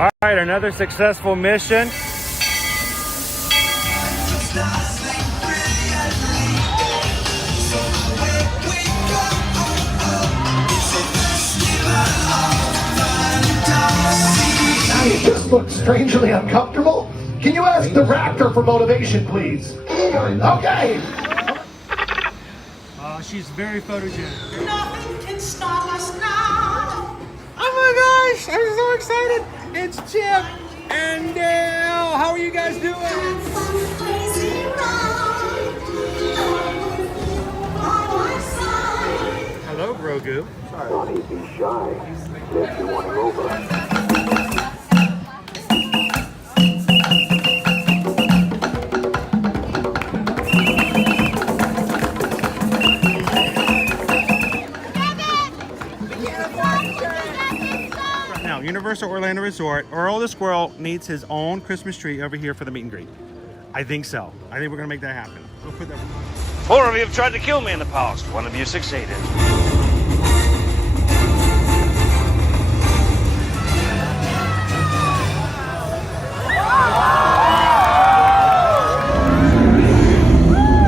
All right, another successful mission. You just look strangely uncomfortable. Can you ask the raptor for motivation, please? Okay. She's very photogenic. Nothing can stop us now. Oh my gosh, I'm so excited. It's Chip and Dale. How are you guys doing? Hello, Grogu. Sorry. He'd be shy. If you want him over. Universal Orlando Resort, Earl the Squirrel needs his own Christmas tree over here for the meet and greet. I think so. I think we're gonna make that happen. We'll put that. 4 of you have tried to kill me in the past. 1 of you succeeded.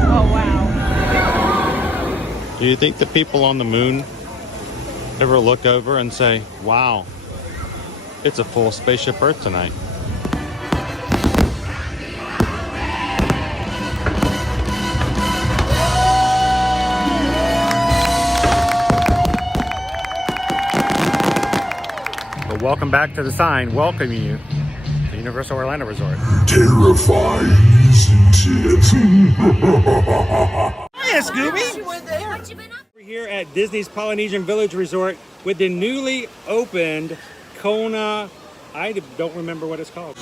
Oh wow. Do you think the people on the moon ever look over and say, wow, it's a full spaceship Earth tonight? But welcome back to the sign welcoming you to Universal Orlando Resort. Terrifying, isn't it? Hiya, Scooby! We're here at Disney's Polynesian Village Resort with the newly opened Kona, I don't remember what it's called.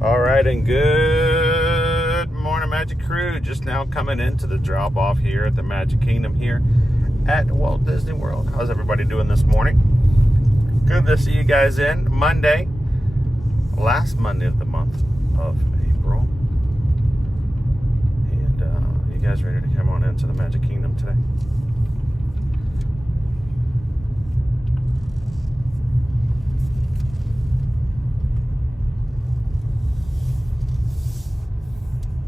All right, and good morning, Magic Crew. Just now coming into the drop off here at the Magic Kingdom here at Walt Disney World. How's everybody doing this morning? Good to see you guys in Monday, last Monday of the month of April. And you guys ready to come on into the Magic Kingdom today?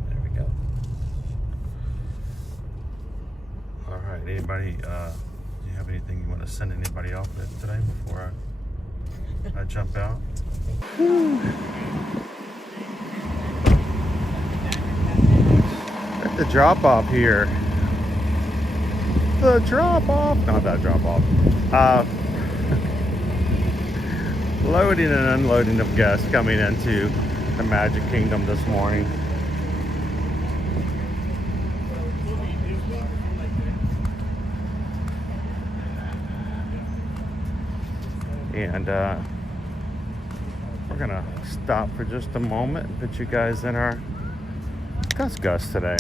There we go. All right, anybody, do you have anything you want to send anybody off with today before I jump out? At the drop off here. The drop off, not that drop off. Loading and unloading of guests coming into the Magic Kingdom this morning. And we're gonna stop for just a moment and put you guys in our Gus today.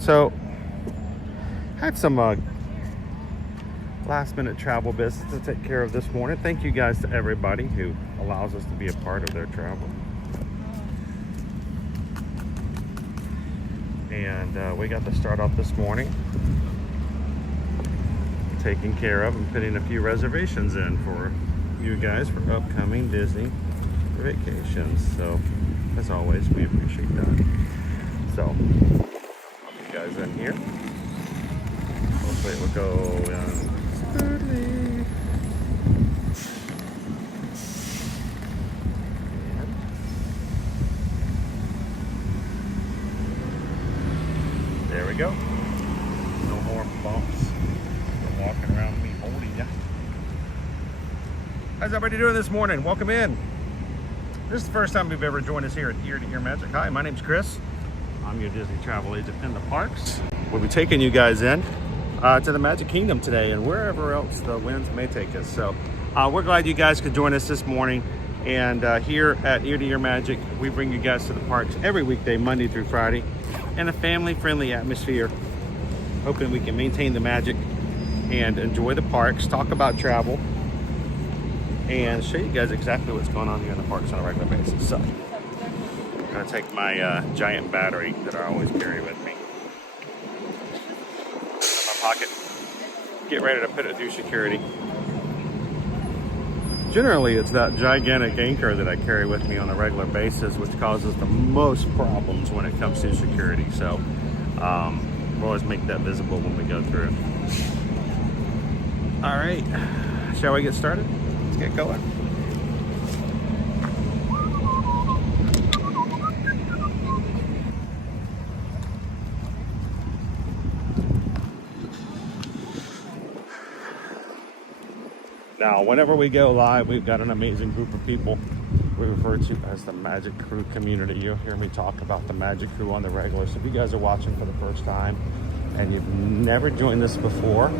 So, had some last minute travel business to take care of this morning. Thank you guys to everybody who allows us to be a part of their travel. And we got to start off this morning taking care of and putting a few reservations in for you guys for upcoming Disney vacations. So as always, we appreciate that. So I'll put you guys in here. Hopefully it will go smoothly. There we go. No more bumps. You're walking around me holding ya. How's everybody doing this morning? Welcome in. This is the first time you've ever joined us here at Ear to Ear Magic. Hi, my name's Chris. I'm your Disney travel agent in the parks. We'll be taking you guys in to the Magic Kingdom today and wherever else the winds may take us. So we're glad you guys could join us this morning. And here at Ear to Ear Magic, we bring you guys to the parks every weekday, Monday through Friday, in a family-friendly atmosphere, hoping we can maintain the magic and enjoy the parks, talk about travel, and show you guys exactly what's going on here in the parks on a regular basis. So I'm gonna take my giant battery that I always carry with me. My pocket. Get ready to put it through security. Generally, it's that gigantic anchor that I carry with me on a regular basis, which causes the most problems when it comes to security. So we'll always make that visible when we go through. All right, shall we get started? Let's get going. Now, whenever we go live, we've got an amazing group of people we refer to as the Magic Crew community. You'll hear me talk about the Magic Crew on the regular. So if you guys are watching for the first time and you've never joined this before,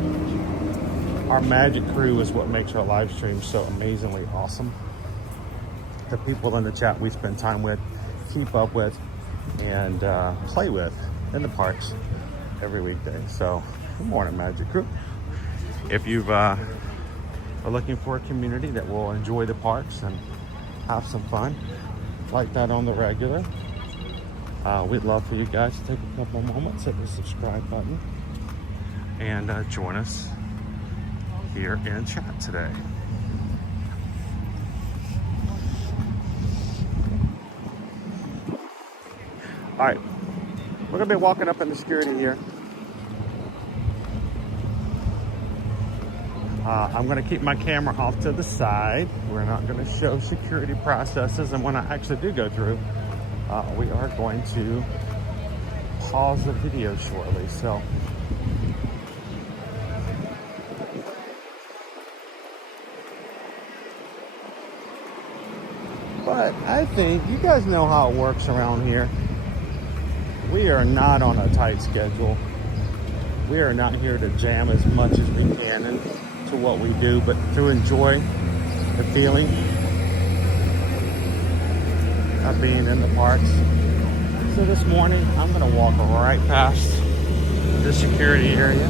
our Magic Crew is what makes our live stream so amazingly awesome. The people in the chat we spend time with, keep up with, and play with in the parks every weekday. So good morning, Magic Crew. If you've are looking for a community that will enjoy the parks and have some fun like that on the regular, we'd love for you guys to take a couple moments, hit the subscribe button, and join us here in chat today. All right, we're gonna be walking up in the security here. I'm going to keep my camera off to the side. We're not going to show security processes. And when I actually do go through, we are going to pause the video shortly. So but I think you guys know how it works around here. We are not on a tight schedule. We are not here to jam as much as we can into what we do, but to enjoy the feeling of being in the parks. So this morning, I'm gonna walk right past the security area.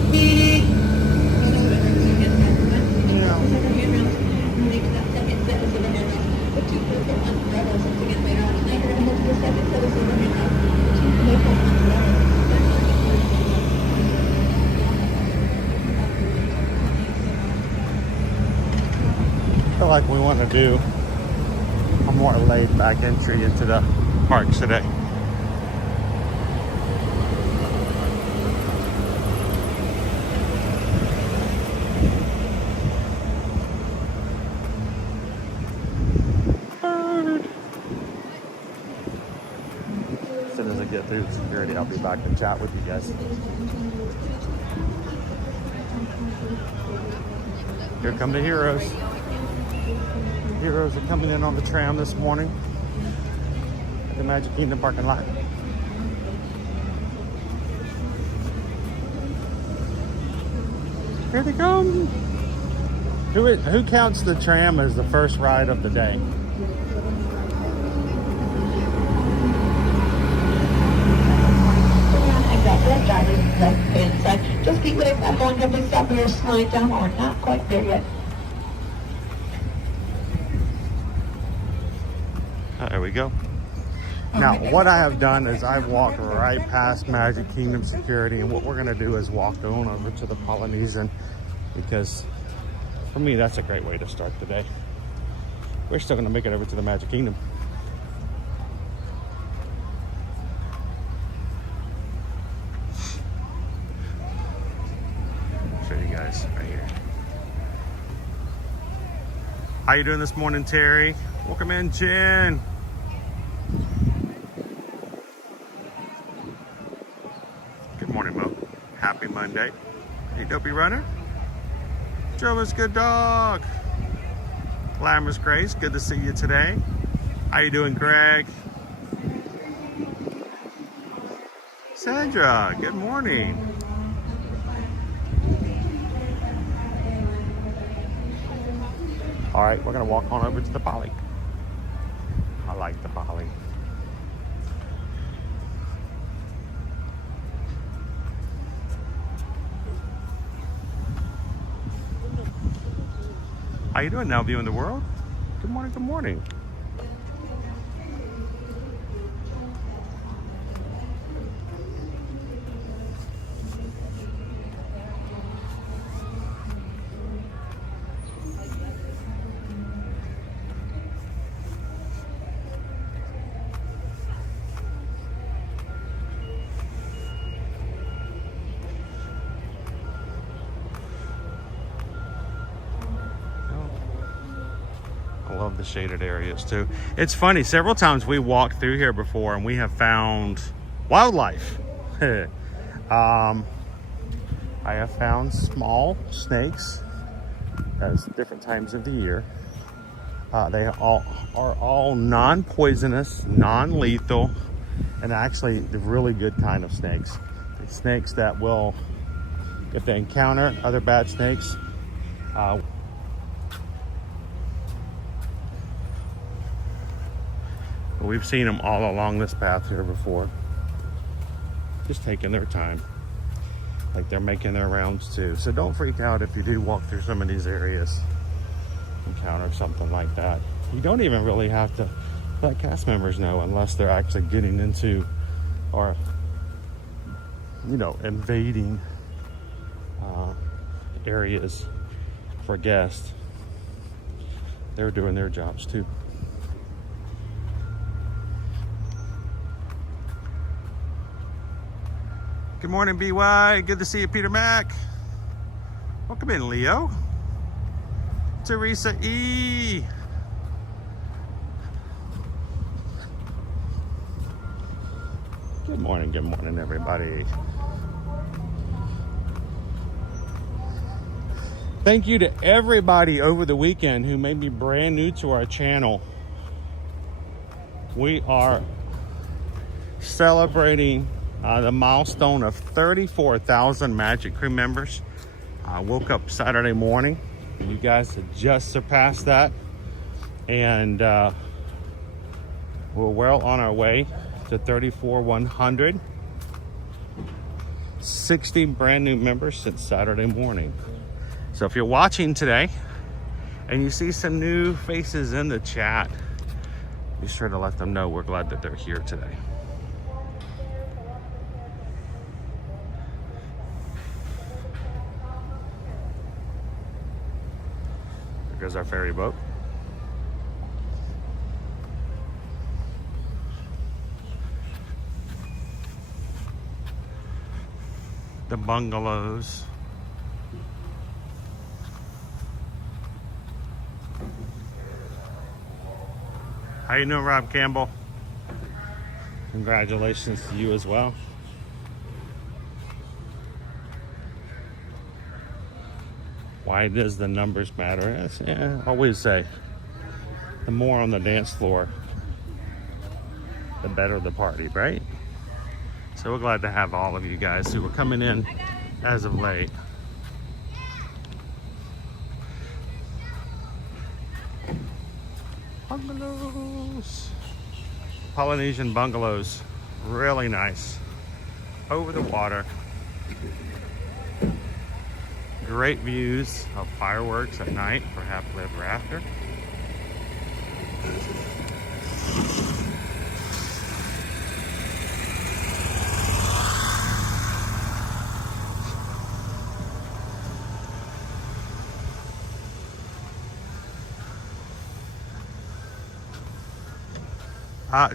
I feel like we want to do a more laid back entry into the parks today. Bird. As soon as I get through security, I'll be back to chat with you guys. Here come the heroes. Heroes are coming in on the tram this morning at the Magic Kingdom parking lot. Here they come. Who counts the tram as the first ride of the day? Just keep it up on every step of your slide down or not quite there yet. There we go. Now, what I have done is I've walked right past Magic Kingdom security, and what we're going to do is walk on over to the Polynesian, because for me, that's a great way to start the day. We're still going to make it over to the Magic Kingdom. I'll show you guys right here. How you doing this morning, Terry? Welcome in, Jen. Good morning, Mo. Happy Monday. Hey, Dopey Runner. Jova's good dog. Glamorous Grace, good to see you today. How you doing, Greg? Sandra, good morning. All right, we're gonna walk on over to the Poly. I like the Poly. How you doing now, viewing the world? Good morning, good morning. love the shaded areas too. It's funny, several times we walked through here before and we have found wildlife. I have found small snakes at different times of the year. They are all non-poisonous, non-lethal, and actually the really good kind of snakes. The snakes that will, if they encounter other bad snakes, we've seen them all along this path here before, just taking their time, like they're making their rounds too. So don't freak out if you do walk through some of these areas, encounter something like that. You don't even really have to let cast members know unless they're actually getting into or, you know, invading areas for guests. They're doing their jobs too. Good morning, BY. Good to see you, Peter Mac. Welcome in, Leo. Teresa E. Good morning, everybody. Thank you to everybody over the weekend who may be brand new to our channel. We are celebrating the milestone of 34,000 Magic Crew members. I woke up Saturday morning. You guys had just surpassed that. And we're well on our way to 34,100. 60 brand new members since Saturday morning. So if you're watching today and you see some new faces in the chat, be sure to let them know we're glad that they're here today. There goes our ferry boat. The bungalows. How you doing, Rob Campbell? Congratulations to you as well. Why does the numbers matter? I always say, the more on the dance floor, the better the party, right? So we're glad to have all of you guys who are coming in as of late. Bungalows. Polynesian bungalows. Really nice. Over the water. Great views of fireworks at night for happily ever after.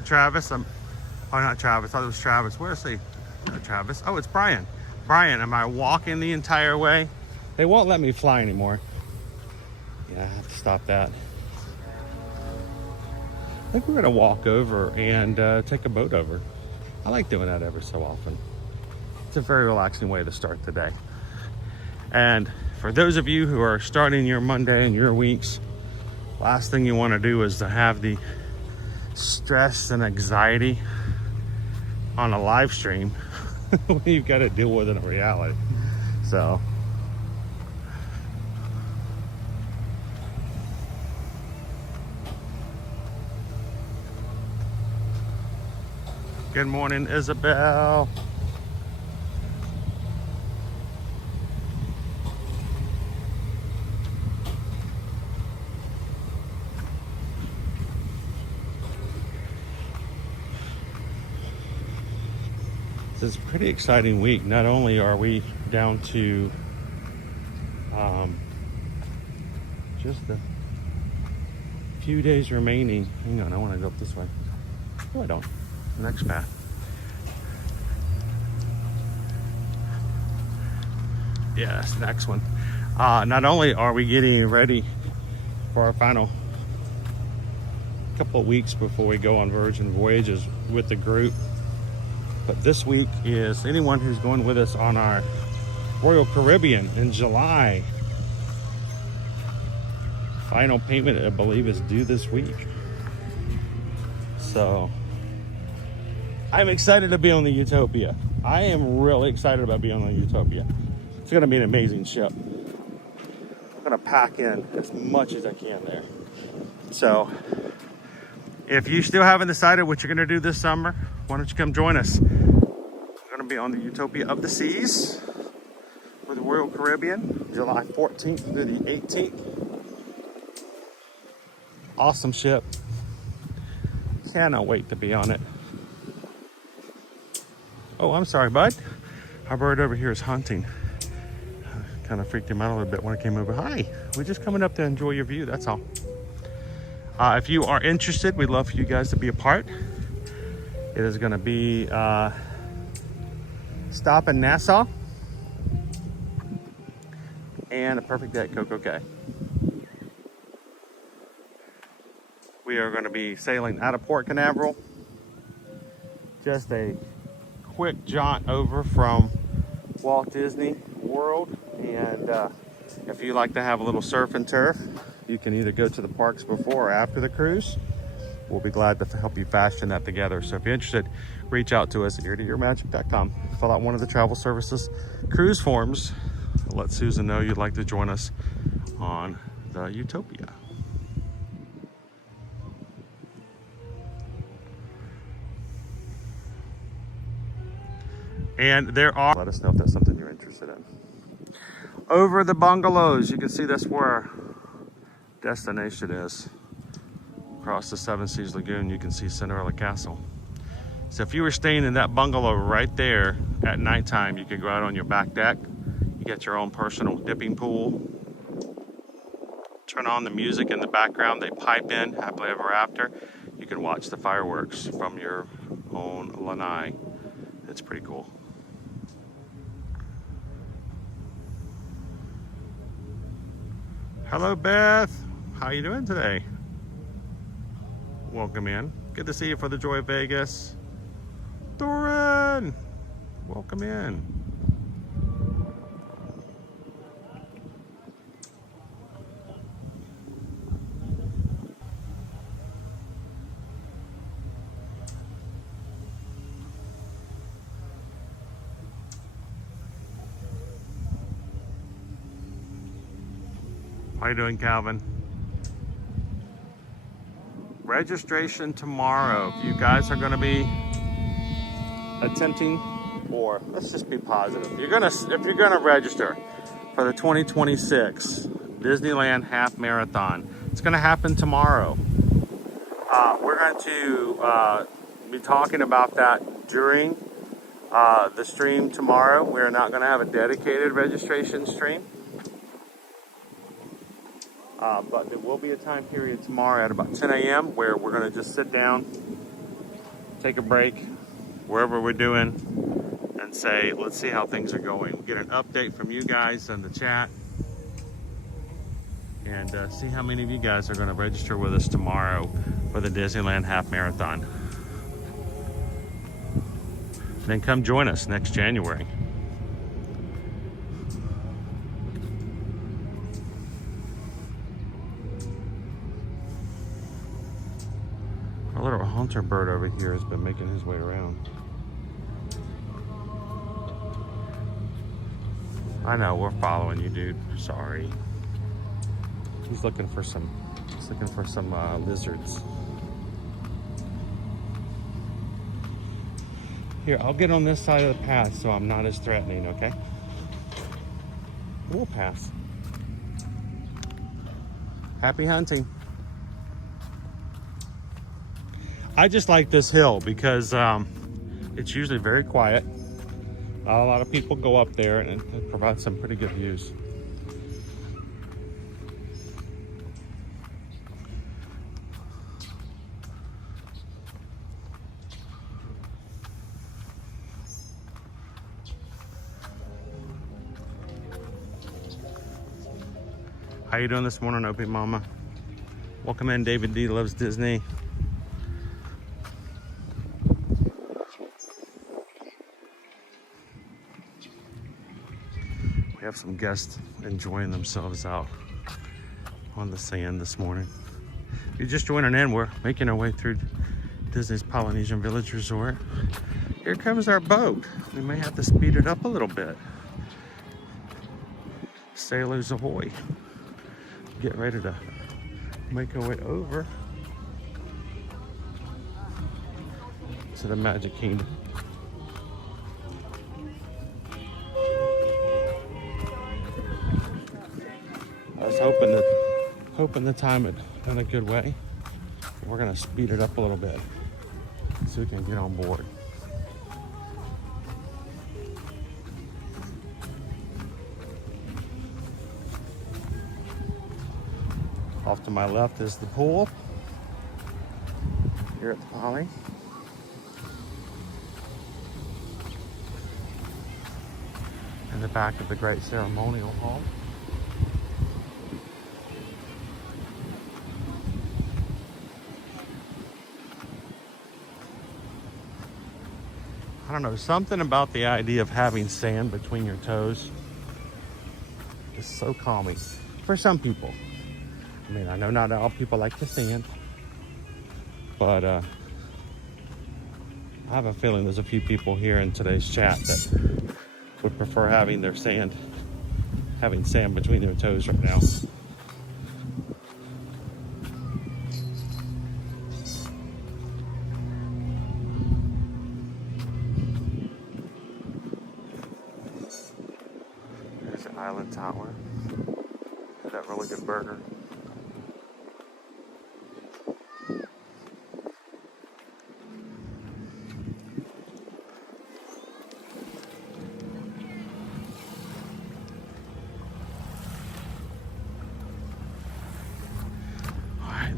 Travis, oh, not Travis, I thought it was Travis. Where's he? Not Travis. Oh, it's Brian. Brian, am I walking the entire way? They won't let me fly anymore. Yeah, I have to stop that. I think we're gonna walk over and take a boat over. I like doing that every so often. It's a very relaxing way to start the day. And for those of you who are starting your Monday and your weeks, last thing you wanna do is to have the stress and anxiety on a live stream when you've got to deal with it in reality. So good morning, Isabel. It's a pretty exciting week. Not only are we down to just a few days remaining. Hang on, I want to go up this way. Oh, I don't. The next path. Yeah, that's the next one. Not only are we getting ready for our final couple of weeks before we go on Virgin Voyages with the group. But this week is anyone who's going with us on our Royal Caribbean in July. Final payment, I believe, is due this week. So I'm excited to be on the Utopia. I am really excited about being on the Utopia. It's going to be an amazing ship. I'm going to pack in as much as I can there. So if you still haven't decided what you're going to do this summer, why don't you come join us? We're going to be on the Utopia of the Seas with the Royal Caribbean, July 14th through the 18th. Awesome ship. Cannot wait to be on it. Oh, I'm sorry, bud. Our bird over here is hunting. Kind of freaked him out a little bit when I came over. Hi, we're just coming up to enjoy your view, that's all. If you are interested, we'd love for you guys to be a part. It is going to be stop in Nassau and a perfect day at Coco Cay. We are going to be sailing out of Port Canaveral. Just a quick jaunt over from Walt Disney World. And if you like to have a little surf and turf, you can either go to the parks before or after the cruise. We'll be glad to help you fashion that together. So if you're interested, reach out to us at eartoearmagic.com. Fill out one of the travel services cruise forms. Let Susan know you'd like to join us on the Utopia. And there are, let us know if that's something you're interested in. Over the bungalows, you can see that's where our destination is. Across the Seven Seas Lagoon, you can see Cinderella Castle. So if you were staying in that bungalow right there at nighttime, you could go out on your back deck. You get your own personal dipping pool. Turn on the music in the background. They pipe in happily ever after. You can watch the fireworks from your own lanai. It's pretty cool. Hello, Beth. How you doing today? Welcome in. Good to see you for the Joy of Vegas. Doran, welcome in. How you doing, Calvin? Registration tomorrow. If you guys are going to be attempting, or let's just be positive, if you're going to register for the 2026 Disneyland Half Marathon, it's going to happen tomorrow. We're going to be talking about that during the stream tomorrow. We're not going to have a dedicated registration stream. But there will be a time period tomorrow at about 10 a.m. where we're going to just sit down, take a break, wherever we're doing, and say, let's see how things are going. We'll get an update from you guys in the chat and see how many of you guys are going to register with us tomorrow for the Disneyland Half Marathon. Then come join us next January. Our little hunter bird over here has been making his way around. I know, we're following you, dude. Sorry. He's looking for some lizards. Here, I'll get on this side of the path so I'm not as threatening, okay? We'll pass. Happy hunting. I just like this hill because it's usually very quiet. Not a lot of people go up there, and it provides some pretty good views. How you doing this morning, Opie Mama? Welcome in, David D Loves Disney. have some guests enjoying themselves out on the sand this morning. If you're just joining in, we're making our way through Disney's Polynesian Village Resort. Here comes our boat. We may have to speed it up a little bit. Sailors ahoy. Get ready to make our way over to the Magic Kingdom. I was hoping to time it in a good way. We're gonna speed it up a little bit so we can get on board. Off to my left is the pool here at the Poly. In the back of the Great Ceremonial Hall. I don't know, something about the idea of having sand between your toes is so calming for some people. I mean, I know not all people like the sand, but I have a feeling there's a few people here in today's chat that would prefer having sand between their toes right now. There's an Island Tower. Had that really good burger.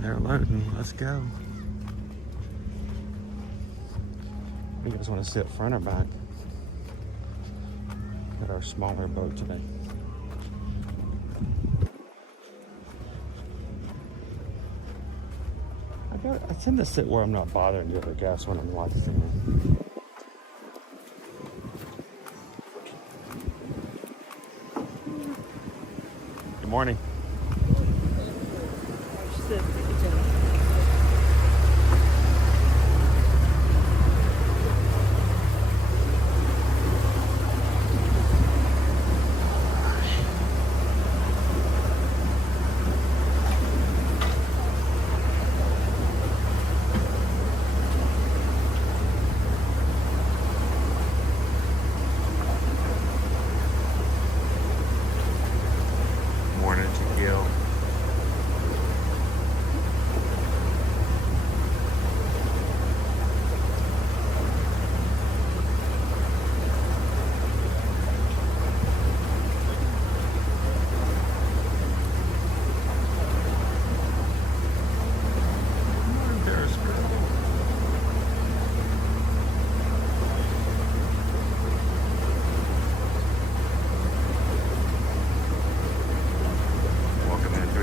They're loading. Let's go. You guys want to sit front or back? Got our smaller boat today. I tend to sit where I'm not bothering the other guests when I'm watching. Good morning.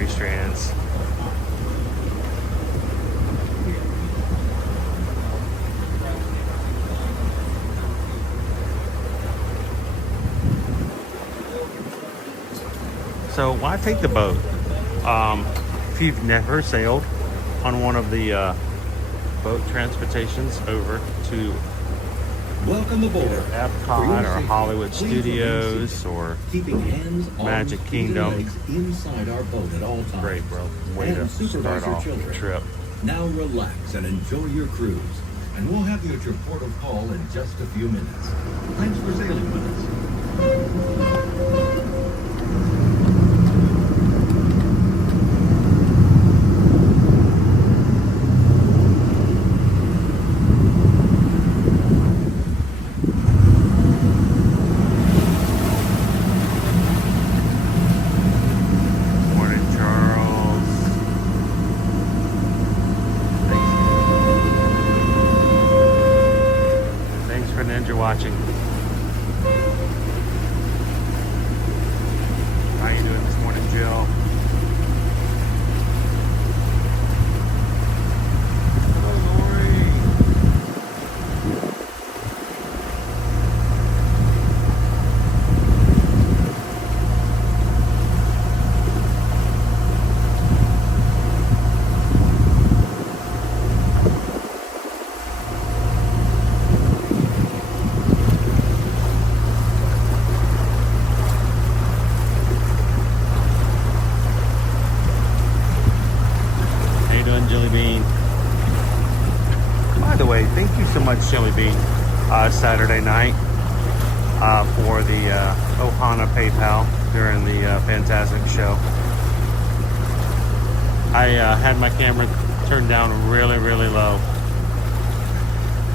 Strands. So why take the boat? If you've never sailed on one of the boat transportations over to Welcome aboard. Epcot or Hollywood Studios or Magic Kingdom. Inside our boat at all times. Great, bro. Way to start off the trip. Now relax and enjoy your cruise. And we'll have you at your port of call in just a few minutes. Thanks for sailing with us. Watching. much chili bean Saturday night for the Ohana PayPal during the Fantastic show. I had my camera turned down really, really low.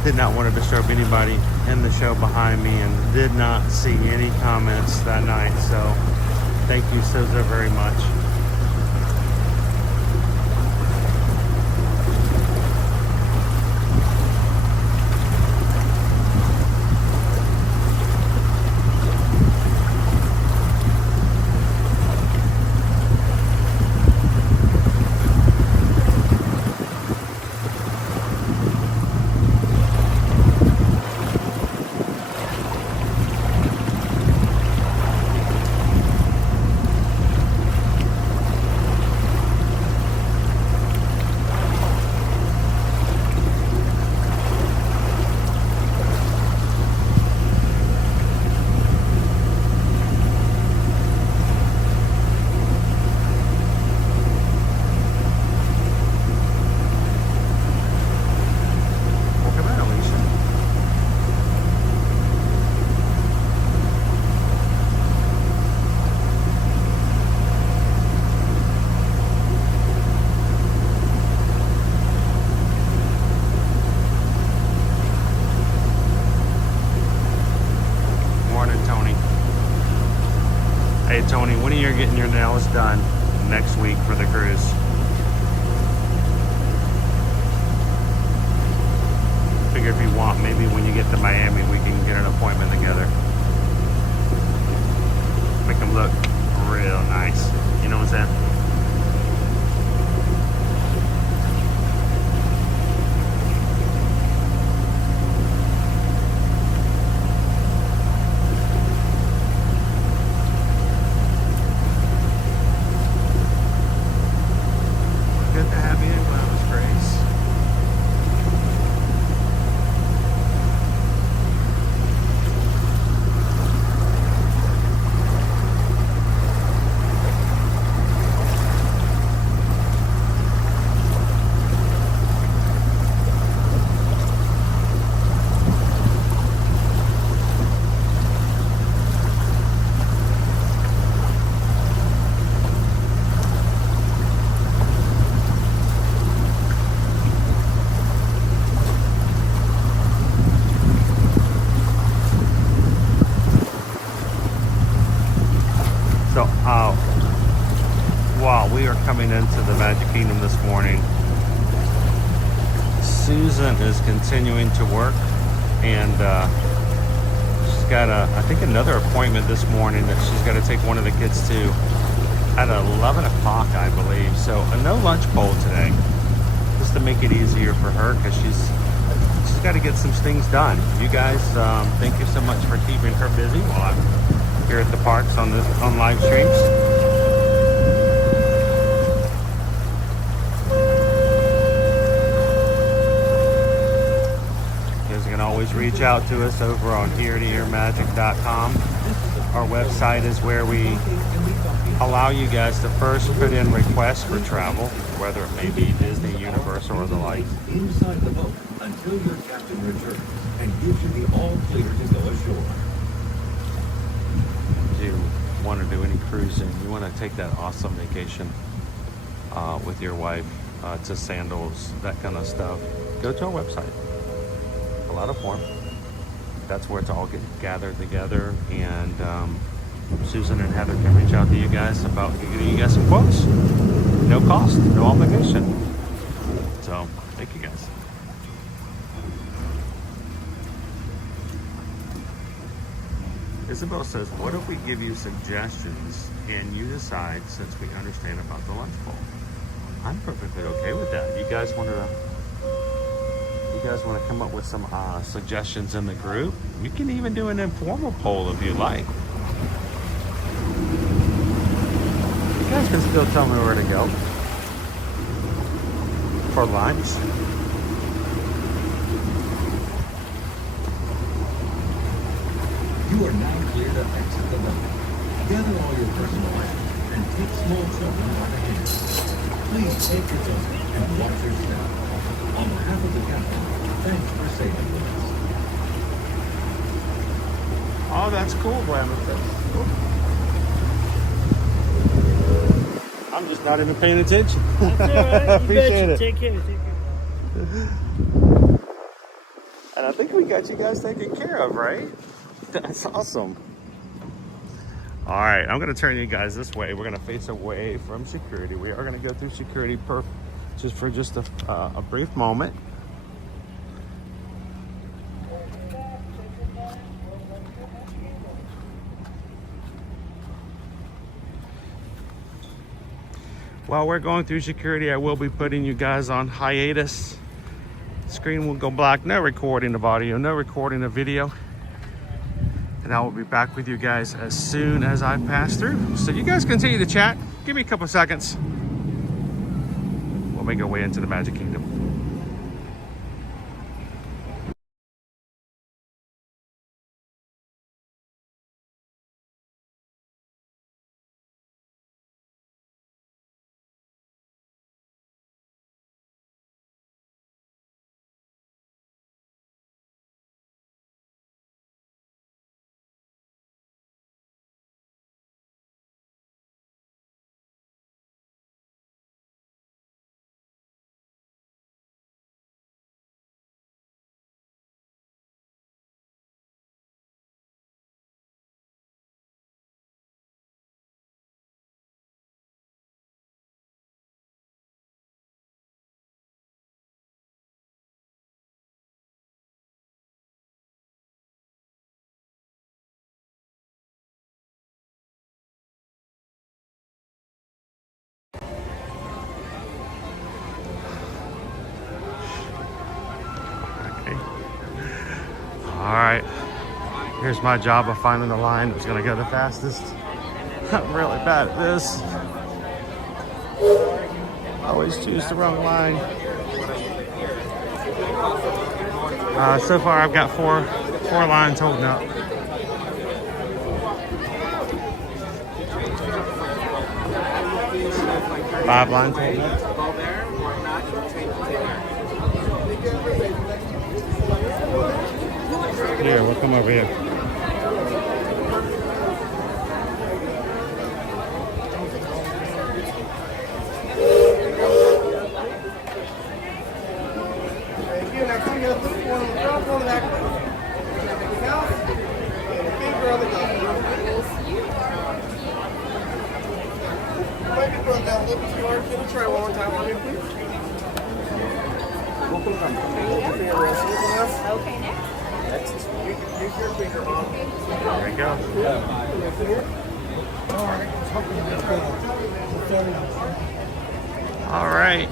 Did not want to disturb anybody in the show behind me, and did not see any comments that night. So thank you so very much. Tony, when are you getting your nails done next week for the cruise? Figure if you want, maybe when you get to Miami, we can get an appointment together. Make them look real nice. You know what I'm saying? While we are coming into the Magic Kingdom this morning, Susan is continuing to work, and she's got I think another appointment this morning that she's got to take one of the kids to at 11 o'clock, I believe. So a no lunch bowl today, just to make it easier for her, because she's got to get some things done. You guys, thank you so much for keeping her busy while I'm here at the parks on live streams. Always reach out to us over on eartoearmagic.com. Our website is where we allow you guys to first put in requests for travel, whether it may be Disney, Universal, or the like. Inside the boat until your captain returns and gives you the all clear to go ashore. Do you want to do any cruising? You want to take that awesome vacation with your wife to Sandals, that kind of stuff? Go to our website. A lot of form. That's where it's all gathered together, and Susan and Heather can reach out to you guys about getting you guys some quotes. No cost, no obligation. So thank you guys. Isabel says, what if we give you suggestions and you decide, since we understand about the lunch bowl? I'm perfectly okay with that. You guys want to come up with some suggestions in the group? You can even do an informal poll if you like. You guys can still tell me where to go for lunch. You are now clear to exit the boat. Gather all your personal items and take small children by the hand. Please take your children and watch your step. On behalf of the captain, thanks for sailing with us. Oh, that's cool, Glenn. I'm just not even paying attention. That's all right. You Appreciate betcha. it. Take care. Take care. And I think we got you guys taken care of, right? That's awesome. All right, I'm gonna turn you guys this way. We're gonna face away from security. We are gonna go through security just for a brief moment. While we're going through security, I will be putting you guys on hiatus. Screen will go black, no recording of audio, no recording of video. And I will be back with you guys as soon as I pass through. So you guys continue to chat. Give me a couple seconds. We'll make our way into the Magic Kingdom. All right, here's my job of finding the line that's gonna go the fastest. I'm really bad at this. Always choose the wrong line. So far I've got four lines holding up. Five lines holding up. Here, we'll come over here. Try one more time for me, please. Okay, next. Use your finger, Mom. There we go. All right.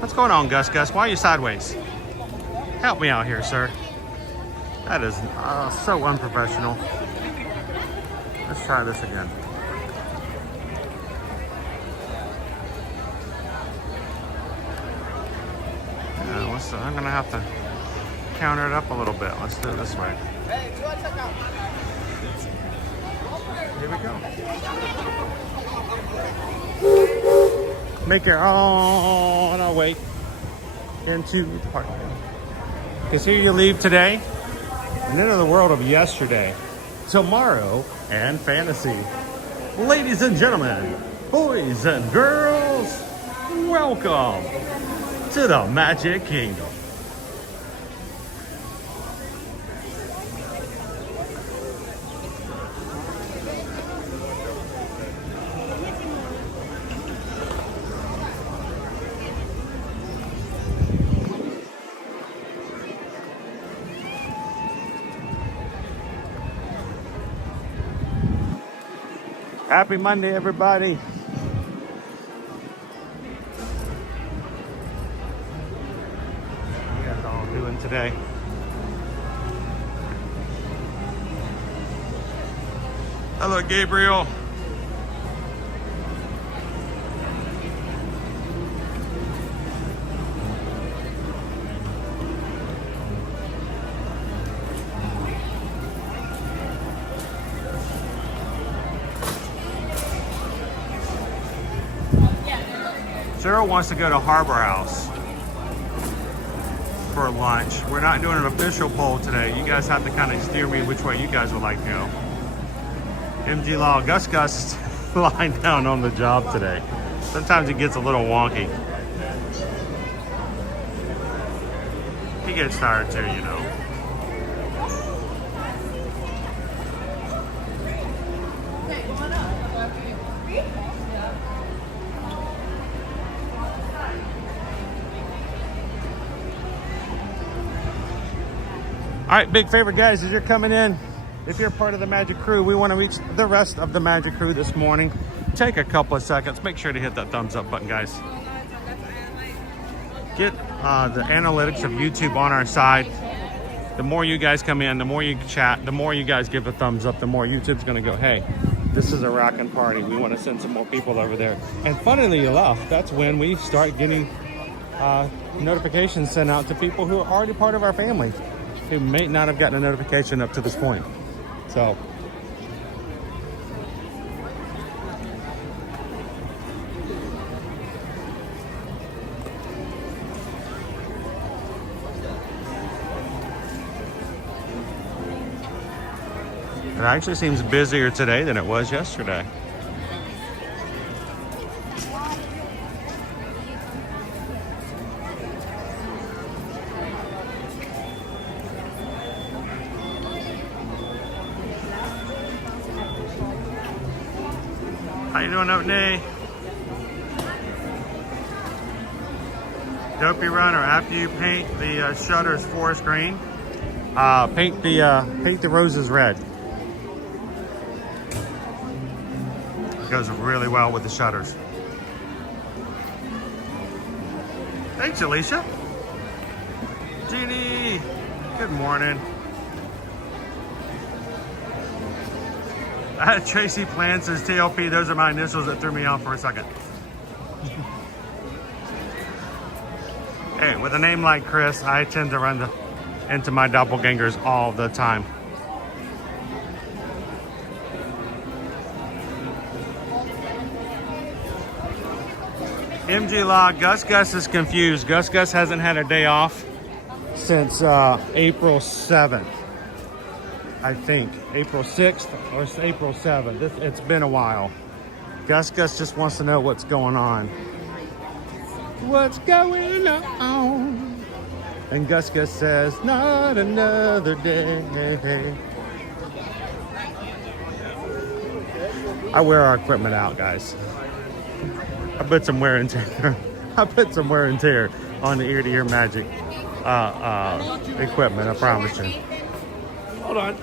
What's going on, Gus? Why are you sideways? Help me out here, sir. That is so unprofessional. Let's try this again. I'm gonna have to counter it up a little bit. Let's do it this way. Here we go. Make your own our way into the park. Because here you leave today and into the world of yesterday, tomorrow, and fantasy. Ladies and gentlemen, boys and girls, welcome to the Magic Kingdom. Happy Monday, everybody. What you guys all doing today? Hello, Gabriel. Sarah wants to go to Harbor House. for lunch. We're not doing an official poll today. You guys have to kind of steer me which way you guys would like to go. MG Law, Gus is lying down on the job today. Sometimes it gets a little wonky. He gets tired too, you know. All right, big favor, guys, as you're coming in, if you're part of the Magic Crew, we want to reach the rest of the Magic Crew this morning. Take a couple of seconds. Make sure to hit that thumbs up button, guys. Get the analytics of YouTube on our side. The more you guys come in, the more you chat, the more you guys give a thumbs up, the more YouTube's going to go, hey, this is a rockin' party. We want to send some more people over there. And funnily enough, that's when we start getting notifications sent out to people who are already part of our family, who may not have gotten a notification up to this point. So, it actually seems busier today than it was yesterday. How you doing, Oatney? Dopey Runner, after you paint the shutters forest green, paint the roses red. It goes really well with the shutters. Thanks, Alicia. Jeannie, good morning. Tracy Plants says TLP, those are my initials. That threw me off for a second. Hey, with a name like Chris, I tend to run into my doppelgangers all the time. MG Law, Gus is confused. Gus hasn't had a day off since April 7th. I think April 6th or April 7th. It's been a while. Gus just wants to know what's going on. What's going on? And Gus says, not another day. I wear our equipment out, guys. I put some wear and tear. I put some wear and tear on the ear-to-ear magic equipment, I promise you. Hold on.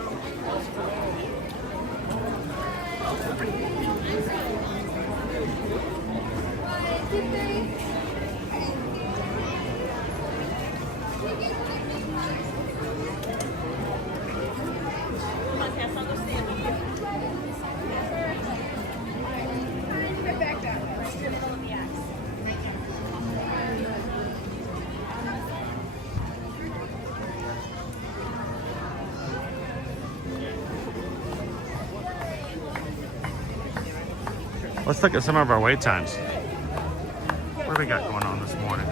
Let's look at some of our wait times. What do we got going on this morning?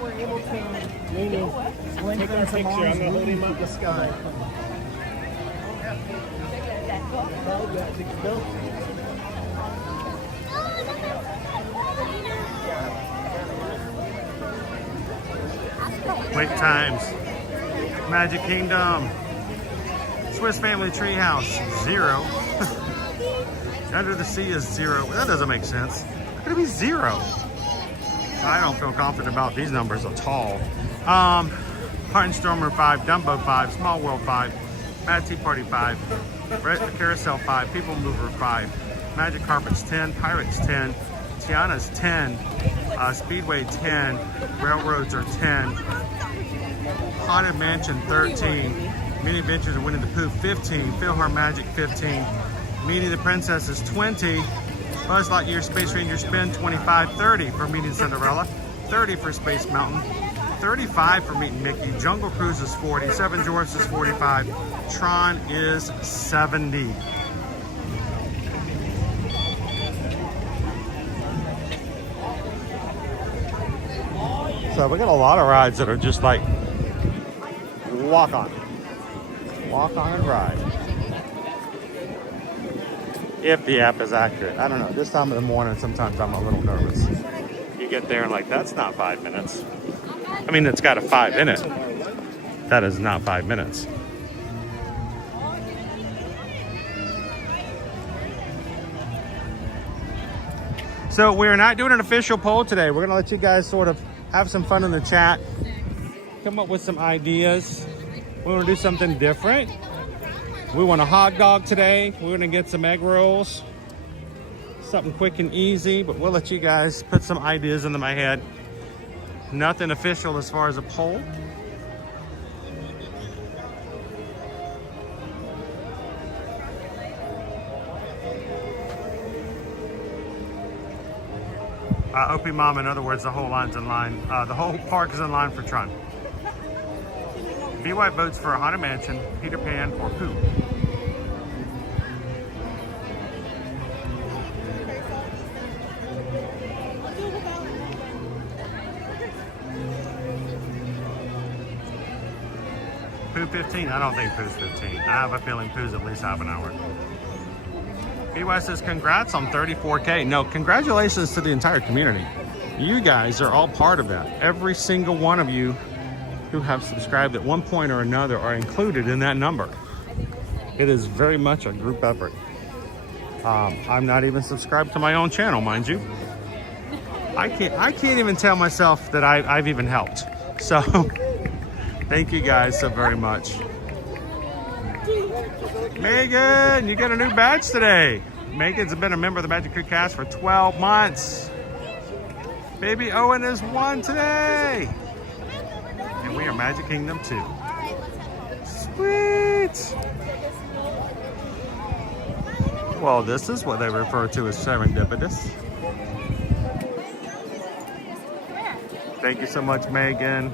We're able to take our picture. I'm going to hold him up the sky. Wait times. Magic Kingdom. Swiss Family Treehouse, 0. Under the Sea is 0. That doesn't make sense. How could it be 0? I don't feel confident about these numbers at all. Stormer 5, Dumbo 5, Small World 5, Mad Tea Party 5, Carousel 5, PeopleMover 5, Magic Carpets 10, Pirates 10, Tiana's 10, Speedway 10, Railroads are 10, Haunted Mansion 13, Mini Adventures of Winnie the Pooh 15, PhilharMagic 15, Meeting the Princess is 20, Buzz Lightyear Space Ranger Spin 25, 30 for Meeting Cinderella, 30 for Space Mountain, 35 for Meeting Mickey, Jungle Cruise is 40, Seven Dwarfs is 45, Tron is 70. So we got a lot of rides that are just like walk on and ride. If the app is accurate. I don't know. This time of the morning, sometimes I'm a little nervous. You get there and like, that's not 5 minutes. I mean, it's got a 5 in it. That is not 5 minutes. So we're not doing an official poll today. We're gonna let you guys sort of have some fun in the chat, come up with some ideas. We wanna do something different. We want a hot dog today. We're gonna get some egg rolls. Something quick and easy, but we'll let you guys put some ideas into my head. Nothing official as far as a poll. OP Mom, in other words, the whole line's in line. The whole park is in line for Tron. BY votes for a Haunted Mansion, Peter Pan, or Pooh. Pooh 15? I don't think Pooh's 15. I have a feeling Pooh's at least half an hour. BY says, congrats on 34K. No, congratulations to the entire community. You guys are all part of that. Every single one of you who have subscribed at one point or another are included in that number. It is very much a group effort. I'm not even subscribed to my own channel, mind you. I can't even tell myself that I've even helped. So thank you guys so very much. Megan, you got a new badge today. Megan's been a member of the Magic Creek cast for 12 months. Baby Owen is 1 today. And we are Magic Kingdom 2. Sweet. Well, this is what they refer to as serendipitous. Thank you so much, Megan.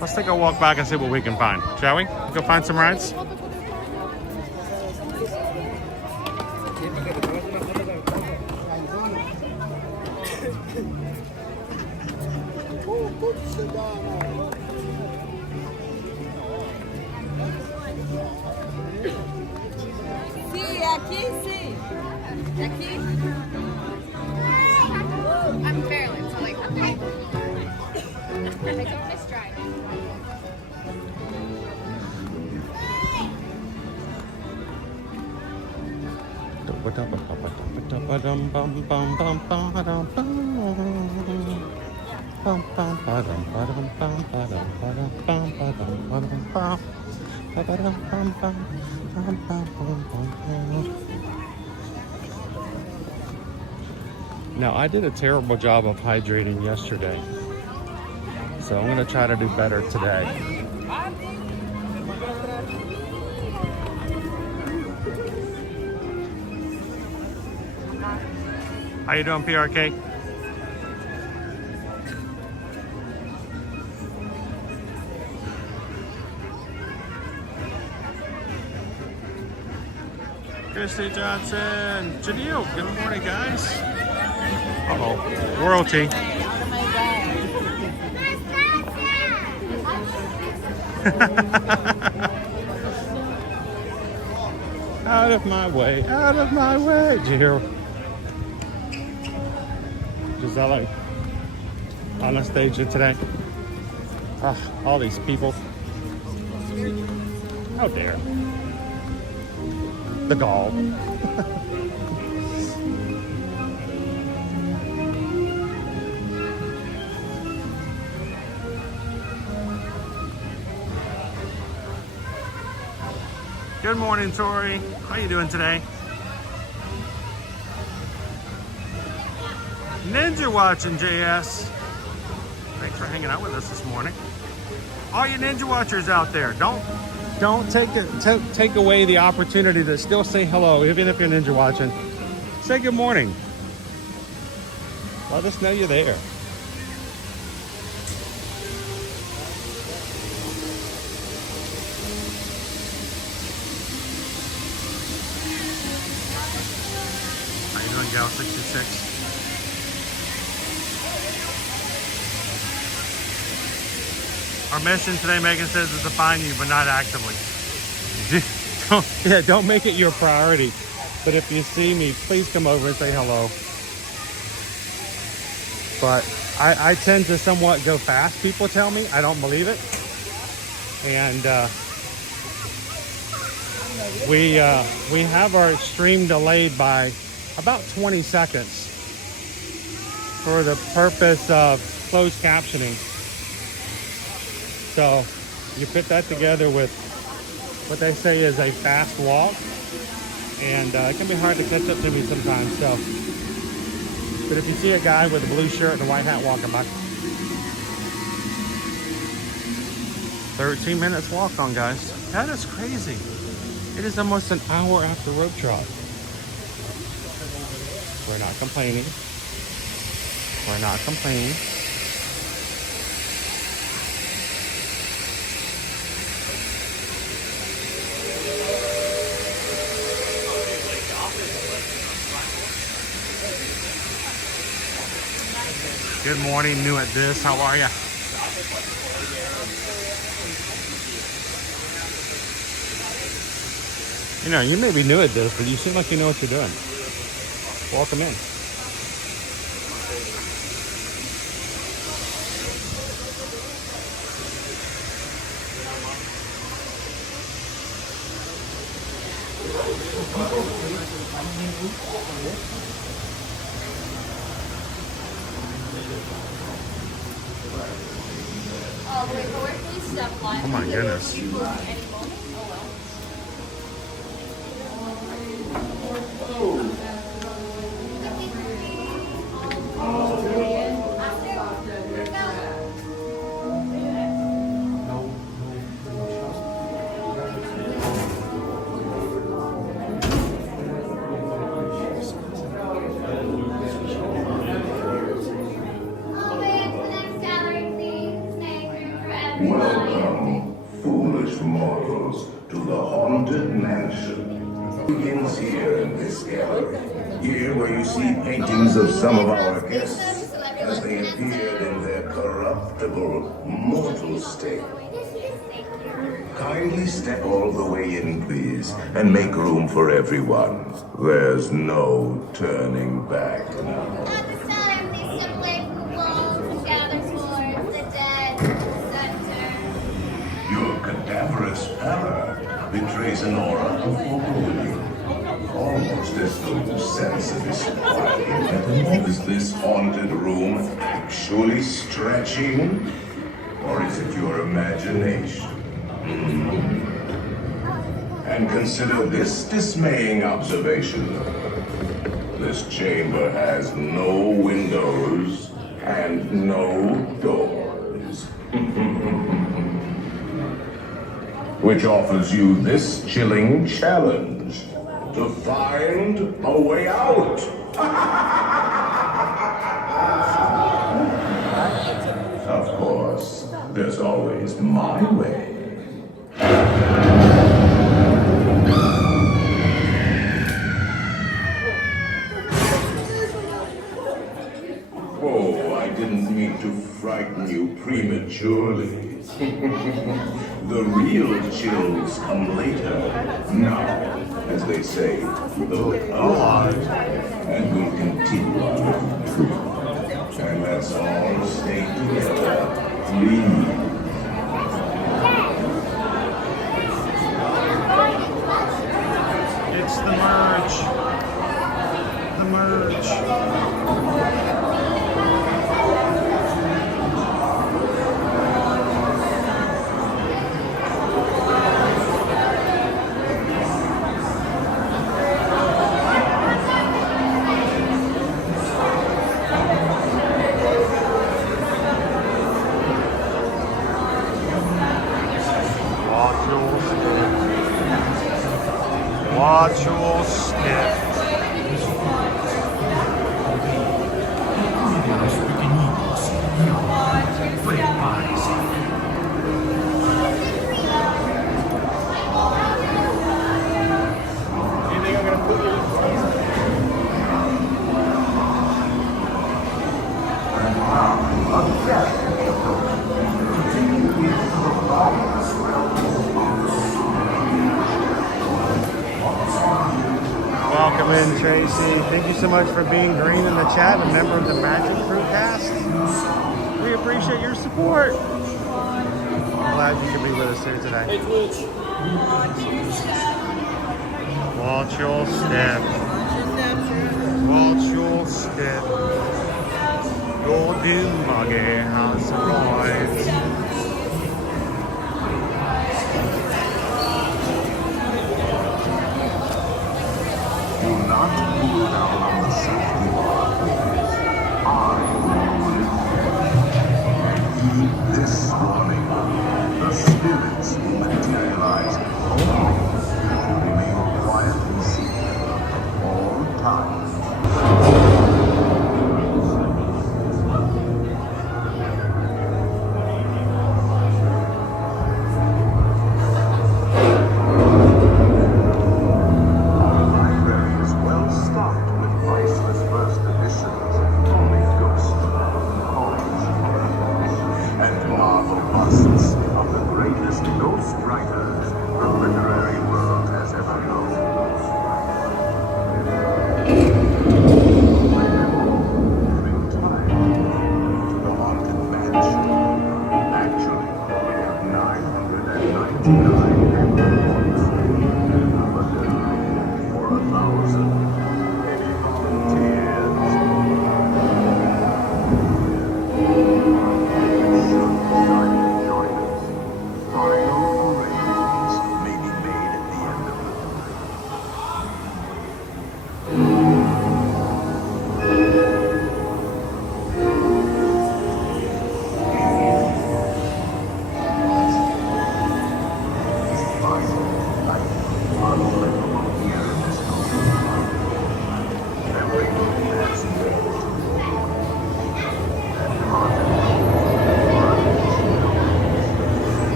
Let's take a walk back and see what we can find, shall we? Go find some rides? Sí, aquí sí. Aquí. I'm Maryland, so like, okay. I took this drive. Now, I did a terrible job of hydrating yesterday, so I'm gonna try to do better today. How you doing, PRK? Christy Johnson, Janelle, good morning, guys. Uh-oh, royalty. Out of my way, out of my way. Did you hear Gisela on the stage today? All these people. How dare. The gall. Good morning, Tori. How you doing today? Ninja watching, JS. Thanks for hanging out with us this morning. All you Ninja watchers out there, don't take away the opportunity to still say hello, even if you're Ninja watching. Say good morning. Let us know you're there. we go, 66. Our mission today, Megan says, is to find you, but not actively. Don't make it your priority. But if you see me, please come over and say hello. But I tend to somewhat go fast, people tell me. I don't believe it. And we have our stream delayed by about 20 seconds for the purpose of closed captioning. So you put that together with what they say is a fast walk, and it can be hard to catch up to me sometimes. So, but if you see a guy with a blue shirt and a white hat walking by, 13 minutes walk on, guys. That is crazy. It is almost an hour after rope trot. We're not complaining. We're not complaining. Good morning, new at this. How are ya? You know, you may be new at this, but you seem like you know what you're doing. Welcome in. Oh my goodness. Welcome, foolish mortals, to the haunted mansion. It begins here in this gallery. Here where you see paintings of some of our guests as they appeared in their corruptible, mortal state. Kindly step all the way in, please, and make room for everyone. There's no turning back now. Your cadaverous pallor betrays an aura of foreboding. Almost as though you sense a disquieting metamorphosis. Is this haunted room actually stretching? Or is it your imagination? And consider this dismaying observation. This chamber has no windows and no doors. Which offers you this chilling challenge to find a way out. Of course, there's always my way. Oh, I didn't mean to frighten you prematurely. The real chills come later. Now, as they say, look alive, and we'll continue on. And let's all stay together, please. It's the merge. The merge. Watch your step. Owen, Tracy, thank you so much for being green in the chat, a member of the Magic Crew cast. We appreciate your support. I'm glad you could be with us here today. Watch your step. Watch your step. Your doom buggy has arrived. Do not pull down on the safety bar, please. I will heed this warning. The spirits will materialize only if you remain quiet and secret at all times.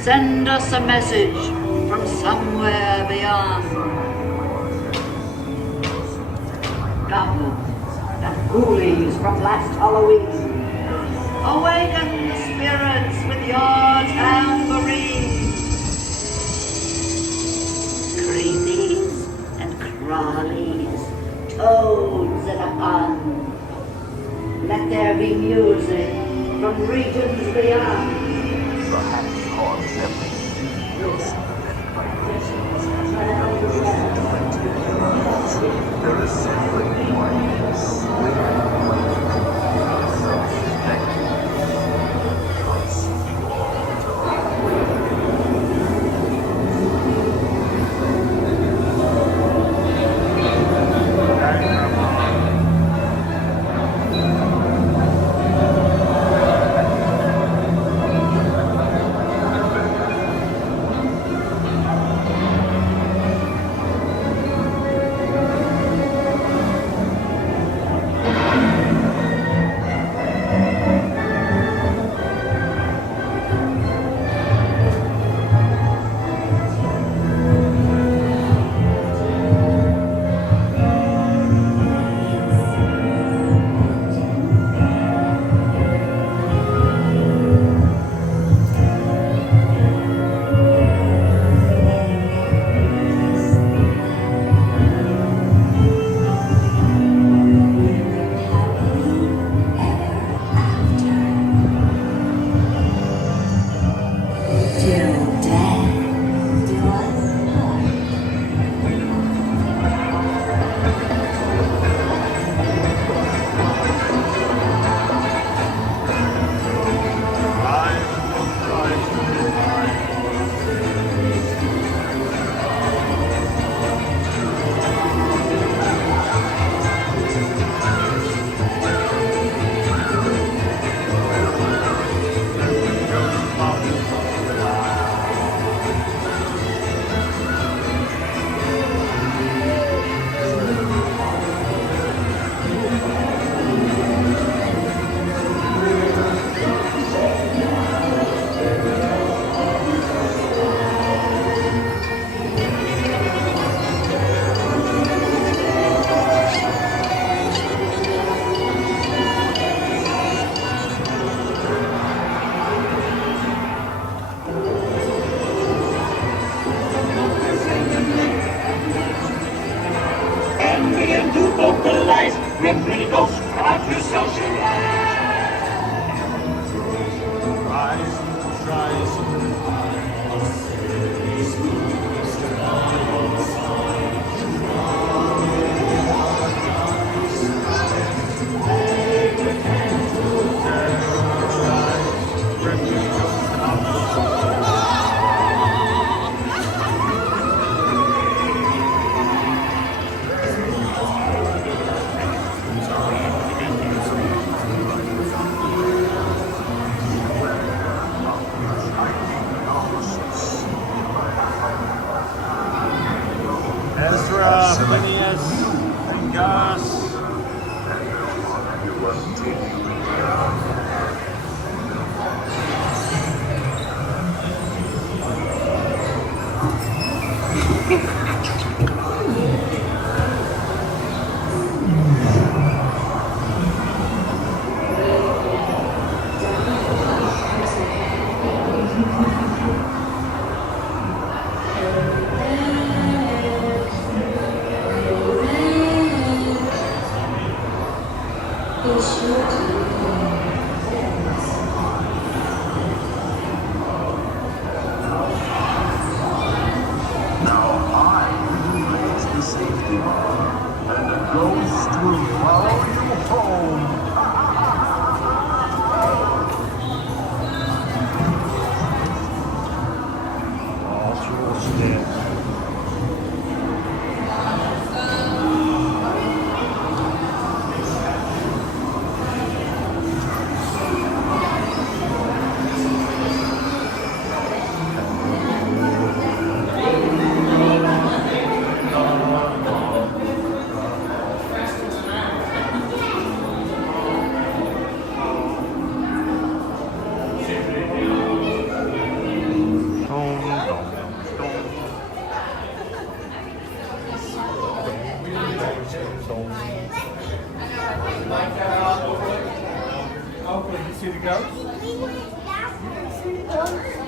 Send us a message from somewhere beyond. Goblins and ghoulies from last Halloween, awaken the spirits with your tambourine. Creepies and crawlies, toads in a pond. Let there be music from regions beyond. Perhaps cause everything else and vibrations there is simply one swinging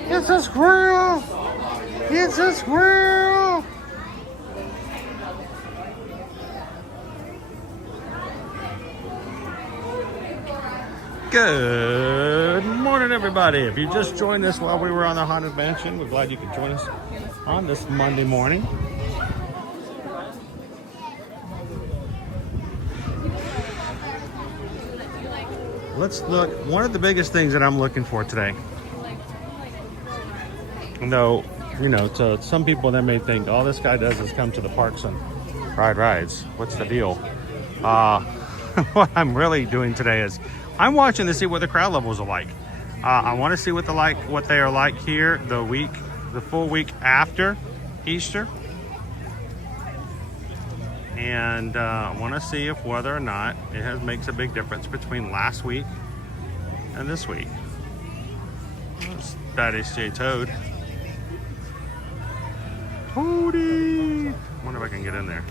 It's a squirrel! It's a squirrel! Good morning, everybody. If you just joined us while we were on the Haunted Mansion, we're glad you could join us on this Monday morning. Let's look. One of the biggest things that I'm looking for today, though, you know, to some people that may think all this guy does is come to the parks and ride rides. What's the deal? What I'm really doing today is I'm watching to see what the crowd levels are like. I want to see what they are like here the full week after Easter, and I want to see if whether or not it makes a big difference between last week and this week. That is J Toad. Toady! I wonder if I can get in there.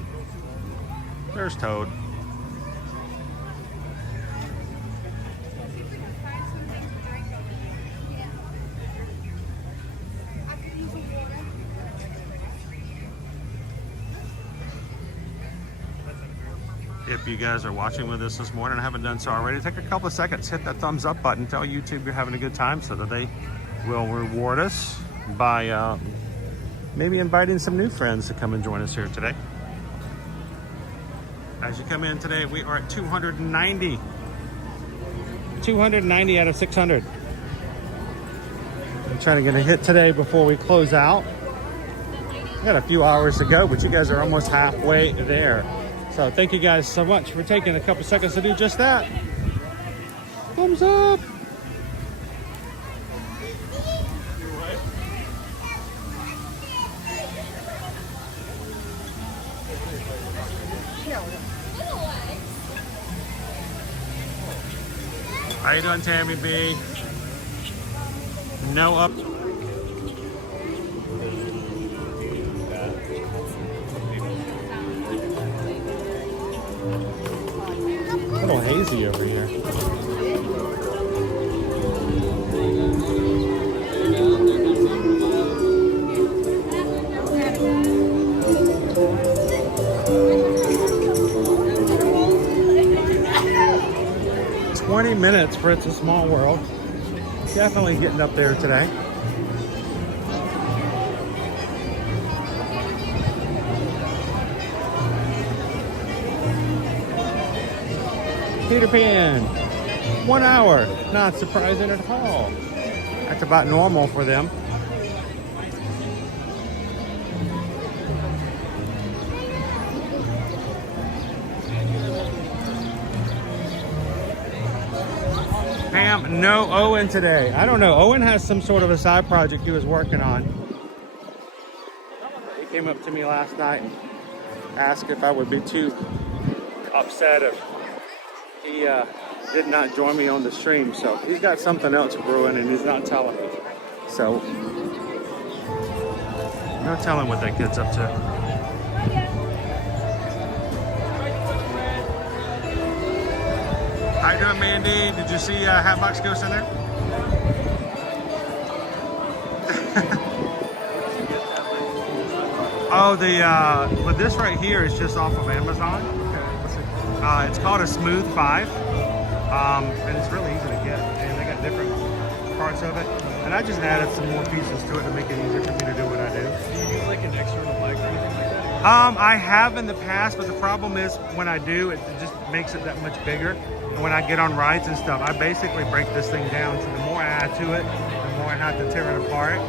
There's Toad. If you guys are watching with us this morning and haven't done so already, take a couple of seconds, hit that thumbs up button, tell YouTube you're having a good time so that they will reward us by maybe inviting some new friends to come and join us here today. As you come in today, we are at 290. 290 out of 600. I'm trying to get a hit today before we close out. We got a few hours to go, but you guys are almost halfway there. So thank you guys so much for taking a couple seconds to do just that. Thumbs up. How you doing, Tammy B? No up. A little hazy over here. 20 minutes for It's a Small World. Definitely getting up there today. Peter Pan, 1 hour, not surprising at all. That's about normal for them. Pam, no Owen today. I don't know. Owen has some sort of a side project he was working on. He came up to me last night and asked if I would be too upset if he did not join me on the stream. So he's got something else brewing and he's not telling me. So no telling what that kid's up to. How you doing, Mandy? Did you see Hatbox Ghost in there? Oh, but this right here is just off of Amazon. It's called a Smooth 5, and it's really easy to get. And they got different parts of it. And I just added some more pieces to it to make it easier for me to do what I do. Do you use like an external mic or anything like that? I have in the past, but the problem is when I do, it just makes it that much bigger. And when I get on rides and stuff, I basically break this thing down. So the more I add to it, the more I have to tear it apart.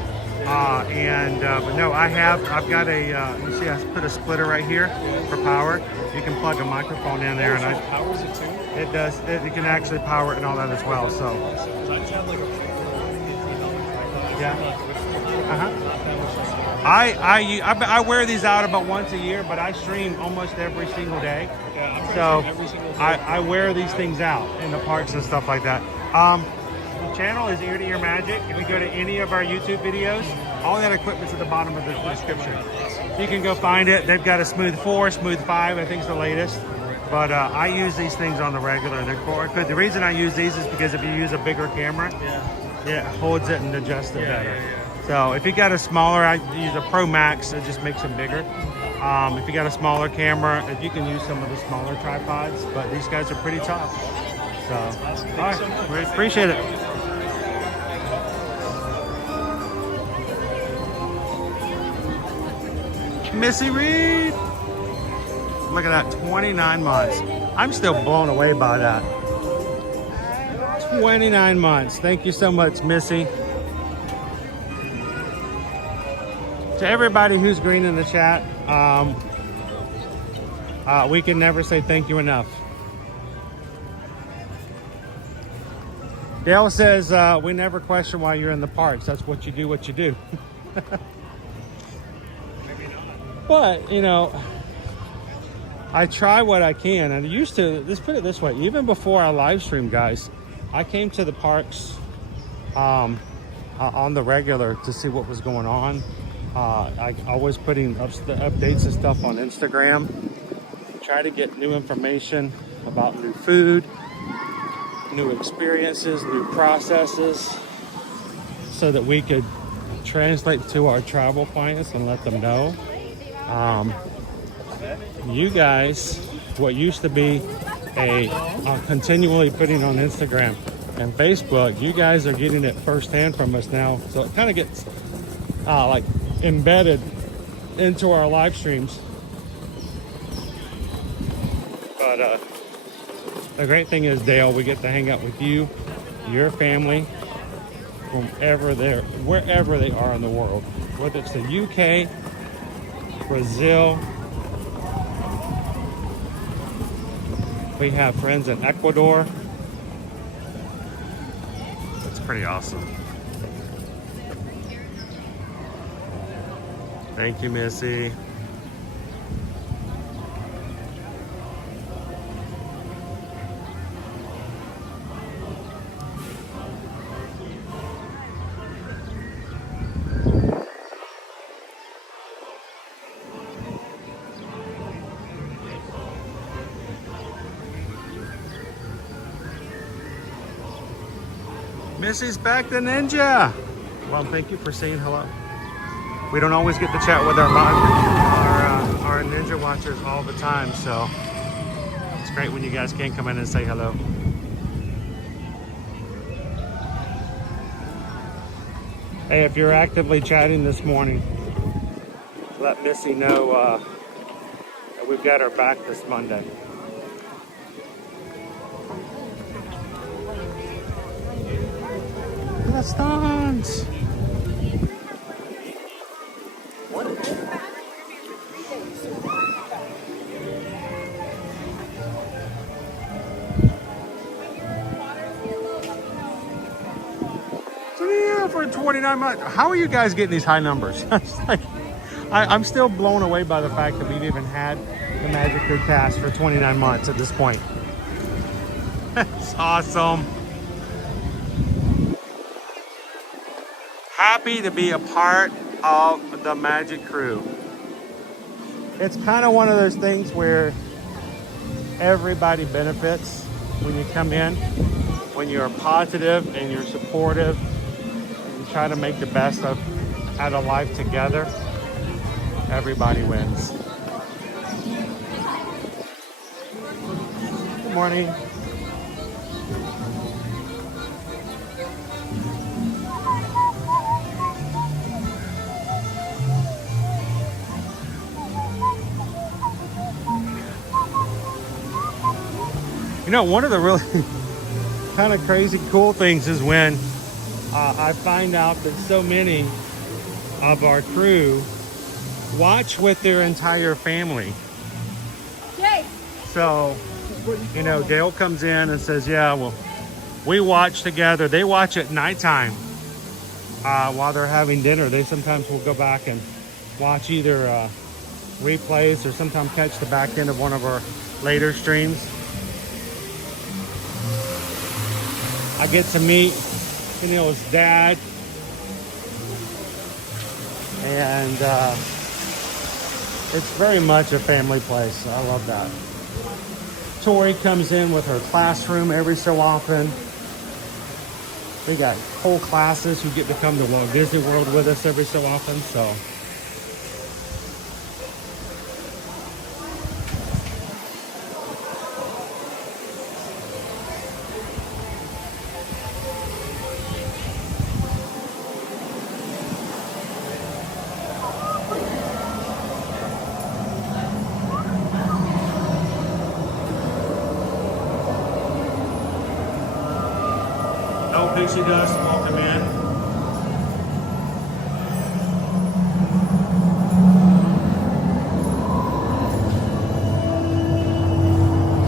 But no, I've got a, you see I put a splitter right here for power. You can plug a microphone in there and it powers it too? It does, it can actually power it and all that as well, so. I just have like a $15 tripod. Yeah. Not that much. I wear these out about once a year, but I stream almost every single day. Yeah, I'm so every single day. I wear these things out in the parks and stuff like that. The channel is Ear to Ear Magic. If you go to any of our YouTube videos, all that equipment's at the bottom of the description. You can go find it. They've got a Smooth 4, Smooth 5, I think is the latest. But I use these things on the regular. They're good. The reason I use these is because if you use a bigger camera, it holds it and adjusts it better. So if you got a smaller, I use a Pro Max, it just makes them bigger. If you got a smaller camera, you can use some of the smaller tripods, but these guys are pretty tough. So, all right, we appreciate it. Missy Reed. Look at that, 29 months. I'm still blown away by that. 29 months. Thank you so much, Missy. To everybody who's green in the chat, we can never say thank you enough. Dale says, we never question why you're in the parks. That's what you do, what you do. But, you know, I try what I can. And I used to, let's put it this way, even before I live stream, guys, I came to the parks on the regular to see what was going on. I was putting up updates and stuff on Instagram. Try to get new information about new food, new experiences, new processes, so that we could translate to our travel clients and let them know. You guys, what used to be continually putting on Instagram and Facebook, you guys are getting it firsthand from us now. So it kind of gets like embedded into our live streams. But the great thing is, Dale, we get to hang out with you, your family, wherever they are in the world, whether it's the UK, Brazil. We have friends in Ecuador. That's pretty awesome. Thank you, Missy. Missy's back to Ninja. Well, thank you for saying hello. We don't always get to chat with our Ninja watchers all the time, so it's great when you guys can come in and say hello. Hey, if you're actively chatting this morning, let Missy know that we've got her back this Monday. Let's dance. So yeah, for 29 months. How are you guys getting these high numbers? It's like, I'm still blown away by the fact that we've even had the Magic Crew cast for 29 months at this point. That's awesome. Happy to be a part of the Magic Crew. It's kind of one of those things where everybody benefits when you come in, when you're positive and you're supportive and you try to make the best out of life together. Everybody wins. Good morning. You know, one of the really kind of crazy cool things is when I find out that so many of our crew watch with their entire family. Yay! So, you know, Gail comes in and says, yeah, well, we watch together. They watch at nighttime while they're having dinner. They sometimes will go back and watch either replays or sometimes catch the back end of one of our later streams. I get to meet Keneal's dad, and it's very much a family place. I love that. Tori comes in with her classroom every so often. We got whole classes who get to come to Walt Disney World with us every so often, so. Pixie Dust, welcome in.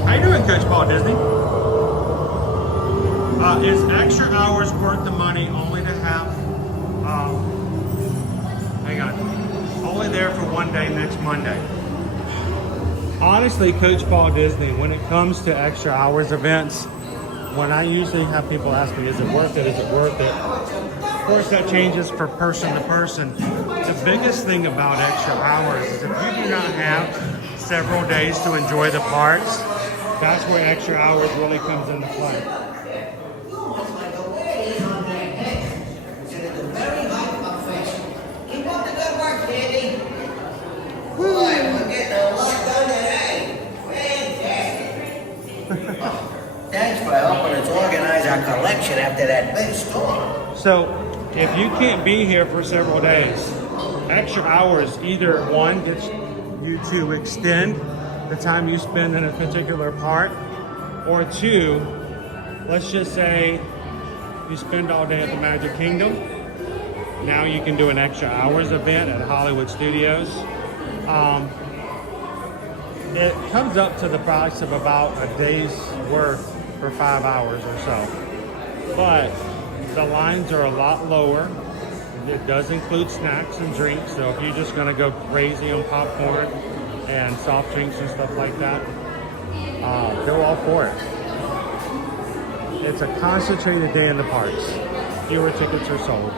How you doing, Coach Paul Disney? Is extra hours worth the money only to have, hang on, only there for one day next Monday? Honestly, Coach Paul Disney, when it comes to extra hours events, when I usually have people ask me, is it worth it? Is it worth it? Of course, that changes from person to person. The biggest thing about extra hours is if you do not have several days to enjoy the parks, that's where extra hours really comes into play. Keep up the good work, Andy. Boy, we're getting a lot done today. Fantastic. Thanks for helping us organize our collection after that big storm. So, if you can't be here for several days, extra hours either one gets you to extend the time you spend in a particular park, or two, let's just say you spend all day at the Magic Kingdom. Now you can do an extra hours event at Hollywood Studios. It comes up to the price of about a day's worth for 5 hours or so. But the lines are a lot lower. It does include snacks and drinks, so if you're just gonna go crazy on popcorn and soft drinks and stuff like that, go all for it. It's a concentrated day in the parks. Fewer tickets are sold.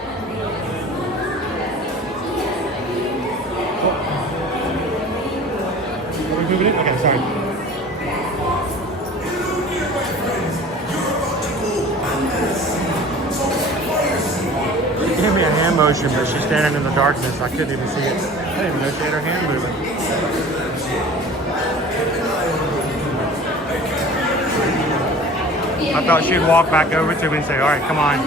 Are we moving it? Okay, sorry. She gave me a hand motion, but she's standing in the darkness. I couldn't even see it. I didn't even know she had her hand moving. I thought she'd walk back over to me and say, all right, come on.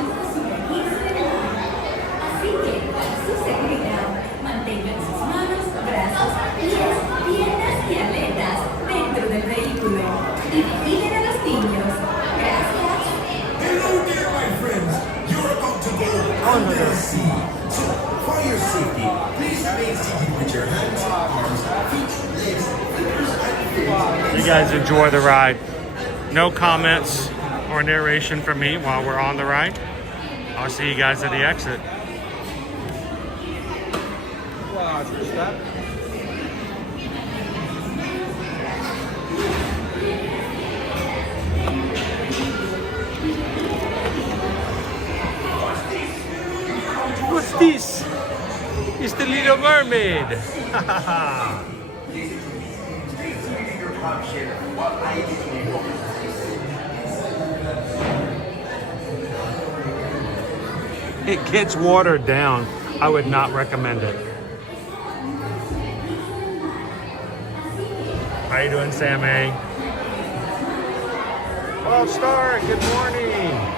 niños. Gracias. Hello there, my friends. You're about to go under the sea. So, for your safety, please remain seated with your hands, arms, feet, legs, fingers, and fins. You guys enjoy the ride. No comments or narration from me while we're on the ride. I'll see you guys at the exit. What's this? It's the Little Mermaid. It gets watered down. I would not recommend it. How you doing, Sammy? Hello, Star. Good morning.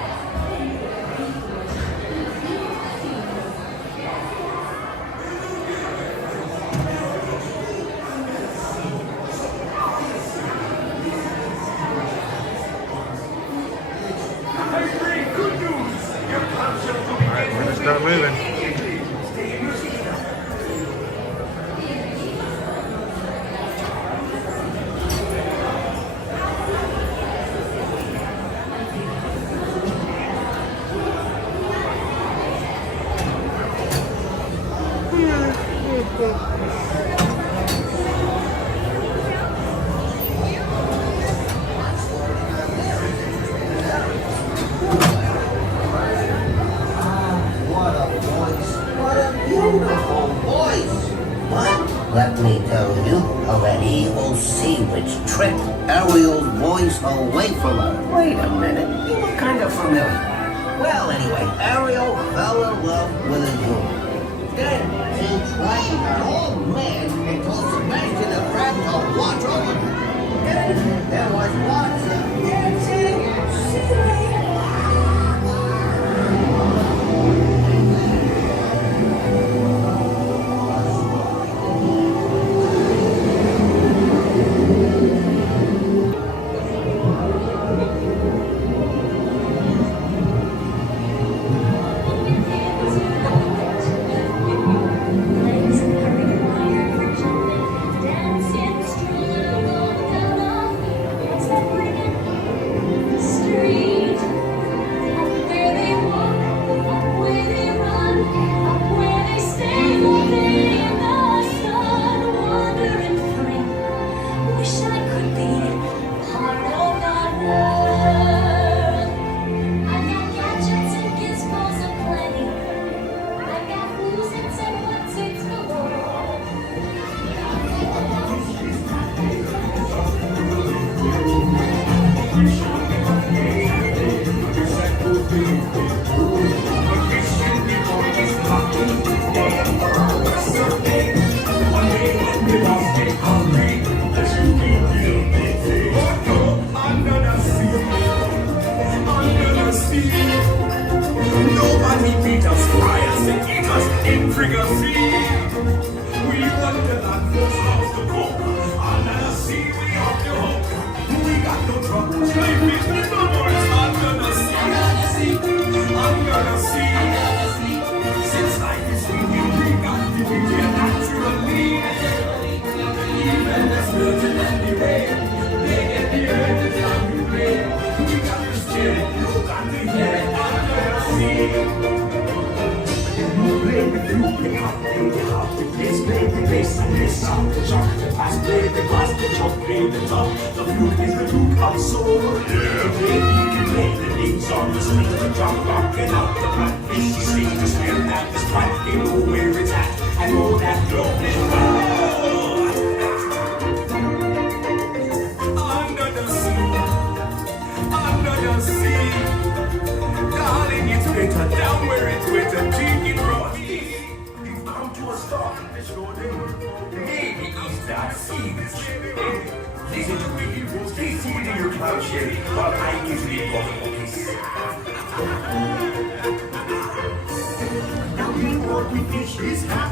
Start moving. Let me tell you, already we'll see which trick Ariel's voice away from her. Wait a minute, you look kind of familiar. Well, anyway, Ariel fell in love with a ghoul. Then he tried to get old man and told Sebastian and Fred to watch over her. Then there was lots of dancing and singing.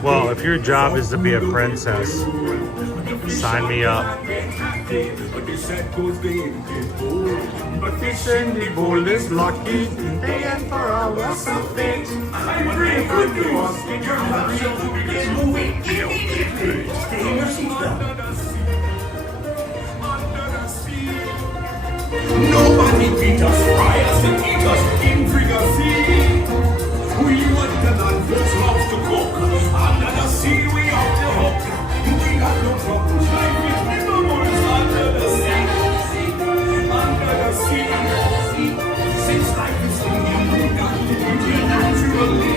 Well, if your job is to be a princess, sign me up. dice and the bull is lucky. They and for all was a fate. I'm bringing good news. Your nutshell will begin to wait immediately. Stay in your seatbelt. Nobody beat us, fry us, and eat us in Frigassee. We want the non-folks loves to cook. Under the sea, we have to hook. We got no troubles. Life is memories under the sea. Under the sea. Since life is singing, we got to do it naturally.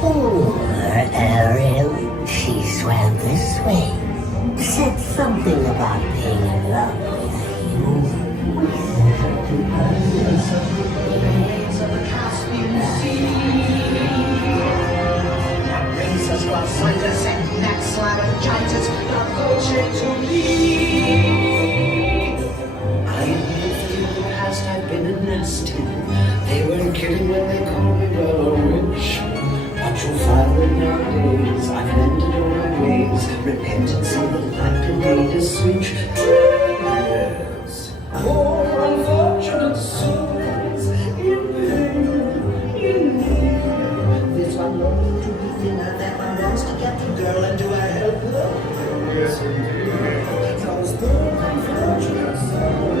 Poor Ariel, she swam this way. Said something about being in love with you. We sent her to Paris of the waves of the Caspian Sea. That brings us to our Cytus and next slab of giants, the culture to me. I lived in the past, I've been a nesting. They weren't kidding when they called me well a witch. But you'll find that nowadays I've mended all my ways. Repentance on the light and made a switch. Yes. Poor unfortunate souls in pain, in need. This one longing to be thinner than my wants to get the girl, and do I help her? Yes, indeed. Those poor unfortunate souls.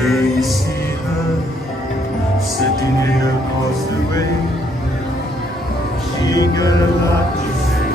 They see her sitting here across the way. She got a lot to say.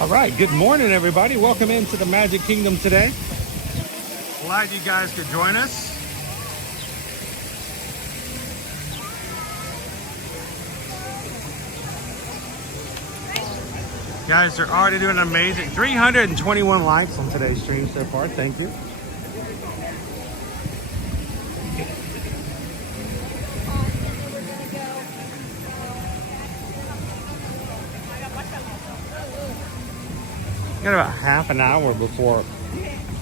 All right, good morning, everybody. Welcome into the Magic Kingdom today. Glad you guys could join us. Guys, they're already doing amazing. 321 likes on today's stream so far. Thank you. Got about half an hour before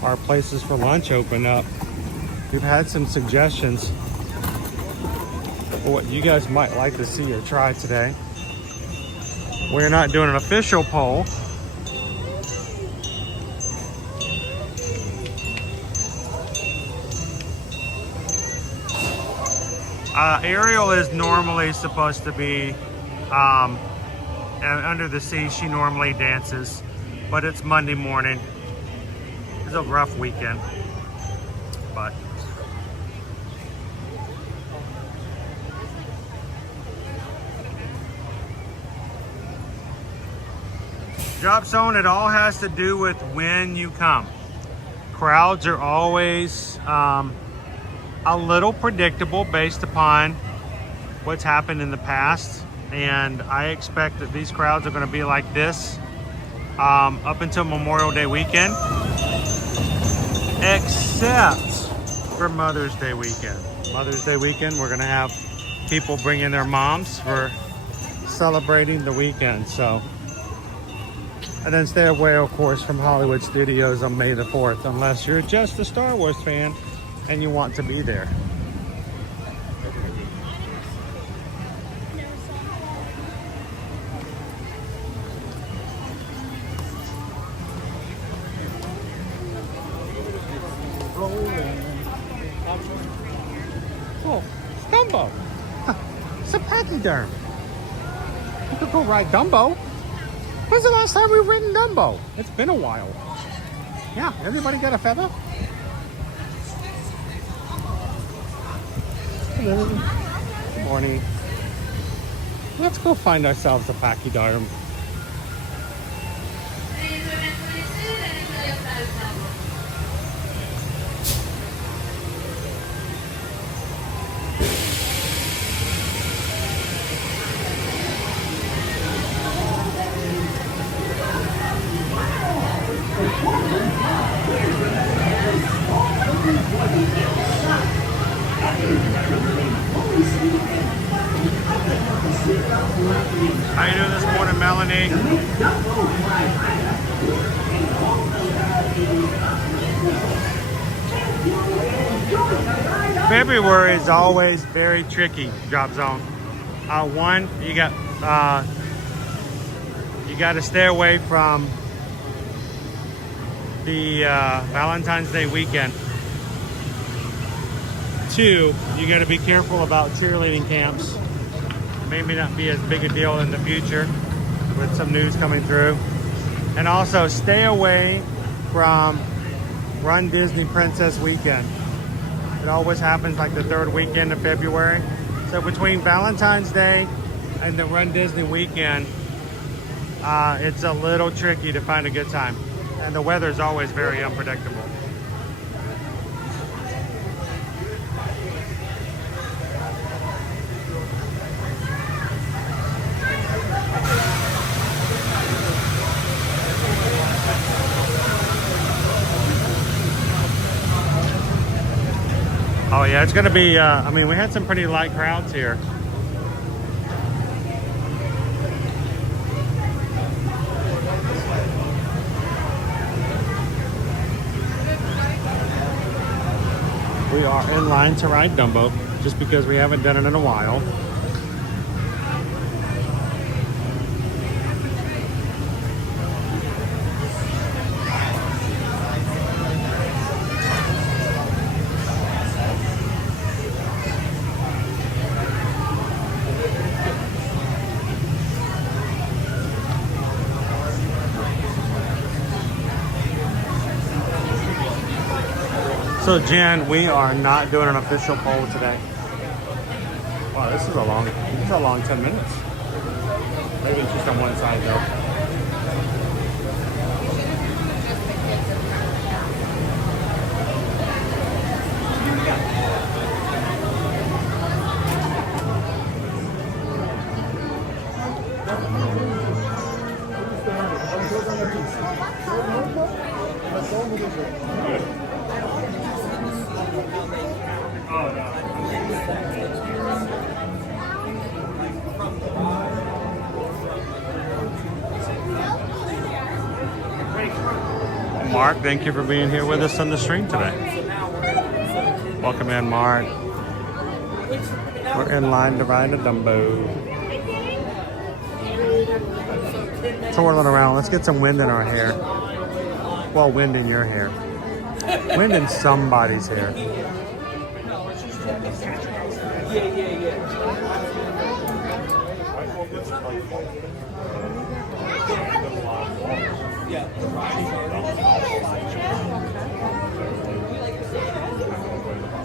our places for lunch open up. We've had some suggestions for what you guys might like to see or try today. We're not doing an official poll. Ariel is normally supposed to be under the sea. She normally dances, but it's Monday morning. It's a rough weekend, but drop zone, it all has to do with when you come. Crowds are always a little predictable based upon what's happened in the past, and I expect that these crowds are going to be like this up until Memorial Day weekend, except for Mother's Day weekend. Mother's Day weekend, we're going to have people bringing their moms for celebrating the weekend. So, and then stay away, of course, from Hollywood Studios on May the 4th, unless you're just a Star Wars fan and you want to be there. Oh, it's Dumbo. It's a pachyderm. You could go ride Dumbo. When's the last time we've ridden Dumbo? It's been a while. Yeah, everybody got a feather? Hello. Good morning. Let's go find ourselves a pachyderm. How you doing this morning, Melanie? February is always very tricky, drop zone. One, you got to stay away from the Valentine's Day weekend. Two, you got to be careful about cheerleading camps. Maybe not be as big a deal in the future with some news coming through. And also stay away from Run Disney Princess weekend. It always happens like the third weekend of February. So between Valentine's Day and the Run Disney weekend, it's a little tricky to find a good time. And the weather is always very unpredictable. Oh yeah, it's gonna be, I mean, we had some pretty light crowds here. We are in line to ride Dumbo, just because we haven't done it in a while. So Jen, we are not doing an official poll today. Wow, this is a long 10 minutes. Maybe it's just on one side though. Mark, thank you for being here with us on the stream today. Welcome in, Mark. We're in line to ride a Dumbo. Twirling around. Let's get some wind in our hair. Well, wind in your hair. Wind in somebody's hair.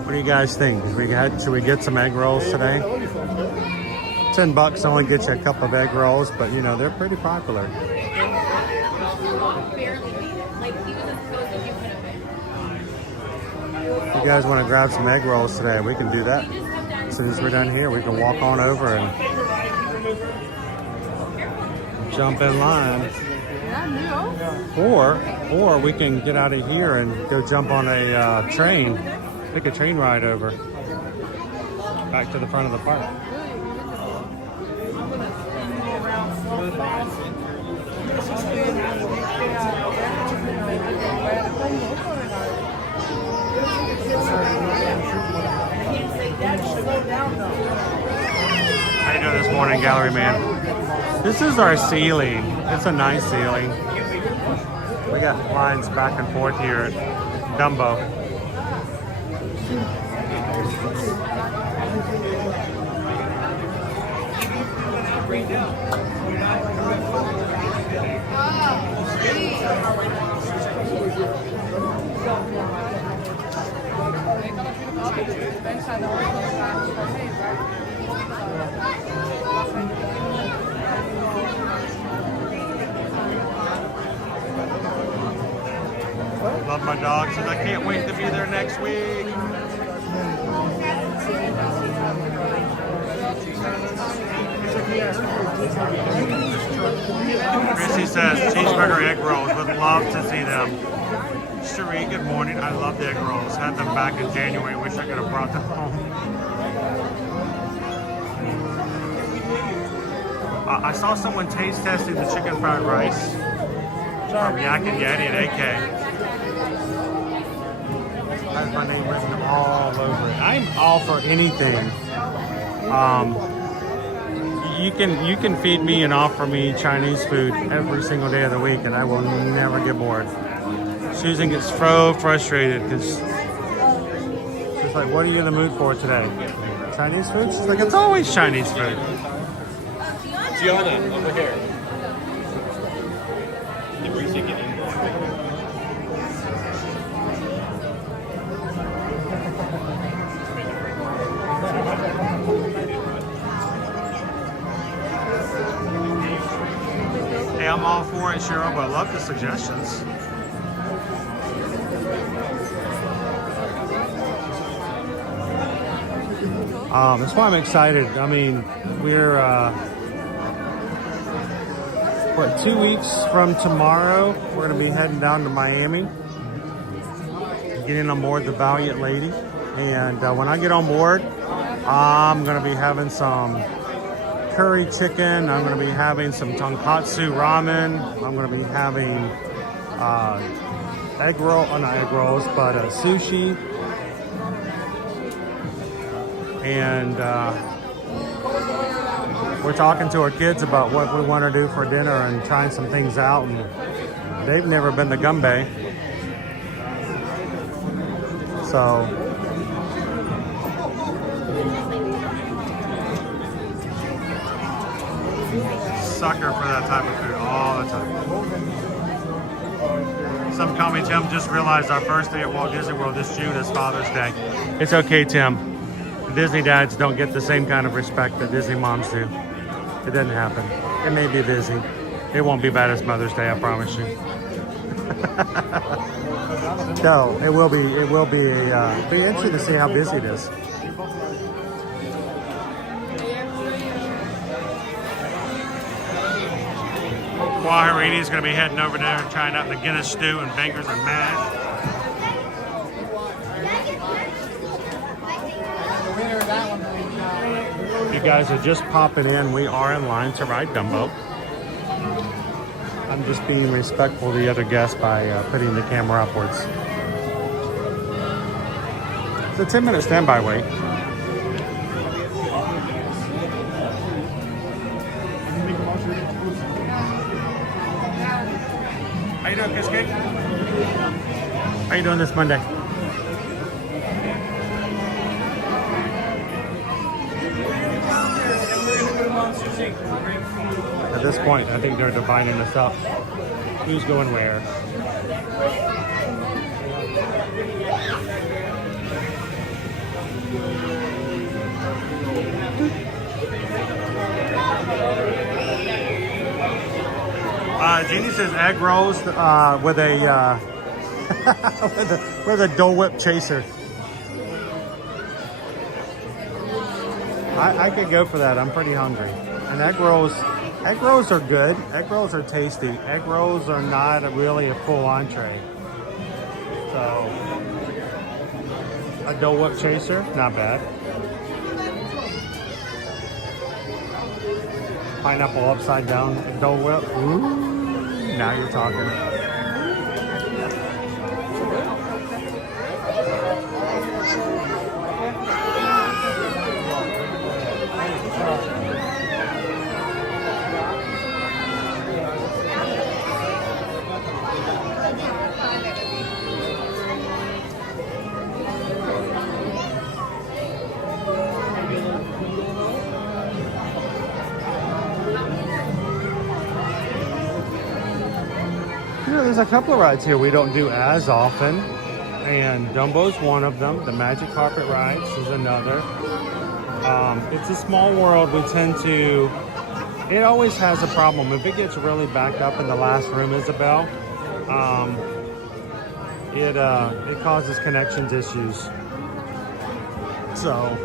What do you guys think? Should we get some egg rolls today? $10 only gets you a cup of egg rolls, but you know, they're pretty popular. If you guys want to grab some egg rolls today, we can do that. As soon as we're done here, we can walk on over and jump in line. Or we can get out of here and go jump on a train. Take a train ride over. Back to the front of the park. How you doing this morning, gallery man? This is our ceiling. It's a nice ceiling. We got lines back and forth here at Dumbo. Love my dogs and I can't wait to be there next week. Chrissy says cheeseburger egg rolls, would love to see them. Cherie, good morning. I love the egg rolls. Had them back in January. Wish I could have brought them home. I saw someone taste testing the chicken fried rice from Yak and Yeti at AK. I have my name written all over it. I'm all for anything. You can feed me and offer me Chinese food every single day of the week, and I will never get bored. Susan gets so frustrated because she's like, "What are you in the mood for today? Chinese food?" She's like, "It's always Chinese food." Gianna, over here. Hey, I'm all for it, Cheryl, but I love the suggestions. That's why I'm excited. I mean, we're 2 weeks from tomorrow. We're going to be heading down to Miami, getting on board the Valiant Lady. And when I get on board, I'm going to be having some curry chicken. I'm going to be having some tonkatsu ramen. I'm going to be having not egg rolls, but sushi. And we're talking to our kids about what we want to do for dinner and trying some things out. And they've never been to Gumbe. So sucker for that type of food all the time. Some call me Tim, just realized our first day at Walt Disney World this June is Father's Day. It's okay, Tim. Disney dads don't get the same kind of respect that Disney moms do. It doesn't happen. It may be busy. It won't be bad as Mother's Day, I promise you. No, it will be interesting to see how busy it is. Guajarini is going to be heading over there and trying out the Guinness stew and bangers and mash. The winner of that one you guys are just popping in, we are in line to ride Dumbo. I'm just being respectful of the other guests by putting the camera upwards. It's a 10-minute standby wait. How you doing, Kiss Cake? How you doing this Monday? At this point, I think they're dividing us up. Who's going where? Jeannie says egg rolls with a with a Dole Whip chaser. I could go for that. I'm pretty hungry. And egg rolls are good. Egg rolls are tasty. Egg rolls are not really a full entree. So a Dole Whip chaser, not bad. Pineapple upside down Dole Whip. Ooh, now you're talking. There's a couple of rides here we don't do as often, and Dumbo's one of them. The Magic Carpet Rides is another. It's a small world. We tend to, it always has a problem. If it gets really backed up in the last room, Isabel, it causes connections issues. So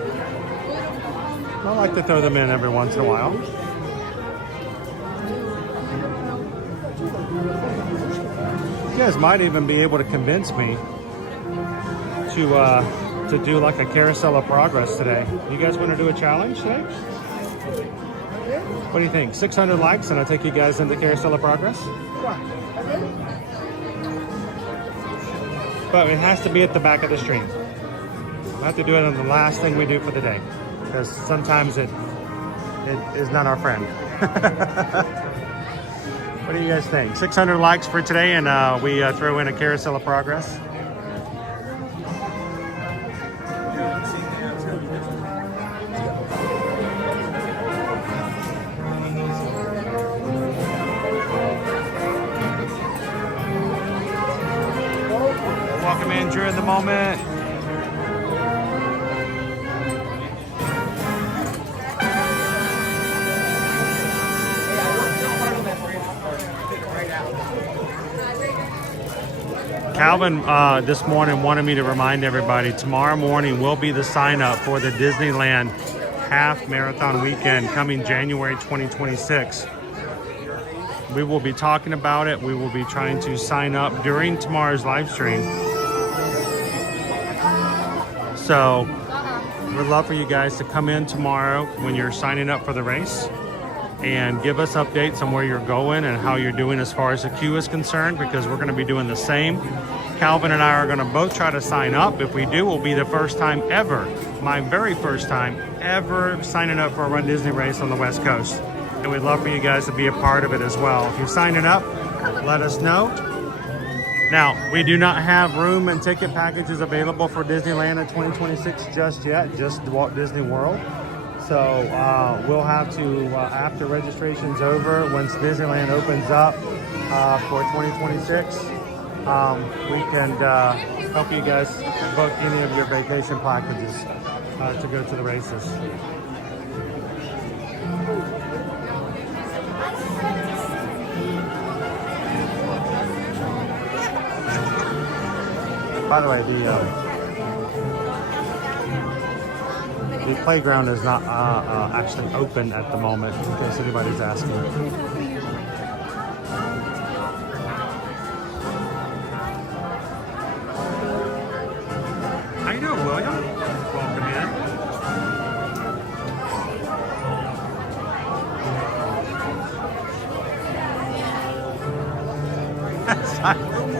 I like to throw them in every once in a while. You guys might even be able to convince me to do like a Carousel of Progress today. You guys want to do a challenge today? What do you think? 600 likes and I'll take you guys into Carousel of Progress? But it has to be at the back of the stream. We'll have to do it on the last thing we do for the day, because sometimes it is not our friend. What do you guys think? 600 likes for today, and we throw in a Carousel of Progress. Welcome in during the moment. Calvin this morning wanted me to remind everybody, tomorrow morning will be the sign up for the Disneyland Half Marathon Weekend coming January 2026. We will be talking about it. We will be trying to sign up during tomorrow's live stream. So we'd love for you guys to come in tomorrow when you're signing up for the race and give us updates on where you're going and how you're doing as far as the queue is concerned, because we're going to be doing the same. Calvin and I are going to both try to sign up. If we do, will be the first time ever, my very first time ever signing up for a Run Disney race on the West Coast. And we'd love for you guys to be a part of it as well. If you're signing up, let us know. Now, we do not have room and ticket packages available for Disneyland in 2026 just yet, just Walt Disney World. So we'll have to, after registration's over, once Disneyland opens up for 2026, we can help you guys book any of your vacation packages to go to the races. By the way, the playground is not actually open at the moment, in case anybody's asking. How you doing, William? Welcome in.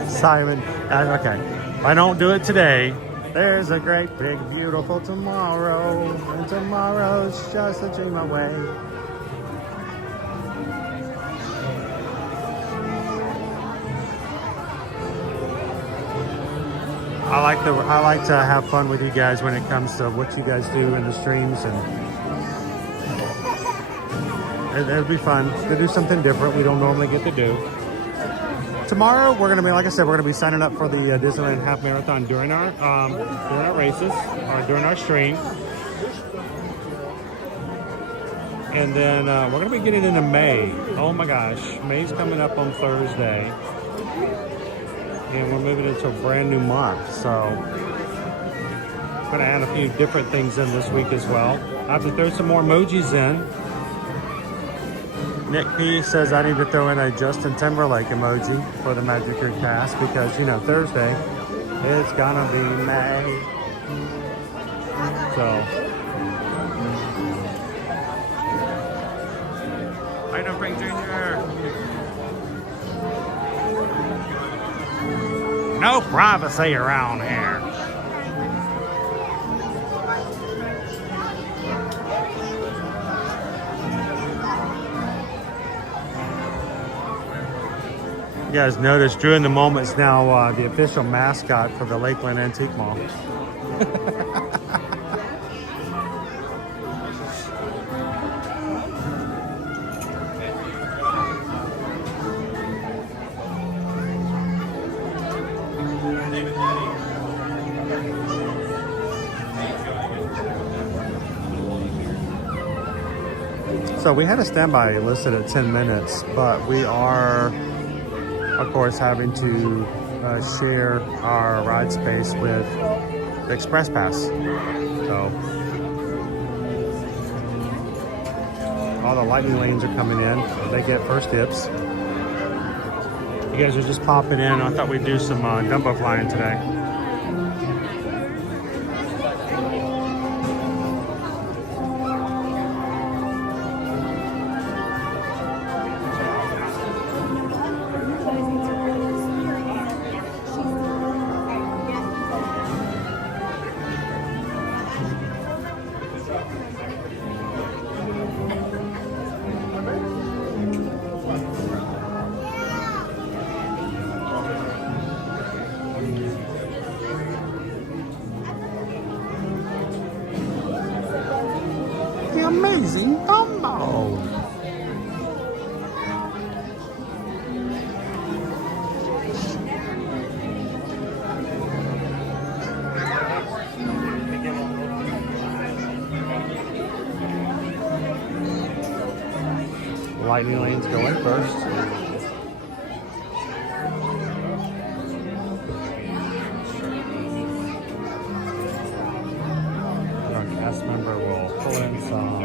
Simon, okay. If I don't do it today, there's a great, big, beautiful tomorrow. And tomorrow's just a dream away. I like to have fun with you guys when it comes to what you guys do in the streams, and it'll be fun to do something different we don't normally get to do. Tomorrow we're gonna be, like I said, we're gonna be signing up for the Disneyland Half Marathon during our races or during our stream, and then we're gonna be getting into May. Oh my gosh, May's coming up on Thursday. And we're moving into a brand new month, so I'm gonna add a few different things in this week as well. I have to throw some more emojis in. Nick P says I need to throw in a Justin Timberlake emoji for the Magic Crew cast because, you know, Thursday it's gonna be May. So, I don't bring Junior. No privacy around here. You guys notice Drew in the Moment is now the official mascot for the Lakeland Antique Mall. So we had a standby listed at 10 minutes, but we are, of course, having to share our ride space with the Express Pass. So all the lightning lanes are coming in. They get first dibs. You guys are just popping in. I thought we'd do some Dumbo flying today. Amazing Dumbo. Lightning lanes go in first. Our cast member will pull in some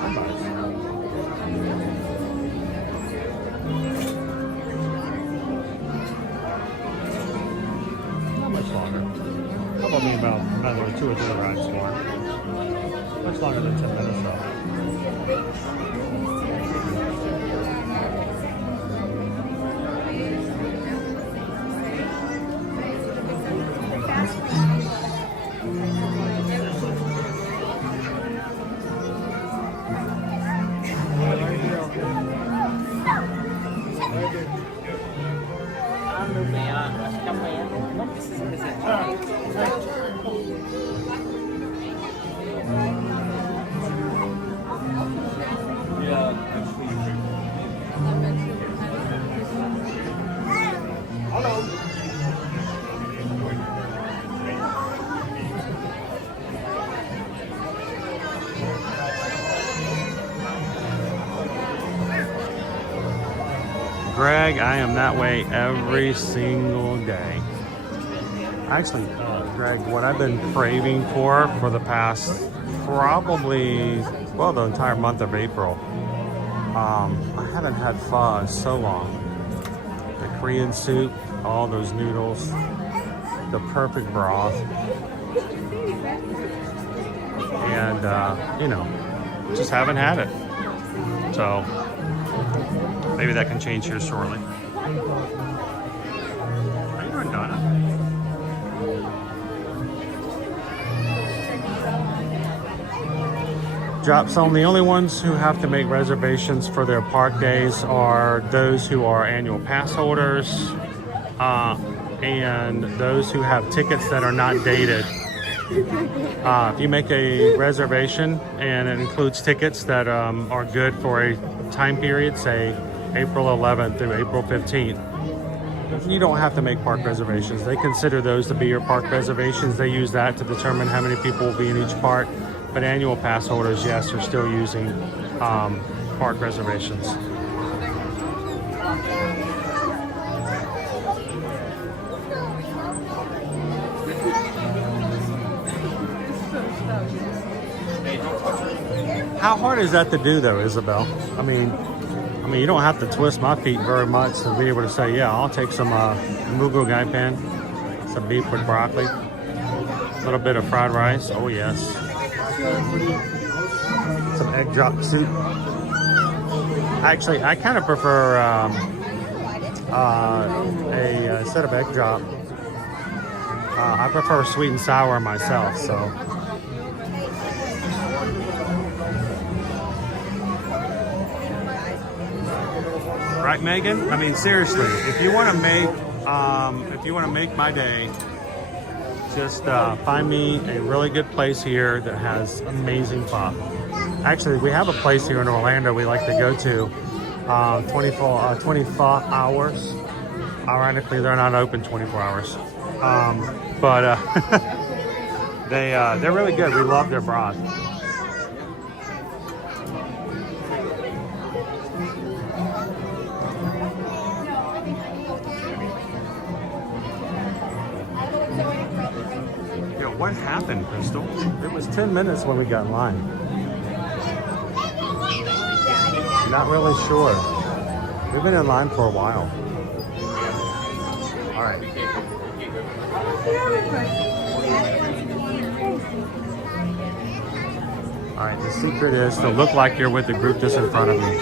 combos. Not much longer. Probably about another 2 or 3 rides more. Much longer than 10 minutes though. Greg, I am that way every single day. Actually, Greg, what I've been craving for the past probably, well, the entire month of April, I haven't had pho in so long. The Korean soup, all those noodles, the perfect broth, and, you know, just haven't had it. So maybe that can change here shortly. drop zone. The only ones who have to make reservations for their park days are those who are annual pass holders and those who have tickets that are not dated. If you make a reservation and it includes tickets that are good for a time period, say April 11th through April 15th, you don't have to make park reservations. They consider those to be your park reservations. They use that to determine how many people will be in each park. But annual pass holders, yes, are still using park reservations. How hard is that to do, though, Isabel? I mean, you don't have to twist my feet very much to be able to say, yeah, I'll take some mugo gai pan, some beef with broccoli, a little bit of fried rice. Oh, yes. Some egg drop soup. Actually, I kind of prefer instead of egg drop, I prefer sweet and sour myself, so. Right, Megan? I mean, seriously, if you want to make my day, just find me a really good place here that has amazing pho. Actually, we have a place here in Orlando we like to go to 24 hours. Ironically, they're not open 24 hours. But they're really good. We love their broth. What happened, Crystal? It was 10 minutes when we got in line. Not really sure. We've been in line for a while. All right. All right, the secret is to look like you're with the group just in front of you.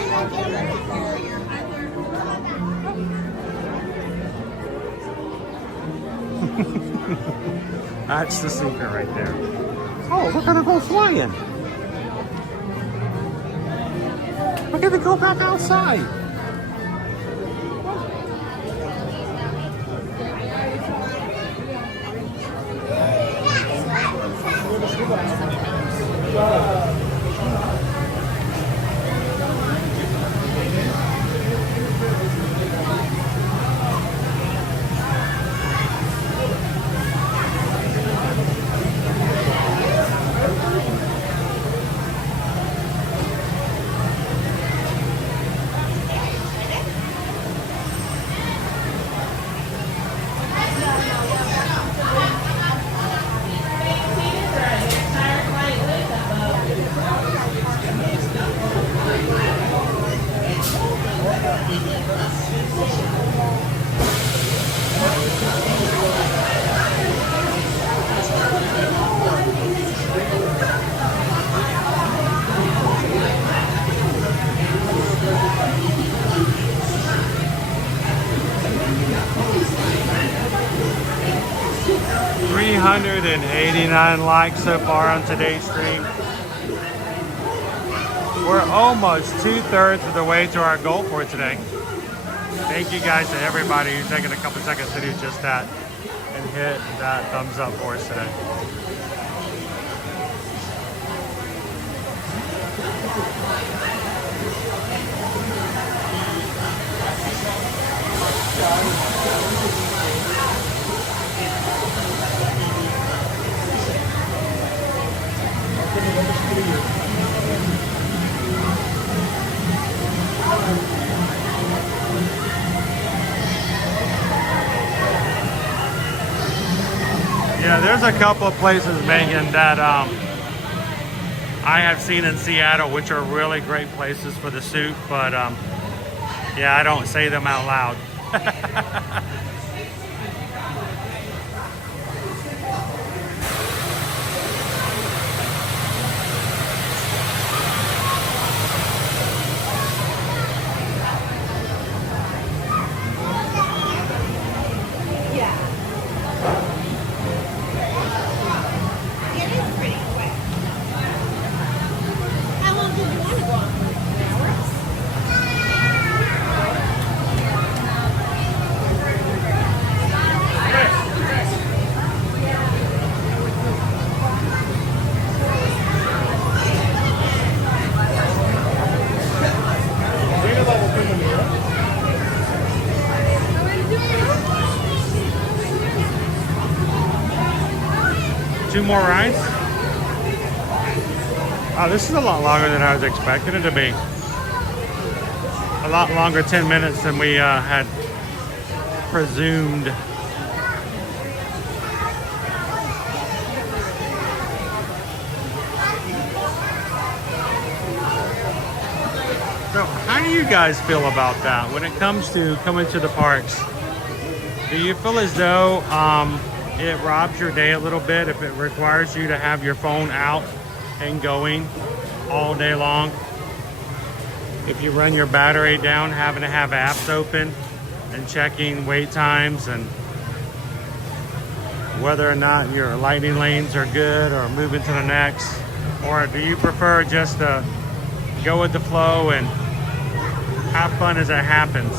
That's the secret right there. Oh, we're gonna go flying. We're gonna go back outside. $389 likes so far on today's stream. We're almost 2/3 of the way to our goal for today. Thank you guys to everybody who's taking a couple seconds to do just that and hit that thumbs up for us today. Yeah, there's a couple of places, Megan, that I have seen in Seattle, which are really great places for the soup, but yeah, I don't say them out loud. 2 more rides. Oh, this is a lot longer than I was expecting it to be. A lot longer, 10 minutes than we had presumed. So how do you guys feel about that when it comes to coming to the parks? Do you feel as though it robs your day a little bit if it requires you to have your phone out and going all day long? If you run your battery down, having to have apps open and checking wait times and whether or not your lightning lanes are good or moving to the next? Or do you prefer just to go with the flow and have fun as it happens?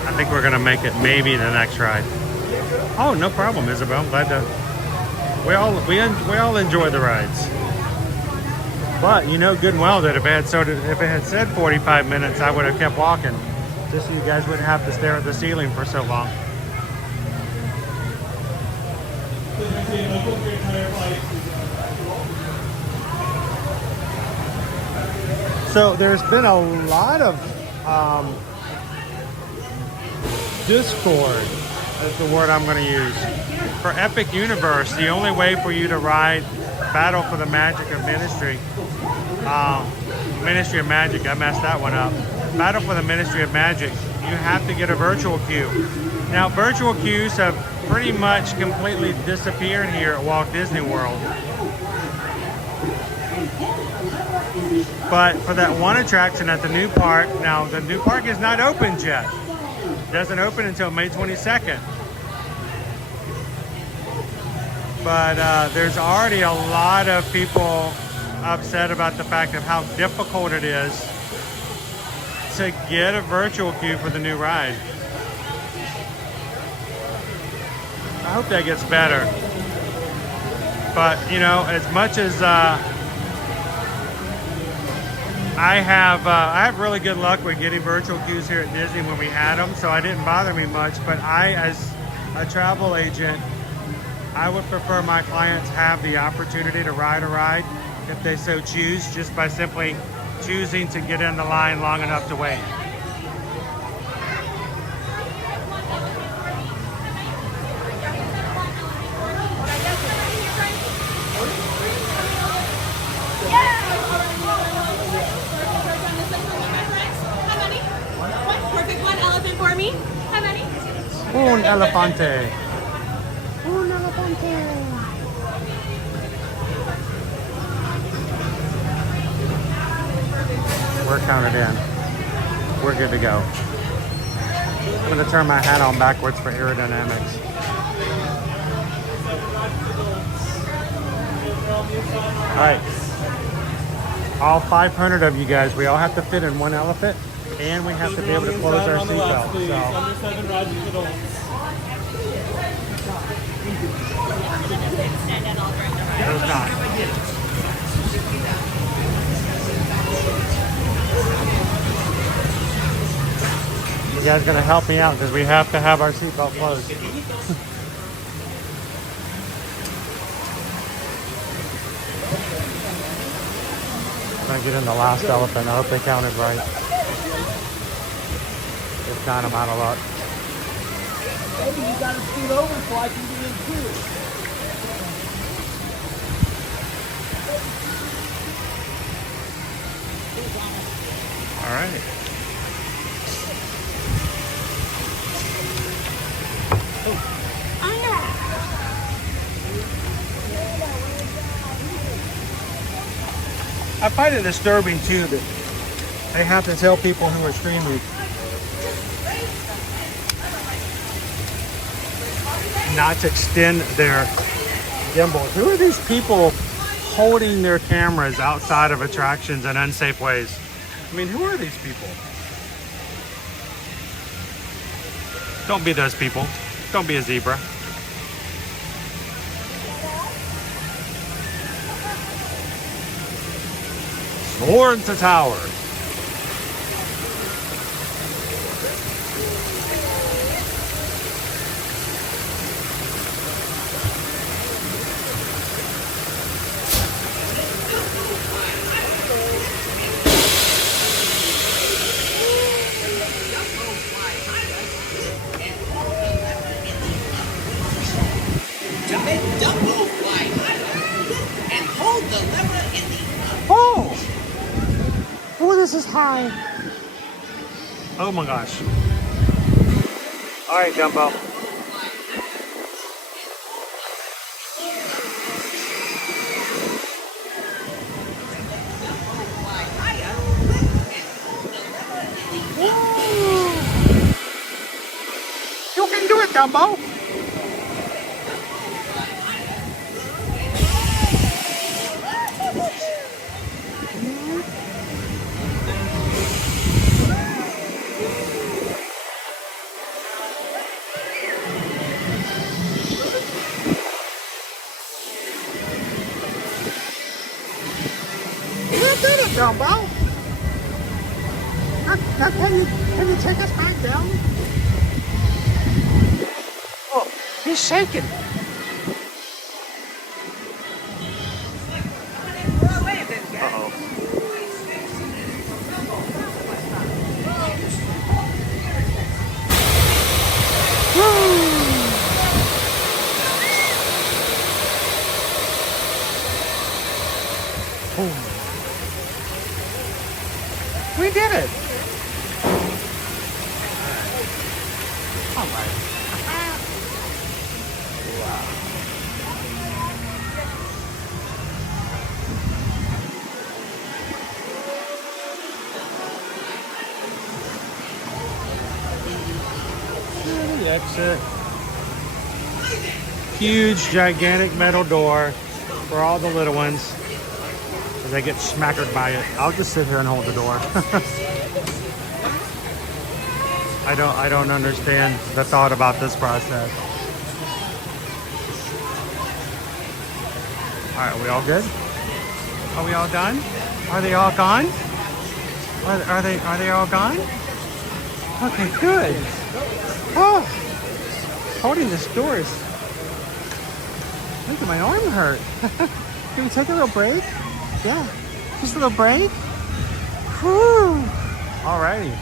I think we're gonna make it maybe the next ride. Oh, no problem, Isabel. I'm glad to. We all enjoy the rides. But you know good and well that if it had said 45 minutes, I would have kept walking, just so you guys wouldn't have to stare at the ceiling for so long. So there's been a lot of discord is the word I'm going to use. For Epic Universe, the only way for you to ride Battle for the Magic of Ministry, Ministry of Magic, I messed that one up. Battle for the Ministry of Magic, you have to get a virtual queue. Now, virtual queues have pretty much completely disappeared here at Walt Disney World. But for that one attraction at the new park, now the new park is not open yet. It doesn't open until May 22nd. But there's already a lot of people upset about the fact of how difficult it is to get a virtual queue for the new ride. I hope that gets better. But, you know, as much as I have really good luck with getting virtual queues here at Disney when we had them, so it didn't bother me much. But I, as a travel agent, I would prefer my clients have the opportunity to ride a ride if they so choose, just by simply choosing to get in the line long enough to wait. Un elefante. Un elefante. We're counted in. We're good to go. I'm going to turn my hat on backwards for aerodynamics. All right. All 500 of you guys, we all have to fit in one elephant, and we have to be able to close our seatbelt. So. Under 7 rides with adults. There's not. You guys gonna help me out because we have to have our seatbelt closed. I'm gonna get in the last elephant. I hope they counted right. If not, I'm out of luck. Maybe you gotta scoot over so I can get in too. All right. I find it disturbing too that they have to tell people who are streaming not to extend their gimbals. Who are these people holding their cameras outside of attractions in unsafe ways? I mean, who are these people? Don't be those people. Don't be a zebra. Towards the tower. To make Dumbo fly higher and hold the lever in the Oh! Oh, this is high. Oh my gosh. All right, Dumbo. You can do it, Dumbo. Dumbo. Now can you take us back down? Oh, he's shaking. Uh-oh. Oh. We did it! All right. Wow. The exit. Huge, gigantic metal door for all the little ones. They get smackered by it. I'll just sit here and hold the door. I don't understand the thought about this process. All right, are we all good? Are we all done? Are they all gone? Are they all gone? Okay, good. Oh, holding this door is making my arm hurt. Can we take a little break? Yeah, just a little break. Whew. Alrighty.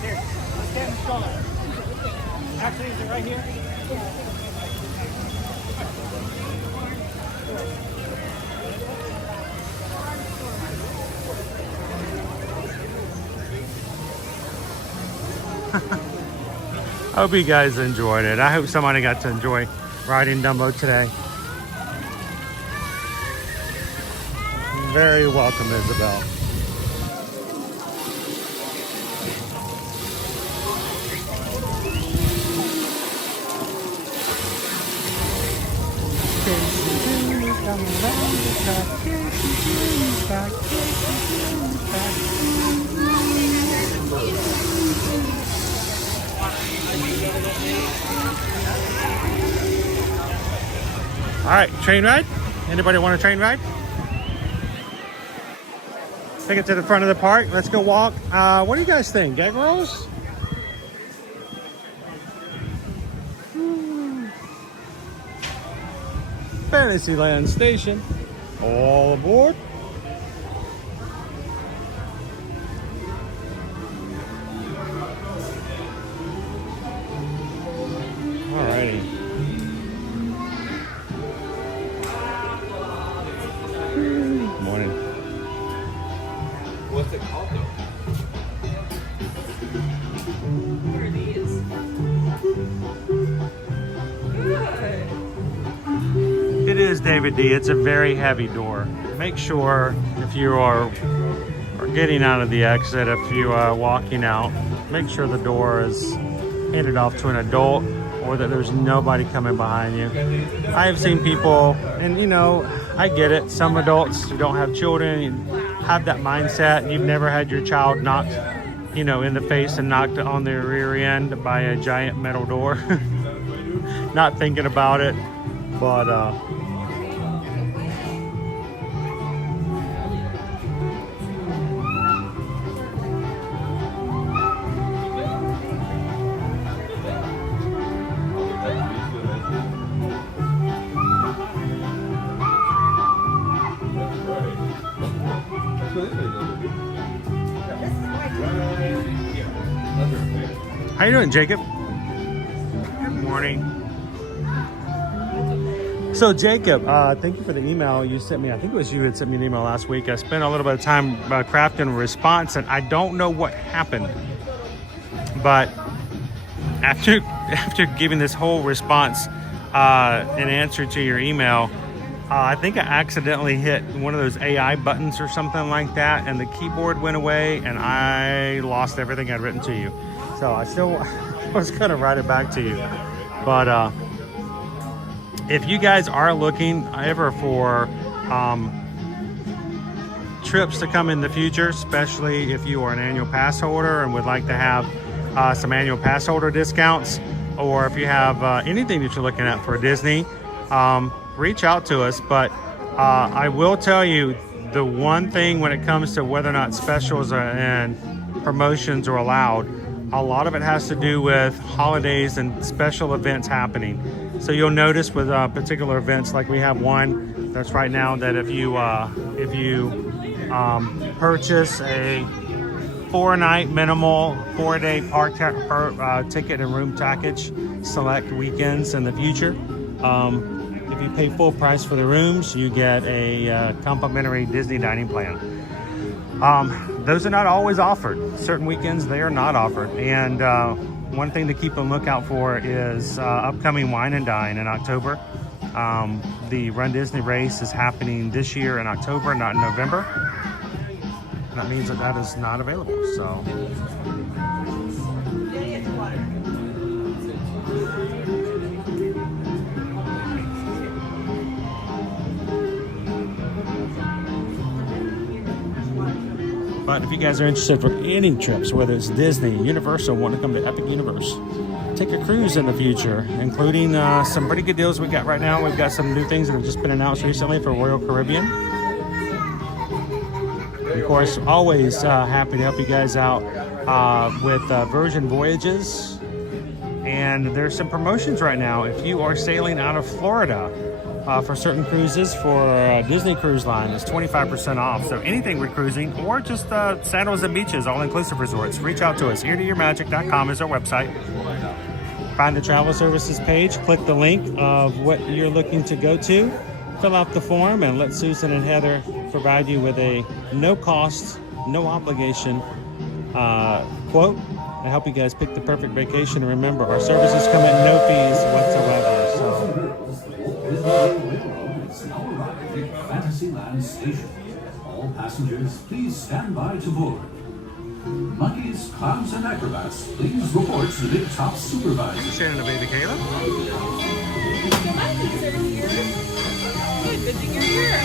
Here, let's get in the stroller. Actually, is it right here? I hope you guys enjoyed it. I hope somebody got to enjoy riding Dumbo today. Very welcome, Isabel. All right, train ride? Anybody want a train ride? Take it to the front of the park. Let's go walk. What do you guys think? Gag rolls? Fantasyland Station. All aboard. Alrighty. Morning. What's it called though? What are these? Good. It is, David D. It's a very heavy door. Make sure if you are getting out of the exit, if you are walking out, make sure the door is handed off to an adult or that there's nobody coming behind you. I have seen people, and you know, I get it. Some adults who don't have children have that mindset. You've never had your child knocked, you know, in the face and knocked on their rear end by a giant metal door. Not thinking about it, but how you doing, Jacob? Good morning. So Jacob, thank you for the email you sent me. I think it was you that sent me an email last week. I spent a little bit of time crafting a response, and I don't know what happened. But after giving this whole response in answer to your email, I think I accidentally hit one of those AI buttons or something like that, and the keyboard went away, and I lost everything I'd written to you. So I was gonna write it back to you, but if you guys are looking ever for trips to come in the future, especially if you are an annual pass holder and would like to have some annual pass holder discounts, or if you have anything that you're looking at for Disney, reach out to us. But I will tell you, the one thing when it comes to whether or not specials and promotions are allowed, a lot of it has to do with holidays and special events happening. So you'll notice with particular events, like we have one that's right now, that if you purchase a 4-night minimal 4-day park ticket and room package, select weekends in the future, if you pay full price for the rooms, you get a complimentary Disney dining plan. Those are not always offered. Certain weekends they are not offered. And one thing to keep a lookout for is upcoming Wine and Dine in October. The Run Disney race is happening this year in October, not in November. That means that is not available. So. But if you guys are interested for any trips, whether it's Disney, Universal, want to come to Epic Universe, take a cruise in the future, including some pretty good deals we got right now. We've got some new things that have just been announced recently for Royal Caribbean. Of course, always happy to help you guys out with Virgin Voyages. And there's some promotions right now. If you are sailing out of Florida, for certain cruises for Disney Cruise Line, it's 25% off. So anything we're cruising, or just sandals and beaches, all-inclusive resorts, reach out to us. eartoyourmagic.com is our website. Find the travel services page, click the link of what you're looking to go to, fill out the form, and let Susan and Heather provide you with a no-cost, no-obligation quote and help you guys pick the perfect vacation. And remember, our services come at no fees whatsoever. So. It's now arrived at Fantasyland Station. All passengers, please stand by to board. Monkeys, clowns, and acrobats, please report to the Big Top Supervisor. Shannon and baby Kayla. The monkeys are here. Good thing you're here.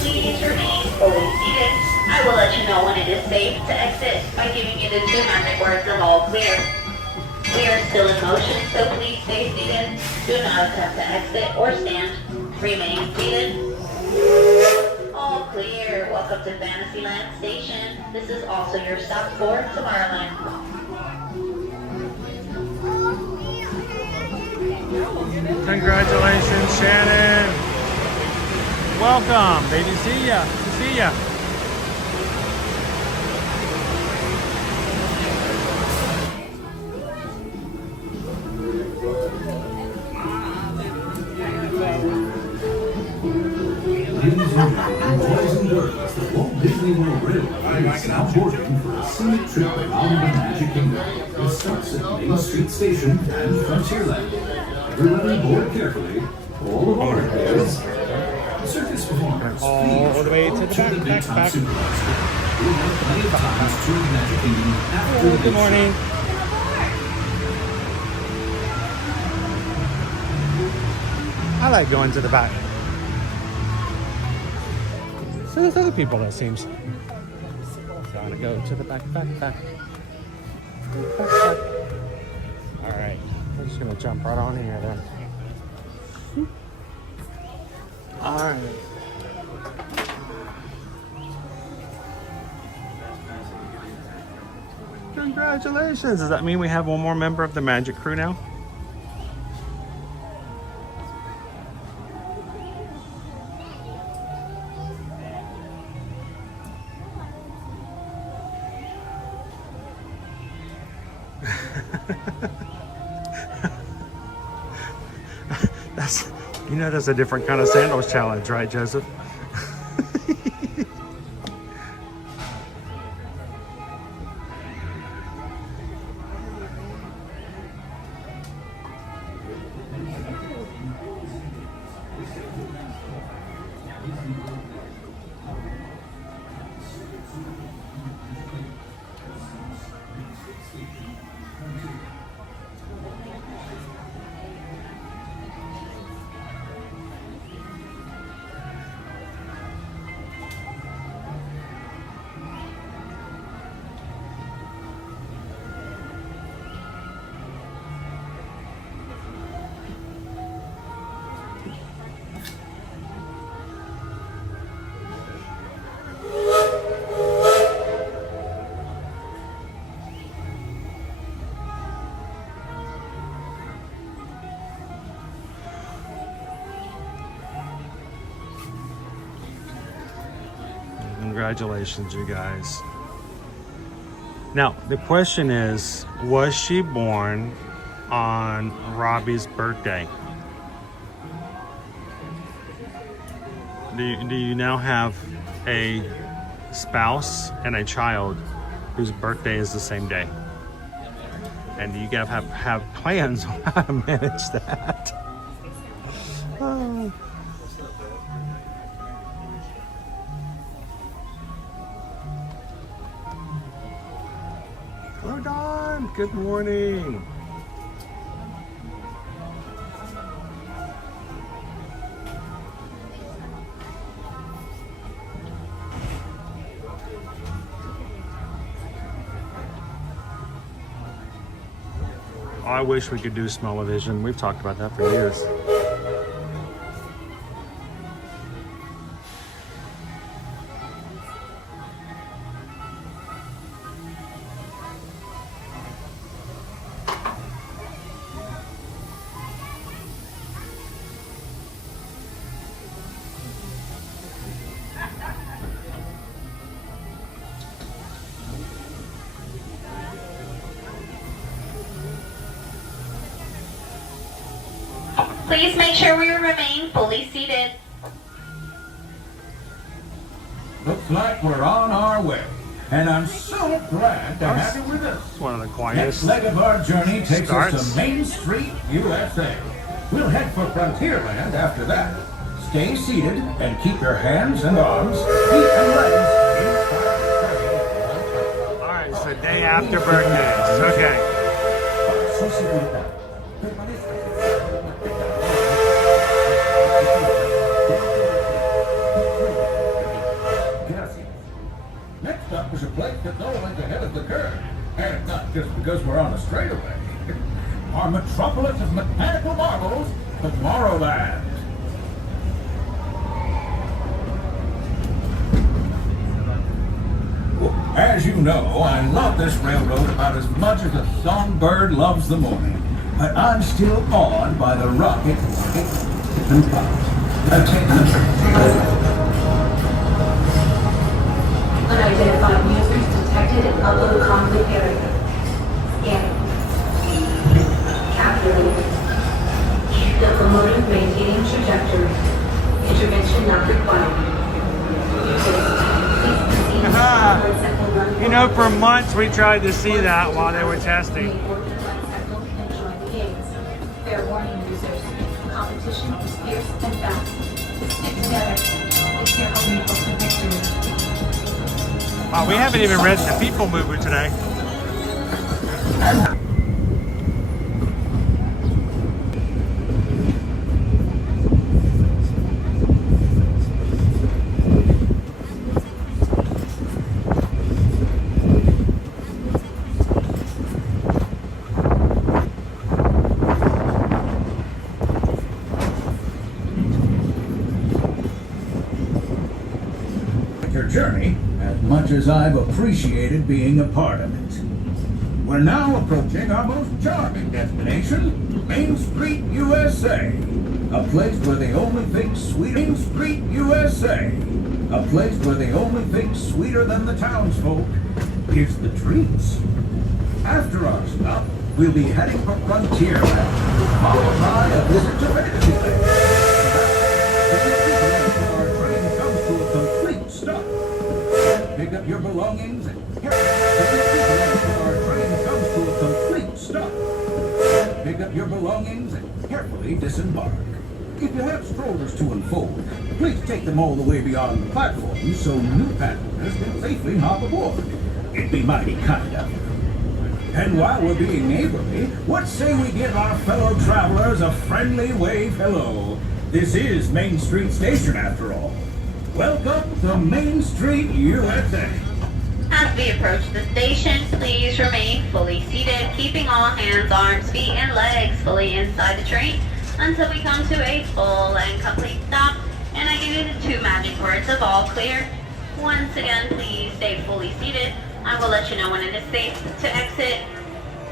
Please remain fully seated. I will let you know when it is safe to exit by giving you the 2 magic words of all clear. We are still in motion, so please stay seated. Do not attempt to exit or stand. Remain seated. All clear. Welcome to Fantasyland Station. This is also your stop for Tomorrowland. Congratulations, Shannon. Welcome, baby. See ya. See ya. Ladies and gentlemen, boys and girls, the Walt Disney World Railway is now boarding for a scenic trip around the Magic Kingdom. It starts at Main Street Station and Frontierland. Everybody board carefully. All aboard, please. Circus performers, all the way to the back. We'll have plenty of time to tour the Magic Kingdom after the Good morning. I like going to the back. So there's other people, it seems. Gotta go to the back. All right, I'm just gonna jump right on here then. All right. Congratulations. Does that mean we have one more member of the Magic crew now? That's a different kind of sandals challenge, right, Joseph? Congratulations, you guys. Now, the question is, was she born on Robbie's birthday? Do you now have a spouse and a child whose birthday is the same day? And do you guys have plans on how to manage that? Oh. Hello, Don. Good morning. I wish we could do smell-o-vision. We've talked about that for years. Please make sure we remain fully seated. Looks like we're on our way, and I'm so glad to have you with us. One of the quietest Next leg of our journey takes starts. us to Main Street, USA. We'll head for Frontierland after that. Stay seated and keep your hands and arms, feet and legs inside. All right, so day after birthdays. Okay. Next up is a place that's always ahead of the curve. And not just because we're on a straightaway. Our metropolis of mechanical marvels, Tomorrowland. As you know, I love this railroad about as much as a songbird loves the morning. But I'm still awed by the rocket and clouds. Unidentified users detected in upload conflict area. Scanning. Calculated. Locomotive maintaining trajectory. Intervention not required. know for months we tried to see that while they were testing. Fair warning, users. Competition is fierce and fast. Stick together. It's your only hope for victory. Wow, we haven't even read the PeopleMover today. Your journey as much as I've appreciated being a part of it. We're now approaching our most charming destination, Main Street, USA. A place where the only thing sweeter Main Street, USA. A place where the only thing sweeter than the townsfolk is the treats. After our stop, we'll be heading for Frontierland, followed by a visit to Fantasyland. Our train comes to a complete stop. Pick up your belongings and our train comes to a complete stop. Pick up your belongings and carefully disembark. If you have strollers to unfold, please take them all the way beyond the platform so new passengers can safely hop aboard. It'd be mighty kind of you. And while we're being neighborly, what say we give our fellow travelers a friendly wave hello? This is Main Street Station after all. Welcome to Main Street, USA. As we approach the station, please remain fully seated, keeping all hands, arms, feet, and legs fully inside the train until we come to a full and complete stop, and I give you the 2 magic words of all clear. Once again, please stay fully seated. I will let you know when it is safe to exit.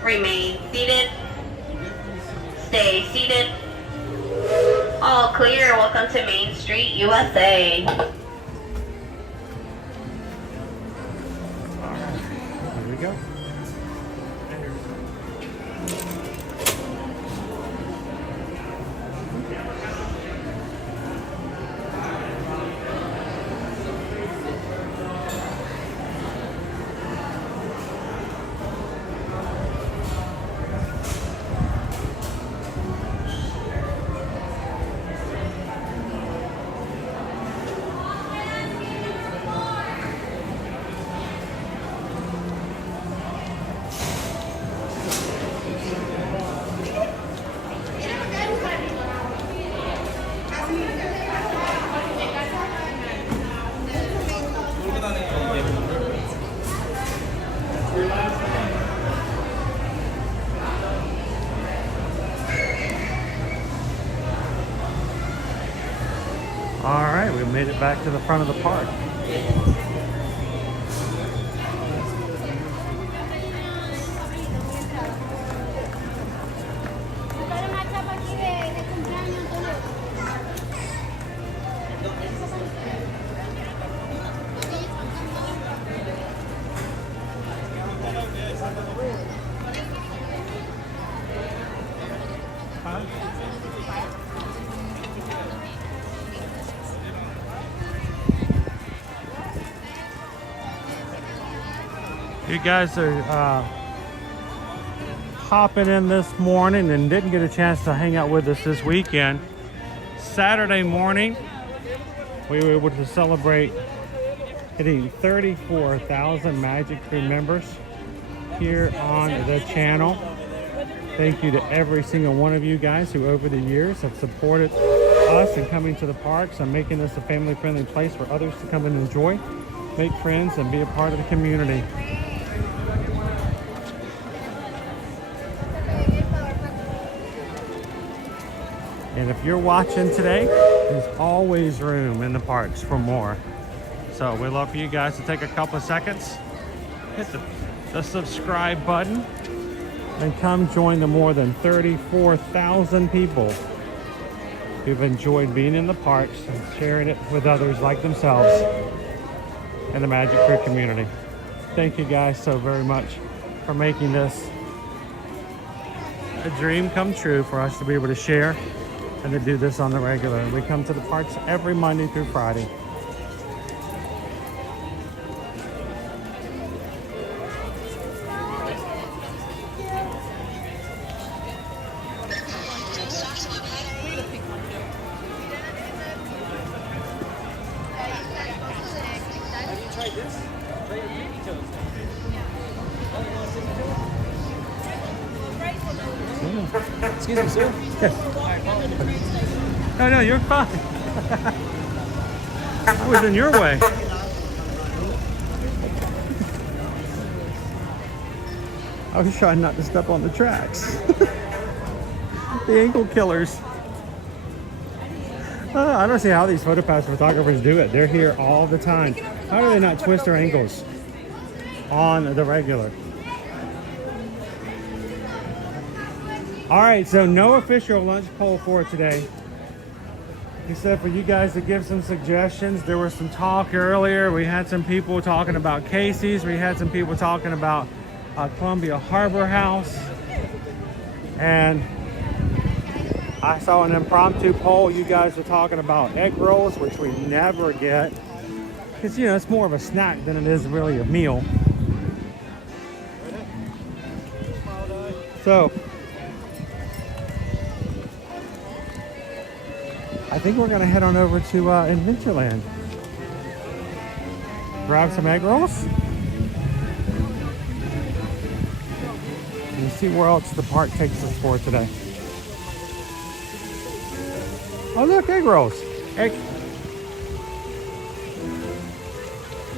Remain seated. Stay seated. All clear. Welcome to Main Street, USA. Here we go. All right, we made it back to the front of the park. You guys are hopping in this morning and didn't get a chance to hang out with us this weekend. Saturday morning, we were able to celebrate hitting 34,000 Magic Crew members here on the channel. Thank you to every single one of you guys who over the years have supported us in coming to the parks and making this a family-friendly place for others to come and enjoy, make friends, and be a part of the community. And if you're watching today, there's always room in the parks for more. So we'd love for you guys to take a couple of seconds, hit the subscribe button, and come join the more than 34,000 people who've enjoyed being in the parks and sharing it with others like themselves in the Magic Crew community. Thank you guys so very much for making this a dream come true for us to be able to share and to do this on the regular. We come to the parks every Monday through Friday. Have you tried this? Try your baby toes. Excuse me, sir. Yes. No, no, you're fine. I was in your way. I was trying not to step on the tracks. The ankle killers. I don't see how these PhotoPass photographers do it. They're here all the time. How do they not twist their ankles on the regular? All right, so no official lunch poll for today. He said for you guys to give some suggestions. There was some talk earlier. We had some people talking about Casey's. We had some people talking about Columbia Harbor House. And I saw an impromptu poll. You guys were talking about egg rolls, which we never get. Because, you know, it's more of a snack than it is really a meal. So, I think we're going to head on over to Adventureland. Grab some egg rolls. And see where else the park takes us for today. Oh look, egg rolls. Egg.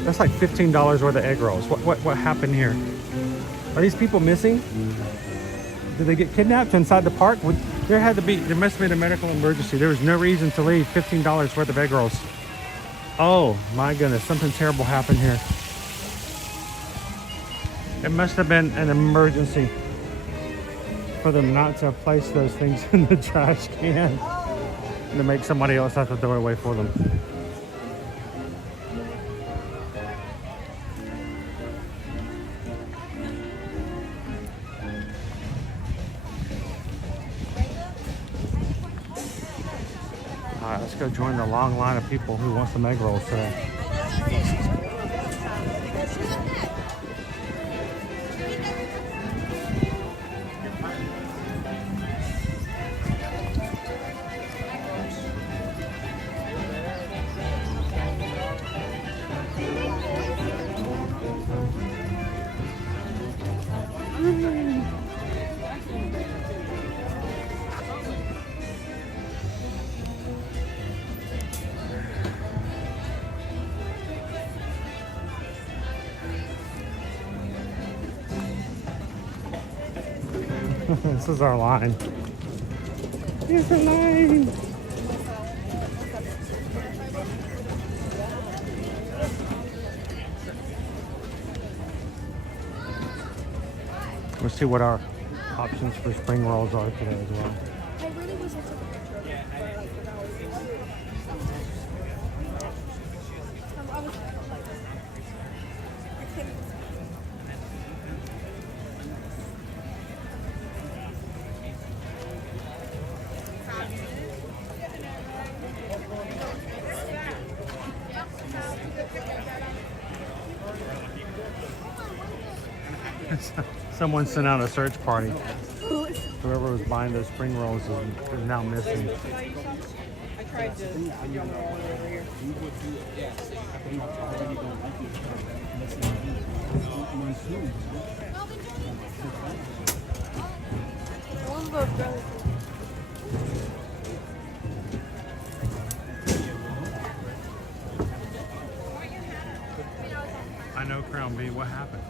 That's like $15 worth of egg rolls. What happened here? Are these people missing? Did they get kidnapped inside the park? There must have been a medical emergency. There was no reason to leave $15 worth of egg rolls. Oh my goodness, something terrible happened here. It must have been an emergency for them not to place those things in the trash can. To make somebody else have to throw it away for them. All right, let's go join the long line of people who want some egg rolls today. This is our line. Here's the line. Let's see what our options for spring rolls are today as well. I really wish I took a picture of it, but I forgot what it was. I was like, I couldn't. Someone sent out a search party. Whoever was buying those spring rolls is now missing. I tried to figure out over here. I know Crown B. What happened?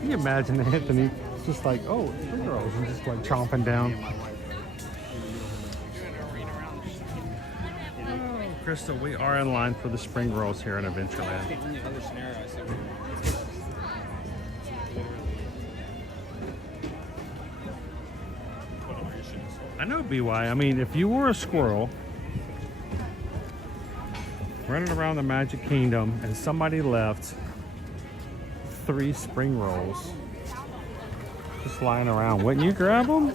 Can you imagine Anthony just like, oh, spring rolls, and just like chomping down? Oh, Crystal, we are in line for the spring rolls here in Adventureland. I know, BY. I mean, if you were a squirrel running around the Magic Kingdom and somebody left 3 spring rolls just lying around, wouldn't you grab them?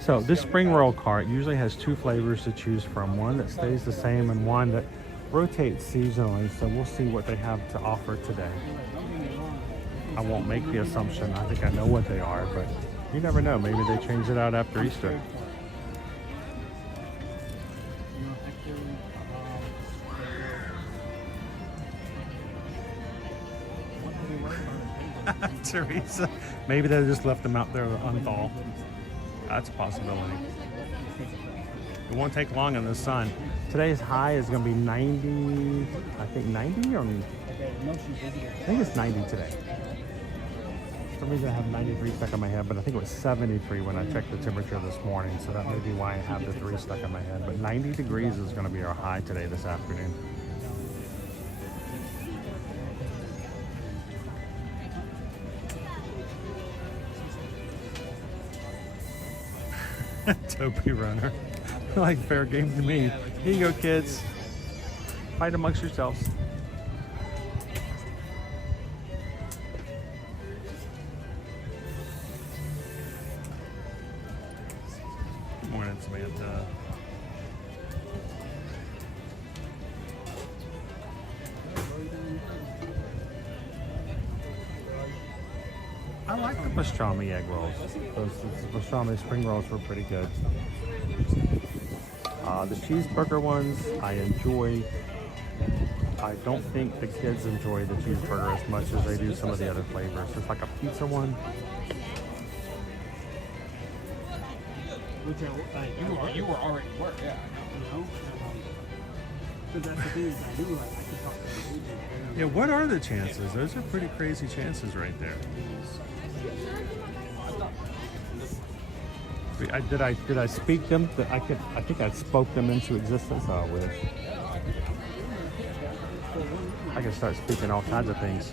So this spring roll cart usually has 2 flavors to choose from. One that stays the same and one that rotates seasonally, so we'll see what they have to offer today. I won't make the assumption. I think I know what they are, but you never know. Maybe they change it out after Easter. Teresa, maybe they just left them out there to unthaw. That's a possibility. It won't take long in the sun. Today's high is going to be 90, I think 90 or I think it's 90 today. For some reason I have 93 stuck in my head, but I think it was 73 when I checked the temperature this morning, so that may be why I have the 3 stuck in my head. But 90 degrees is going to be our high today this afternoon. Topi runner. Like fair game to me. Here you go, kids. Fight amongst yourselves. Good morning, Samantha. I like the pastrami egg rolls. Those pastrami spring rolls were pretty good. The cheeseburger ones I enjoy. I don't think the kids enjoy the cheeseburger as much as they do some of the other flavors. It's like a pizza one. Which you were already work, yeah. You know? Because that's the thing is I do like I can talk to the agent. Yeah, what are the chances? Those are pretty crazy chances right there. Did I speak them? I think I spoke them into existence. I wish. I can start speaking all kinds of things.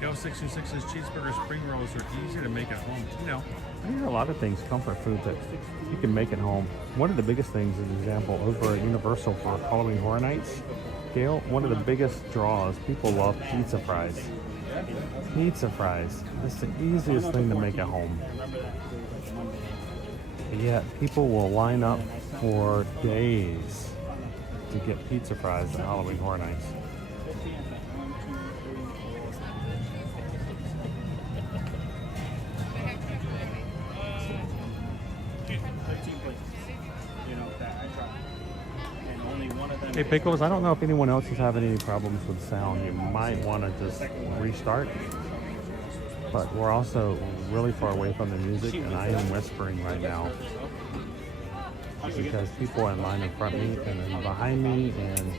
L66's cheeseburger spring rolls are easy to make at home. You know, there are a lot of things, comfort food that you can make at home. One of the biggest things, as an example, over at Universal for Halloween Horror Nights, Gail, one of the biggest draws, people love pizza fries. Pizza fries. That's the easiest thing to make at home. Yet people will line up for days to get pizza fries at Halloween Horror Nights. Hey Pickles, I don't know if anyone else is having any problems with sound. You might want to just restart. But we're also really far away from the music and I am whispering right now. Because people are in line in front of me and then behind me, and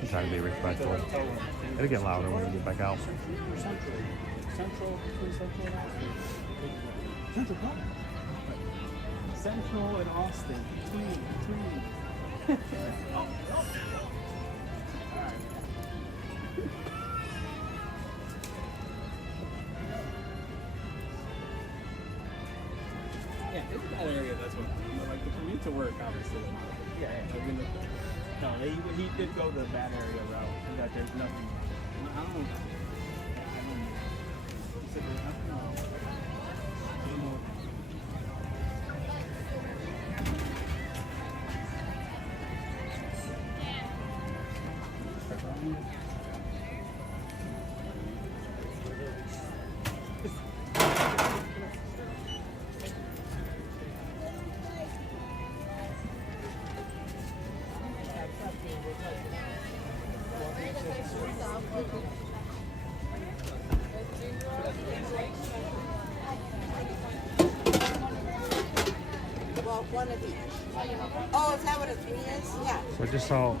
I'm trying to be respectful. It'll get louder when we get back out. Central and Austin. Between. Yeah, it's that area. That's what like the commute to work, obviously. Yeah. I mean, no, he did go the bad area route, and that there's nothing. I don't know. He said there's nothing wrong. Well, one of each. Oh, is that what a 3 is? Yeah. So I just saw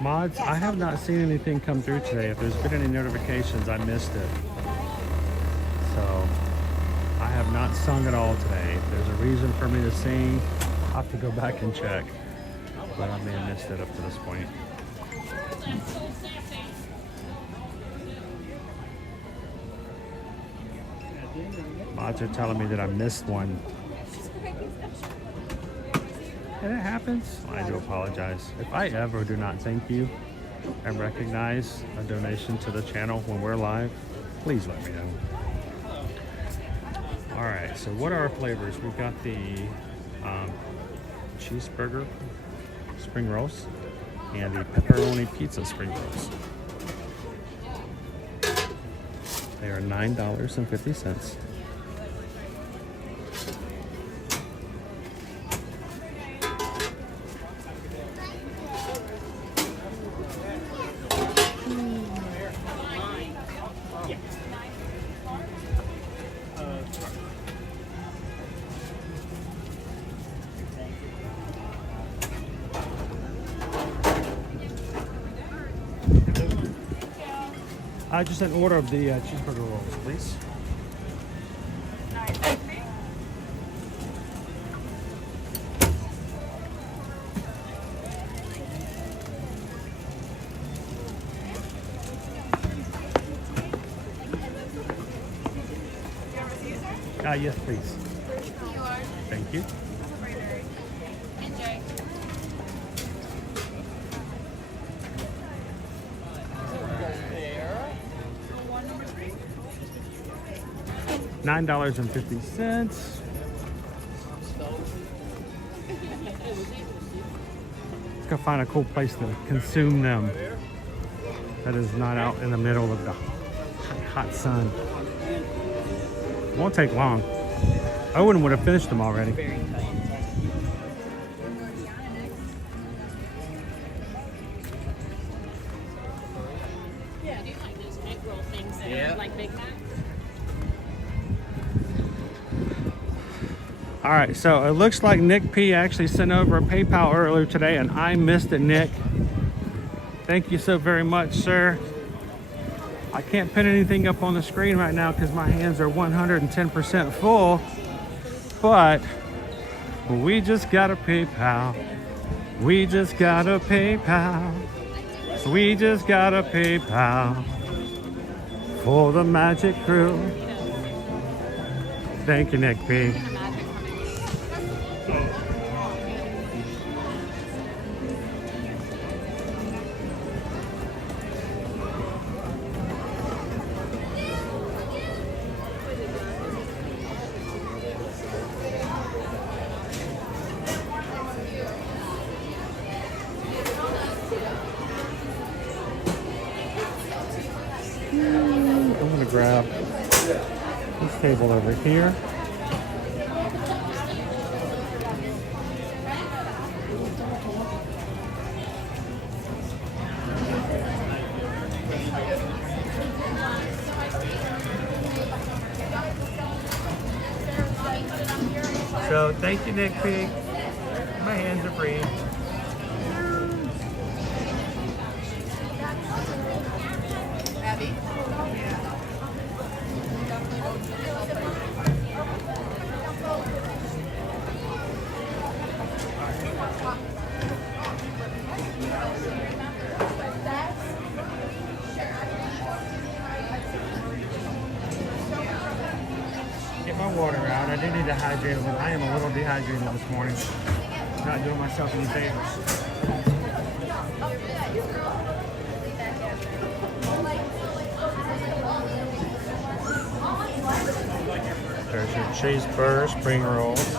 mods. I have not seen anything come through today. If there's been any notifications, I missed it. So I have not sung at all today. If there's a reason for me to sing, I'll have to go back and check. But I may have missed it up to this point. Mods are telling me that I missed one. And it happens. I do apologize. If I ever do not thank you, and recognize a donation to the channel when we're live, please let me know. All right, so what are our flavors? We've got the cheeseburger spring rolls and the pepperoni pizza spring rolls. They are $9.50. Just an order of the cheeseburger rolls, please. Yes, please. Thank you. $9.50. Let's go find a cool place to consume them that is not out in the middle of the hot sun. Won't take long. Owen would have finished them already. Yeah, do you like those egg roll things that are like Big Mac? All right, so it looks like Nick P actually sent over a PayPal earlier today and I missed it, Nick. Thank you so very much, sir. I can't pin anything up on the screen right now because my hands are 110% full, but we just got a PayPal. We just got a PayPal. We just got a PayPal for the Magic Crew. Thank you, Nick P. Grab this table over here. So thank you, Nick P. My hands are free. Abby? Get my water out. I do need to hydrate a little. I am a little dehydrated this morning. Not doing myself any favors. There's your cheeseburger, spring rolls.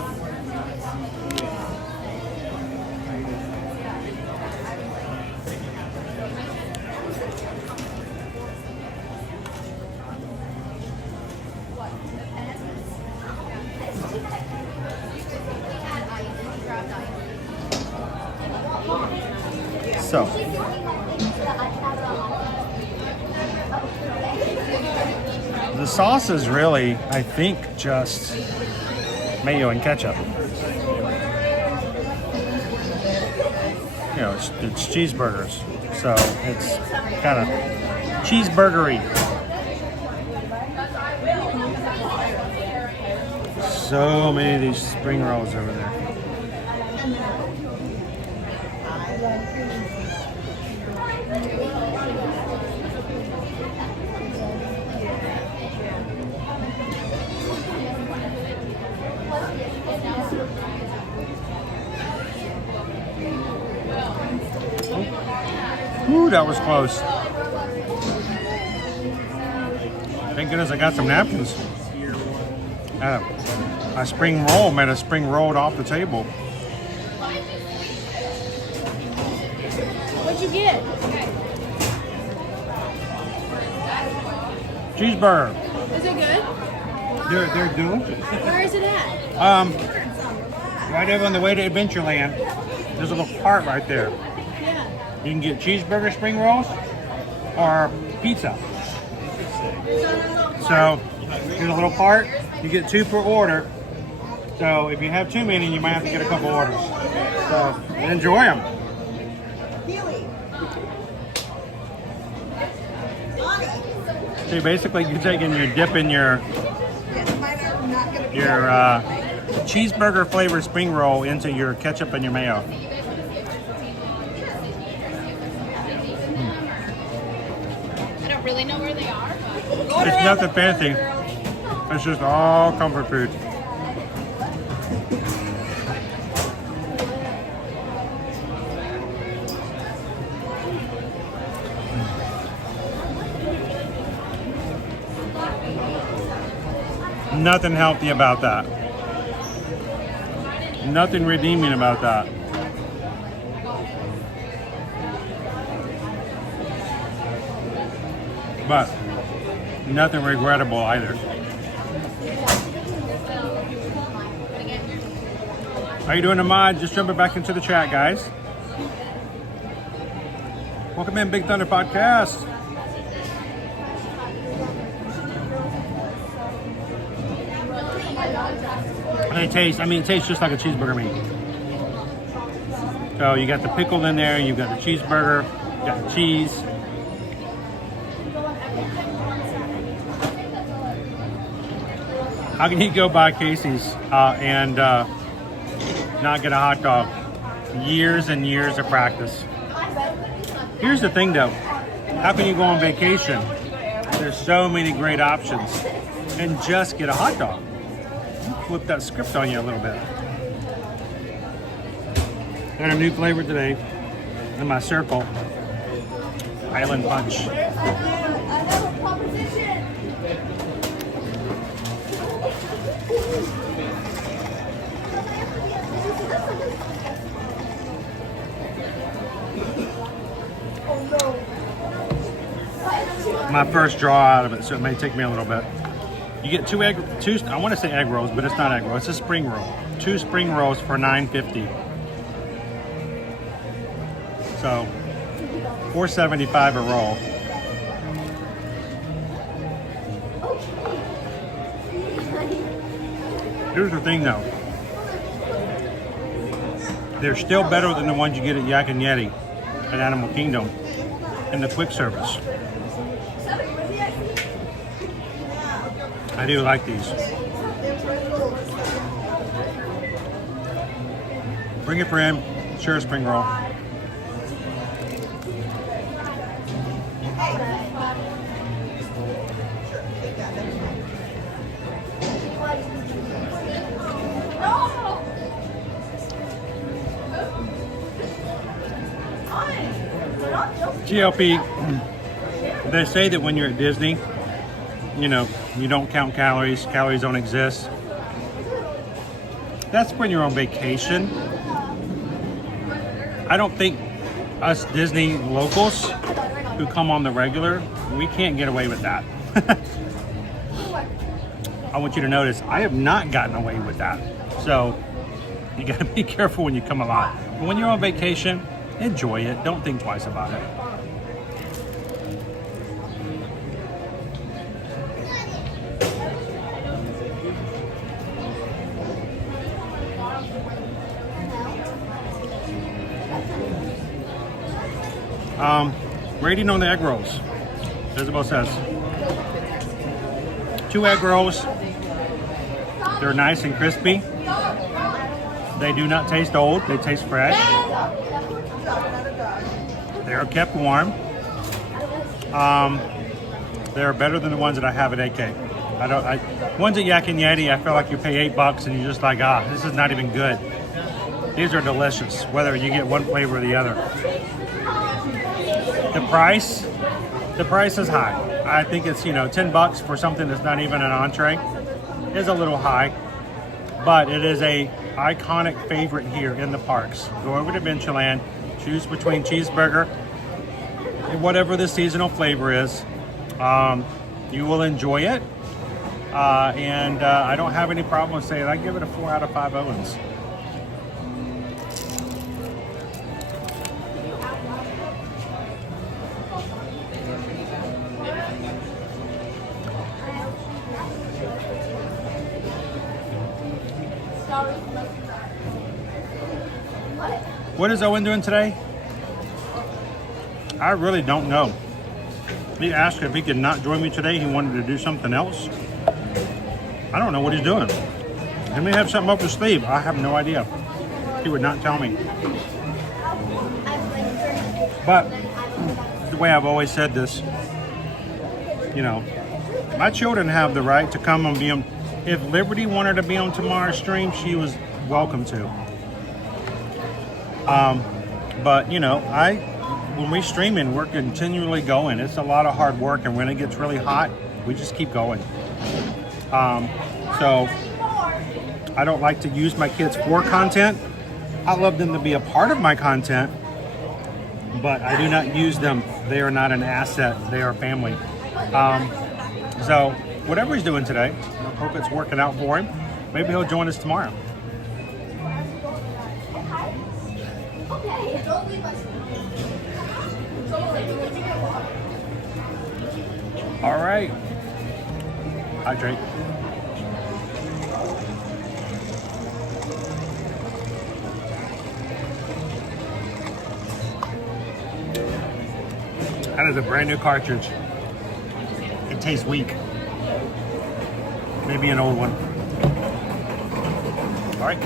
So, the sauce is really, I think, just mayo and ketchup. You know, it's cheeseburgers, so it's kind of cheeseburgery. So many of these spring rolls over there. Ooh, that was close. Thank goodness I got some napkins. A spring roll, man, a spring rolled off the table. What'd you get? Cheeseburger. Is it good? They're delicious. Where is it at? Right over on the way to Adventureland. There's a little cart right there. Yeah. You can get cheeseburger spring rolls or pizza. So here's a little cart. You get 2 per order. So if you have too many, you might have to get a couple orders. So enjoy them. So basically, you're taking your dipping your cheeseburger flavored spring roll into your ketchup and your mayo. I don't really know where they are, but... It's nothing fancy. It's just all comfort food. Nothing healthy about that. Nothing redeeming about that. But nothing regrettable either. How you doing, Ahmad? Just jumping back into the chat, guys. Welcome in, Big Thunder Podcast. And it tastes just like a cheeseburger meat. So you got the pickle in there, you've got the cheeseburger, you got the cheese. How can you go by Casey's and not get a hot dog? Years and years of practice. Here's the thing though, how can you go on vacation? There's so many great options and just get a hot dog. Flip that script on you a little bit. Got a new flavor today in my circle. Island Punch. My first draw out of it, so it may take me a little bit. You get two, I want to say egg rolls, but it's not egg roll, it's a spring roll. 2 spring rolls for $9.50. So, $4.75 a roll. Here's the thing though. They're still better than the ones you get at Yak and Yeti at Animal Kingdom in the quick service. I do like these. Bring it for him. Sure, spring roll. GLP, they say that when you're at Disney, you know, you don't count calories. Calories don't exist. That's when you're on vacation. I don't think us Disney locals who come on the regular, we can't get away with that. I want you to notice, I have not gotten away with that. So you gotta be careful when you come along. But when you're on vacation, enjoy it. Don't think twice about it. Rating on the egg rolls. Isabel says 2 egg rolls. They're nice and crispy. They do not taste old. They taste fresh. They are kept warm. They're better than the ones that I have at AK. Ones at Yak and Yeti, I feel like you pay $8 and you're just like, this is not even good. These are delicious, whether you get one flavor or the other. The price is high. I think it's, you know, $10 for something that's not even an entree is a little high, but it is a iconic favorite here in the parks. Go over to Adventureland, choose between cheeseburger and whatever the seasonal flavor is. You will enjoy it, and I don't have any problem with saying I give it a 4 out of 5 Owens. What is Owen doing today? I really don't know. He asked if he could not join me today. He wanted to do something else. I don't know what he's doing. He may have something up his sleeve. I have no idea. He would not tell me. But the way I've always said this, you know, my children have the right to come and be on. If Liberty wanted to be on tomorrow's stream, she was welcome to. But you know, when we streaming, we're continually going. It's a lot of hard work, and when it gets really hot, we just keep going. So I don't like to use my kids for content. I love them to be a part of my content, but I do not use them. They are not an asset. They are family. So whatever he's doing today, I hope it's working out for him. Maybe he'll join us tomorrow. All right. Hydrate. That is a brand new cartridge. It tastes weak. Maybe an old one. All right.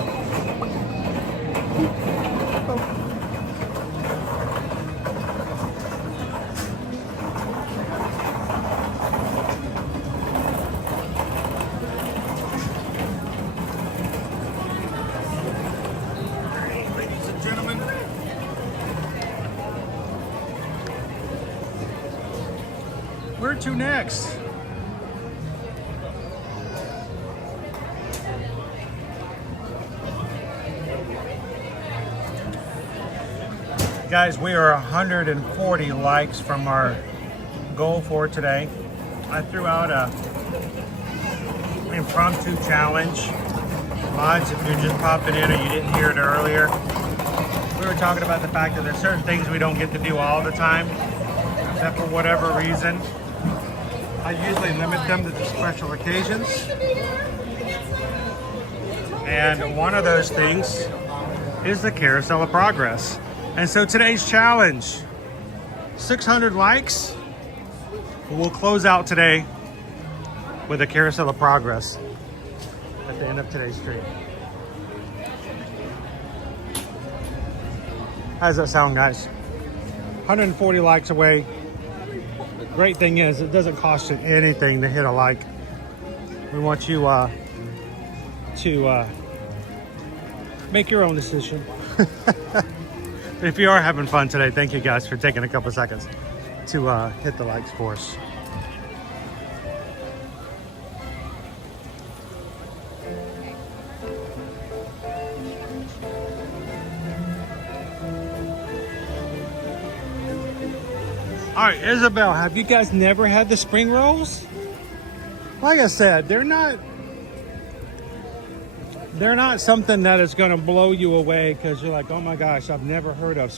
Where to next? Guys, we are 140 likes from our goal for today. I threw out a impromptu challenge. Mods, if you're just popping in or you didn't hear it earlier, we were talking about the fact that there's certain things we don't get to do all the time, except for whatever reason. I usually limit them to the special occasions. And one of those things is the Carousel of Progress. And so today's challenge, 600 likes. We'll close out today with a Carousel of Progress at the end of today's stream. How does that sound, guys? 140 likes away. The great thing is it doesn't cost you anything to hit a like. We want you to make your own decision. If you are having fun today, thank you guys for taking a couple seconds to hit the likes for us. All right, Isabel, have you guys never had the spring rolls? Like I said, they're not something that is going to blow you away because you're like, oh my gosh, I've never heard of,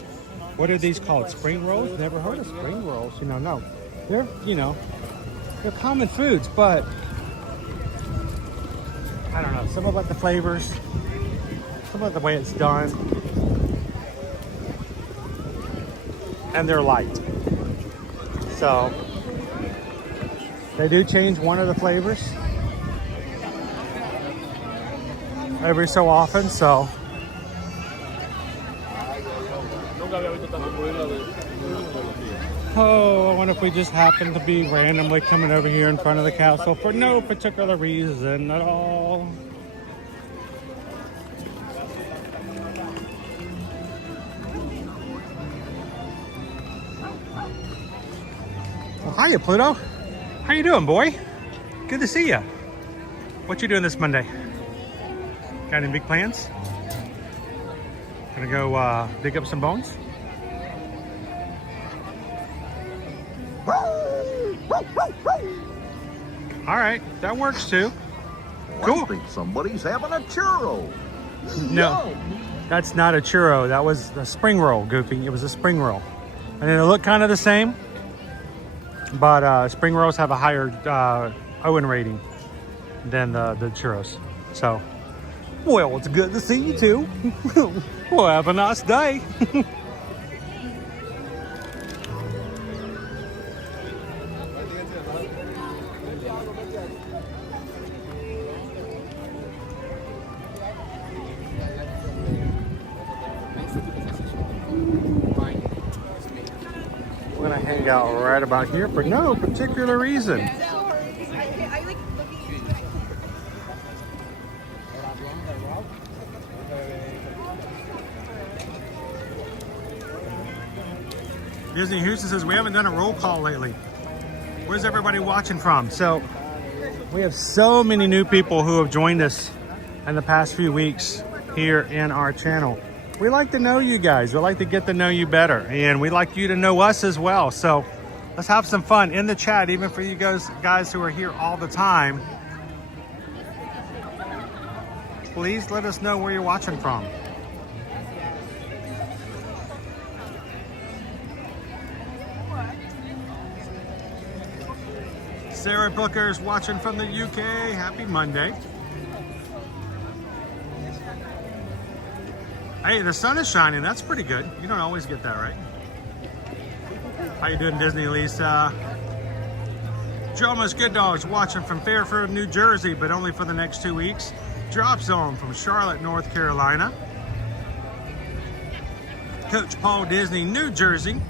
what are these called? Spring rolls? Never heard of spring rolls. You know, no. They're, you know, they're common foods, but I don't know. Some about the flavors, some about the way it's done, and they're light. So they do change one of the flavors every so often, so oh, I wonder if we just happen to be randomly coming over here in front of the castle for no particular reason at all. Well, hiya, Pluto. How you doing, boy? Good to see you. What you doing this Monday? Got any big plans? Gonna go dig up some bones? All right, that works too. Cool. I think somebody's having a churro. No, that's not a churro. That was a spring roll, Goofy. It was a spring roll. And they look kind of the same, but spring rolls have a higher Owen rating than the churros. So, well, it's good to see you too. Well, have a nice day. We're gonna hang out right about here for no particular reason. Disney Houston says we haven't done a roll call lately. Where's everybody watching from? So we have so many new people who have joined us in the past few weeks here in our channel. We like to know you guys. We like to get to know you better, and we like you to know us as well. So let's have some fun in the chat, even for you guys who are here all the time. Please let us know where you're watching from. Sarah Booker's watching from the UK. Happy Monday. Hey, the sun is shining. That's pretty good. You don't always get that, right? How you doing, Disney Lisa? Jomas Good Dogs watching from Fairfield, New Jersey, but only for the next 2 weeks. Drop Zone from Charlotte, North Carolina. Coach Paul Disney, New Jersey.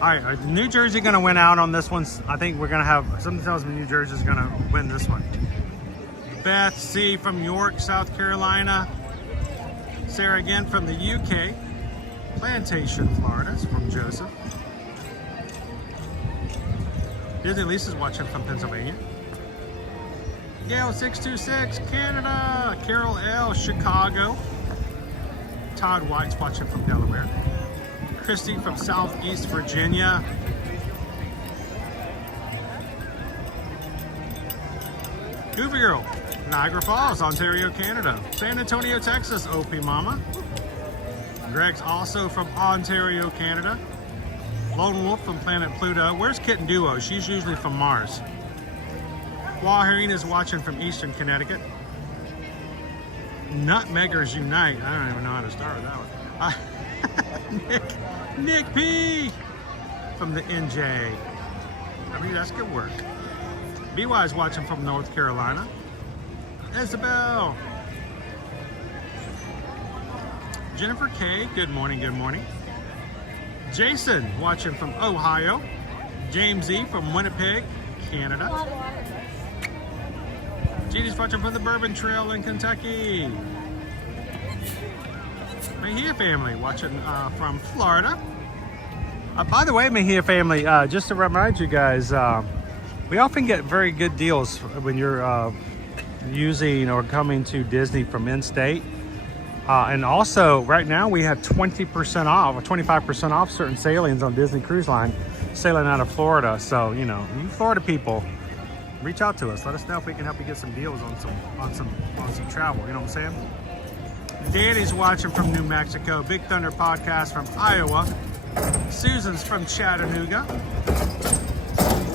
All right, are New Jersey going to win out on this one? I think we're going to have, something tells me New Jersey is going to win this one. Beth C. from York, South Carolina. Sarah again from the UK. Plantation, Florida, from Joseph. Disney Lisa's watching from Pennsylvania. Gail 626, Canada. Carol L, Chicago. Todd White's watching from Delaware. Christy from Southeast Virginia. Goofy Girl, Niagara Falls, Ontario, Canada. San Antonio, Texas, OP Mama. Greg's also from Ontario, Canada. Lone Wolf from Planet Pluto. Where's Kitten Duo? She's usually from Mars. Wahireen is watching from Eastern Connecticut. Nutmeggers Unite. I don't even know how to start with that one. Nick P from the NJ. I mean, that's good work. BY is watching from North Carolina. Isabel. Jennifer K, good morning, good morning. Jason watching from Ohio. James E from Winnipeg, Canada. Jeannie's watching from the Bourbon Trail in Kentucky. Mejia family watching from Florida. By the way, Mejia family, just to remind you guys, we often get very good deals when you're using or coming to Disney from in-state. And also, right now we have 20% off, or 25% off certain sailings on Disney Cruise Line sailing out of Florida. So, you know, you Florida people, reach out to us. Let us know if we can help you get some deals on some travel. You know what I'm saying? Danny's watching from New Mexico. Big Thunder Podcast from Iowa. Susan's from Chattanooga.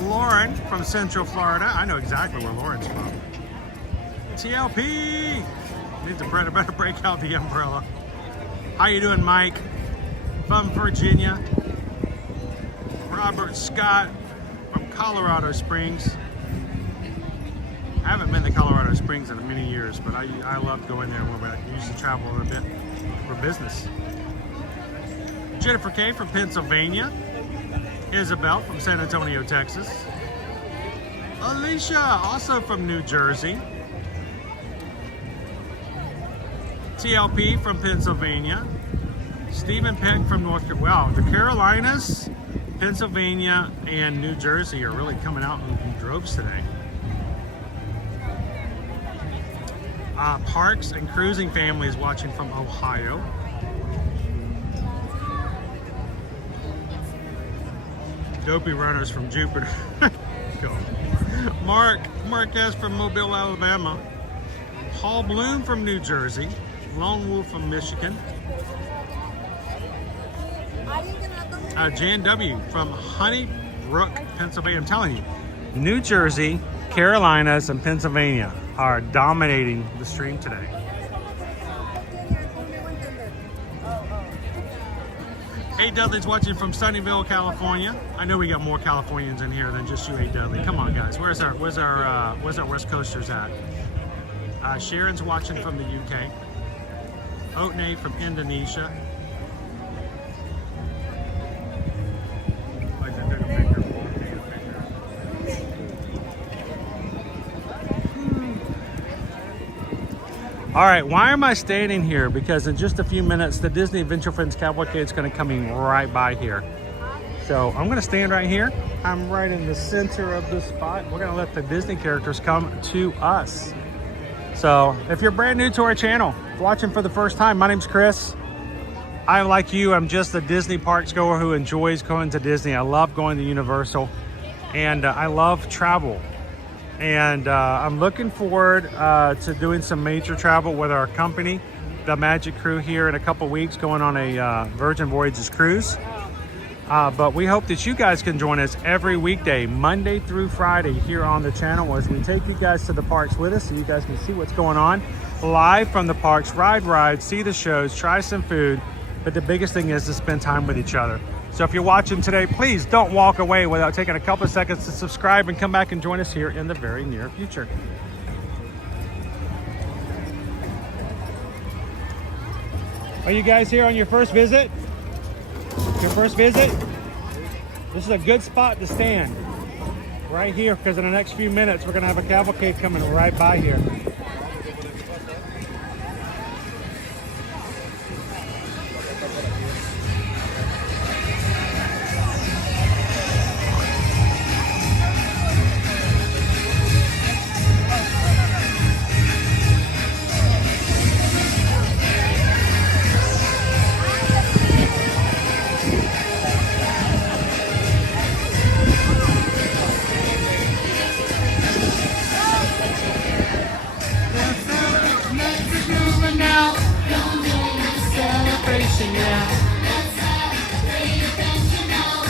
Lauren from Central Florida. I know exactly where Lauren's from. TLP. Needs to better break out the umbrella. How you doing, Mike? From Virginia. Robert Scott from Colorado Springs. I haven't been to Colorado Springs in many years, but I love going there when I used to travel a little bit for business. Jennifer K from Pennsylvania. Isabel from San Antonio, Texas. Alicia, also from New Jersey. TLP from Pennsylvania. Stephen Peck from North Carolina. Wow, the Carolinas Pennsylvania and New Jersey are really coming out in droves today. Parks and cruising families watching from Ohio. Dopey runners from Jupiter. Go. Marquez from Mobile, Alabama. Paul Bloom from New Jersey. Lone Wolf from Michigan. Jan W. from Honeybrook, Pennsylvania. I'm telling you, New Jersey, Carolinas, and Pennsylvania are dominating the stream today. Hey, Dudley's watching from Sunnyvale, California. I know we got more Californians in here than just you, hey Dudley. Come on, guys. Where's our West Coasters at? Sharon's watching from the UK. Otnay from Indonesia. All right, why am I standing here? Because in just a few minutes, the Disney Adventure Friends Cavalcade is going to come right by here. So I'm going to stand right here. I'm right in the center of the spot. We're going to let the Disney characters come to us. So if you're brand new to our channel, watching for the first time, my name's Chris. I, like you, I'm just a Disney parks goer who enjoys going to Disney. I love going to Universal, and I love travel. And I'm looking forward to doing some major travel with our company, the Magic Crew, here in a couple weeks, going on a Virgin Voyages cruise. But we hope that you guys can join us every weekday, Monday through Friday, here on the channel as we take you guys to the parks with us so you guys can see what's going on live from the parks, ride, see the shows, try some food. But the biggest thing is to spend time with each other. So if you're watching today, please don't walk away without taking a couple of seconds to subscribe and come back and join us here in the very near future. Are you guys here on your first visit? Your first visit? This is a good spot to stand. Right here, because in the next few minutes, we're going to have a cavalcade coming right by here.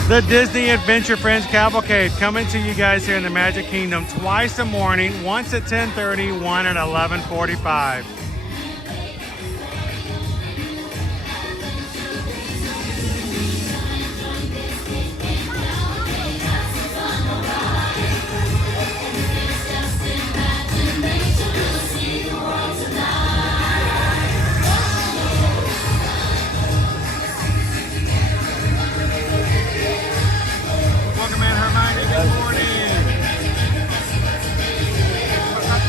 The Disney Adventure Friends Cavalcade coming to you guys here in the Magic Kingdom twice a morning, once at 10:30, one at 11:45.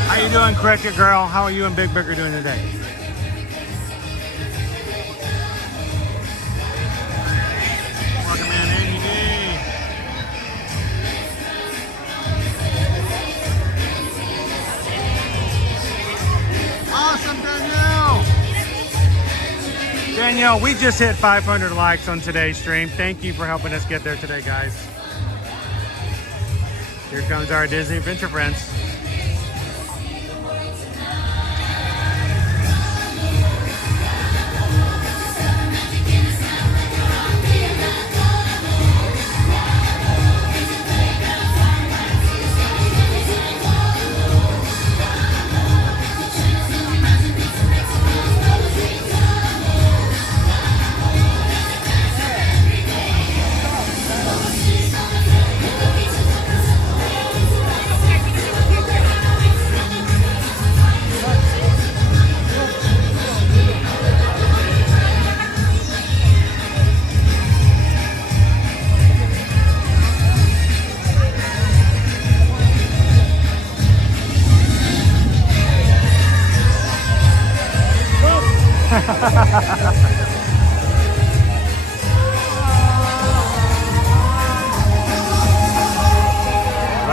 How you doing, Cricket Girl? How are you and Big Bigger doing today? Welcome in, Andy D. Awesome, Danielle. Danielle, we just hit 500 likes on today's stream. Thank you for helping us get there today, guys. Here comes our Disney Adventure Friends.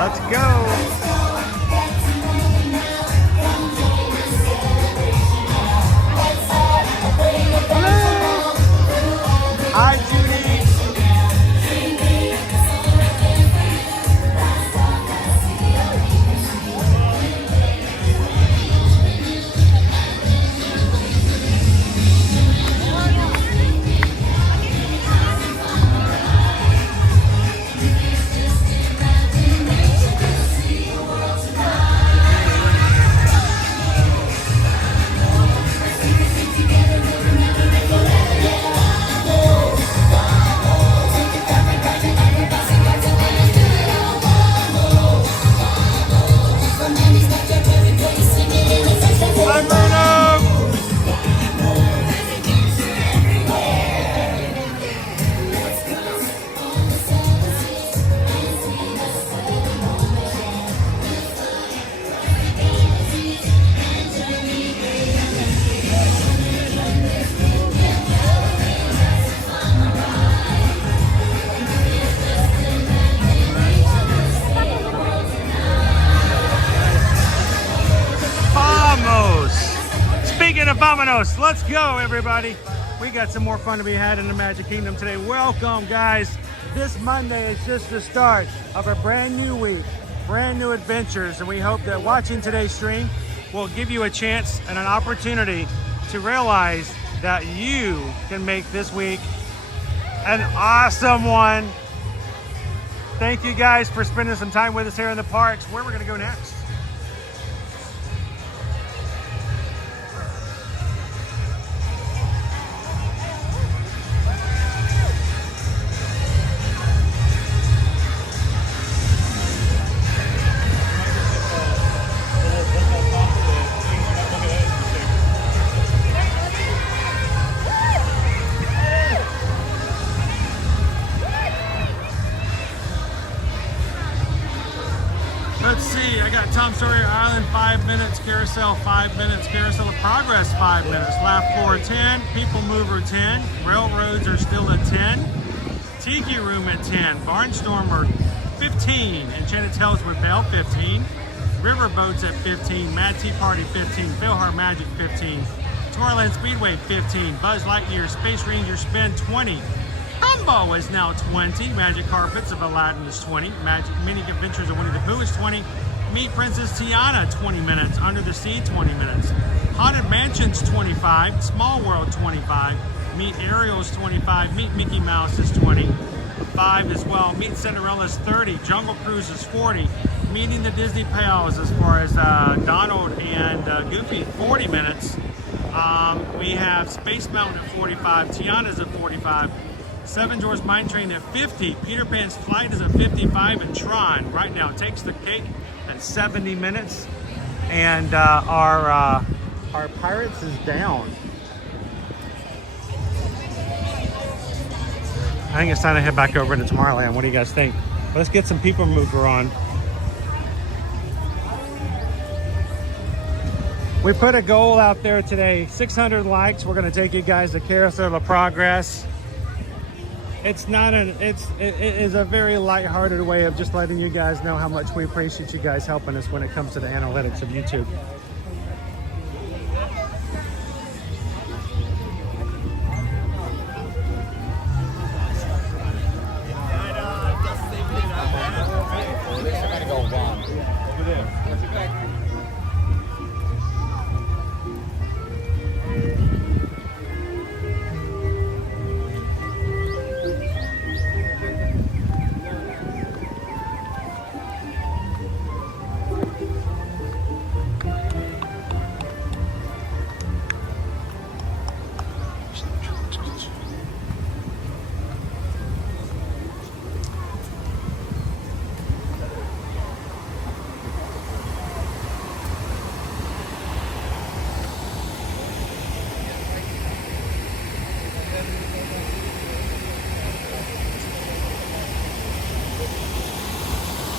Let's go. Hi, Judy. Vamonos. Let's go, everybody. We got some more fun to be had in the Magic Kingdom today. Welcome, guys. This Monday is just the start of a brand new week, brand new adventures, and we hope that watching today's stream will give you a chance and an opportunity to realize that you can make this week an awesome one. Thank you guys for spending some time with us here in the parks. Where we're going to go next? Let's see, I got Tom Sawyer Island 5 minutes, Carousel 5 minutes, Carousel of Progress 5 minutes, Laugh Floor 10, PeopleMover 10, Railroads are still at 10, Tiki Room at 10, Barnstormer 15, Enchanted Tales with Belle 15, Riverboats at 15, Mad Tea Party 15, Philhar Magic 15, Tomorrowland Speedway 15, Buzz Lightyear Space Ranger Spin 20, Dumbo is now 20. Magic Carpets of Aladdin is 20. Magic Mini Adventures of Winnie the Pooh is 20. Meet Princess Tiana 20 minutes. Under the Sea 20 minutes. Haunted Mansions 25. Small World 25. Meet Ariel's 25. Meet Mickey Mouse is 25 as well. Meet Cinderella's 30. Jungle Cruise is 40. Meeting the Disney Pals as far as Donald and Goofy 40 minutes. We have Space Mountain at 45. Tiana's at 45. Seven Dwarfs Mine Train at 50. Peter Pan's Flight is at 55, and Tron right now takes the cake at 70 minutes. And our Pirates is down. I think it's time to head back over to Tomorrowland. What do you guys think? Let's get some PeopleMover on. We put a goal out there today, 600 likes. We're going to take you guys to Carousel of Progress. It is a very lighthearted way of just letting you guys know how much we appreciate you guys helping us when it comes to the analytics of YouTube.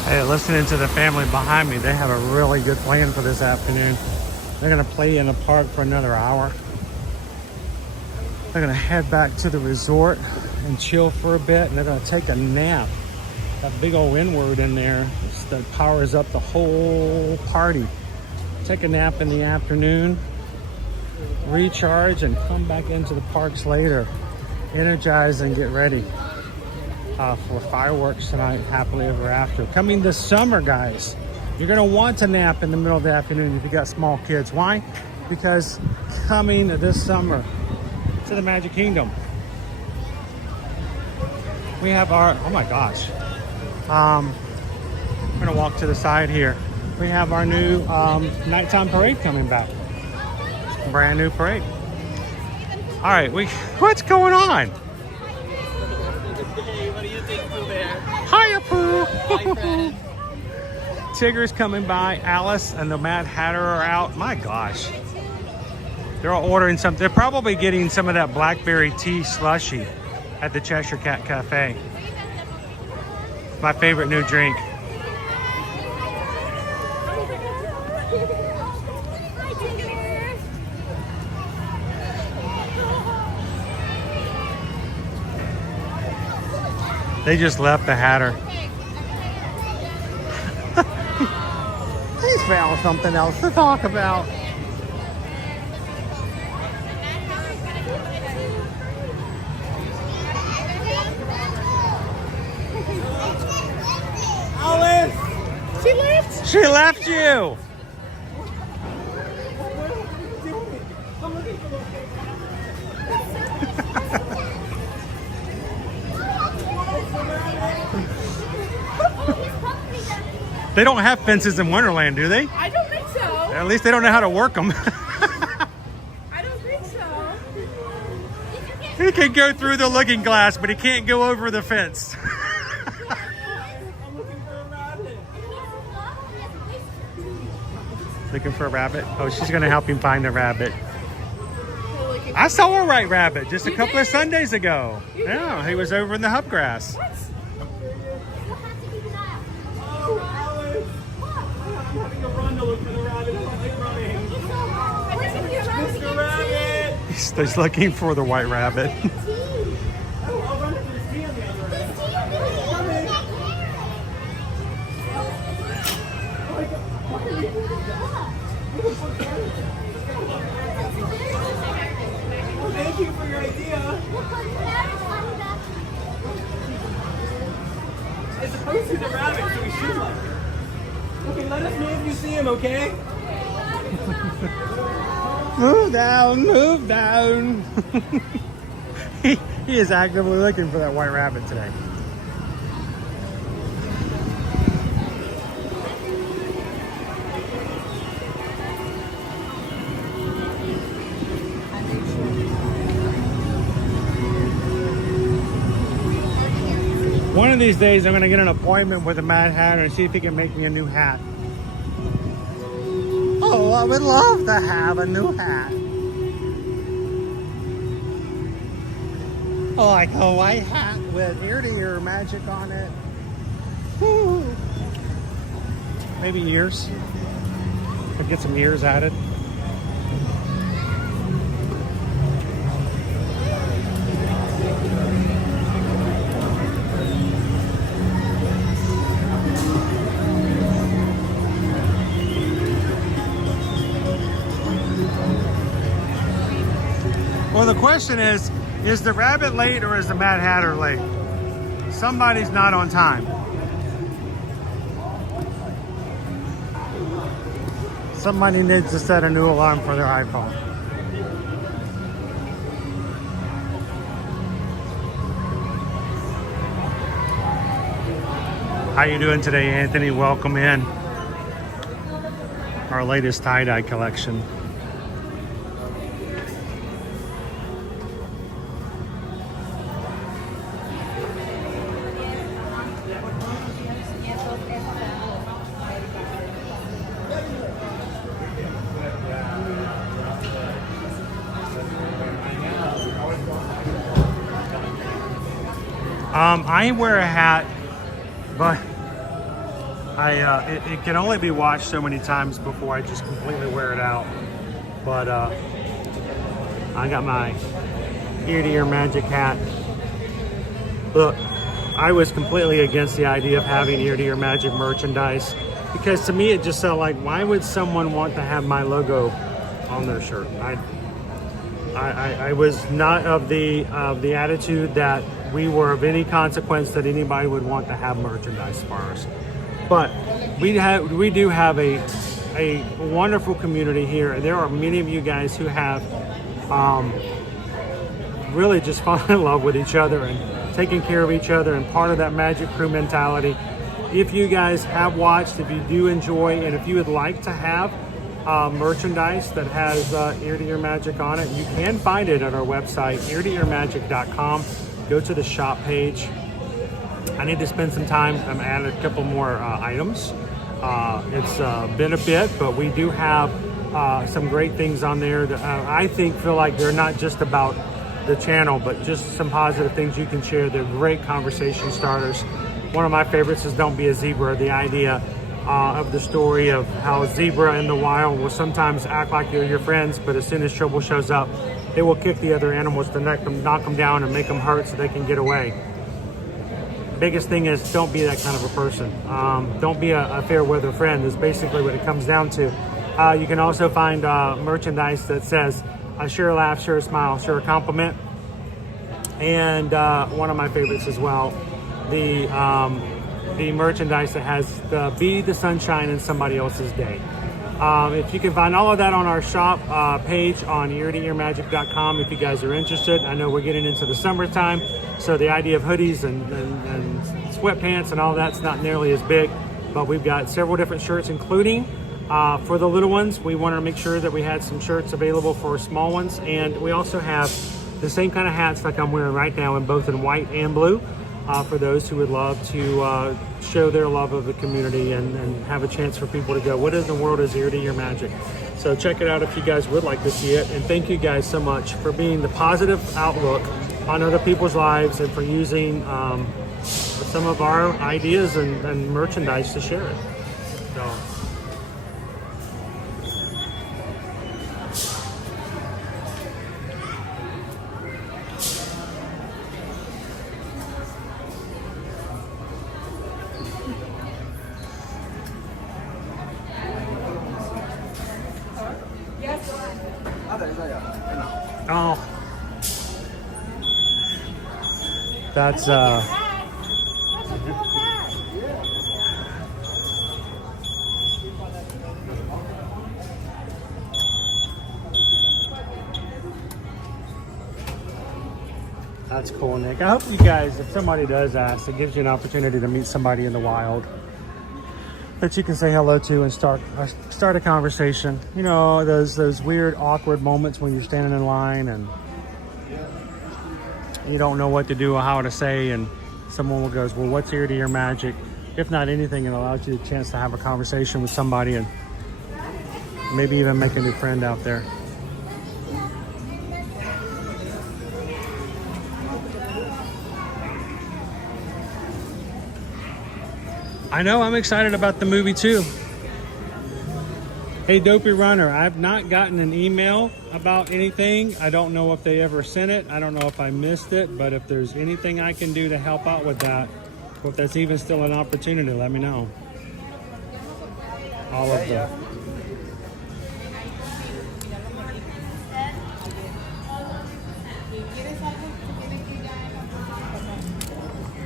Hey, listening to the family behind me, they have a really good plan for this afternoon. They're gonna play in the park for another hour. They're gonna head back to the resort and chill for a bit, and they're gonna take a nap That big old inward in there that powers up the whole party. Take a nap in the afternoon, recharge, and come back into the parks later. Energize and get ready for fireworks tonight, happily ever after. Coming this summer, guys. You're gonna want to nap in the middle of the afternoon if you got small kids. Why? Because coming this summer to the Magic Kingdom, we have our, oh my gosh. I'm gonna walk to the side here. We have our new nighttime parade coming back. Brand new parade. All right, what's going on? Hey, what do you think, Pooh Bear? Hiya, Pooh. Hi, friend. Tigger's coming by. Alice and the Mad Hatter are out. My gosh. They're all ordering something. They're probably getting some of that blackberry tea slushy at the Cheshire Cat Cafe. My favorite new drink. They just left the Hatter. He's found something else to talk about. Alice! She left! She left you! They don't have fences in Wonderland, do they? I don't think so. At least they don't know how to work them. I don't think so. He can go through the looking glass, but he can't go over the fence. Looking for a rabbit? Oh, she's gonna help him find a rabbit. I saw a white rabbit just a couple of Sundays ago. Yeah, he was over in the hubgrass. He's looking for the white rabbit. Thank you for your idea. It's supposed to be the rabbit, so we should like it. Okay, let us know if you see him, okay? Move down, move down. He is actively looking for that white rabbit today. One of these days, I'm going to get an appointment with the Mad Hatter and see if he can make me a new hat. Oh, I would love to have a new hat. Like a white hat with ear-to-ear magic on it. Woo. Maybe ears. Could get some ears added. Well, the question is the rabbit late or is the Mad Hatter late? Somebody's not on time. Somebody needs to set a new alarm for their iPhone. How you doing today, Anthony? Welcome in. Our latest tie-dye collection. I wear a hat, but it can only be washed so many times before I just completely wear it out. But I got my ear-to-ear magic hat. Look, I was completely against the idea of having ear-to-ear magic merchandise, because to me it just felt like, why would someone want to have my logo on their shirt? I was not of the attitude that we were of any consequence, that anybody would want to have merchandise for us. But we do have a wonderful community here, and there are many of you guys who have really just fallen in love with each other and taking care of each other, and part of that Magic Crew mentality. If you guys have watched, if you do enjoy, and if you would like to have merchandise that has ear-to-ear magic on it, you can find it on our website, ear-to-earmagic.com. Go to the shop page. I need to spend some time. I'm adding a couple more items. It's been a bit, but we do have some great things on there that I feel like they're not just about the channel, but just some positive things you can share. They're great conversation starters. One of my favorites is Don't Be a Zebra, the idea of the story of how a zebra in the wild will sometimes act like they're your friends, but as soon as trouble shows up, they will kick the other animals to knock them down and make them hurt so they can get away. Biggest thing is, don't be that kind of a person. Don't be a fair weather friend is basically what it comes down to. You can also find merchandise that says, share a laugh, share a smile, share a compliment. And one of my favorites as well, the merchandise that has be the sunshine in somebody else's day. If you can find all of that on our shop page on ear-to-earmagic.com if you guys are interested. I know we're getting into the summertime, so the idea of hoodies and sweatpants and all that's not nearly as big, but we've got several different shirts, including for the little ones. We wanted to make sure that we had some shirts available for small ones, and we also have the same kind of hats like I'm wearing right now, in both in white and blue, for those who would love to show their love of the community and have a chance for people to go, what in the world is ear-to-ear magic? So check it out if you guys would like to see it. And thank you guys so much for being the positive outlook on other people's lives, and for using some of our ideas and merchandise to share it. So. Oh, that's that's cool, Nick. I hope you guys, if somebody does ask, it gives you an opportunity to meet somebody in the wild that you can say hello to and start a conversation. You know, those weird, awkward moments when you're standing in line and you don't know what to do or how to say, and someone will goes, well, what's ear-to-ear magic? If not anything, it allows you a chance to have a conversation with somebody and maybe even make a new friend out there. I know, I'm excited about the movie too. Hey, Dopey Runner, I've not gotten an email about anything. I don't know if they ever sent it. I don't know if I missed it, but if there's anything I can do to help out with that, or if that's even still an opportunity, let me know. All of them.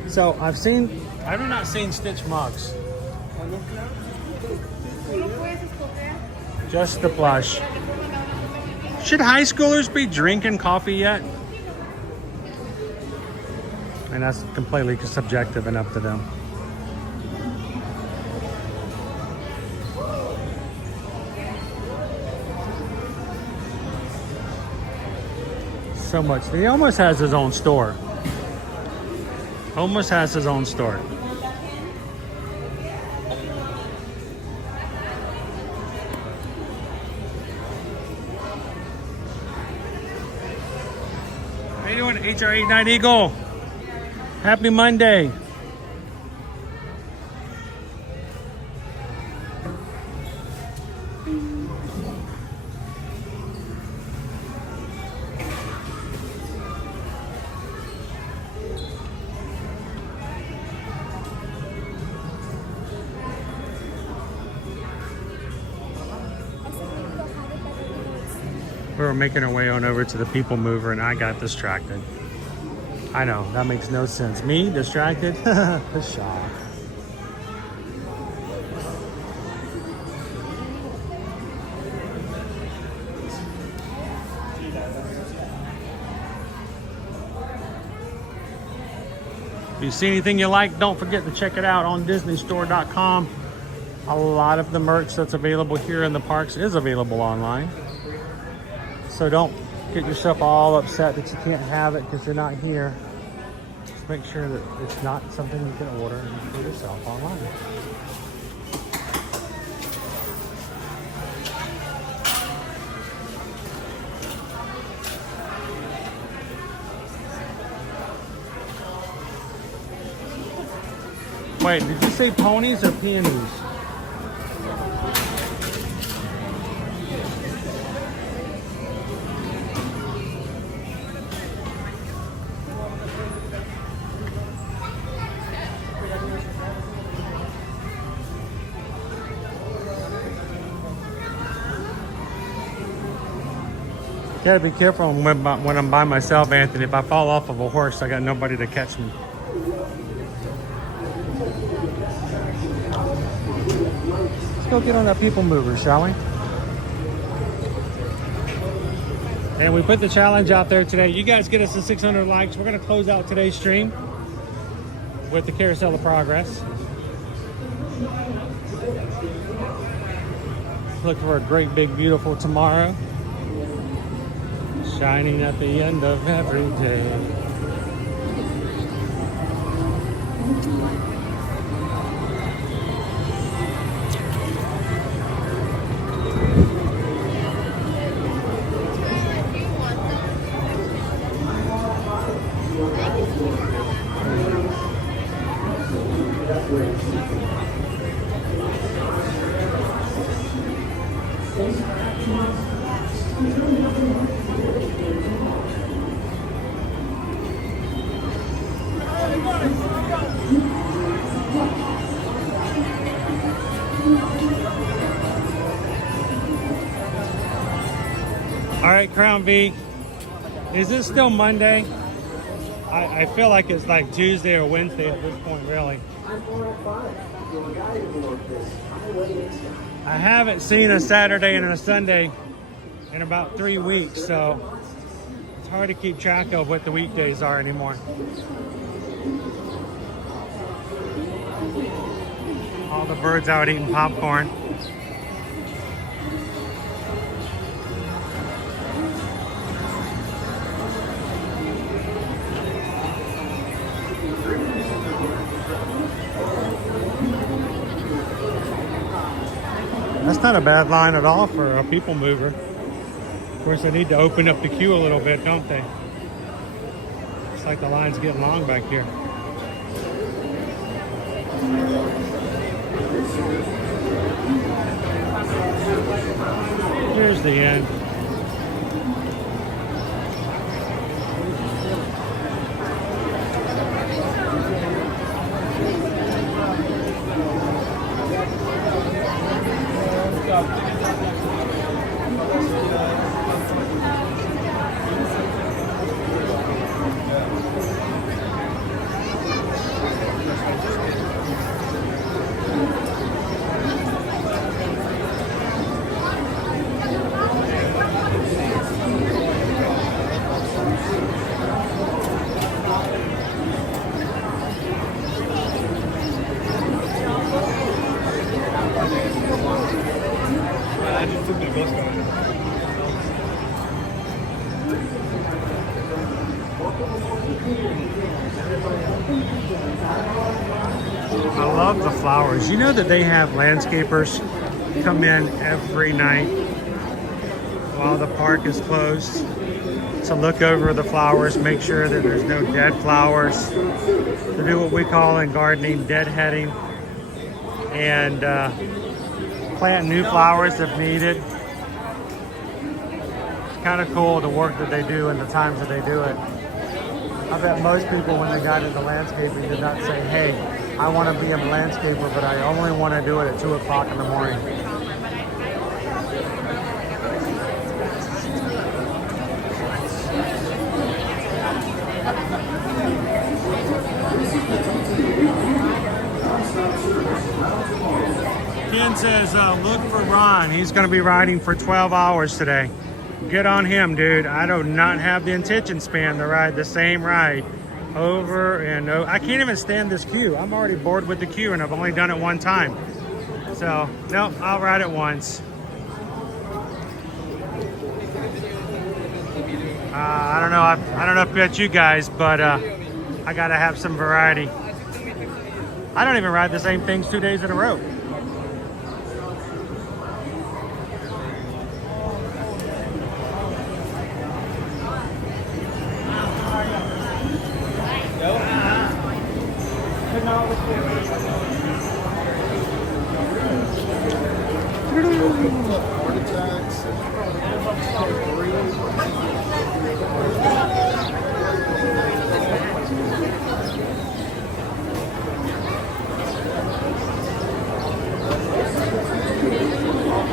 So I've not seen Stitch mugs. Just the plush. Should high schoolers be drinking coffee yet? And that's completely subjective and up to them. So much. He almost has his own store. Almost has his own store. How you doing, HR89 Eagle? Happy Monday. We were making our way on over to the PeopleMover and I got distracted. I know, that makes no sense. Me, distracted? The shock. If you see anything you like, don't forget to check it out on DisneyStore.com. A lot of the merch that's available here in the parks is available online. So don't get yourself all upset that you can't have it because you're not here. Just make sure that it's not something you can order for yourself online. Wait, did you say ponies or peonies? Gotta be careful when I'm by myself, Anthony. If I fall off of a horse, I got nobody to catch me. Let's go get on that PeopleMover, shall we? And we put the challenge out there today. You guys get us to 600 likes. We're gonna close out today's stream with the Carousel of Progress. Look for a great, big, beautiful tomorrow. Shining at the end of every day. All right, Crown V, is it still Monday? I feel like it's like Tuesday or Wednesday at this point, really. I haven't seen a Saturday and a Sunday in about 3 weeks, so it's hard to keep track of what the weekdays are anymore. All the birds out eating popcorn. That's not a bad line at all for a PeopleMover. Of course, they need to open up the queue a little bit, don't they? It's like the line's getting long back here. Here's the end. I love the flowers. You know that they have landscapers come in every night while the park is closed to look over the flowers, make sure that there's no dead flowers, to do what we call in gardening deadheading, and plant new flowers if needed. It's kind of cool the work that they do and the times that they do it. I bet most people when they got into landscaping did not say, hey, I want to be a landscaper, but I only want to do it at 2 o'clock in the morning. Owen says, look for Ron. He's going to be riding for 12 hours today. Good on him, dude. I do not have the attention span to ride the same ride over and over. I can't even stand this queue. I'm already bored with the queue, and I've only done it one time. So, no, I'll ride it once. I don't know. I don't know about you guys, but I gotta have some variety. I don't even ride the same things 2 days in a row.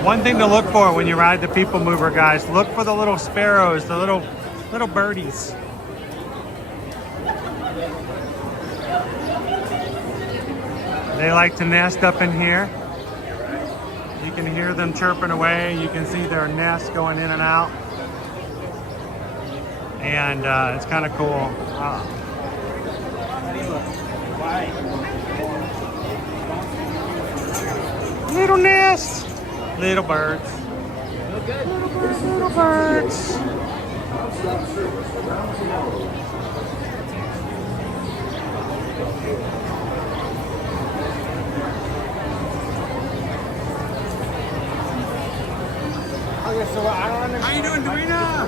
One thing to look for when you ride the PeopleMover, guys, look for the little sparrows, the little birdies. They like to nest up in here. You can hear them chirping away. You can see their nests going in and out. And it's kind of cool. Little nest. Little birds. Little birds. Okay, so I don't understand. How you doing, Dorina?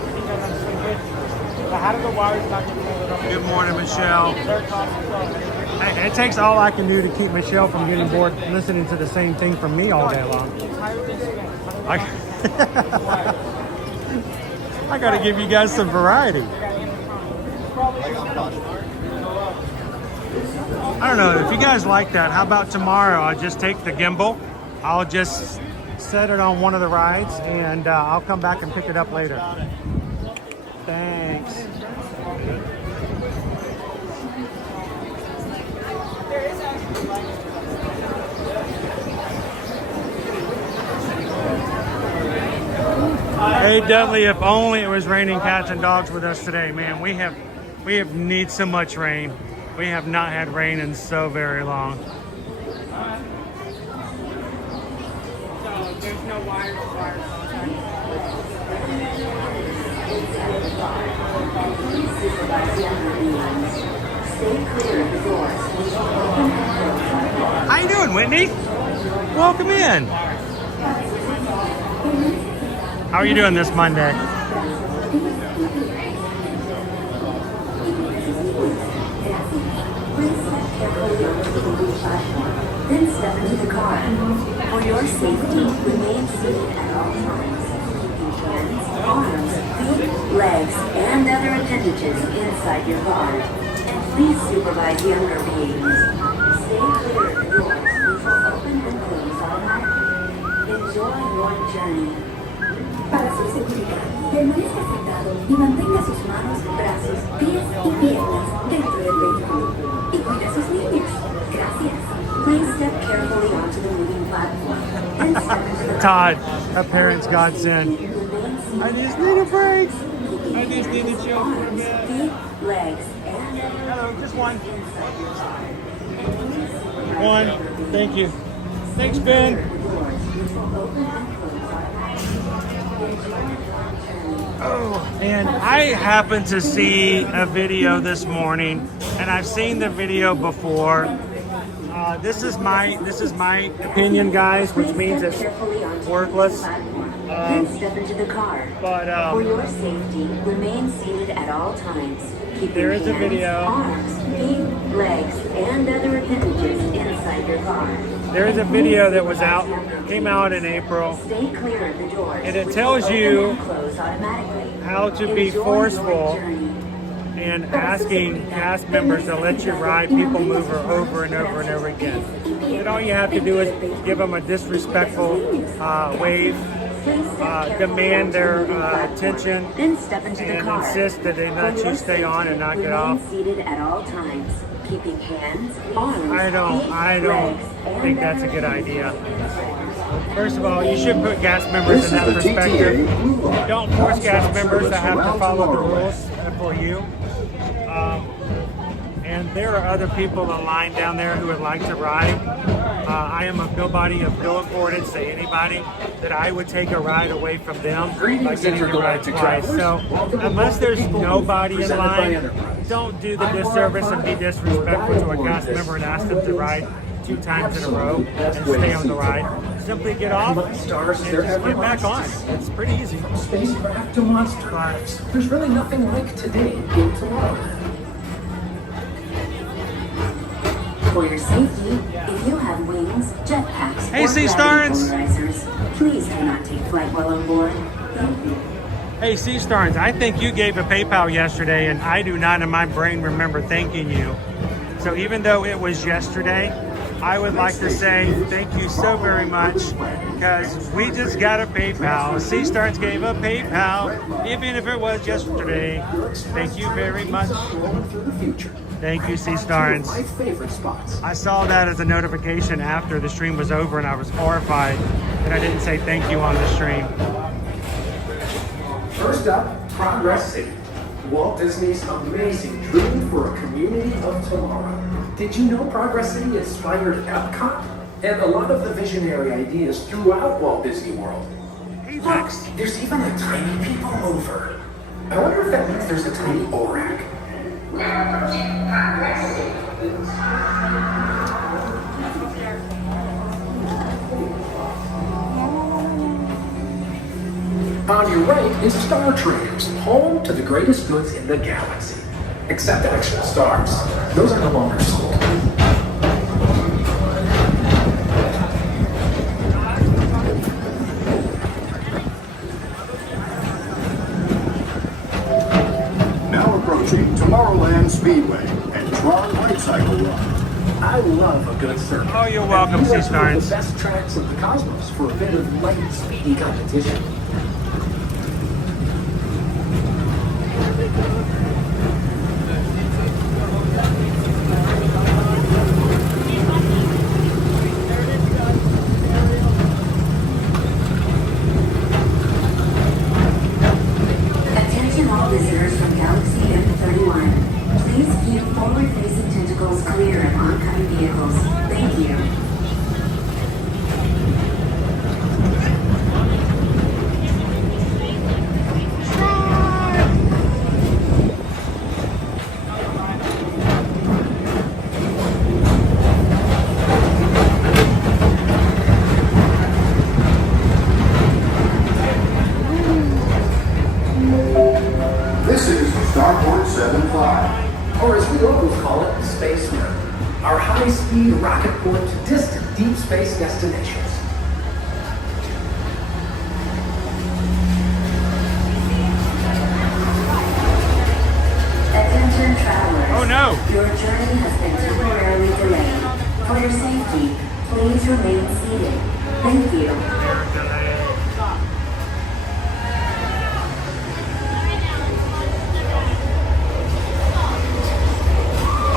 How do the wires not get pulled up? Good morning, Michelle. Hey, it takes all I can do to keep Michelle from getting bored listening to the same thing from me all day long. I got to give you guys some variety. I don't know, if you guys like that, how about tomorrow I'll just take the gimbal, I'll just set it on one of the rides, and I'll come back and pick it up later. Thanks. Hey Dudley, if only it was raining cats and dogs with us today, man. We have need so much rain. We have not had rain in so very long. So there's no wires How you doing, Whitney? Welcome in. How are you doing this Monday? Then step into the car. For your safety, remain seated at all times. Hands, arms, feet, legs, and other appendages inside your car. And please supervise younger beings. Stay clear of the doors, which will open and close automatically. Enjoy your journey. Para su seguridad, permanezca sentado y mantenga sus manos, brazos, pies y piernas dentro del vehículo. Y cuida a sus niños. Gracias. Please step carefully onto the moving platform and step into the Todd, a parent's godsend. I just need a break. I just need to chill for a bit. feet, legs, and Hello, just one. One. Thank you. Thanks, Ben. Oh, and I happened to see a video this morning, and I've seen the video before. This is my opinion, guys, which means it's worthless. Then step into the car. But For your safety, remain seated at all times. Keep there your is a hands, video. arms, feet, legs, and other appendages inside your car. There is a video that was out, came out in April, Stay clear of the doors, and it which tells will you open and close automatically. how to be Enjoy forceful your journey. and asking cast members to let you ride PeopleMover over and over and over again. And all you have to do is give them a disrespectful wave, demand their attention, Then step into the and car. insist that they let you stay on and not get off. Remain seated at all times, keeping hands, arms, I don't feet, legs, and think that's a good other idea. First of all, you should put cast members in that perspective. Don't force cast members to have to follow the rules for you. And there are other people in line down there who would like to ride. I am of nobody of no importance to anybody that I would take a ride away from them by getting a ride twice. So unless there's nobody in line, don't do the disservice and be disrespectful to a cast member and ask them to ride 2 times in a row and stay on the ride. Simply get off and just get back on. It's pretty easy. Spacecraft to monster lives. There's really nothing like today in tomorrow. For your safety, if you have wings, jetpacks, Hey, or Sea gravity Starns. polarizers, please do not take flight while on board. Thank you. Hey, Sea Starns, I think you gave a PayPal yesterday, and I do not in my brain remember thanking you. So even though it was yesterday, I would like to say thank you so very much, because we just got a PayPal. Sea Starns gave a PayPal, even if it was yesterday. Thank you very much. Thank you, Sea Starns. I saw that as a notification after the stream was over, and I was horrified that I didn't say thank you on the stream. First up, Progress City. Walt Disney's amazing dream for a community of tomorrow. Did you know Progress City inspired Epcot? And a lot of the visionary ideas throughout Walt Disney World. Look, there's even a tiny PeopleMover. I wonder if that means there's a tiny ORAC. On your right is Star Traders, home to the greatest goods in the galaxy. Except actual stars. Those are no longer sold. Now approaching Tomorrowland Speedway and Tron Light Cycle Run. I love a good circuit. Oh, you're welcome, Sea Starns. The best tracks of the cosmos for a bit of light, speedy competition. Attention all visitors from Galaxy M31. Please keep forward-facing tentacles clear of oncoming vehicles. Thank you. This is Starport 75. Or as we locals call it, Space Nerd. Our high-speed rocket port to distant deep space destinations. Attention travelers. Oh no! Your journey has been temporarily delayed. For your safety, please remain seated. Thank you.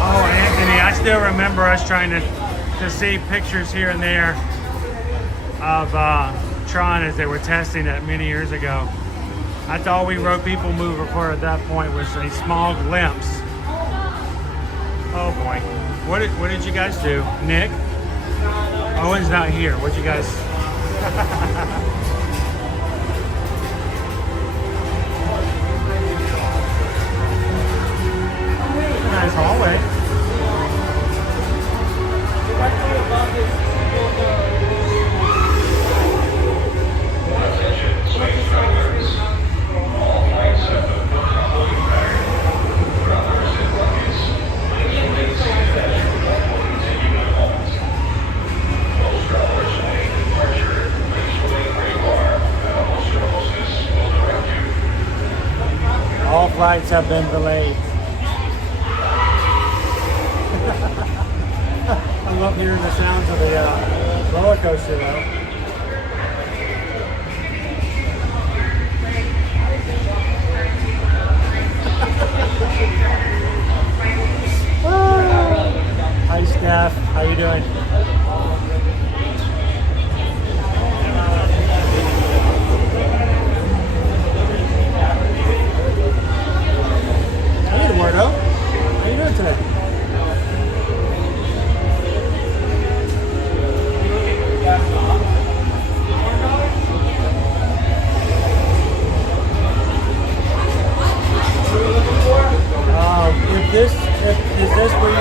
Oh, Anthony, I still remember us trying to see pictures here and there of Tron as they were testing it many years ago. That's all we wrote PeopleMover for at that point, was a small glimpse. Oh boy. What did you guys do? Nick? Owen's not here. What'd you guys... Nice hallway. All flights have been delayed. I love hearing the sounds of the roller coaster though. Hi Steph, how you doing? this where you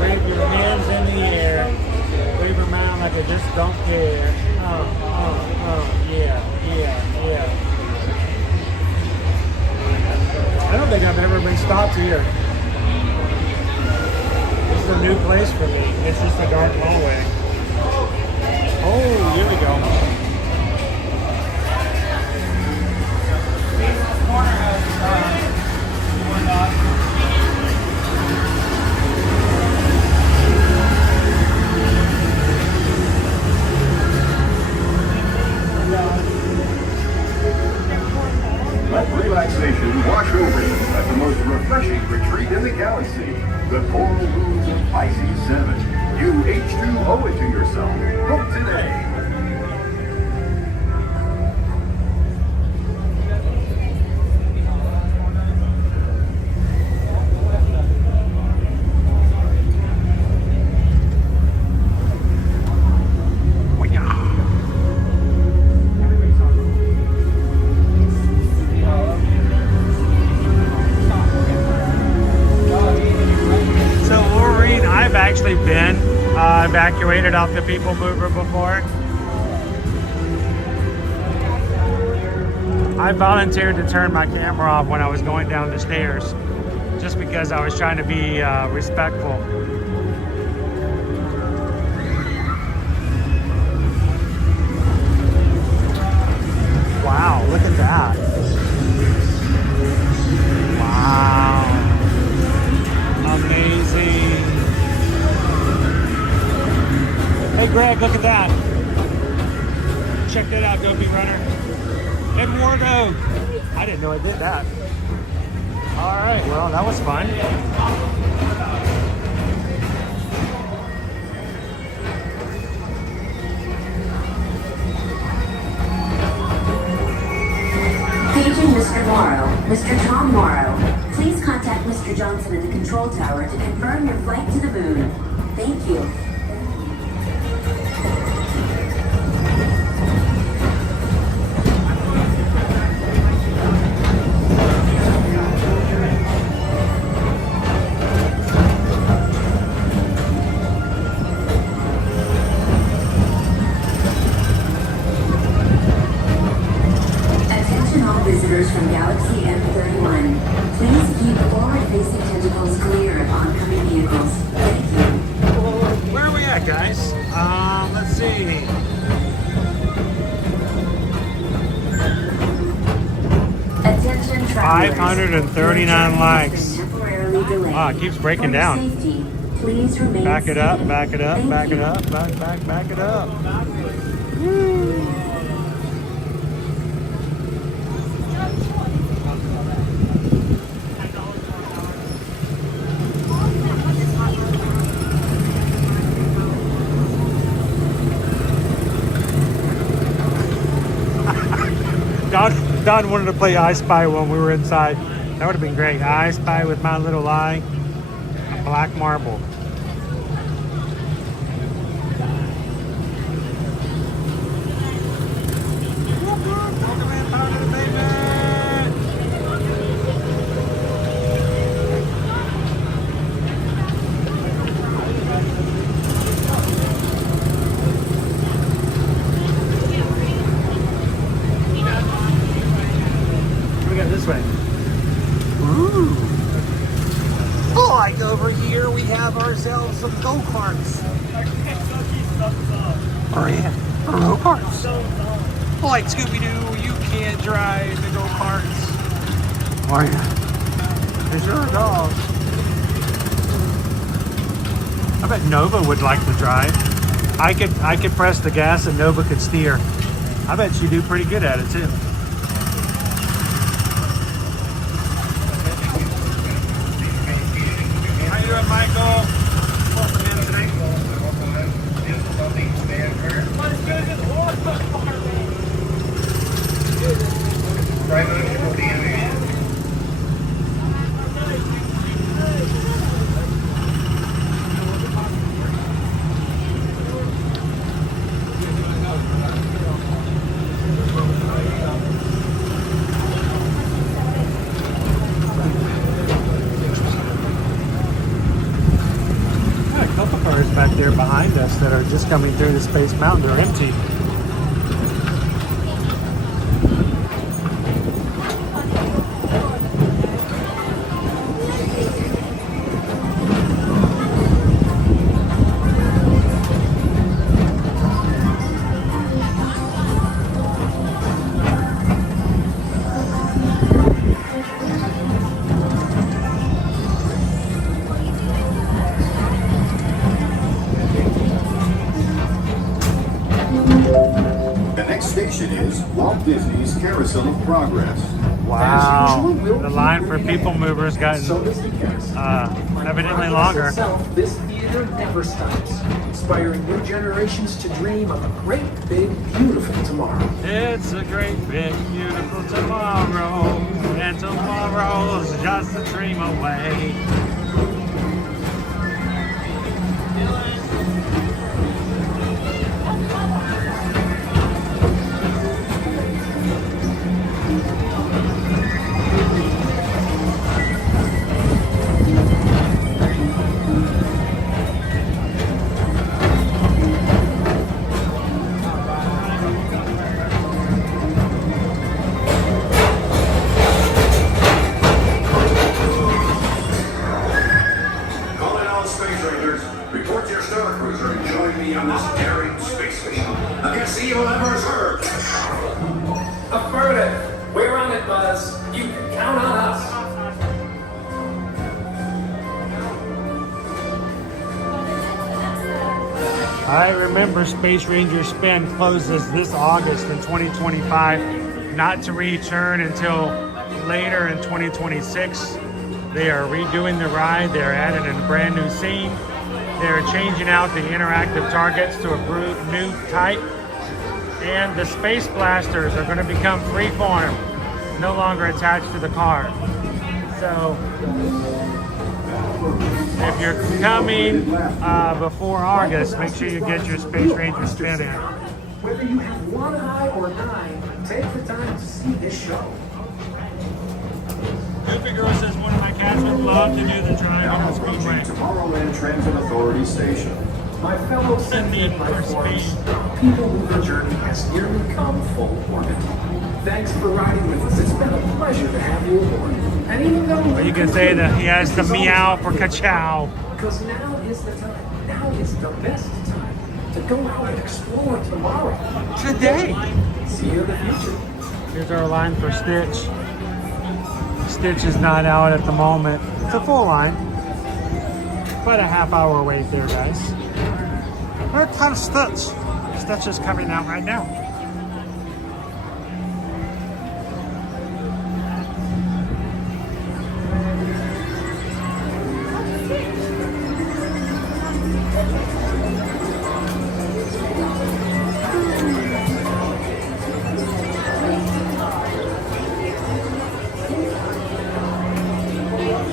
wave your hands in the air, wave them around like I just don't care? Yeah. I don't think I've ever been stopped here. This is a new place for me. It's just a dark hallway. Oh, here we go. Let relaxation wash over you at the most refreshing retreat in the galaxy, the Coral Ruins of Pisces 7. You H2 owe it to yourself. Book today. Been evacuated off the PeopleMover before. I volunteered to turn my camera off when I was going down the stairs, just because I was trying to be respectful. Wow, look at that. Wow. Amazing. Hey Greg, look at that. Check that out, Dopey Runner. Eduardo. I didn't know I did that. All right, well, that was fun. Paging Mr. Morrow, Mr. Tom Morrow. Please contact Mr. Johnson at the control tower to confirm your flight to the moon. Thank you. Visitors from Galaxy M31. Please keep forward-facing tentacles clear of oncoming vehicles. Thank you. Where are we at, guys? Let's see. Attention travelers. 539 likes. Temporarily delayed. Wow, it keeps breaking down. Safety, please remain Back it up, seated. back it up, Thank back you. it up, back it up. Woo. Don wanted to play I Spy when we were inside. That would have been great. I Spy with my little eye. A black marble. This way. Ooh. Like over here we have ourselves some go-karts. Oh yeah, go-karts. Like Scooby-Doo, you can't drive the go-karts. Oh yeah. There's your dog. I bet Nova would like to drive. I could press the gas and Nova could steer. I bet she'd do pretty good at it too. Michael, welcome in today. behind us that are just coming through the Space Mountain. They're empty. The next station is Walt Disney's Carousel of Progress. Wow, the line for PeopleMover has gotten evidently longer. This theater never stops, inspiring new generations to dream of a great, big, beautiful tomorrow. It's a great, big, beautiful tomorrow, and tomorrow's just a dream away. Affirmative. We're on it, Buzz. You can count on us. I remember Space Ranger Spin closes this August in 2025, not to return until later in 2026. They are redoing the ride. They're adding a brand new scene. They're changing out the interactive targets to a new type. And the Space Blasters are going to become freeform, no longer attached to the car. So, if you're coming before August, make sure you get your Space Ranger Spin in. Whether you have one eye or nine, take the time to see this show. Goofy Girl says one of my cats would love to do the drive on the Speedway. Tomorrowland Transit Authority Station. My fellow sentient life forms, PeopleMover journey has nearly come full orbit. Thanks for riding with us. It's been a pleasure to have you aboard. And even though But you can say that he has the meow for ka-chow. because now is the time. Now is the best time to go out and explore tomorrow. Today. See you in the future. Here's our line for Stitch. Stitch is not out at the moment. It's a full line. About a half-hour wait there, guys. Here comes Stitch. Stitch is coming out right now.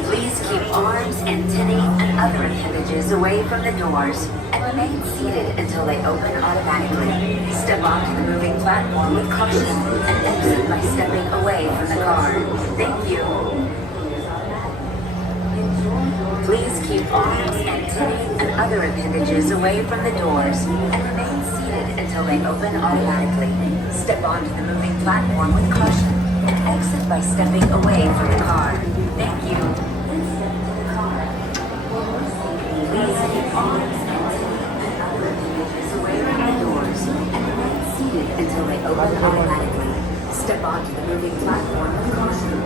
Please keep arms, antennae, and other appendages away from the doors and remain seated until they open automatically. Step onto the moving platform with caution and exit by stepping away from the car. Thank you. Please keep arms, antennae, and other appendages away from the doors and remain seated until they open automatically. Step onto the moving platform with caution and exit by stepping away from the car. Thank you. Please keep arms, antennae, and other appendages away from the doors and remain seated until they open automatically. Step onto the moving platform with caution.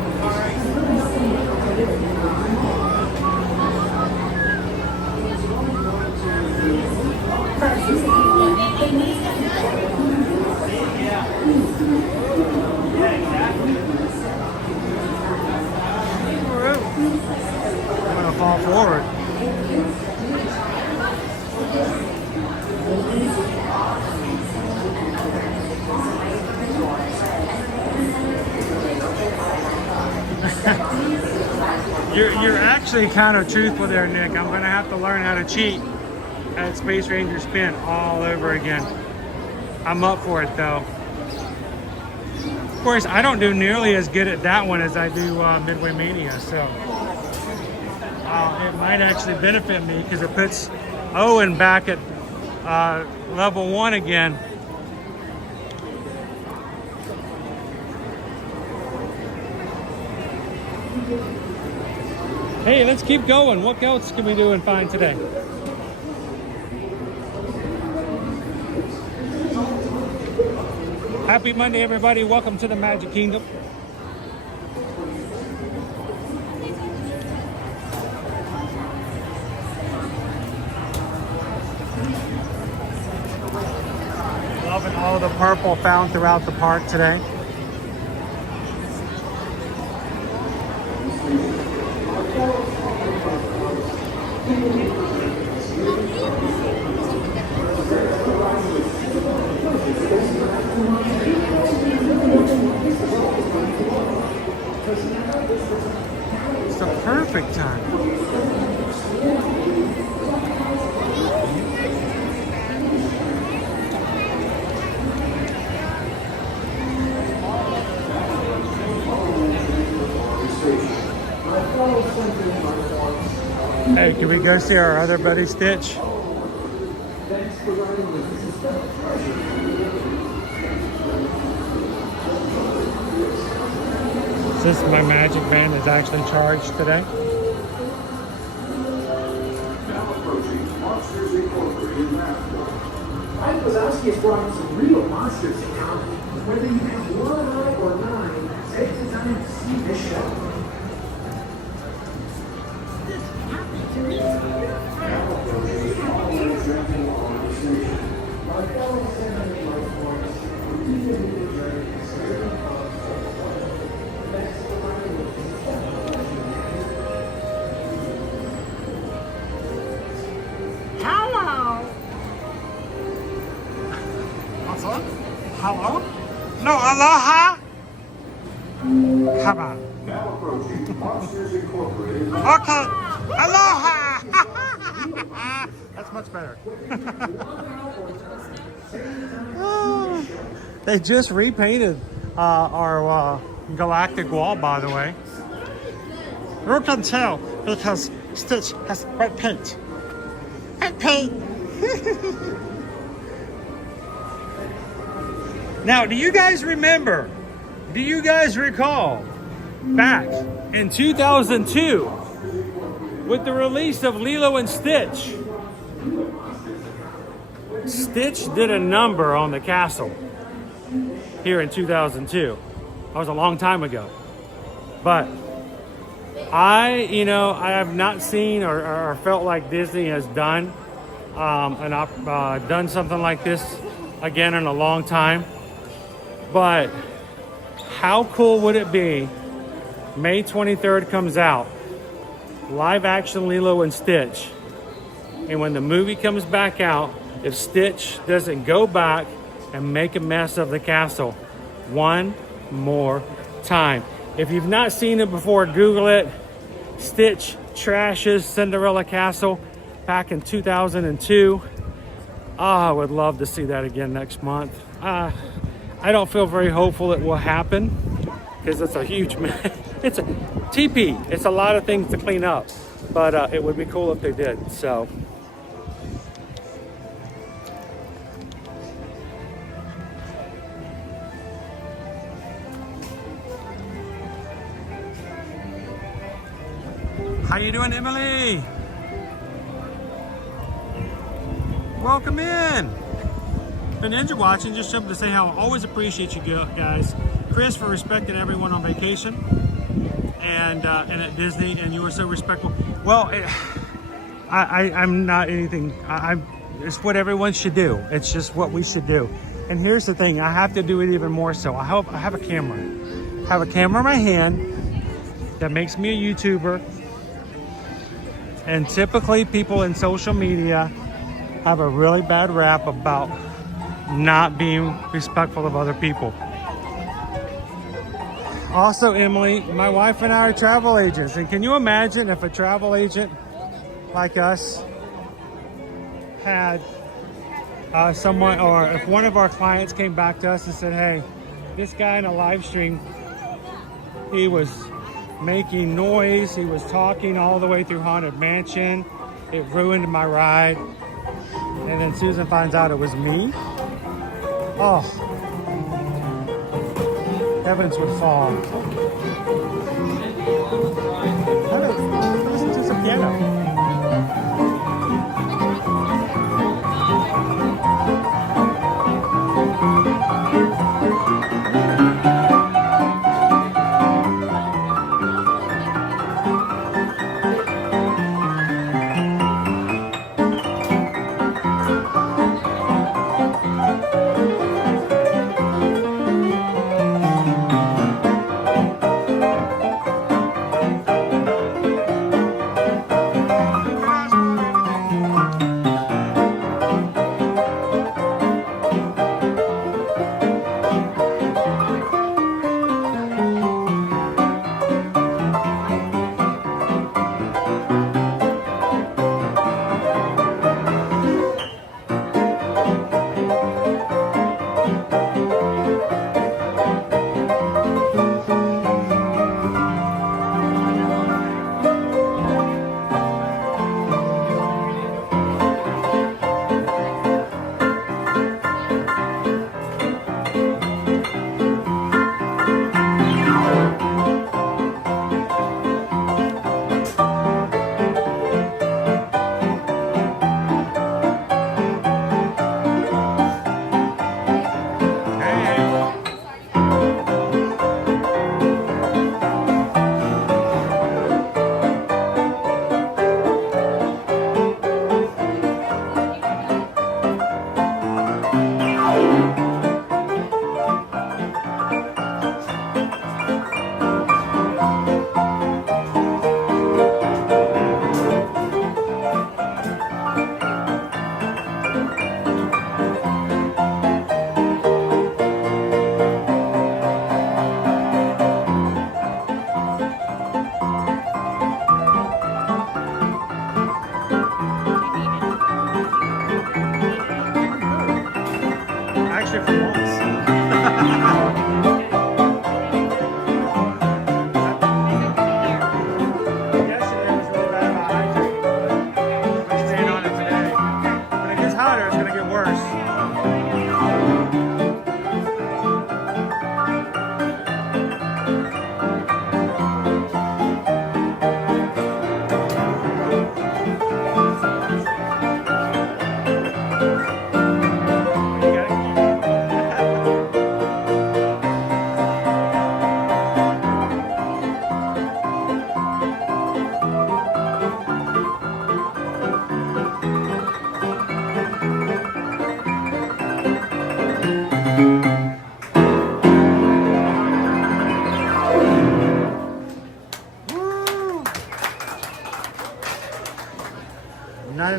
I'm gonna fall forward. You're actually kind of truthful there, Nick. I'm gonna have to learn how to cheat at Space Ranger Spin all over again. I'm up for it though. Of course, I don't do nearly as good at that one as I do Midway Mania, so it might actually benefit me because it puts Owen back at level 1 again. Hey, let's keep going. What else can we do and find today? Happy Monday, everybody. Welcome to the Magic Kingdom. Loving all the purple found throughout the park today. It's the perfect time. Hey, can we go see our other buddy Stitch? Since my magic band is actually charged today. Mike Wazowski has brought in some real monsters in town. Whether you have one eye or nine, take the time to see this show. Hello. What's up? Hello? No, aloha. Come on. Okay. Aloha. That's much better. They just repainted our galactic wall, by the way. You can tell because Stitch has white paint. White paint. Now, do you guys remember? Do you guys recall back in 2002 with the release of Lilo and Stitch? Stitch did a number on the castle here in 2002. That was a long time ago. But I have not seen or felt like Disney has done done something like this again in a long time. But how cool would it be? May 23rd comes out, live action Lilo and Stitch. And when the movie comes back out, if Stitch doesn't go back and make a mess of the castle one more time. If you've not seen it before, Google it. Stitch trashes Cinderella Castle back in 2002. I would love to see that again next month. I don't feel very hopeful it will happen because it's a huge mess. It's a TP. It's a lot of things to clean up, but it would be cool if they did. So. How you doing, Emily? Welcome in. Been Ninja watching, just jumping to say how I always appreciate you guys. Chris for respecting everyone on vacation and at Disney, and you were so respectful. Well, I'm not anything. It's what everyone should do. It's just what we should do. And here's the thing, I have to do it even more so. I have a camera. I have a camera in my hand that makes me a YouTuber. And typically people in social media have a really bad rap about not being respectful of other people. Also, Emily, my wife and I are travel agents. And can you imagine if a travel agent like us had someone, or if one of our clients came back to us and said, hey, this guy in a live stream, he was making noise, he was talking all the way through Haunted Mansion, it ruined my ride. and then Susan finds out it was me. Oh, heavens would fall. Listen to some piano.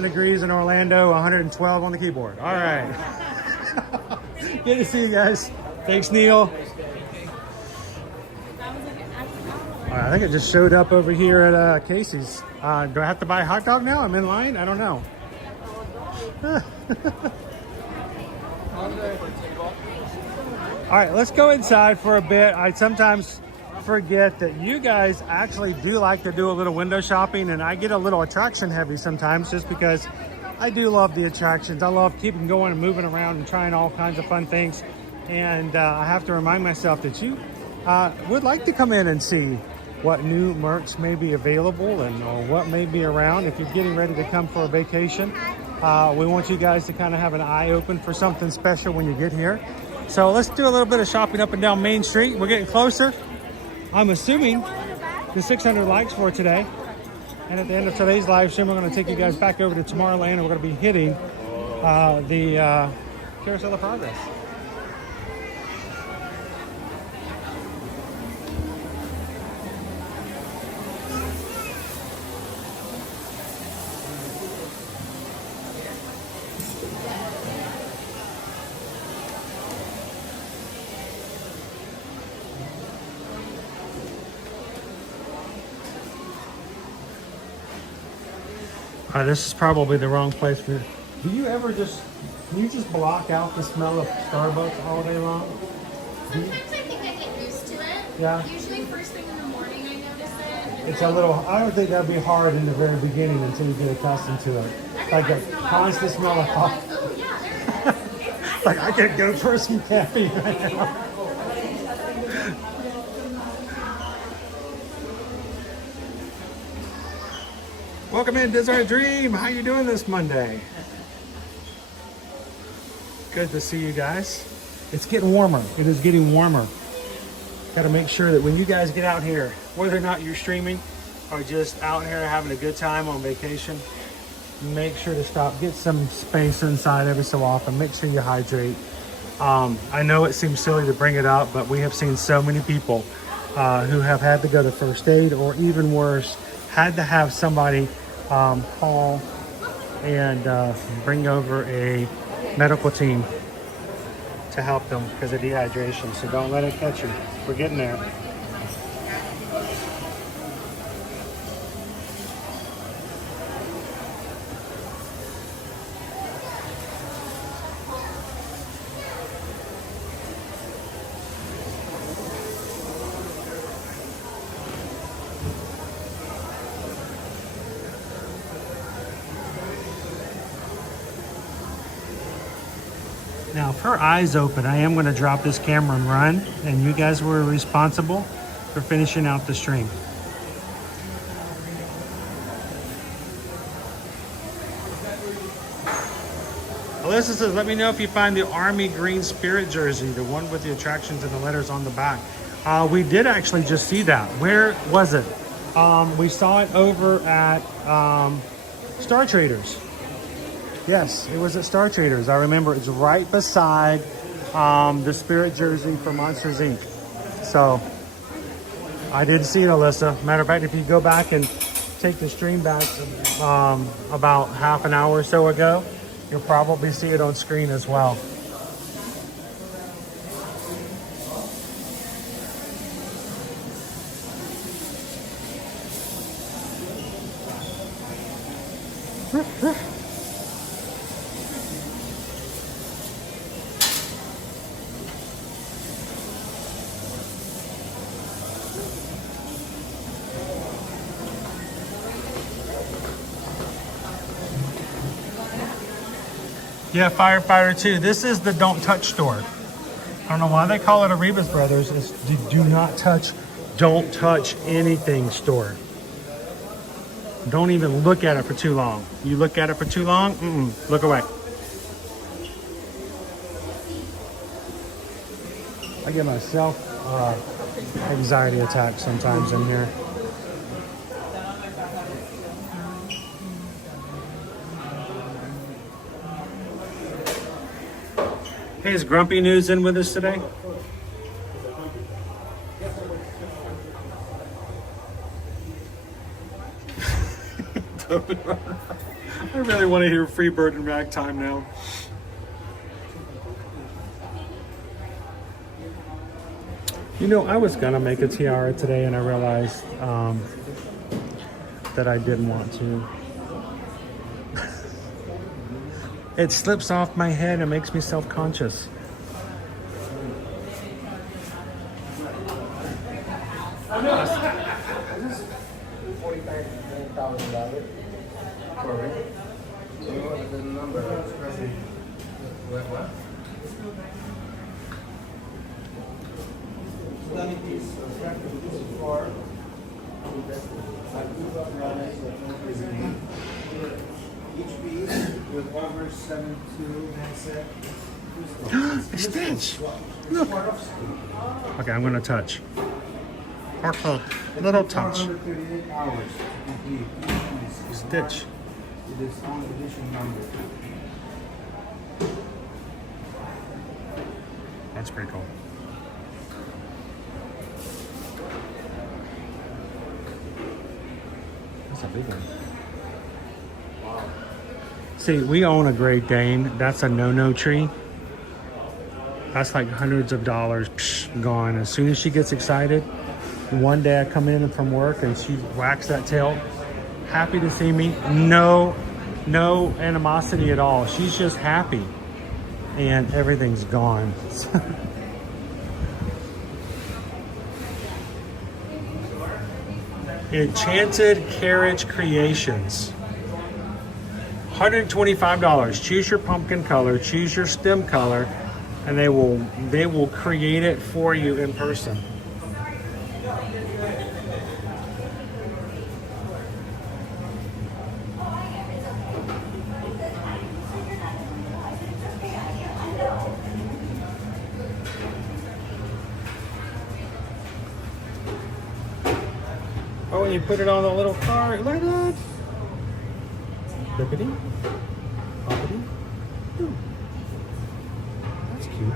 Degrees in Orlando, 112 on the keyboard. All right. Good to see you guys. Thanks, Neil. All right, I think it just showed up over here at Casey's. Do I have to buy a hot dog now? I'm in line? I don't know. All right, let's go inside for a bit. I sometimes forget that you guys actually do like to do a little window shopping, and I get a little attraction heavy sometimes just because I do love the attractions. I love keeping going and moving around and trying all kinds of fun things. And I have to remind myself that you would like to come in and see what new merch may be available and or what may be around. If you're getting ready to come for a vacation, we want you guys to kind of have an eye open for something special when you get here. So let's do a little bit of shopping up and down Main Street. We're getting closer. I'm assuming the 600 likes for today. And at the end of today's live stream, we're going to take you guys back over to Tomorrowland, and we're going to be hitting the Carousel of Progress. This is probably the wrong place for you. Do you ever just, can you just block out the smell of Starbucks all day long? Sometimes I think I get used to it. Yeah. Usually first thing in the morning I notice it. It's a little, I don't think that'd be hard in the very beginning until you get accustomed to it. I Like a constant smell of coffee. Like I could go for some caffeine right now. Welcome in, Desert Dream. How you doing this Monday? Good to see you guys. It's getting warmer. It is getting warmer. Got to make sure that when you guys get out here, whether or not you're streaming or just out here having a good time on vacation, make sure to stop, get some space inside every so often. Make sure you hydrate. I know it seems silly to bring it up, but we have seen so many people who have had to go to first aid, or even worse, had to have somebody call and bring over a medical team to help them because of dehydration. So don't let it catch you. We're getting there. Now, if her eyes open, I am going to drop this camera and run, and you guys were responsible for finishing out the stream. Alyssa says, let me know if you find the Army Green Spirit jersey, the one with the attractions and the letters on the back. We did actually just see that. Where was it? We saw it over at Star Traders. Yes, it was at Star Traders. I remember it's right beside the Spirit jersey for Monsters Inc. So I did see it, Alyssa. Matter of fact, if you go back and take the stream back about half an hour or so ago, you'll probably see it on screen as well. Yeah, Firefighter 2. This is the Don't Touch store. I don't know why they call it a Rebus Brothers. It's do not touch, don't touch anything store. Don't even look at it for too long. You look at it for too long, look away. I get myself anxiety attacks sometimes in here. Hey, is Grumpy News in with us today? I really want to hear Freebird and Ragtime now. You know, I was gonna make a tiara today and I realized that I didn't want to. It slips off my head and makes me self-conscious. With over 7.2 handset. Stitch! Look. Okay, I'm gonna touch. Okay, little touch. 438 hours complete. Stitch. It is on edition number. That's pretty cool. That's a big one. Wow. See, we own a Great Dane. That's a no-no tree. That's like hundreds of dollars gone. As soon as she gets excited, one day I come in from work and she whacks that tail. Happy to see me. No animosity at all. She's just happy. And everything's gone. Enchanted Carriage Creations. $125. Choose your pumpkin color, choose your stem color, and they will create it for you in person. Oh, and you put it on the little cart. Look at that. Bippity. Boppity. Ooh. That's cute.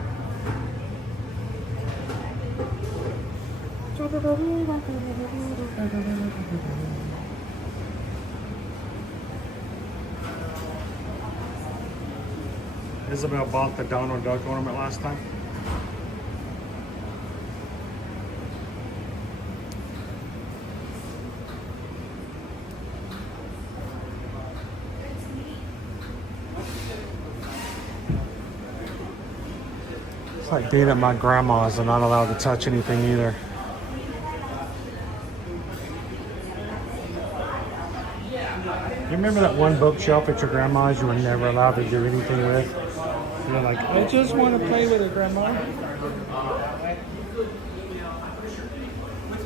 Isabel bought the Donald Duck ornament last time. It's like being at my grandma's and not allowed to touch anything either. You remember that one bookshelf at your grandma's you were never allowed to do anything with? You're like, I just want to play with it, Grandma.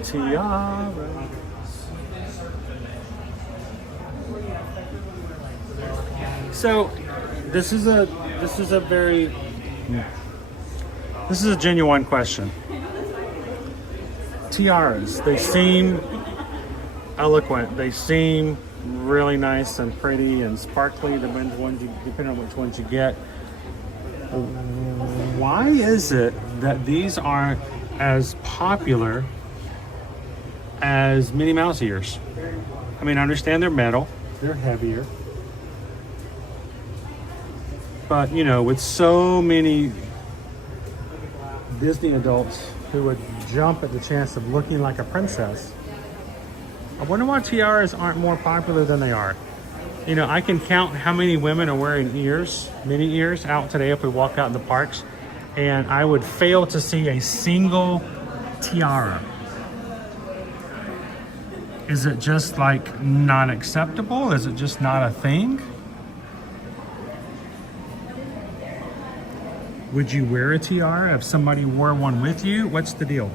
Tiara. So, this is a genuine question. Tiaras, they seem eloquent. They seem really nice and pretty and sparkly, depending on which ones you get. Why is it that these aren't as popular as Minnie Mouse ears? I mean, I understand they're metal, they're heavier. But, you know, with so many Disney adults who would jump at the chance of looking like a princess, I wonder why tiaras aren't more popular than they are. You know, I can count how many women are wearing ears, mini ears, out today if we walk out in the parks, and I would fail to see a single tiara. Is it just like not acceptable? Is it just not a thing? Would you wear a tiara if somebody wore one with you? What's the deal?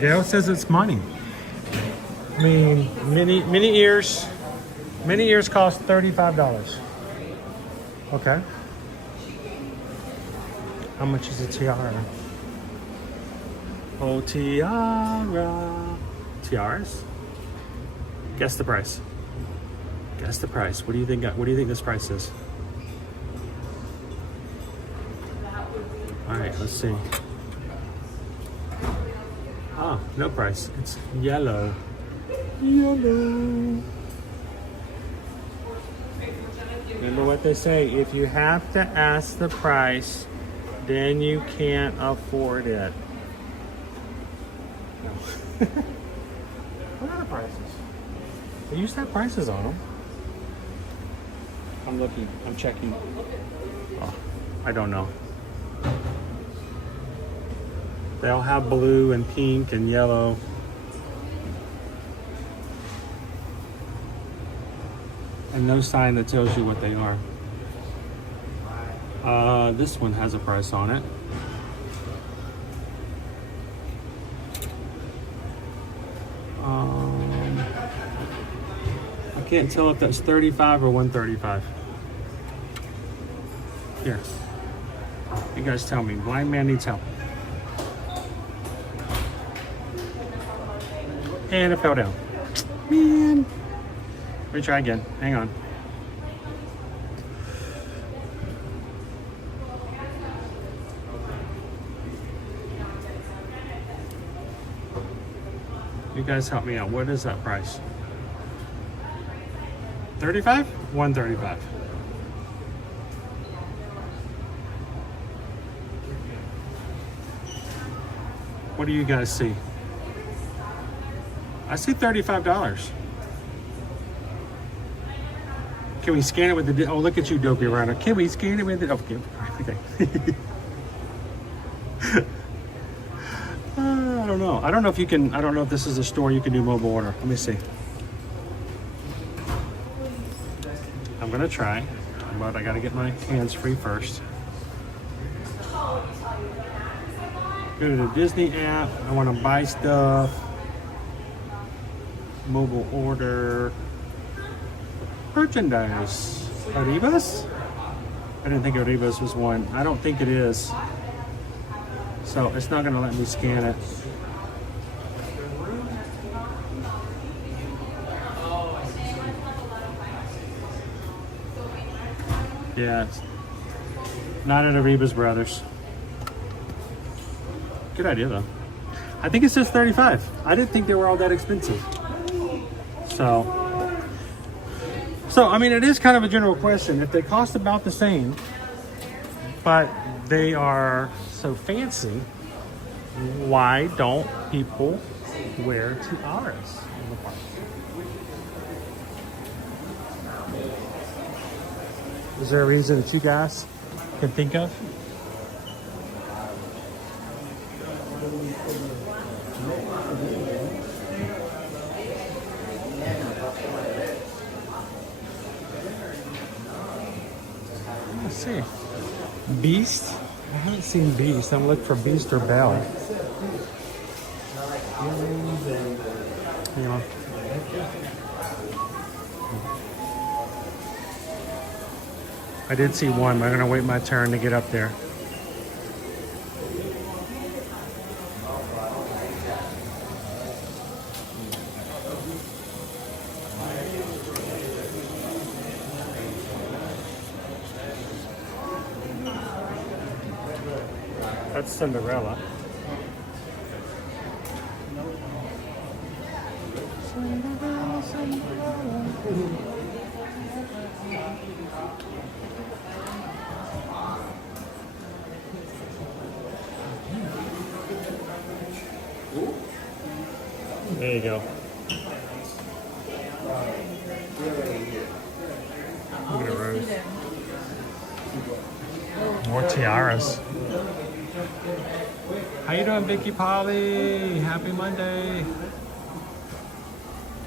Dale says it's money. I mean, mini ears cost $35. Okay. How much is a tiara? Oh, tiara. Tiaras? Guess the price. Guess the price. What do you think? What do you think this price is? All right, let's see. Ah, no price. It's yellow. Yellow. Remember what they say, if you have to ask the price, then you can't afford it. No. What are the prices? They used to have prices on them. I'm looking, I'm checking. Oh, I don't know. They all have blue and pink and yellow. And no sign that tells you what they are. This one has a price on it. I can't tell if that's 35 or 135. Here. You guys tell me. Blind man needs help. And it fell down. Man. Let me try again. Hang on. You guys help me out. What is that price? 35? 135. What do you guys see? I see $35. Can we scan it with the? Oh, look at you, dopey runner. Can we scan it with the? Okay. I don't know. I don't know if you can. I don't know if this is a store you can do mobile order. Let me see. I'm gonna try, but I gotta get my hands free first. Go to the Disney app. I want to buy stuff. Mobile order. Merchandise. Arribas? I didn't think Arribas was one. I don't think it is. So it's not going to let me scan it. Yeah, it's not at Arribas Brothers. Good idea though. I think it says 35. I didn't think they were all that expensive. So I mean, it is kind of a general question. If they cost about the same, but they are so fancy, why don't people wear tiaras in the park? Is there a reason that you guys can think of? Let's see. Beast? I haven't seen Beast. I'm looking for Beast or Belle. Hang on. I did see one, but I'm gonna wait my turn to get up there. That's Cinderella. Cinderella, Cinderella. There you go. Look at the rose. More tiaras. How you doing, Vicky Polly? Happy Monday.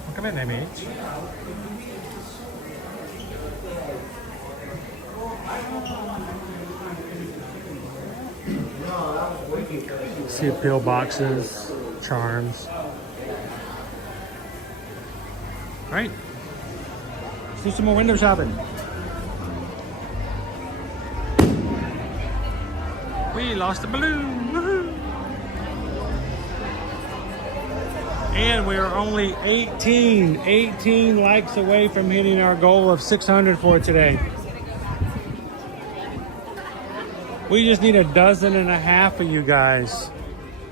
Welcome in, MH. See appeal boxes, charms. All right, let's do some more window shopping. We lost a balloon. Woohoo! And we are only 18 likes away from hitting our goal of 600 for today. We just need 12.5 of you guys.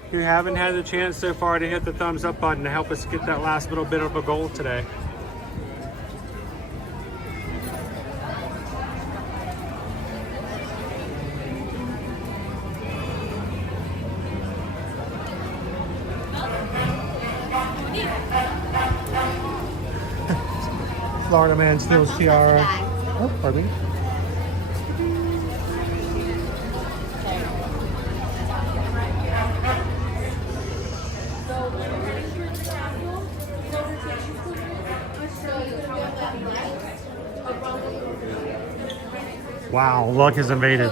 If you haven't had the chance so far to hit the thumbs up button to help us get that last little bit of a goal today. Florida man steals tiara. Oh, pardon me. Wow, luck is invaded.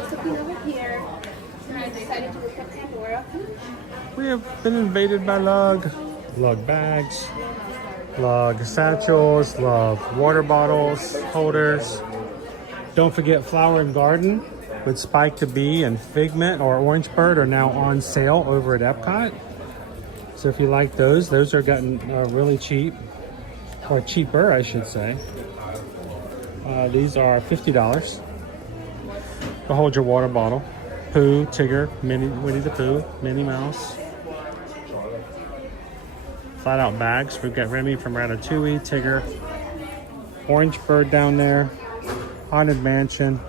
We have been invaded by lug. Lug bags, lug satchels, lug water bottles, holders. Don't forget Flower and Garden with Spike the Bee and Figment or Orange Bird are now on sale over at Epcot. So if you like those are gotten really cheap, or cheaper, I should say. These are $50 to hold your water bottle. Pooh, Tigger, Winnie the Pooh, Minnie Mouse. Flat out bags. We've got Remy from Ratatouille, Tigger, Orange Bird down there, Haunted Mansion,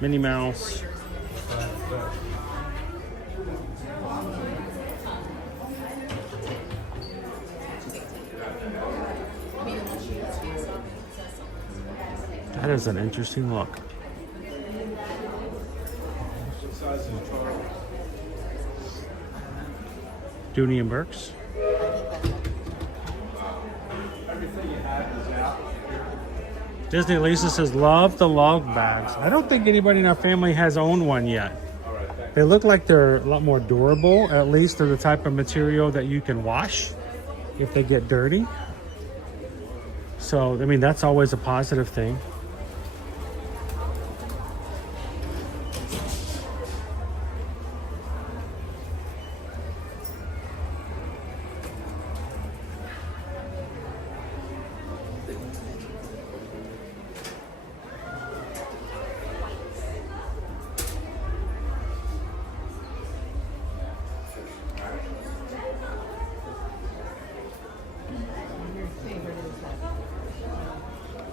Minnie Mouse. That is an interesting look. Dooney and Burke's. Disney Lisa says, love the log bags. I don't think anybody in our family has owned one yet. They look like they're a lot more durable. At least they're the type of material that you can wash if they get dirty. So, I mean, that's always a positive thing.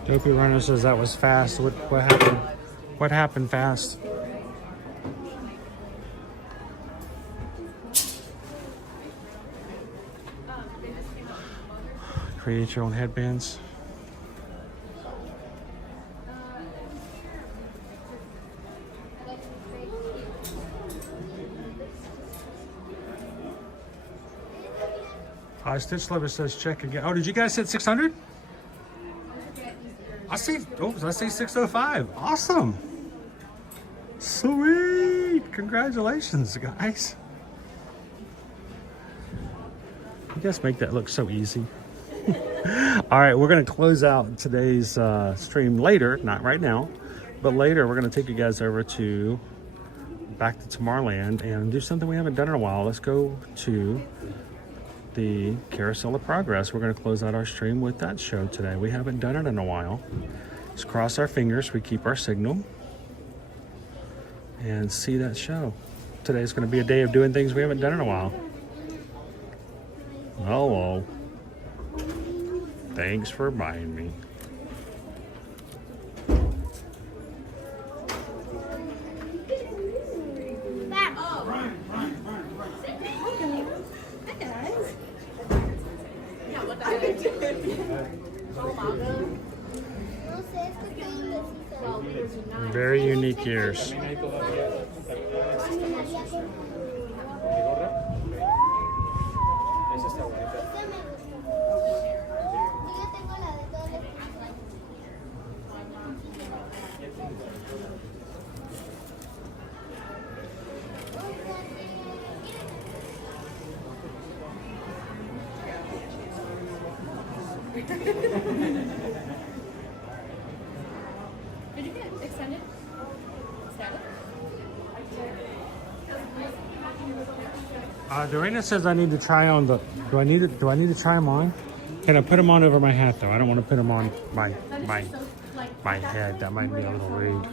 Dopey Runner says that was fast. What happened? What happened fast? Create your own headbands. Stitch Lover says check again. Oh, did you guys hit 600? I see 605. Awesome. Sweet. Congratulations, guys. You guys make that look so easy. All right, we're going to close out today's stream later, not right now, but later we're going to take you guys over to back to Tomorrowland and do something we haven't done in a while. Let's go to the Carousel of Progress. We're going to close out our stream with that show today. We haven't done it in a while. Just cross our fingers, we keep our signal, and see that show. Today's going to be a day of doing things we haven't done in a while. Hello. Thanks for buying me. Very unique ears. Did you get extended? Dorena says I need to try on the. Do I need to try them on? Can I put them on over my hat though? I don't want to put them on my head. That might be a little rude.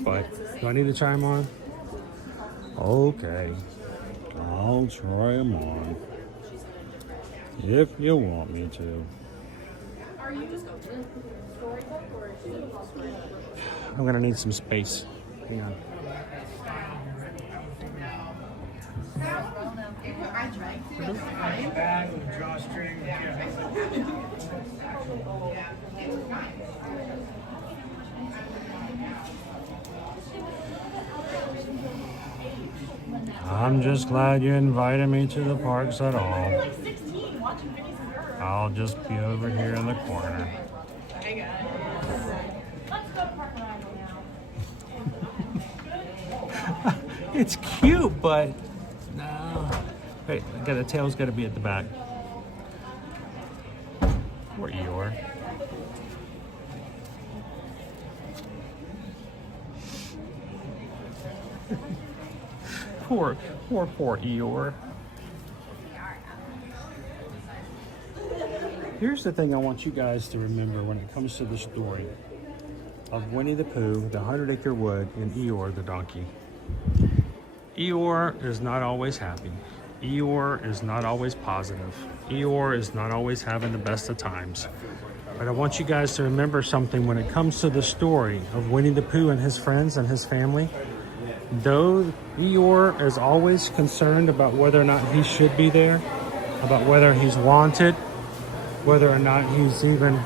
But do I need to try them on? Okay, I'll try them on if you want me to. Are you just storybook or I'm gonna need some space. Hang on. I tried I'm just glad you invited me to the parks at all. I'll just be over here in the corner. Hey guys. Let's go to Park Arrival now. It's cute, but no. Wait, the tail's got to be at the back. Poor Eeyore. poor Eeyore. Here's the thing I want you guys to remember when it comes to the story of Winnie the Pooh, the 100-Acre Wood, and Eeyore the donkey. Eeyore is not always happy. Eeyore is not always positive. Eeyore is not always having the best of times. But I want you guys to remember something when it comes to the story of Winnie the Pooh and his friends and his family. Though Eeyore is always concerned about whether or not he should be there, about whether he's wanted, whether or not he's even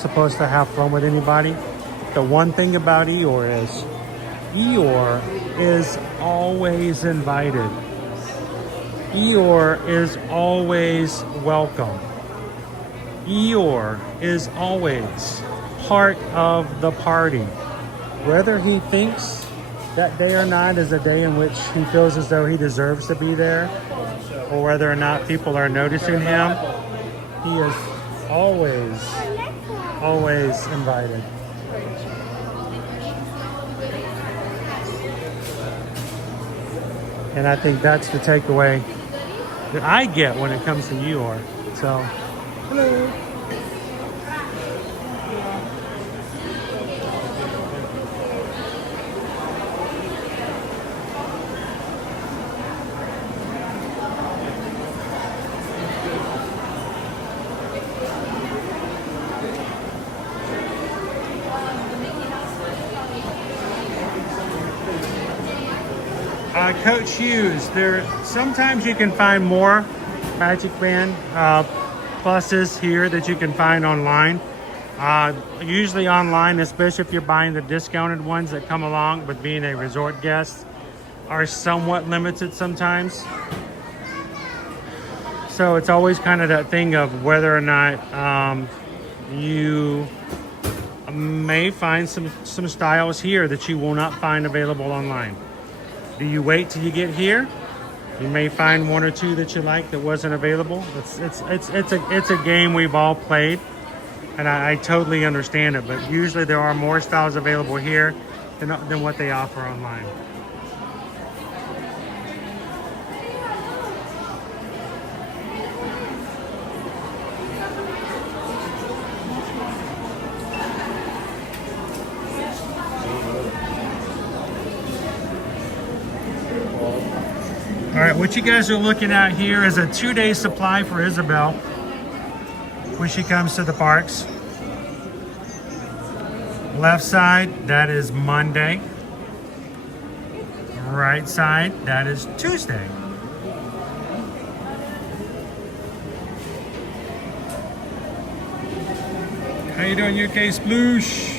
supposed to have fun with anybody. The one thing about Eeyore is always invited. Eeyore is always welcome. Eeyore is always part of the party. Whether he thinks that day or not is a day in which he feels as though he deserves to be there, or whether or not people are noticing him, he is always invited. And I think that's the takeaway that I get when it comes to Eeyore. So, hello. Coach Hughes, sometimes you can find more Magic Band pluses here that you can find online. Usually online, especially if you're buying the discounted ones that come along with being a resort guest, are somewhat limited sometimes. So it's always kind of that thing of whether or not you may find some styles here that you will not find available online. Do you wait till you get here? You may find one or two that you like that wasn't available. It's a game we've all played, and I totally understand it. But usually there are more styles available here than what they offer online. All right, what you guys are looking at here is a 2-day supply for Isabel when she comes to the parks. Left side, that is Monday. Right side, that is Tuesday. How you doing, UK Sploosh?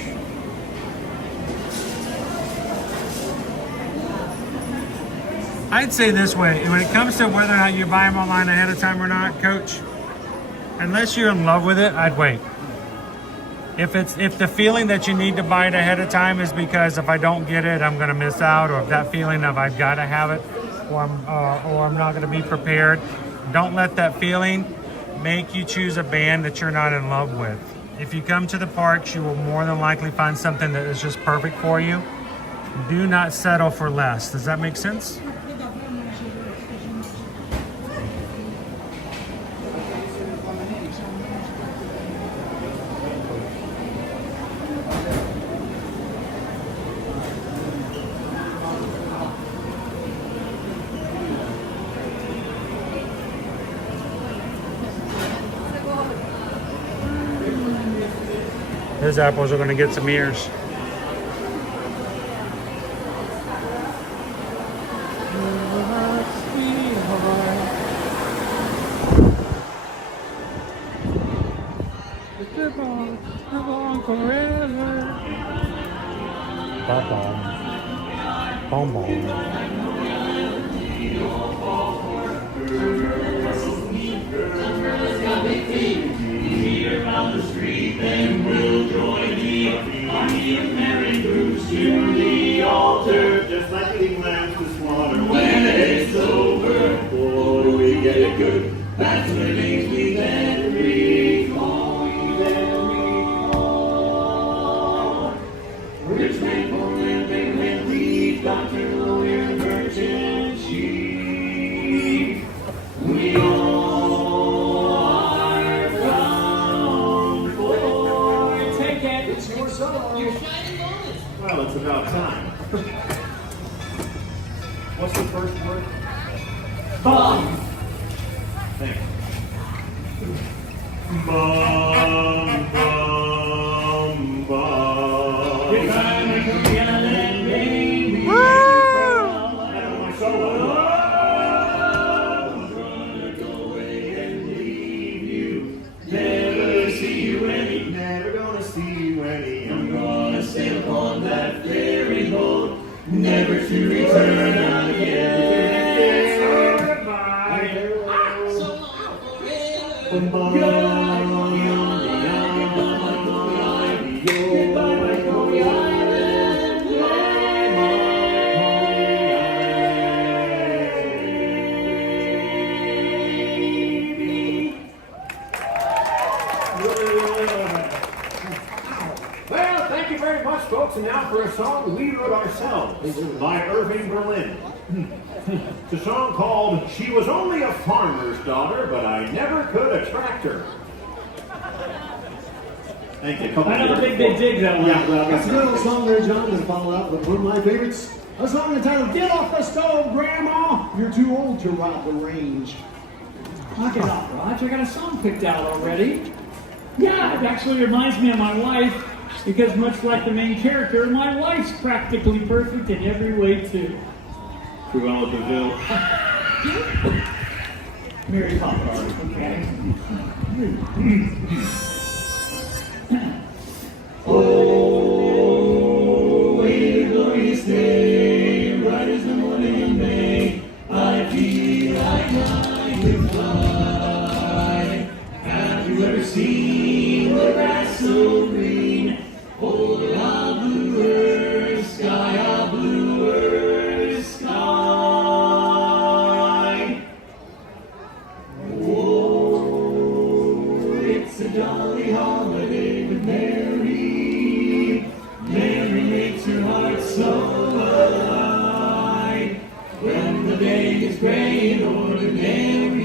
I'd say this way, when it comes to whether or not you buy them online ahead of time or not, Coach, unless you're in love with it, I'd wait. If the feeling that you need to buy it ahead of time is because if I don't get it, I'm gonna miss out, or if that feeling of I've gotta have it, or I'm not gonna be prepared, don't let that feeling make you choose a band that you're not in love with. If you come to the parks, you will more than likely find something that is just perfect for you. Do not settle for less. Does that make sense? His apples are going to get some ears. Well, it's about time. What's the first word? Bum. Thank you. Bum, bum, bum. Every time I come to Island, baby. Woo! I know my solo. I'm gonna go away and leave you. Never see you any. Never gonna return again. Well, thank you very much, folks. And now for a song we wrote ourselves by Irving Berlin. It's a song called She Was Only a Farmer's Daughter, But I Never Could Attract Her. Thank you. I don't think they dig that one. Yeah, well, That's a good old song there, John. Gonna follow up with one of my favorites. A song entitled "Get Off the Stove, Grandma. You're too old to ride the range." Knock it off, Raj. I got a song picked out already. Yeah, it actually reminds me of my wife, because much like the main character, my wife's practically perfect in every way, too. Cruella de Vil. Mary Poppins, okay? Oh, wait a glorious day, bright as the morning in May. I feel like I could fly. Have you ever seen the grass so green? Oh, the wild bluer sky, a bluer sky. Oh, it's a jolly holiday with Mary. Mary makes her heart so alive. When the day is gray and ordinary,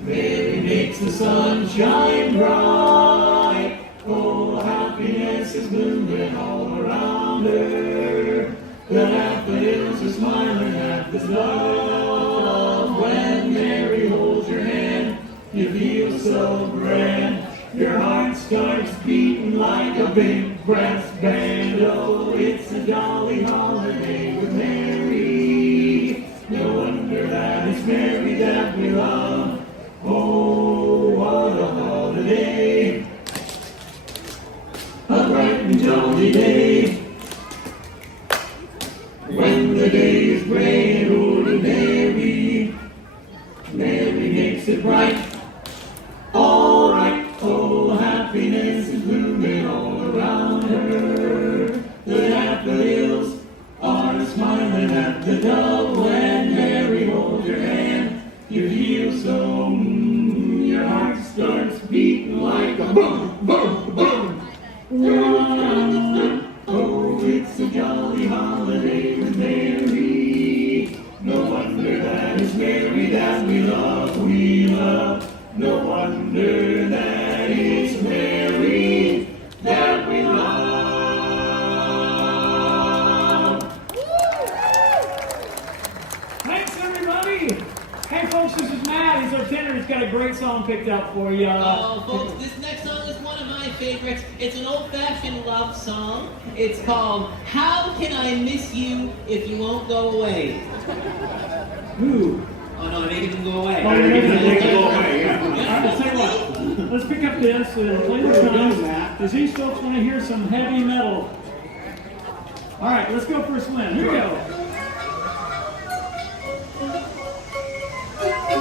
Mary makes the sun shine bright. Oh, happiness is blooming all around her. The daffodils are smiling at the love. When Mary holds your hand, you feel so grand. Your heart starts beating like a big brass band. Oh, it's a jolly holiday with Mary. No wonder that it's Mary that we love. Oh, what a holiday. A bright and jolly day. When the day is gray and ordinary, Mary makes it bright. All right. Oh, happiness is blooming all around her. The daffodils are smiling at the dove. When Mary holds your hand, you feel so, your heart starts beating like a boom, boom, boom. Oh, it's a jolly holiday with Mary. No wonder that it's Mary that we love, we love. No wonder that it's Mary that we love. Thanks, everybody. Hey, folks, this is Matt. He's our tenor. He's got a great song picked out for you. Oh, folks, this next song is one of my favorites. It's an old-fashioned love song. It's called How Can I Miss You If You Won't Go Away? Ooh. Oh, no, make it go away. Oh, we're making it go away, yeah. All right, let's tell you what. Let's pick up this and play the drums, because these folks want to hear some heavy metal. All right, let's go for a swim. Here we go.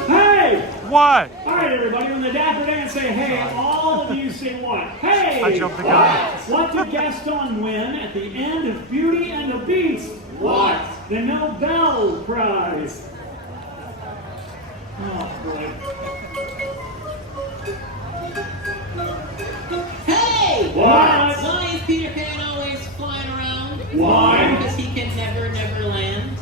Hey! What? All right, everybody, when the Dapper Dans say hey, all of you say what? Hey! I jumped the gun. What did Gaston win at the end of Beauty and the Beast? What? The Nobel Prize. Oh, boy. Hey! What? Why is Peter Pan always flying around? Why? Because he can never land.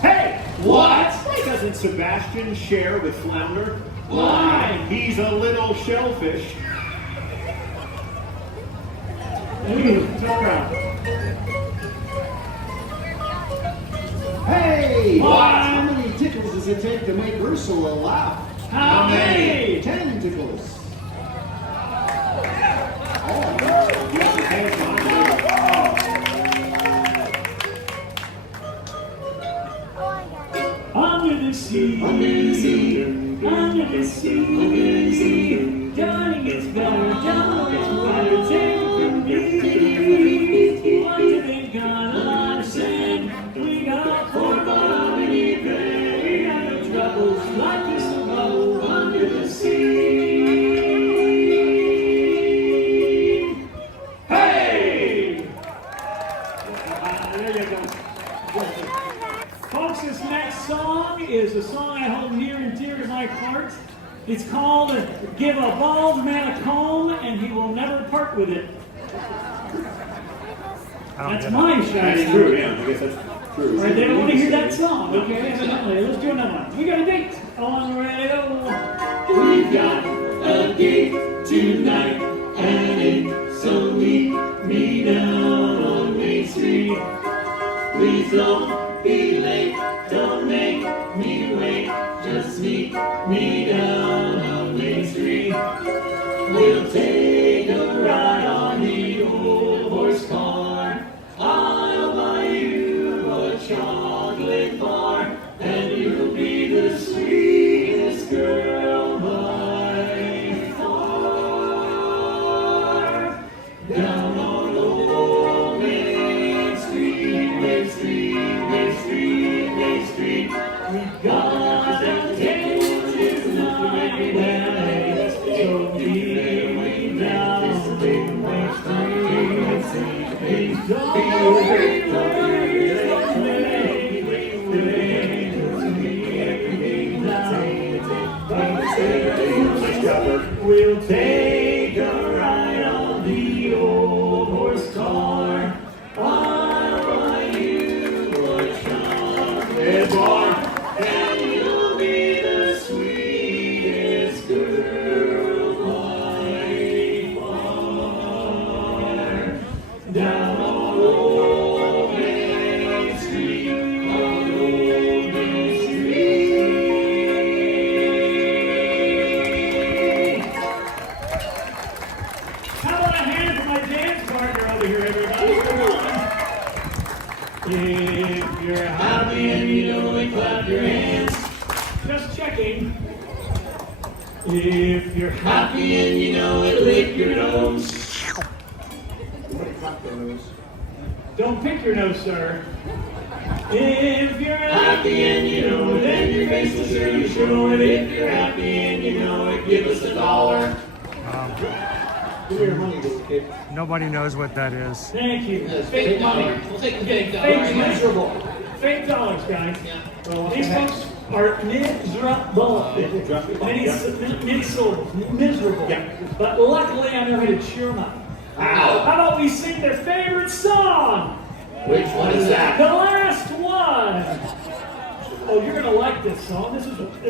Hey! What? Why doesn't Sebastian share with Flounder? Why? He's a little shellfish. Ooh, so proud. Hey! What? How many tickles does it take to make Ursula laugh? How many? 10 tickles. On under the sea, under the sea, under the sea. Darling, it's better, darling, it's better. Take it from me. What do they got on sand? We got for harmony, babe. We got no troubles like this bubble under the sea. Hey! There you go. Folks, this next song is a song I hold near and dear to my heart. It's called Give a Bald Man a Comb and He Will Never Part With It. That's my shiny. That's true, yeah. I guess that's true. Right, they don't want to hear that song. Okay, evidently. Let's do another one. We got a date on the radio. We've got a date tonight, and it's so meet me down on Main Street. Please don't be late, don't make me wait. Just meet me down on Main Street. We'll take a ride on the old horse car. I'll buy you a chocolate bar, and you'll be the sweetest girl by far. Down on old Main Street, Main Street, Main Street, Main Street. We got a date tonight, and so meet me down on Main Street. Please don't wait, we'll take a ride on the old horse car. I'll buy you a chocolate bar, and you'll be the sweetest girl by far. Down on old Main Street, on old Main Street. How about a hand for my dance partner over here, everybody? Come on. If you're happy and you know it, clap your hands. Just checking. If you're happy and you know it, lick your nose. Don't pick your nose, sir. If you're happy and you know it, then your face will surely show it. If you're happy and you know it, give us $1. Give me your money, little kid. Nobody knows what that is. Thank you. Yes, Fake money. We'll take the fake dollar. Fake miserable. Fake dollars, guys. Yeah. These folks are miserable. Miserable. Yeah. But luckily, I know how to cheer them up. Wow. How about we sing their favorite song? Which one is that? The last one. Oh, you're gonna like this song. This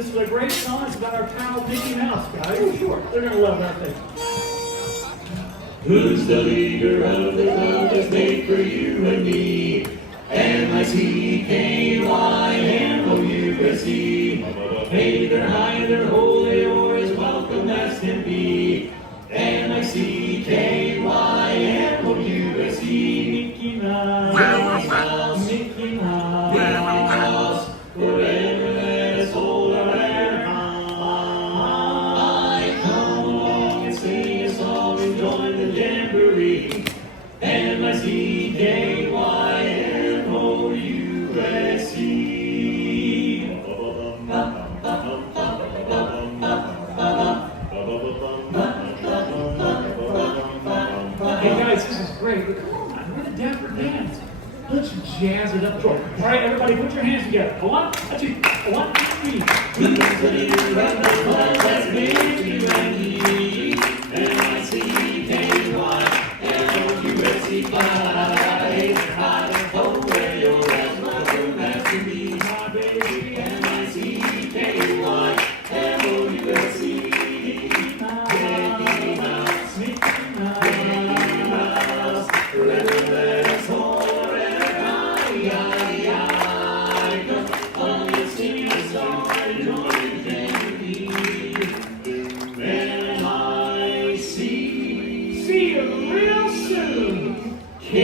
is a great song. It's about our pal Mickey Mouse, guys. Oh, sure. They're gonna love that thing. Who's the leader of the club that's made for you and me? M-I-C-K-Y-M-O-U-S-E. Hey, they're high, they're holy, or as welcome as can be. M-I-C-K-Y-M-O-U-S-E. Mickey Mouse, Mickey Mouse, forever let us hold our hand high. Come along and sing a song and join the jamboree. M-I-C-K-Y-M-O-U-S-E. Hey guys, this is great, but come on, we're the Dapper Dans. Let's jazz it up. All right, everybody, put your hands together. A one, a two, a 1, 2, 3. Who's the leader of the club that's made you and me? M-I-C-K-Y-M-O-U-S-E. Fly, oh, where your ass must have to be, my baby. M-I-C-K-Y-M-O-U-S-E. Mickey Mouse, Mickey Mouse, forever let us hold it high. Come on, let's sing a song and join the jamboree. M-I-C. See you real soon. K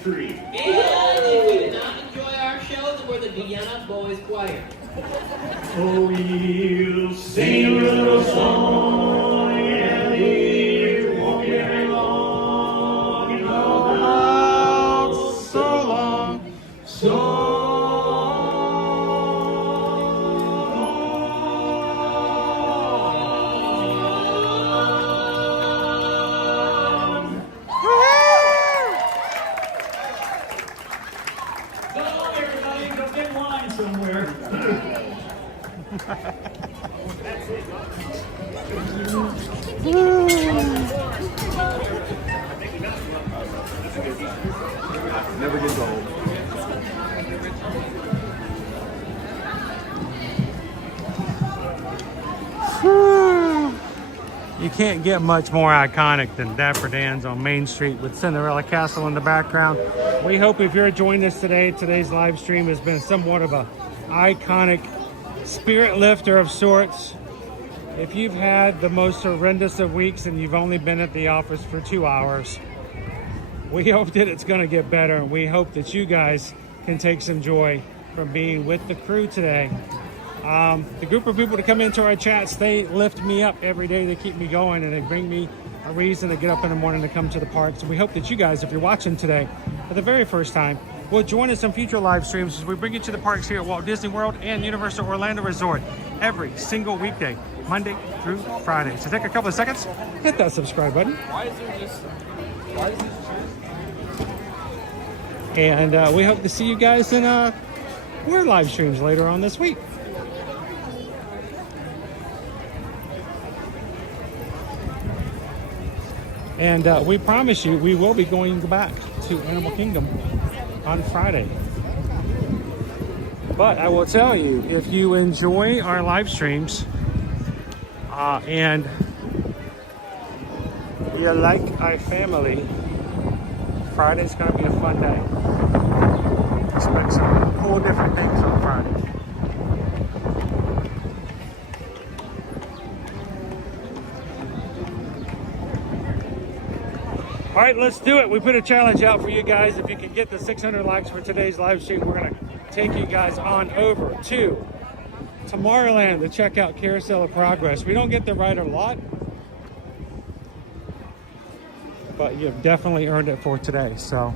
Stream. And if you did not enjoy our show, then we're the Vienna Boys Choir. Oh, we'll sing a little song and we're walking along and all so long, so Never gets old. You can't get much more iconic than Dapper Dans on Main Street with Cinderella Castle in the background. We hope if you're joining us today, today's live stream has been somewhat of a iconic spirit lifter of sorts. If you've had the most horrendous of weeks and you've only been at the office for 2 hours, we hope that it's going to get better, and we hope that you guys can take some joy from being with the crew today. The group of people that come into our chats, they lift me up every day. They keep me going, and they bring me a reason to get up in the morning to come to the parks. And we hope that you guys, if you're watching today for the very first time, will join us on future live streams as we bring you to the parks here at Walt Disney World and Universal Orlando Resort every single weekday, Monday through Friday. So take a couple of seconds, hit that subscribe button. And we hope to see you guys in more live streams later on this week. And we promise you, we will be going back to Animal Kingdom on Friday. But I will tell you, if you enjoy our live streams and you like our family, Friday's going to be a fun day. Expect some cool different things on Friday. All right, let's do it. We put a challenge out for you guys. If you can get the 600 likes for today's live stream, we're going to take you guys on over to Tomorrowland to check out Carousel of Progress. We don't get the ride a lot, but you've definitely earned it for today. So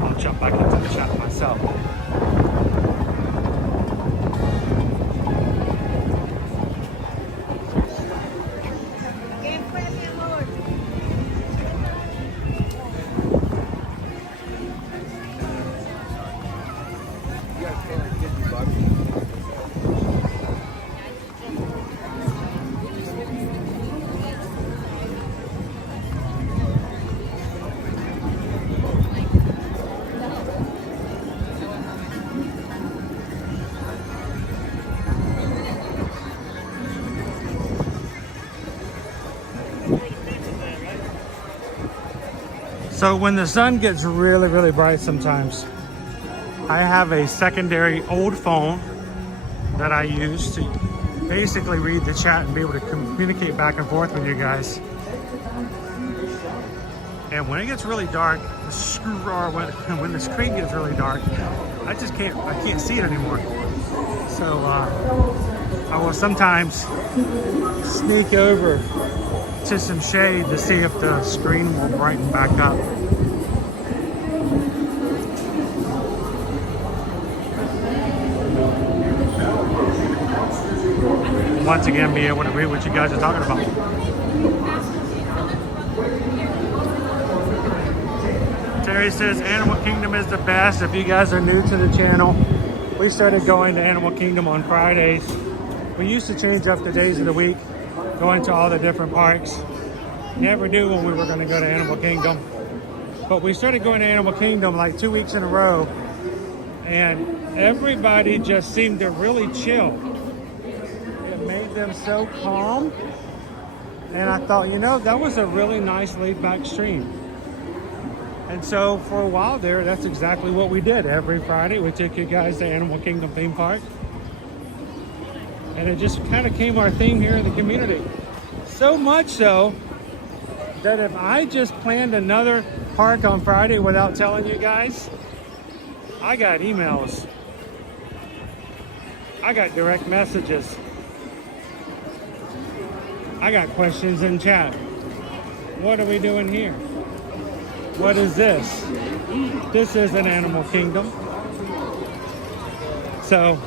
I'll jump back into the shot myself. So when the sun gets really, really bright sometimes, I have a secondary old phone that I use to basically read the chat and be able to communicate back and forth with you guys. And when it gets really dark, when the screen gets really dark, I can't see it anymore. So I will sometimes sneak over to some shade to see if the screen will brighten back up. Once again, be able to read what you guys are talking about. Terry says Animal Kingdom is the best. If you guys are new to the channel, we started going to Animal Kingdom on Fridays. We used to change up the days of the week, going to all the different parks. Never knew when we were going to go to Animal Kingdom. But we started going to Animal Kingdom like 2 weeks in a row, and everybody just seemed to really chill. It made them so calm. And I thought, you know, that was a really nice laid back stream. And so for a while there, that's exactly what we did. Every Friday, we took you guys to Animal Kingdom theme park. And it just kind of became our theme here in the community. So much so that if I just planned another park on Friday without telling you guys, I got emails. I got direct messages. I got questions in chat. What are we doing here? What is this? This is an Animal Kingdom. So,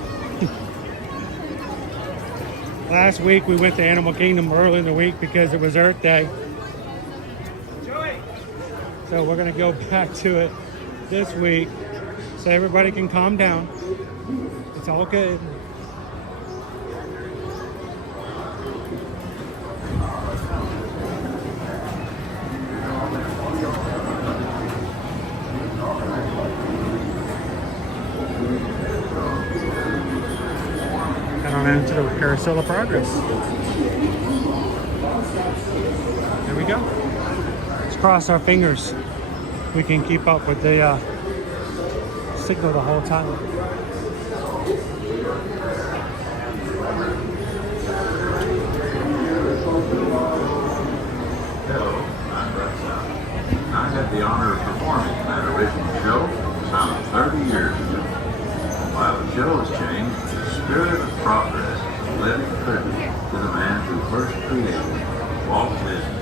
last week we went to Animal Kingdom early in the week because it was Earth Day. So we're gonna go back to it this week so everybody can calm down. It's all good. Head on into the Carousel of Progress. There we go. Let's cross our fingers. We can keep up with the signal the whole time. Hello, I'm Brett South. I had the honor of performing in that original show some 30 years ago. While the show has changed, the spirit of progress is living tribute to the man who first created Walt Disney.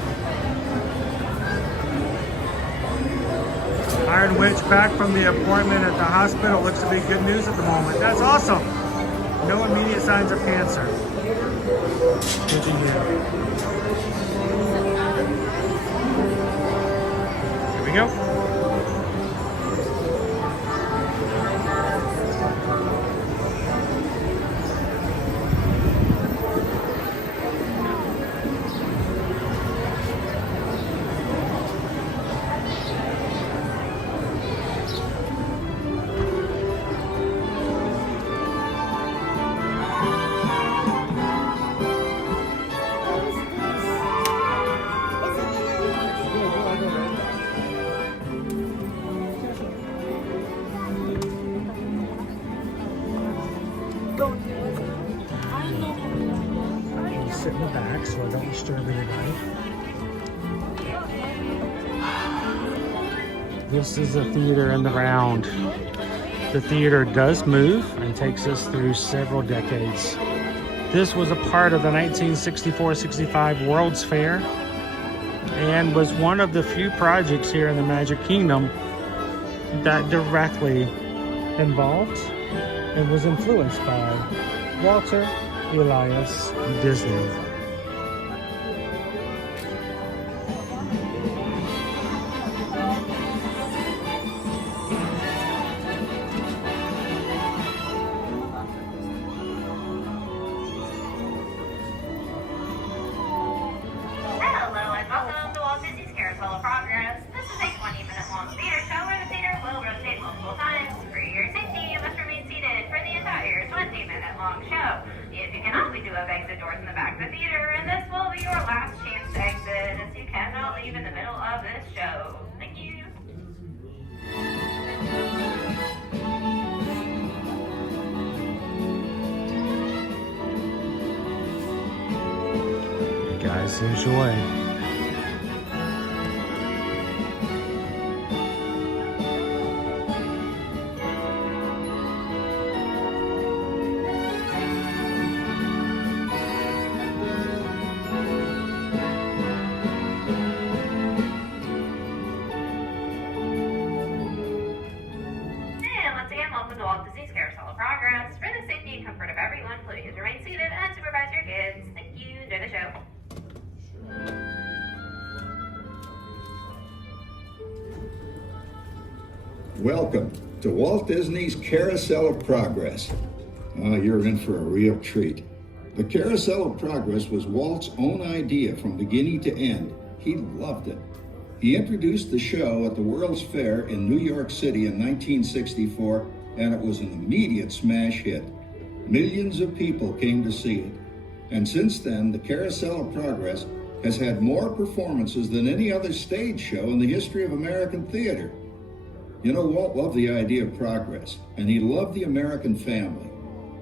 Iron Witch back from the appointment at the hospital. Looks to be good news at the moment. That's awesome. No immediate signs of cancer. Good to hear. Here we go. Sit in the back so I don't disturb anybody. This is a theater in the round. The theater does move and takes us through several decades. This was a part of the 1964-65 World's Fair and was one of the few projects here in the Magic Kingdom that directly involved and was influenced by Walter Elias Disney. Hello and welcome to Walt Disney's Carousel of Progress. This is a 20-minute long theater show where the theater will rotate multiple times. For your safety, you must remain seated for the entire 20-minute long show. If you cannot, we do have exit doors in the back of the theater, and this will be your last chance to exit, as you cannot leave in the middle of this show. Thank you. You guys enjoy. And once again, welcome to Walt Disney's Carousel of Progress. For the safety and comfort of everyone, please remain seated and supervise your kids. Thank you. Enjoy the show. Welcome to Walt Disney's Carousel of Progress. You're in for a real treat. The Carousel of Progress was Walt's own idea from beginning to end. He loved it. He introduced the show at the World's Fair in New York City in 1964, and it was an immediate smash hit. Millions of people came to see it. And since then, the Carousel of Progress has had more performances than any other stage show in the history of American theater. You know, Walt loved the idea of progress, and he loved the American family.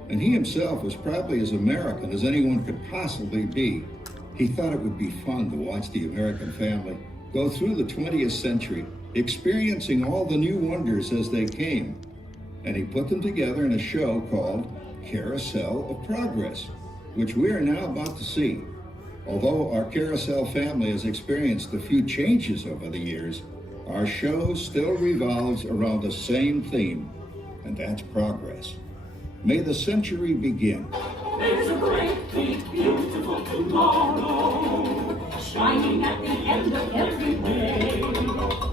And he himself was probably as American as anyone could possibly be. He thought it would be fun to watch the American family go through the 20th century, experiencing all the new wonders as they came. And he put them together in a show called Carousel of Progress, which we are now about to see. Although our Carousel family has experienced a few changes over the years, our show still revolves around the same theme, and that's progress. May the century begin. There's a great, big, beautiful tomorrow, shining at the end of every day.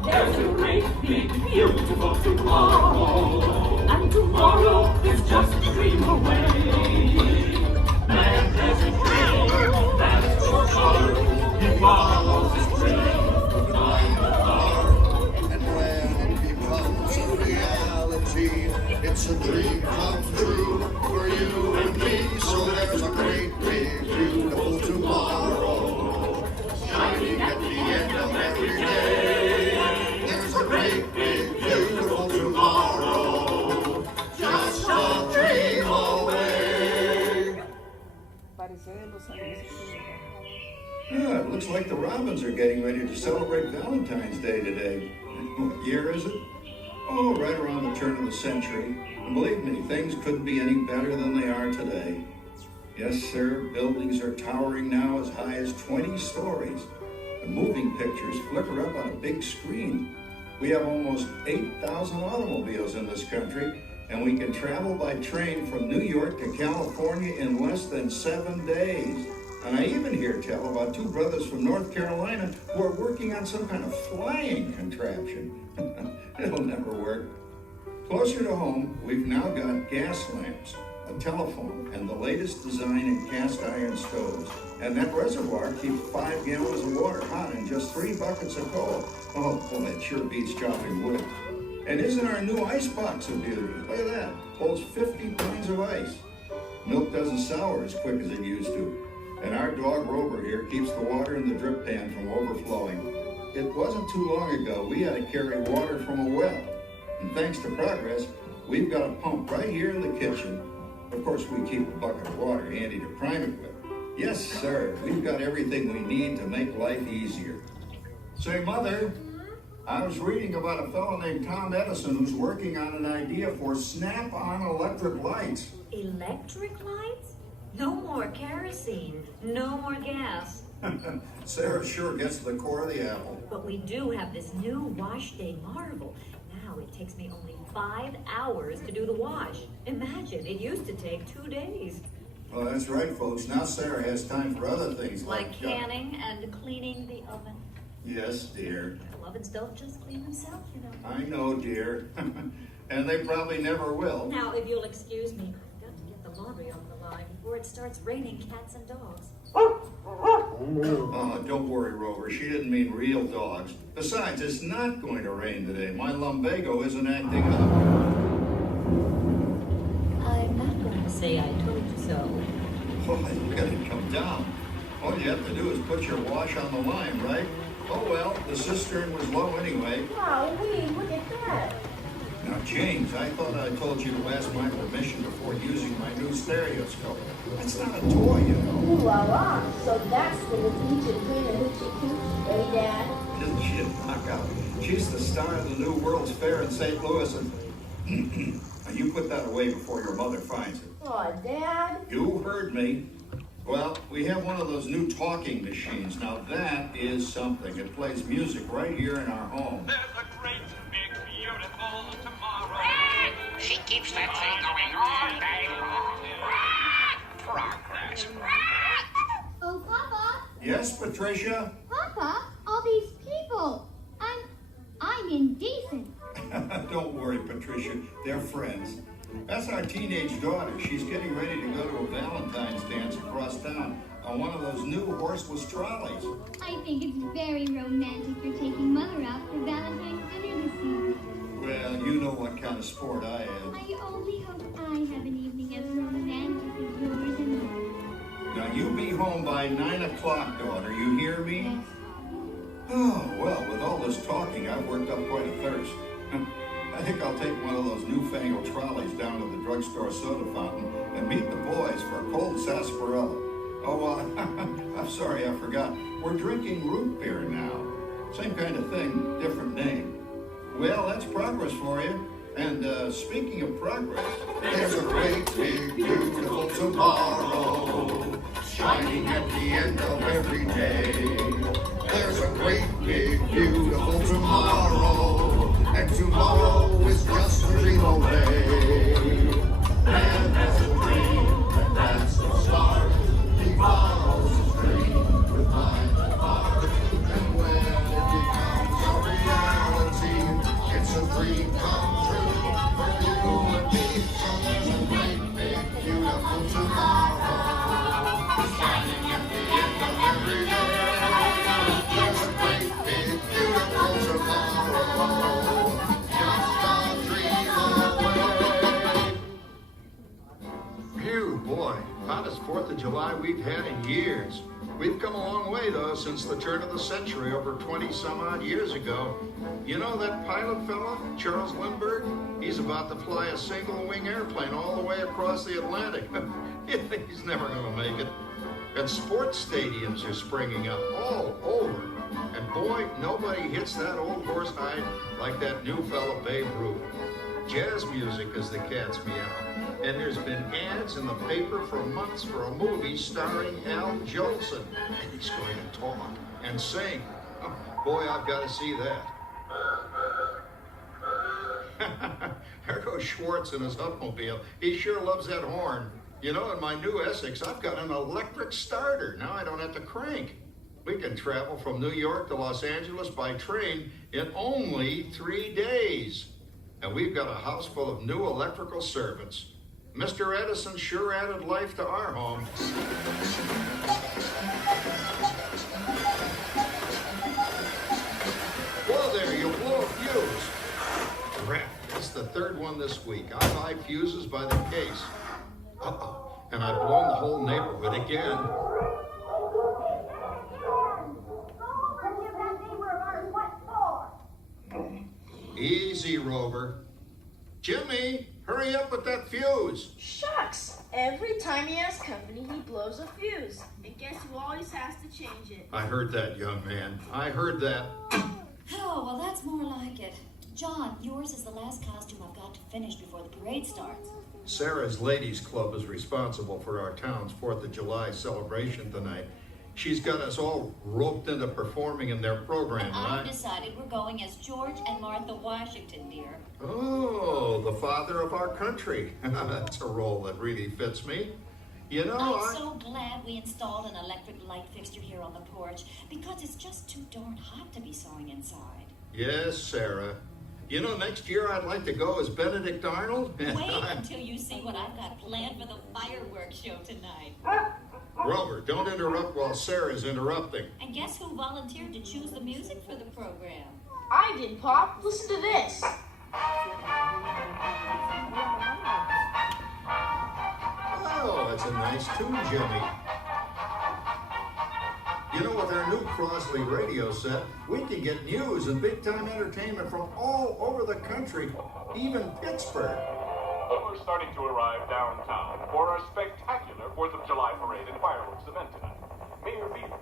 There's a great, big, beautiful tomorrow, and tomorrow is just a dream away. And there's a dream that's for sure, he follows his dream, behind the car. And when it becomes a reality, it's a dream come true for you and me. So there's a great, big, beautiful tomorrow, shining at the end of every day. There's a great, big, beautiful tomorrow, just a dream away. Yeah, it looks like the Robins are getting ready to celebrate Valentine's Day today. What year is it? Oh, right around the turn of the century. And believe me, things couldn't be any better than they are today. Yes, sir, buildings are towering now as high as 20 stories. The moving pictures flicker up on a big screen. We have almost 8,000 automobiles in this country, and we can travel by train from New York to California in less than 7 days. And I even hear tell about two brothers from North Carolina who are working on some kind of flying contraption. It'll never work. Closer to home, we've now got gas lamps, a telephone, and the latest design in cast iron stoves. And that reservoir keeps 5 gallons of water hot in just 3 buckets of coal. Oh, well, that sure beats chopping wood. And isn't our new ice box a beauty? Look at that. Holds 50 pounds of ice. Milk doesn't sour as quick as it used to. And our dog Rover here keeps the water in the drip pan from overflowing. It wasn't too long ago we had to carry water from a well. And thanks to progress, we've got a pump right here in the kitchen. Of course, we keep a bucket of water handy to prime it with. Yes, sir, we've got everything we need to make life easier. Say, Mother, I was reading about a fellow named Tom Edison who's working on an idea for snap-on electric lights. Electric lights? No more kerosene, no more gas. Sarah sure gets to the core of the apple. But we do have this new wash day marvel. Now it takes me only 5 hours to do the wash. Imagine, it used to take 2 days. Well, that's right, folks. Now Sarah has time for other things Like canning and cleaning the oven. Yes, dear. Ovens don't just clean themselves, you know. I know, dear. And they probably never will. Now, if you'll excuse me, I've got to get the laundry off the line before it starts raining cats and dogs. Oh, don't worry, Rover. She didn't mean real dogs. Besides, it's not going to rain today. My lumbago isn't acting up. I'm not going to say I told you so. Oh, look at it come down. All you have to do is put your wash on the line, right? Oh, well, the cistern was low anyway. Wow, look at that. Now, James, I thought I told you to ask my permission before using my new stereoscope. That's not a toy, you know. Ooh la la. So that's the teacher clean and hoochie coochie, eh, Dad? Isn't she a knockout? She's the star of the new World's Fair in St. Louis, and now you put that away before your mother finds it. Oh, Dad. You heard me. Well, we have one of those new talking machines. Now that is something. It plays music right here in our home. There's a great, big, beautiful tomorrow. She keeps that thing going all day long. Progress. Oh, Papa. Yes, Patricia? Papa, all these people. I'm indecent. Don't worry, Patricia. They're friends. That's our teenage daughter. She's getting ready to go to a Valentine's dance across town on one of those new horseless trolleys. I think it's very romantic you're taking Mother out for Valentine's dinner this evening. Well, you know what kind of sport I am. I only hope I have an evening as romantic as yours and mine. Now, you be home home by 9 o'clock, daughter. You hear me? Oh, well, with all this talking, I've worked up quite a thirst. I think I'll take one of those newfangled trolleys down to the drugstore soda fountain and meet the boys for a cold sarsaparilla. Oh, I'm sorry, I forgot. We're drinking root beer now. Same kind of thing, different name. Well, that's progress for you. And speaking of progress, there's a great, big, beautiful tomorrow shining at the end of every day. There's a great, big, beautiful tomorrow, and tomorrow is just a dream away. And there's a dream that that's the start. He follows his dream with mind heart, and when it becomes a reality, it's a dream come true. Boy, hottest 4th of July we've had in years. We've come a long way, though, since the turn of the century, over 20-some-odd years ago. You know that pilot fella, Charles Lindbergh? He's about to fly a single-wing airplane all the way across the Atlantic. He's never going to make it. And sports stadiums are springing up all over. And boy, nobody hits that old horse hide like that new fella Babe Ruth. Jazz music is the cat's meow. And there's been ads in the paper for months for a movie starring Al Jolson. And he's going to talk and sing. Oh, boy, I've got to see that. There goes Schwartz in his Hupmobile. He sure loves that horn. You know, in my new Essex, I've got an electric starter. Now I don't have to crank. We can travel from New York to Los Angeles by train in only 3 days. And we've got a house full of new electrical servants. Mr. Edison sure added life to our home. Whoa there, you blow a fuse. Crap, it's the 3rd one this week. I buy fuses by the case. Uh-oh, and I've blown the whole neighborhood again. Easy, Rover. Jimmy, hurry up with that fuse. Shucks! Every time he has company, he blows a fuse. And guess who always has to change it? I heard that, young man. I heard that. Oh, well, that's more like it. John, yours is the last costume I've got to finish before the parade starts. Sarah's Ladies Club is responsible for our town's 4th of July celebration tonight. She's got us all roped into performing in their program. And I've decided we're going as George and Martha Washington, dear. Oh, the father of our country. That's a role that really fits me. You know, I'm so glad we installed an electric light fixture here on the porch, because it's just too darn hot to be sewing inside. Yes, Sarah. You know, next year I'd like to go as Benedict Arnold. Wait until you see what I've got planned for the fireworks show tonight. Rover, don't interrupt while Sarah's interrupting. And guess who volunteered to choose the music for the program? I did, Pop. Listen to this. Oh, that's a nice tune, Jimmy. You know, with our new Crosley radio set, we can get news and big-time entertainment from all over the country, even Pittsburgh. We're starting to arrive downtown for our spectacular 4th of July parade and fireworks event tonight. Mayor Beaver,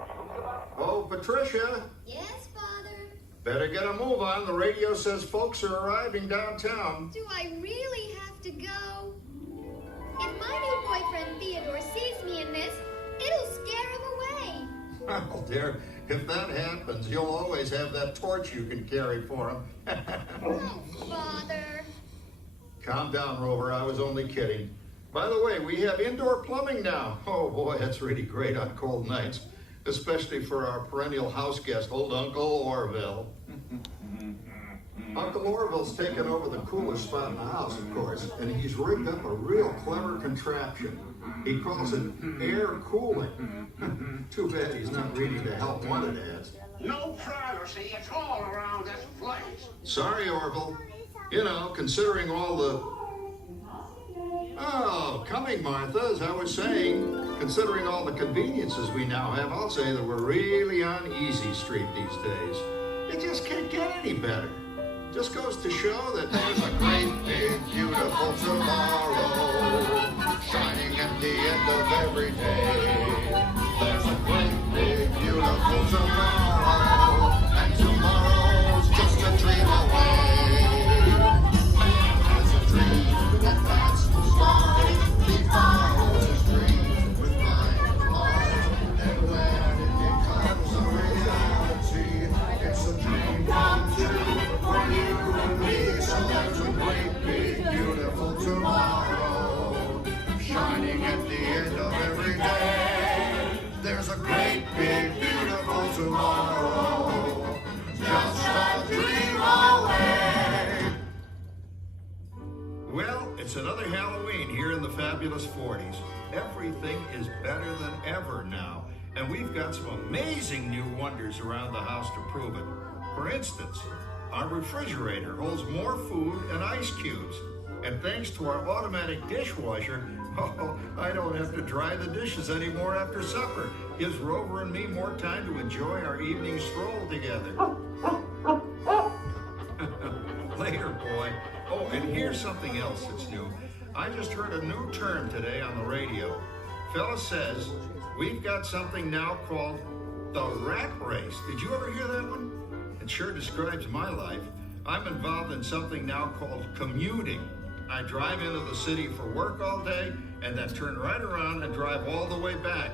Oh, Patricia. Yes, Father? Better get a move on. The radio says folks are arriving downtown. Do I really have to go? If my new boyfriend Theodore sees me in this, it'll scare him away. Well, dear, if that happens, you'll always have that torch you can carry for him. Oh, Father. Calm down, Rover. I was only kidding. By the way, we have indoor plumbing now. Oh, boy, that's really great on cold nights, especially for our perennial house guest, old Uncle Orville. Uncle Orville's taken over the coolest spot in the house, of course, and he's rigged up a real clever contraption. He calls it air cooling. Too bad he's not reading the help wanted ads. No privacy at all around this place. Sorry, Orville. You know, considering all the... Oh, come morning, Martha. As I was saying, considering all the conveniences we now have, I'll say that we're really on easy street these days. It just can't get any better. Just goes to show that there's a great, big, beautiful tomorrow shining at the end of every day. There's a great, big, beautiful tomorrow, and tomorrow's just a dream away. There's a dream that that's the start. He follows his dream with mind and heart, and when it becomes a reality, it's a dream come true for you and me. So there's a great, big, beautiful tomorrow shining at the end of every day. There's a great, big, beautiful tomorrow, just a dream away. Well, it's another Halloween here in the fabulous 40s. Everything is better than ever now, and we've got some amazing new wonders around the house to prove it. For instance, our refrigerator holds more food and ice cubes. And thanks to our automatic dishwasher, I don't have to dry the dishes anymore after supper. Gives Rover and me more time to enjoy our evening stroll together. Later, boy. Oh, and here's something else that's new. I just heard a new term today on the radio. Fella says we've got something now called the rat race. Did you ever hear that one? It sure describes my life. I'm involved in something now called commuting. I drive into the city for work all day and then turn right around and drive all the way back.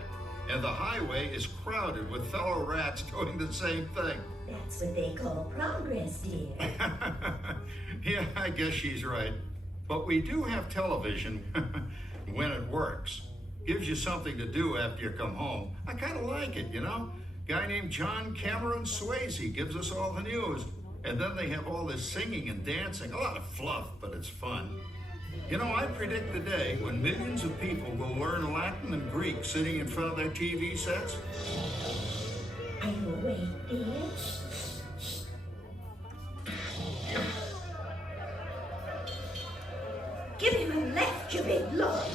And the highway is crowded with fellow rats doing the same thing. That's what they call progress, dear. Yeah, I guess she's right. But we do have television when it works. Gives you something to do after you come home. I kind of like it, you know? Guy named John Cameron Swayze gives us all the news. And then they have all this singing and dancing. A lot of fluff, but it's fun. You know, I predict the day when millions of people will learn Latin and Greek sitting in front of their TV sets. Are you awake, dear? Give him a left, you big lord.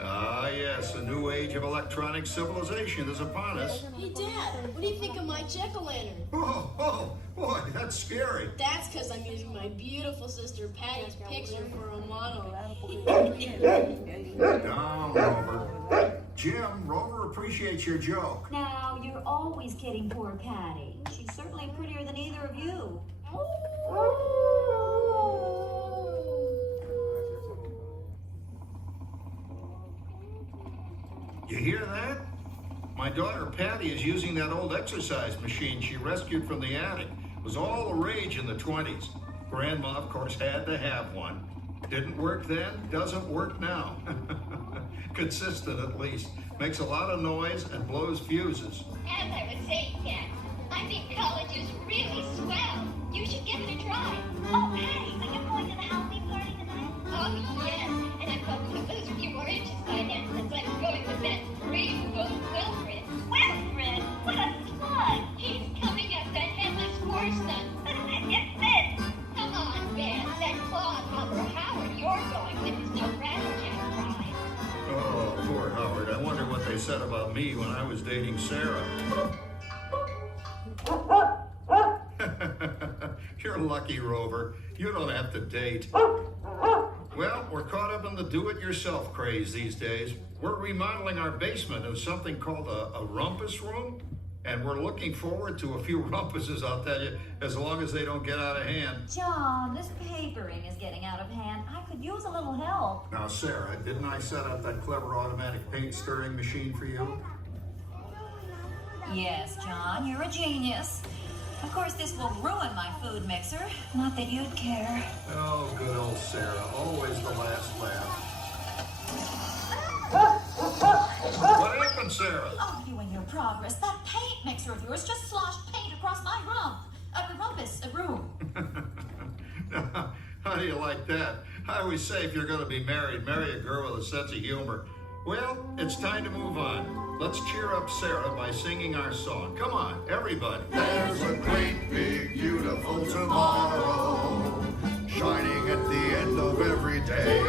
Ah, yes, a new age of electronic civilization is upon us. Hey, Dad, what do you think of my jack-o'-lantern? Oh, boy, that's scary. That's because I'm using my beautiful sister Patty's picture for a model. Down, Rover. Jim, Rover appreciates your joke. Now, you're always kidding poor Patty. She's certainly prettier than either of you. You hear that? My daughter Patty is using that old exercise machine she rescued from the attic. It was all the rage in the 20s. Grandma, of course, had to have one. Didn't work then, doesn't work now. Consistent, at least. Makes a lot of noise and blows fuses. As I was saying, Dad, I think college is really swell. You should give it a try. Oh, Patty, are you going to the Halloween party tonight? Oh, yes. And I'm hoping to lose a few more inches by then, since I'm going with that rainbow Wilfred. Wilfred? What a slug! He's coming as the headless horseman. It's this! Come on, Ben. That clodhopper Howard you're going with is no Rattletail ride. Oh, poor Howard. I wonder what they said about me when I was dating Sarah. You're lucky, Rover. You don't have to date. Well, we're caught up in the do-it-yourself craze these days. We're remodeling our basement into something called a rumpus room, and we're looking forward to a few rumpuses, I'll tell you, as long as they don't get out of hand. John, this papering is getting out of hand. I could use a little help. Now, Sarah, didn't I set up that clever automatic paint stirring machine for you? Yes, John, you're a genius. Of course, this will ruin my food mixer. Not that you'd care. Oh, good old Sarah. Always the last laugh. What happened, Sarah? Oh, you and your progress. That paint mixer of yours just sloshed paint across my room. How do you like that? I always say if you're going to be married, marry a girl with a sense of humor. Well, it's time to move on. Let's cheer up Sarah by singing our song. Come on, everybody. There's a great, big, beautiful tomorrow, shining at the end of every day.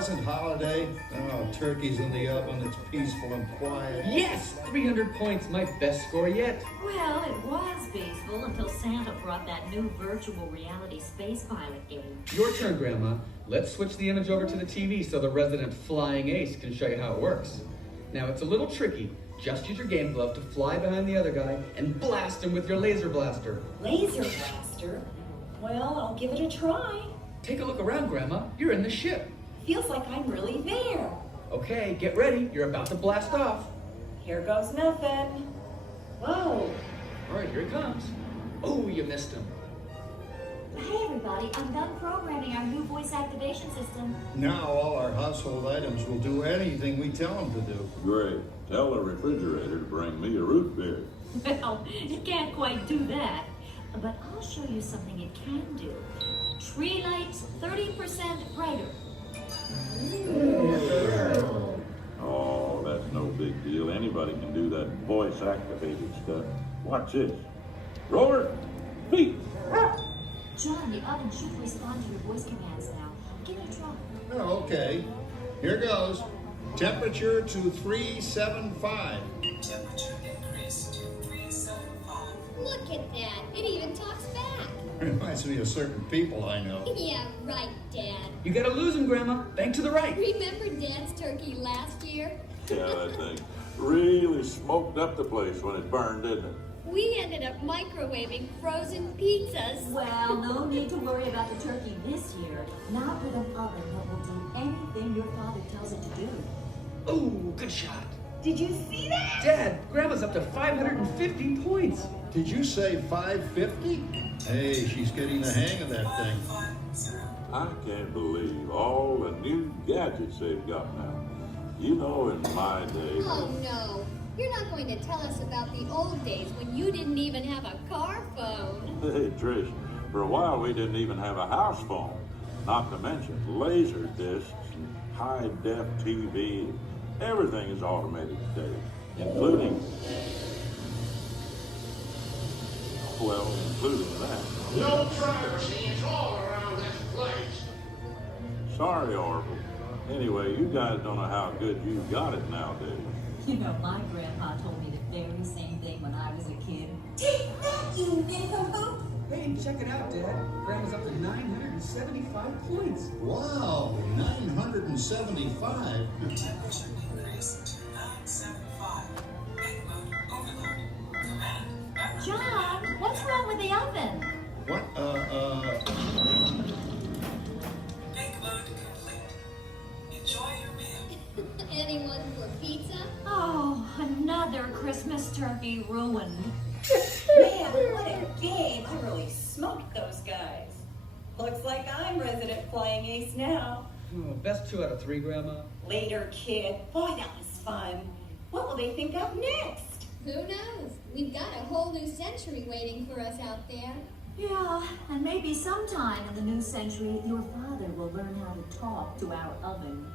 pleasant holiday? Oh, turkey's in the oven, it's peaceful and quiet. Yes! 300 points, my best score yet. Well, it was peaceful until Santa brought that new virtual reality space pilot game. Your turn, Grandma. Let's switch the image over to the TV so the resident flying ace can show you how it works. Now, it's a little tricky. Just use your game glove to fly behind the other guy and blast him with your laser blaster. Laser blaster? Well, I'll give it a try. Take a look around, Grandma. You're in the ship. Feels like I'm really there. Okay, get ready. You're about to blast off. Here goes nothing. Whoa. All right, here he comes. Oh, you missed him. Hey, everybody. I'm done programming our new voice activation system. Now all our household items will do anything we tell them to do. Great. Tell the refrigerator to bring me a root beer. Well, it can't quite do that. But I'll show you something it can do. Tree lights 30% brighter. Oh, that's no big deal. Anybody can do that voice-activated stuff. Watch this. Roller, feet. John, the oven should respond to your voice commands now. Give it a try. Oh, okay. Here goes. Temperature to 375. Temperature increase to 375. Look at that. It even talks back. Reminds me of certain people I know. Yeah, right, Dad. You gotta lose him, Grandma. Bank to the right. Remember Dad's turkey last year? Yeah, that thing really smoked up the place when it burned, didn't it? We ended up microwaving frozen pizzas. Well, no need to worry about the turkey this year. Not with an oven that will do anything your father tells it to do. Oh, good shot. Did you see that? Dad, Grandma's up to 550 points. Did you say 550? Hey, she's getting the hang of that thing. I can't believe all the new gadgets they've got now. You know, in my day... Oh, no. You're not going to tell us about the old days when you didn't even have a car phone. Hey, Trish, for a while we didn't even have a house phone. Not to mention laser discs and high-def TV. Everything is automated today, including... Well, including that. No privacy is all around this place. Sorry, Orville. Anyway, you guys don't know how good you got it nowadays. You know, my grandpa told me the very same thing when I was a kid. Take that, you nincompoop! Hey, check it out, Dad. Grandma's up to 975 points. Wow, 975. Temperature increase to 975. Big load overload. Command battery. John, what's wrong with the oven? What, Big load complete. Enjoy your meal. Anyone for pizza? Oh, another Christmas turkey ruined. Man, what a game. I really smoked those guys. Looks like I'm resident flying ace now. Oh, best 2 out of 3, Grandma. Later, kid. Boy, that was fun. What will they think of next? Who knows? We've got a whole new century waiting for us out there. Yeah, and maybe sometime in the new century, your father will learn how to talk to our oven.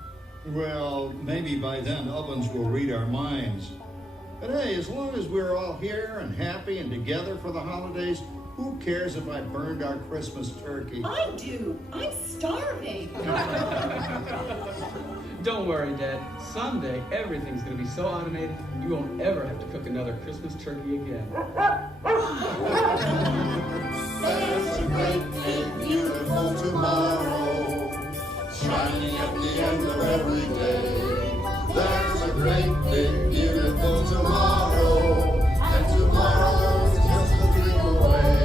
well, maybe by then ovens will read our minds. But hey, as long as we're all here and happy and together for the holidays, who cares if I burned our Christmas turkey? I do. I'm starving. Don't worry, Dad. Someday, everything's going to be so automated, you won't ever have to cook another Christmas turkey again. There's a great big beautiful tomorrow, shining at the end of every day. There's a great big beautiful tomorrow, and tomorrow's just a dream away.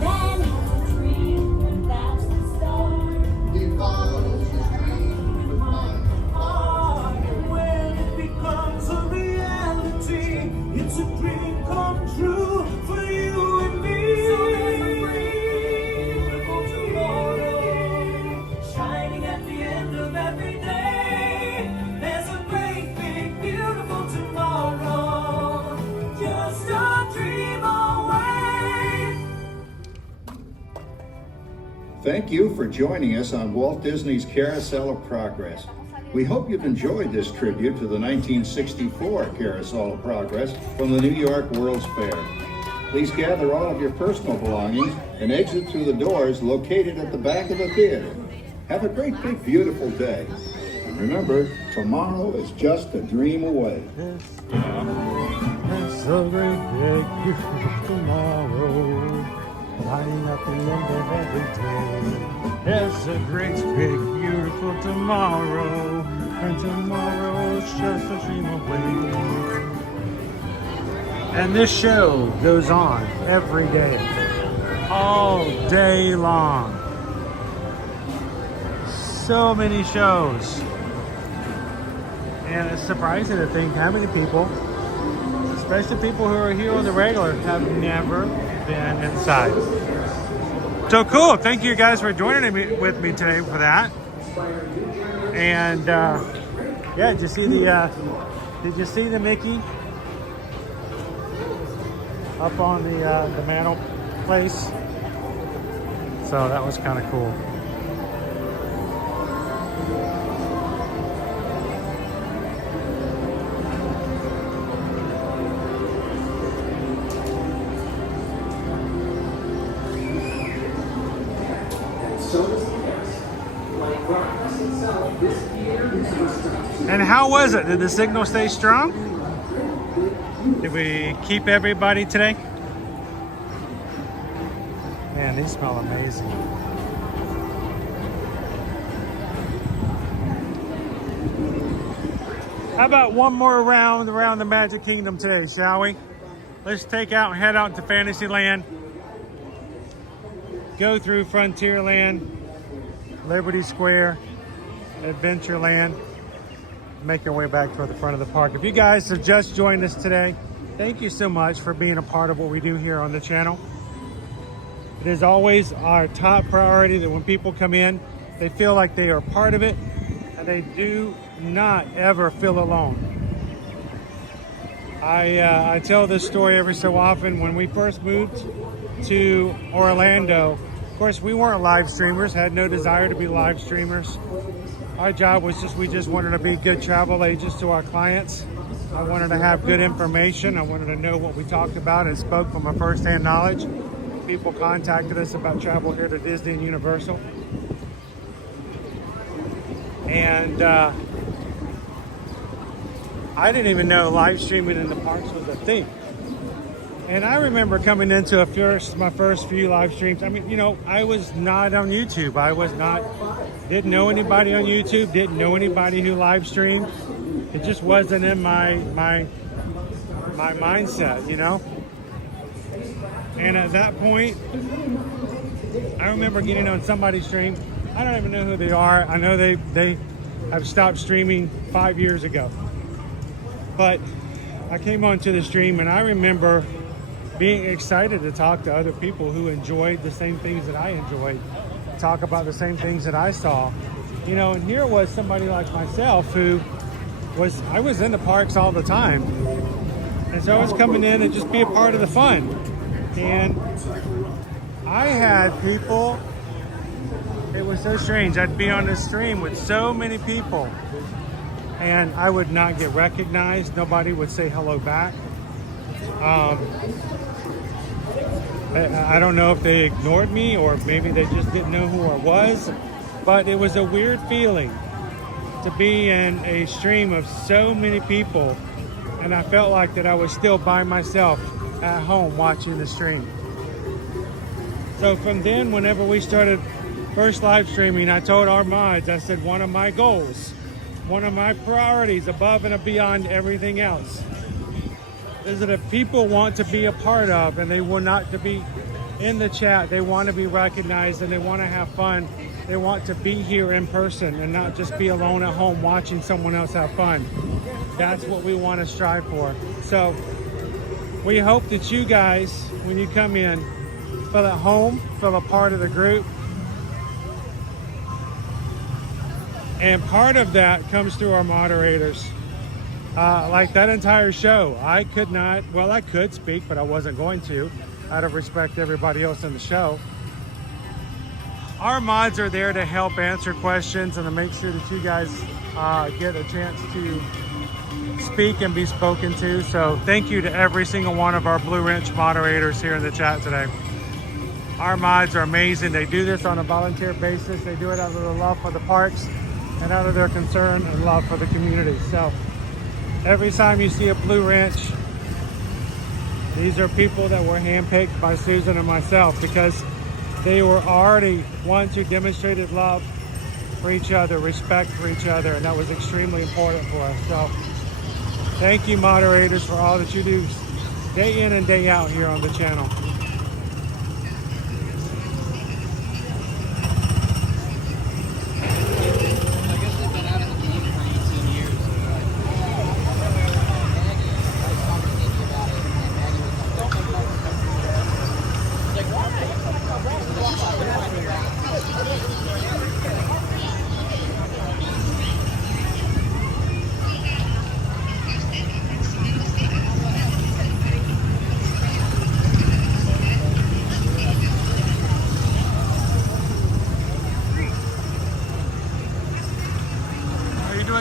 Man has a dream, and that's the start. He follows his dream with my heart. And when it becomes a reality, it's a dream come true for you and me. So there's a great beautiful tomorrow, shining at the end of every day. There's a great big beautiful tomorrow, just a dream away. Thank you for joining us on Walt Disney's Carousel of Progress. We hope you've enjoyed this tribute to the 1964 Carousel of Progress from the New York World's Fair. Please gather all of your personal belongings and exit through the doors located at the back of the theater. Have a great, big, beautiful day. And remember, tomorrow is just a dream away. It's so great, big, beautiful tomorrow, lighting up the end of every day. It's a great, big, beautiful tomorrow, and tomorrow's just a dream away. And this show goes on every day, all day long. So many shows. And it's surprising to think how many people, especially people who are here on the regular, have never been inside. So cool. Thank you guys for joining me with me today for that. And yeah, did you see the Mickey up on the mantle place? So that was kind of cool. And how was it? Did the signal stay strong? Did we keep everybody today? Man, these smell amazing. How about one more round around the Magic Kingdom today, shall we? Let's take out and head out to Fantasyland. Go through Frontierland, Liberty Square, Adventureland. Make your way back toward the front of the park. If you guys have just joined us today, thank you so much for being a part of what we do here on the channel. It is always our top priority that when people come in, they feel like they are part of it and they do not ever feel alone. I tell this story every so often. When we first moved to Orlando, of course, we weren't live streamers, had no desire to be live streamers. Our job was we just wanted to be good travel agents to our clients. I wanted to have good information. I wanted to know what we talked about and spoke from a first-hand knowledge. People contacted us about travel here to Disney and Universal. And I didn't even know live streaming in the parks was a thing. And I remember coming into my first few live streams. I mean, you know, I was not on YouTube. Didn't know anybody on YouTube, didn't know anybody who live streamed. It just wasn't in my mindset, you know? And at that point, I remember getting on somebody's stream. I don't even know who they are. I know they have stopped streaming 5 years ago. But I came onto the stream and I remember being excited to talk to other people who enjoyed the same things that I enjoyed, talk about the same things that I saw, you know. And here was somebody like myself who I was in the parks all the time, and so I was coming in and just be a part of the fun. And I had people, it was so strange. I'd be on this stream with so many people and I would not get recognized. Nobody would say hello back. I don't know if they ignored me or maybe they just didn't know who I was, but it was a weird feeling to be in a stream of so many people, and I felt like that I was still by myself at home watching the stream. So from then, whenever we started first live streaming, I told our mods, I said, one of my goals, one of my priorities above and beyond everything else is that if people want to be a part of and they want not to be in the chat, they want to be recognized and they want to have fun, they want to be here in person and not just be alone at home watching someone else have fun. That's what we want to strive for. So we hope that you guys, when you come in, feel at home, feel a part of the group. And part of that comes through our moderators. Like that entire show, I could speak, but I wasn't going to, out of respect to everybody else in the show. Our mods are there to help answer questions and to make sure that you guys get a chance to speak and be spoken to. So thank you to every single one of our Blue Wrench moderators here in the chat today. Our mods are amazing. They do this on a volunteer basis. They do it out of their love for the parks and out of their concern and love for the community. So every time you see a blue wrench, these are people that were handpicked by Susan and myself because they were already ones who demonstrated love for each other, respect for each other, and that was extremely important for us. So thank you, moderators, for all that you do day in and day out here on the channel.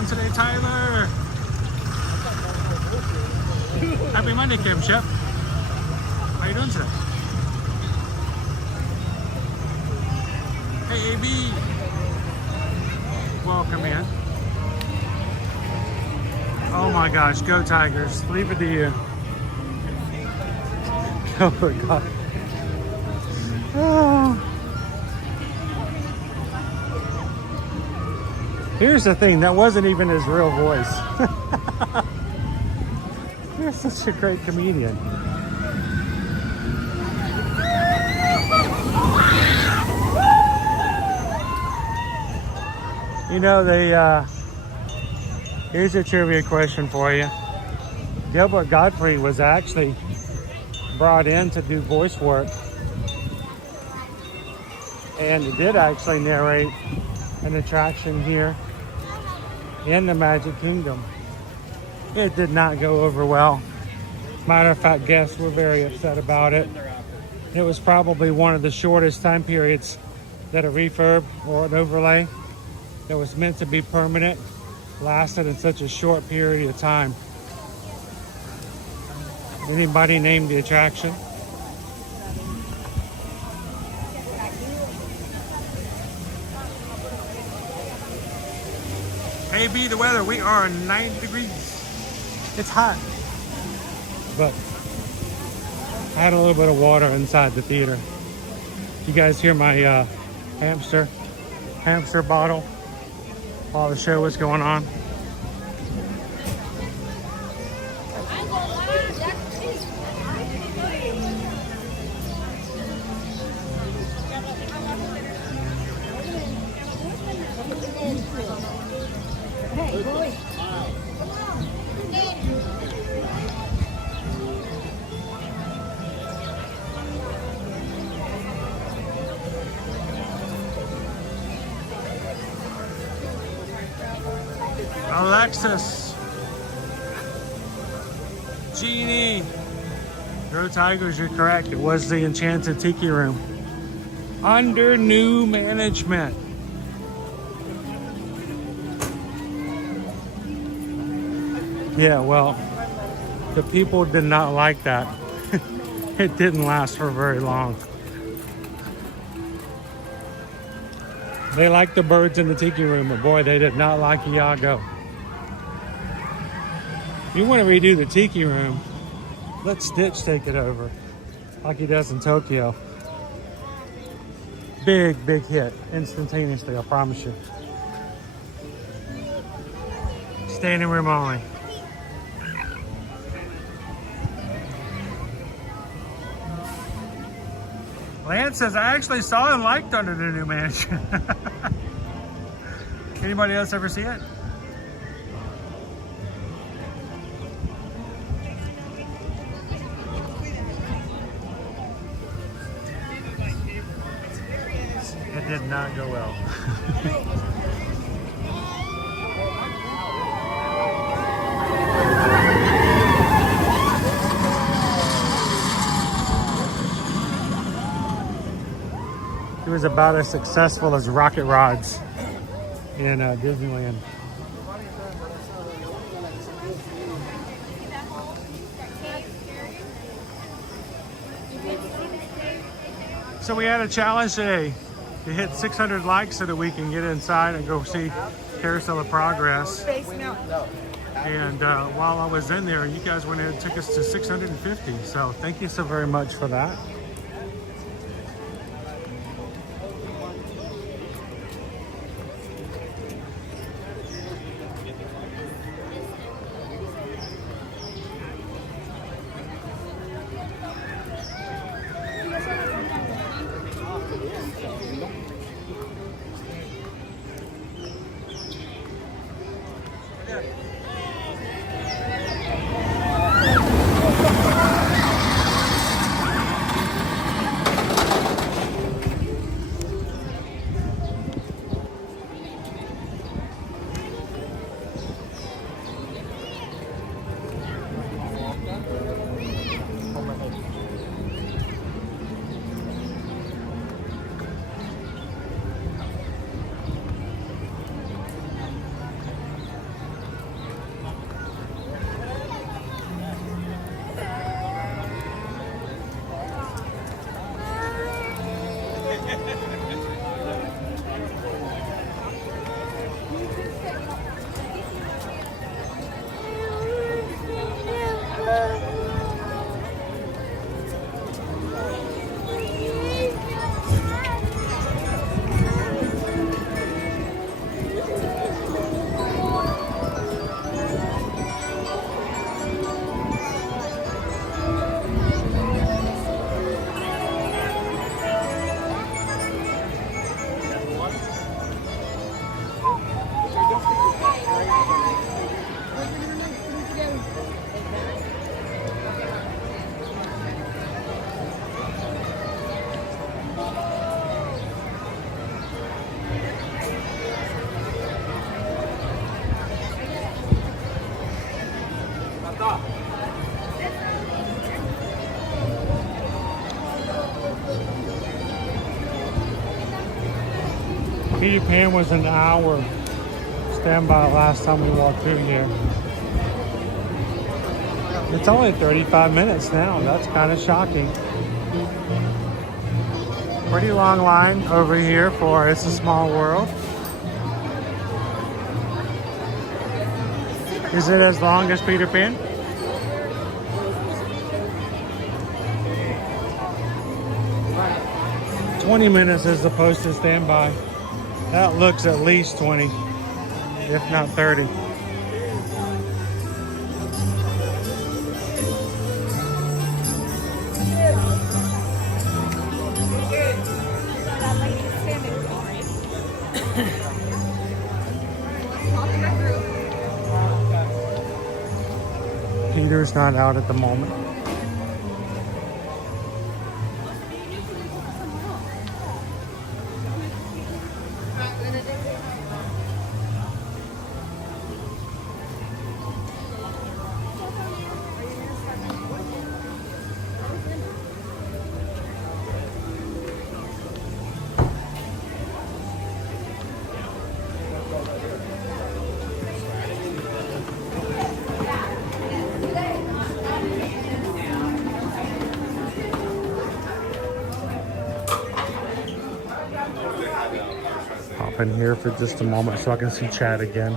Today, Tyler. Happy Monday, Kim Chef. How are you doing today? Hey, AB. Welcome in. Oh my gosh, go Tigers. Leave it to you. Oh my God. Oh. Here's the thing, that wasn't even his real voice. You're such a great comedian. You know, here's a trivia question for you. Gilbert Gottfried was actually brought in to do voice work and did actually narrate an attraction here in the Magic Kingdom. It did not go over well. Matter of fact, guests were very upset about it. It was probably one of the shortest time periods that a refurb or an overlay that was meant to be permanent lasted in such a short period of time. Anybody name the attraction? AB, the weather, we are 90 degrees. It's hot. But I had a little bit of water inside the theater. You guys hear my hamster bottle while the show was going on. Alexis, Jeannie, Go Tigers, you're correct. It was the Enchanted Tiki Room under new management. Yeah, well, the people did not like that. It didn't last for very long. They liked the birds in the Tiki Room, but boy, they did not like Iago. If you want to redo the Tiki Room, let Stitch take it over, like he does in Tokyo. Big hit, instantaneously, I promise you. Standing room only. Lance says, I actually saw and liked under the new management. Anybody else ever see it? It did not go well. It was about as successful as Rocket Rods in Disneyland. So we had a challenge today to hit 600 likes so that we can get inside and go see Carousel of Progress. And while I was in there, you guys went ahead and took us to 650. So thank you so very much for that. Peter Pan was an hour standby last time we walked through here. It's only 35 minutes now. That's kind of shocking. Pretty long line over here for It's a Small World. Is it as long as Peter Pan? "20 minutes is supposed to stand by." That looks at least 20, if not 30. Peter's not out at the moment. In here for just a moment so I can see chat again.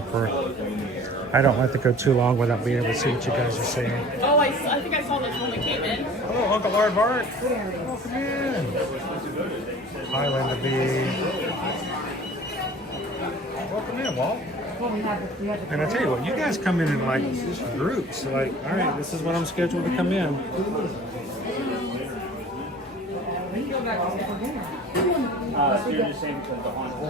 I don't like to go too long without being able to see what you guys are saying. Oh, I think I saw this when we came in. Hello, Uncle Lord Bart. Welcome in. Highlander B. Welcome in, Walt. And I tell you what, you guys come in like groups. Like, all right, this is when I'm scheduled to come in. You're the same because the haunted.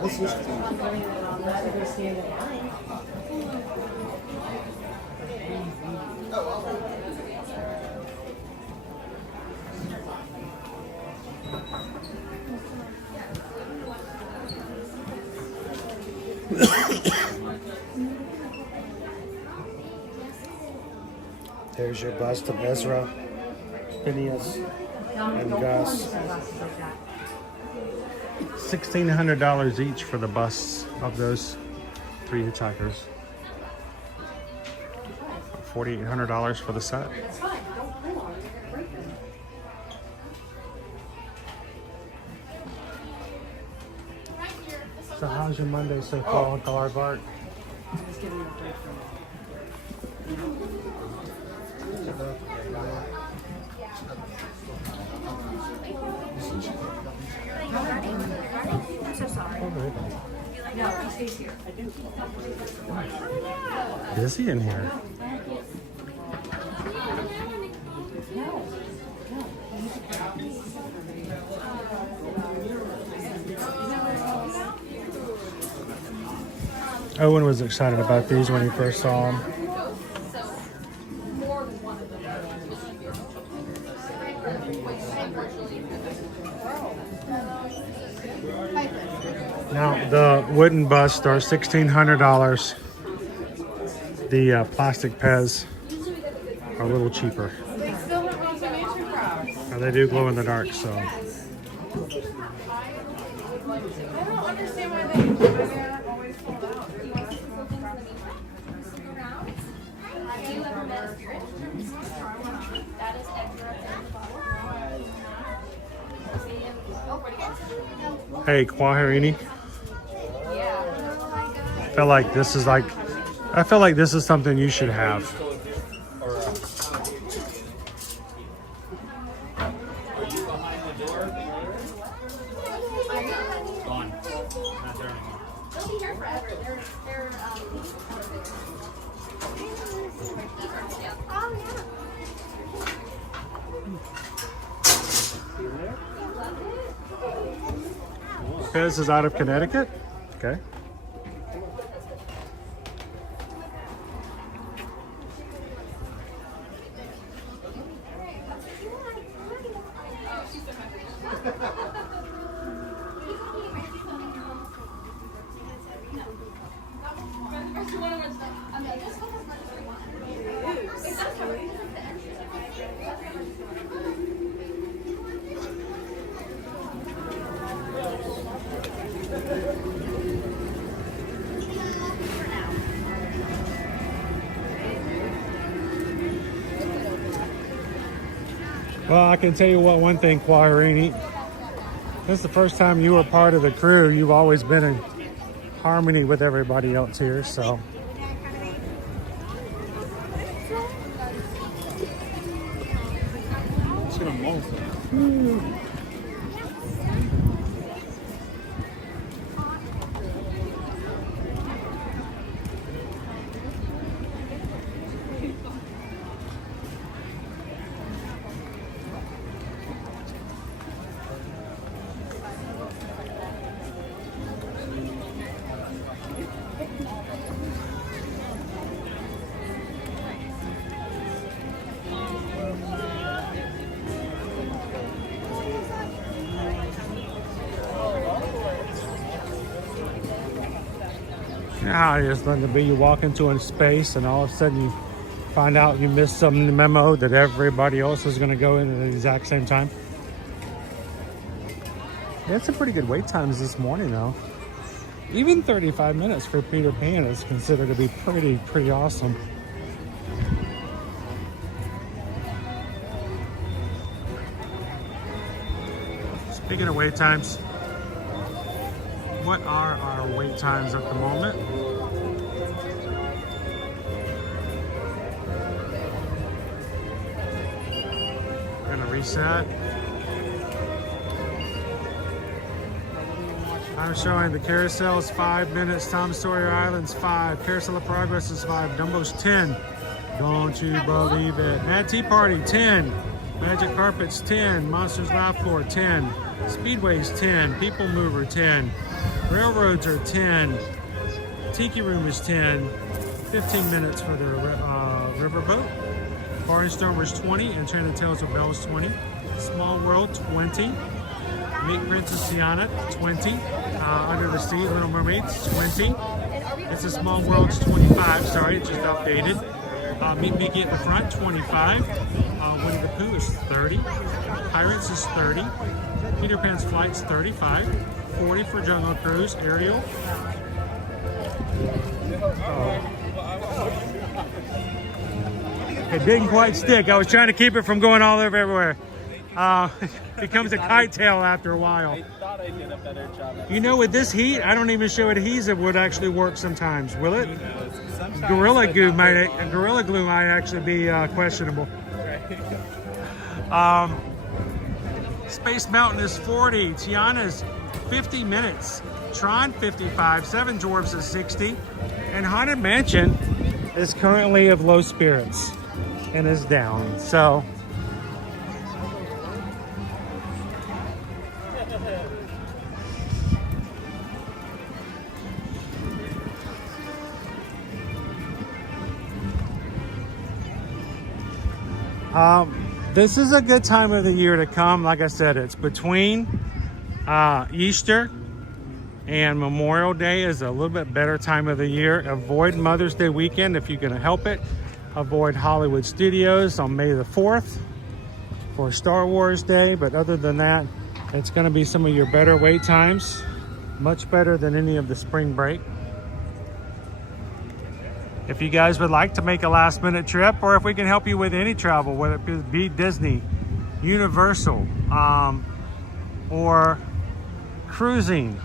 There's your bust of Ezra, Phineas, and Gus. $1,600 each for the busts of those three hitchhikers. $4,800 for the set. So how's your Monday so far, Uncle Aardvark? Just giving a break from I'm so sorry. No, he stays here. I do. Busy in here. Owen was excited about these when he first saw them. Now the wooden busts are $1,600. The plastic Pez are a little cheaper. They still have conservation crowds. Now, they do glow in the dark, so. I don't understand why they're always sold out. Have you ever met a spirit? That is Edgar up there in the bottle. Hey, Quaharini. Yeah. I feel like this is something you should have. Gone. Not there anymore. They'll be here forever. They're Pez is out of Connecticut? Okay. Well, I can tell you what, one thing, Quaharini. This is the first time you were part of the crew. You've always been in harmony with everybody else here, so. It's gonna mold. You know how it is, Linda B. You walk into a space and all of a sudden you find out you missed some memo that everybody else is going to go in at the exact same time. Yeah, it's a pretty good wait times this morning, though. Even 35 minutes for Peter Pan is considered to be pretty awesome. Speaking of wait times, what are our wait times at the moment? We're gonna reset. I'm showing the Carousel is 5 minutes, Tom Sawyer Island's 5, Carousel of Progress is 5, Dumbo's 10. Don't you believe it? Mad Tea Party 10, Magic Carpets 10, Monsters Laugh Floor 10, Speedway's 10, PeopleMover 10, Railroads are 10, Tiki Room is 10, 15 minutes for the Riverboat, Barnstormers 20, Enchanted Tales of Bells 20, Small World 20, Meet Princess Tiana 20, Under the Sea Little Mermaids 20, It's a Small World's 25, sorry, it just updated. Meet Mickey at the Front 25, Winnie the Pooh is 30, Pirates is 30, Peter Pan's Flight's 35, 40 for Jungle Cruise, Ariel. It didn't quite stick. I was trying to keep it from going all over everywhere. It becomes a kite tail after a while. thought I did a better job. You know, with this heat, I don't even show adhesive would actually work sometimes, will it? Gorilla Glue might actually be questionable. Space Mountain is 40, Tiana's 50 minutes, Tron 55, Seven Dwarfs is 60, and Haunted Mansion is currently of low spirits and is down. So this is a good time of the year to come. Like I said, it's between Easter and Memorial Day is a little bit better time of the year. Avoid Mother's Day weekend if you can help it. Avoid Hollywood Studios on May the 4th for Star Wars Day. But other than that, it's going to be some of your better wait times. Much better than any of the spring break. If you guys would like to make a last minute trip, or if we can help you with any travel, whether it be Disney, Universal, or cruising,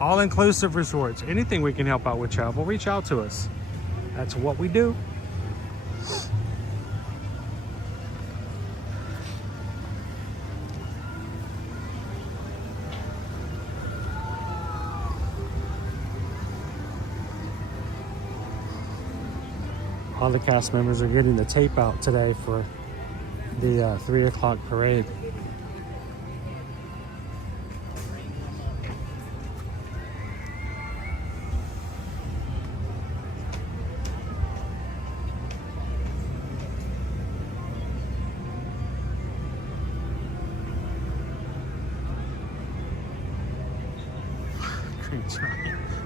all-inclusive resorts, anything we can help out with travel, reach out to us. That's what we do. All the cast members are getting the tape out today for the 3 o'clock parade.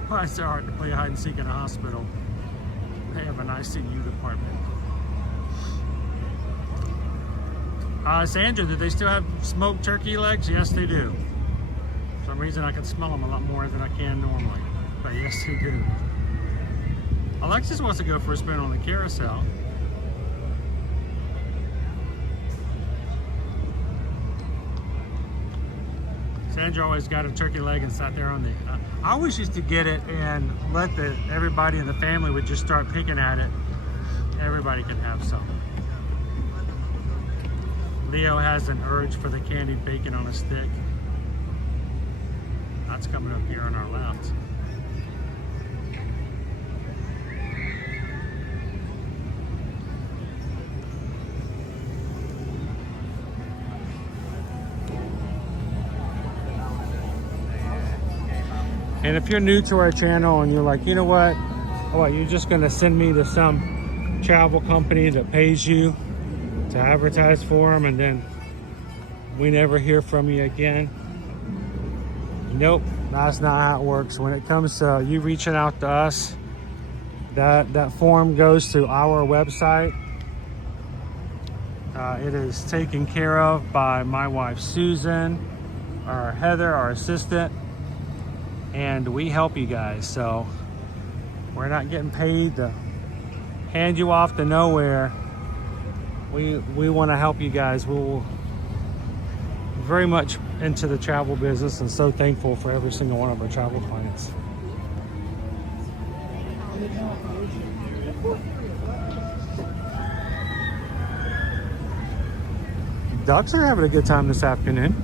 Why is it hard to play hide and seek in a hospital? They have an ICU department. Sandra, do they still have smoked turkey legs? Yes, they do. For some reason, I can smell them a lot more than I can normally. But yes, they do. Alexis wants to go for a spin on the carousel. Sandra always got a turkey leg and sat there on the... I always used to get it and let everybody in the family would just start picking at it. Everybody can have some. Leo has an urge for the candied bacon on a stick. That's coming up here on our left. And if you're new to our channel and you're like, you know what, you're just gonna send me to some travel company that pays you to advertise for them and then we never hear from you again. Nope, that's not how it works. When it comes to you reaching out to us, that form goes to our website. It is taken care of by my wife Susan, or Heather, our assistant, and we help you guys. So we're not getting paid to hand you off to nowhere. We want to help you guys. We're very much into the travel business and so thankful for every single one of our travel clients. Ducks are having a good time this afternoon.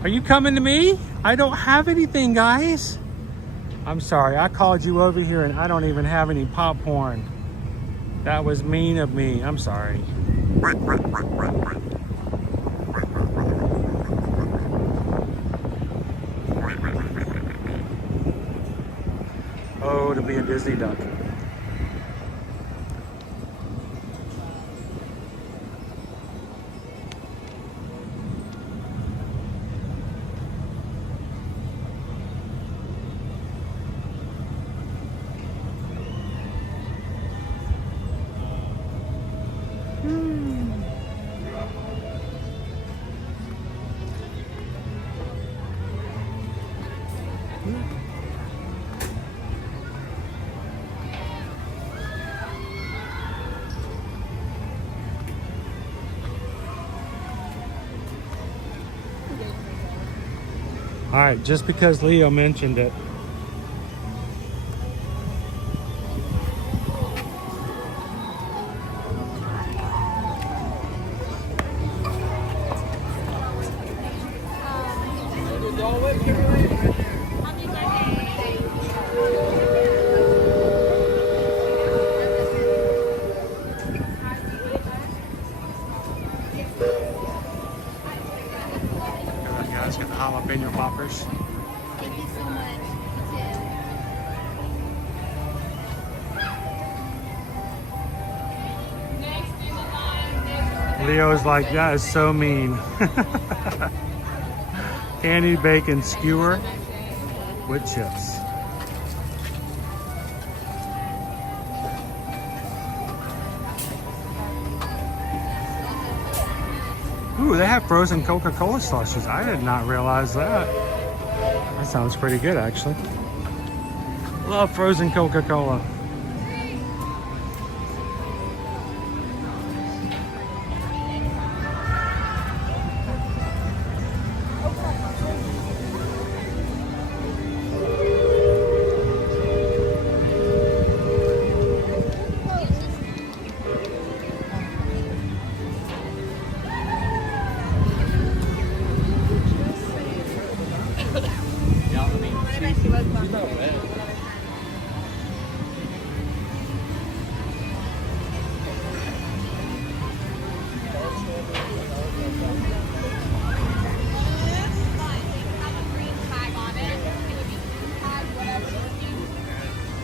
Are you coming to me? I don't have anything, guys. I'm sorry, I called you over here and I don't even have any popcorn. That was mean of me. I'm sorry. Oh, to be a Disney duck. All right, just because Leo mentioned it. Guys, got the jalapeno poppers. Thank you so much. Leo's like, that is so mean. Candied bacon skewer with chips. Ooh, they have frozen Coca-Cola slushes. I did not realize that. That sounds pretty good, actually. Love frozen Coca-Cola.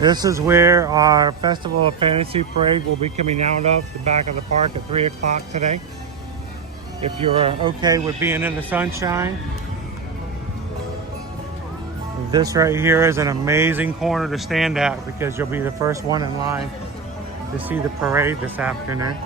This is where our Festival of Fantasy Parade will be coming out of, the back of the park at 3 o'clock today. If you're okay with being in the sunshine, this right here is an amazing corner to stand at because you'll be the first one in line to see the parade this afternoon.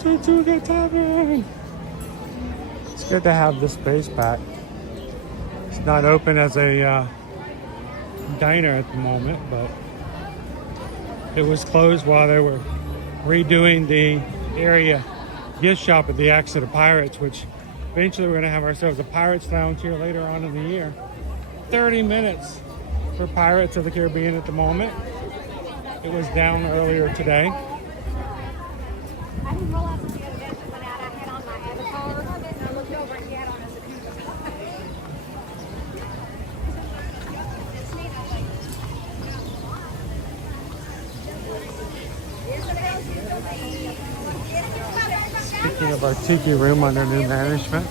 Tortuga Tavern! It's good to have this space back. It's not open as a diner at the moment, but it was closed while they were redoing the area gift shop at the Exit of Pirates, which eventually we're going to have ourselves a Pirates Lounge here later on in the year. 30 minutes for Pirates of the Caribbean at the moment. It was down earlier today. I didn't realize that the other day I went out, I had on my avatar, and I looked over and he had on his Speaking of our tiki room under new management.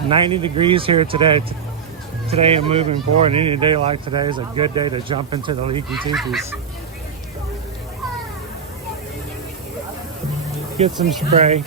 $90 degrees here today. Today and moving forward, any day like today is a good day to jump into the leaky tikis. Get some spray.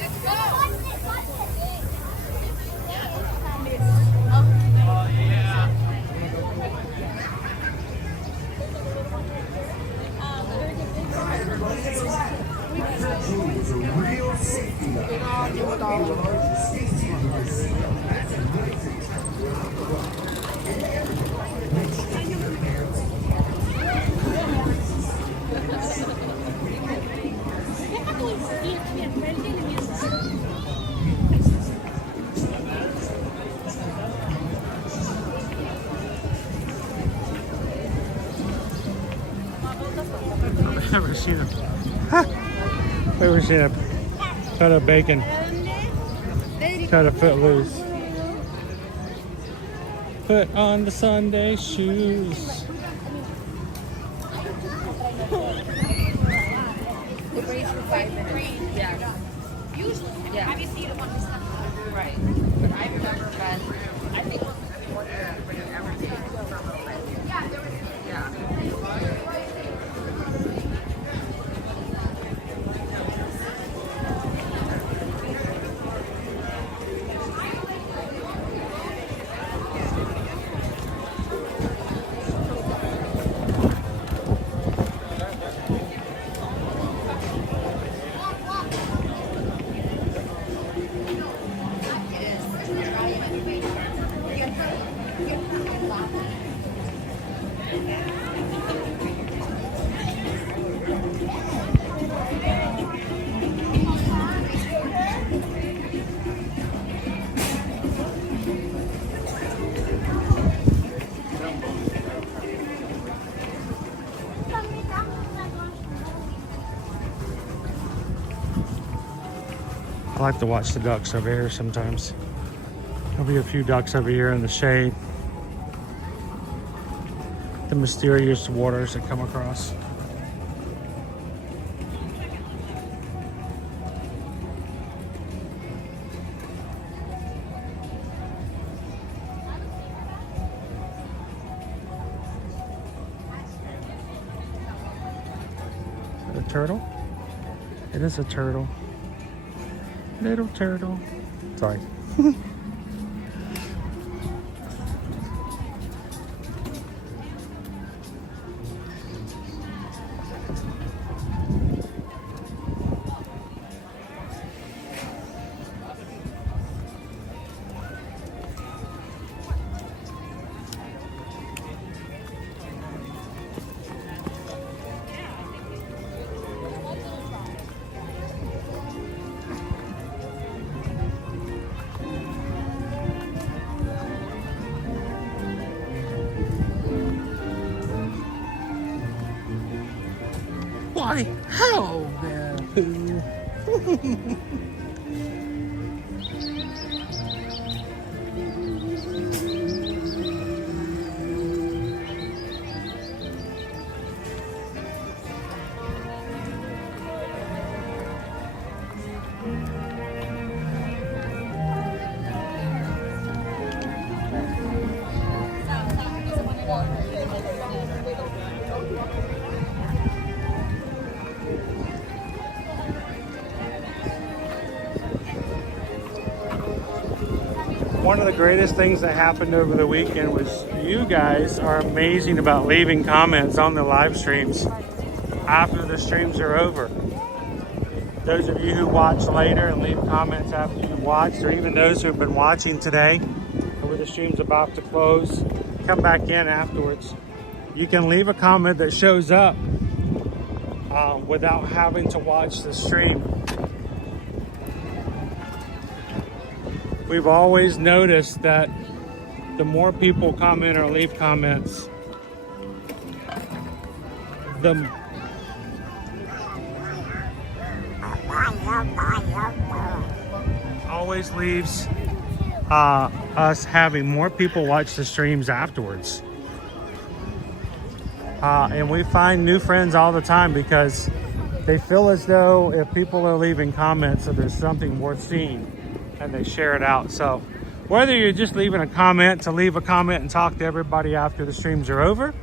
see them. Maybe we see a cut of bacon. Cut a foot loose. Put on the Sunday shoes. It rains for 5 minutes. Yeah. Usually. Yeah. Have you seen it once? Right. But I remember when I think it was before everything for a little bit. Yeah, there was. Yeah. I like to watch the ducks over here sometimes. There'll be a few ducks over here in the shade. The mysterious waters that come across. Is that a turtle? It is a turtle. Little turtle. Sorry. Why, hello there, Pooh. One of the greatest things that happened over the weekend was you guys are amazing about leaving comments on the live streams after the streams are over. Those of you who watch later and leave comments after you watched, or even those who have been watching today where the stream's about to close, come back in afterwards. You can leave a comment that shows up without having to watch the stream. We've always noticed that the more people comment or leave comments, the always leaves us having more people watch the streams afterwards. And we find new friends all the time because they feel as though if people are leaving comments that there's something worth seeing, and they share it out. So whether you're just leaving a comment to leave a comment and talk to everybody after the streams are over,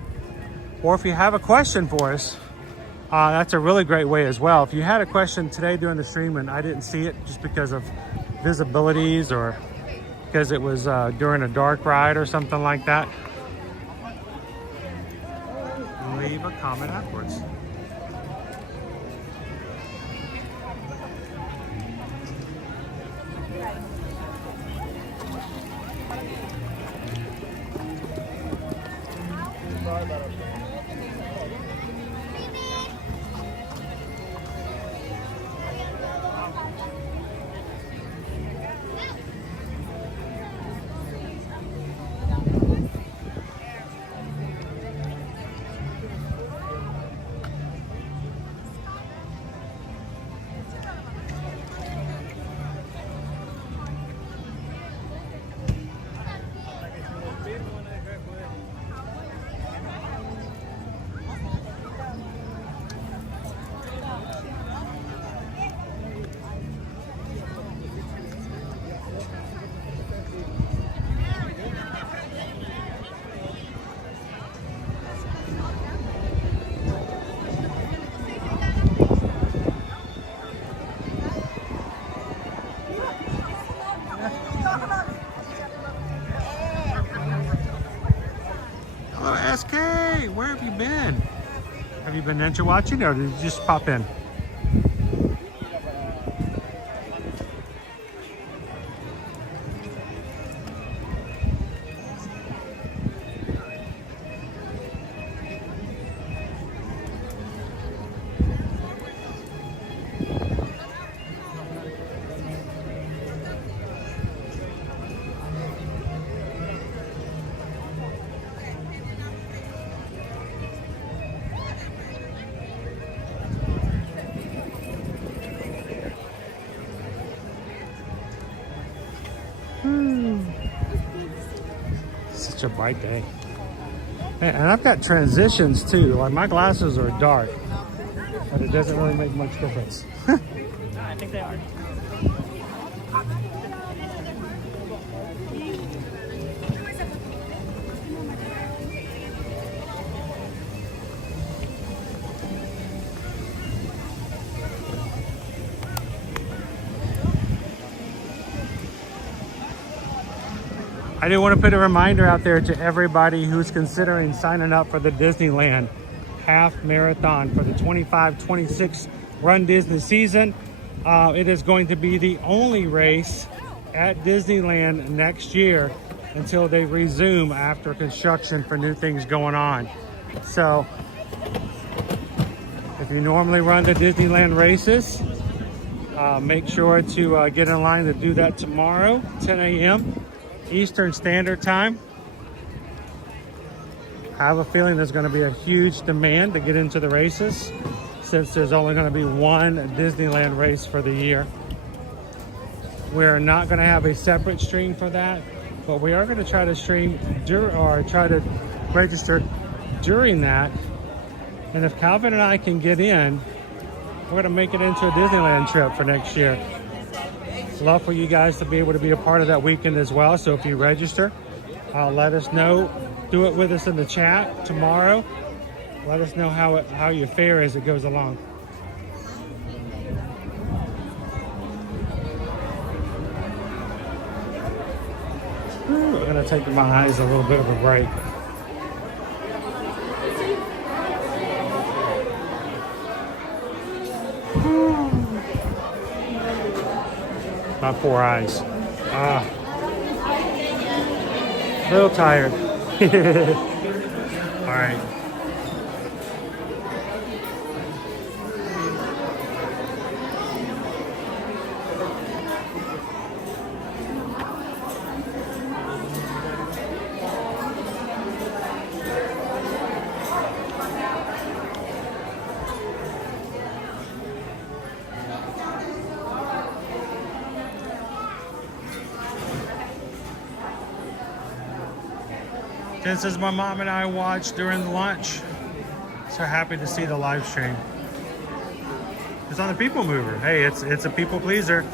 or if you have a question for us, that's a really great way as well. If you had a question today during the stream and I didn't see it just because of visibilities or because it was during a dark ride or something like that, leave a comment afterwards. SK, where have you been? Have you been ninja watching or did you just pop in? Such a bright day. And I've got transitions too. Like my glasses are dark, but it doesn't really make much difference. I think they are. I do want to put a reminder out there to everybody who's considering signing up for the Disneyland Half Marathon for the 25-26 Run Disney season. It is going to be the only race at Disneyland next year until they resume after construction for new things going on. So if you normally run the Disneyland races, make sure to get in line to do that tomorrow, 10 a.m. Eastern Standard Time. I have a feeling there's going to be a huge demand to get into the races since there's only going to be one Disneyland race for the year. We're not going to have a separate stream for that, but we are going to try to stream try to register during that. And if Calvin and I can get in, we're going to make it into a Disneyland trip for next year. Love for you guys to be able to be a part of that weekend as well. So if you register, let us know. Do it with us in the chat tomorrow. Let us know how you fare as it goes along. I'm gonna take my eyes a little bit of a break. My poor eyes. A little tired. All right. This is my mom and I watched during the lunch. So happy to see the live stream. It's on the PeopleMover. Hey, it's a people pleaser.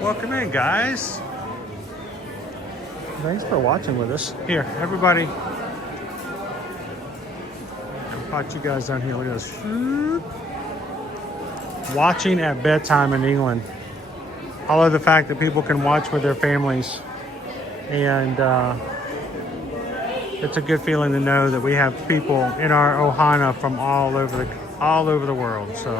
Welcome in, guys. Thanks for watching with us. Here, everybody. I'll put you guys down here. Look at this. Watching at bedtime in England. I love the fact that people can watch with their families. And it's a good feeling to know that we have people in our Ohana from all over the world. So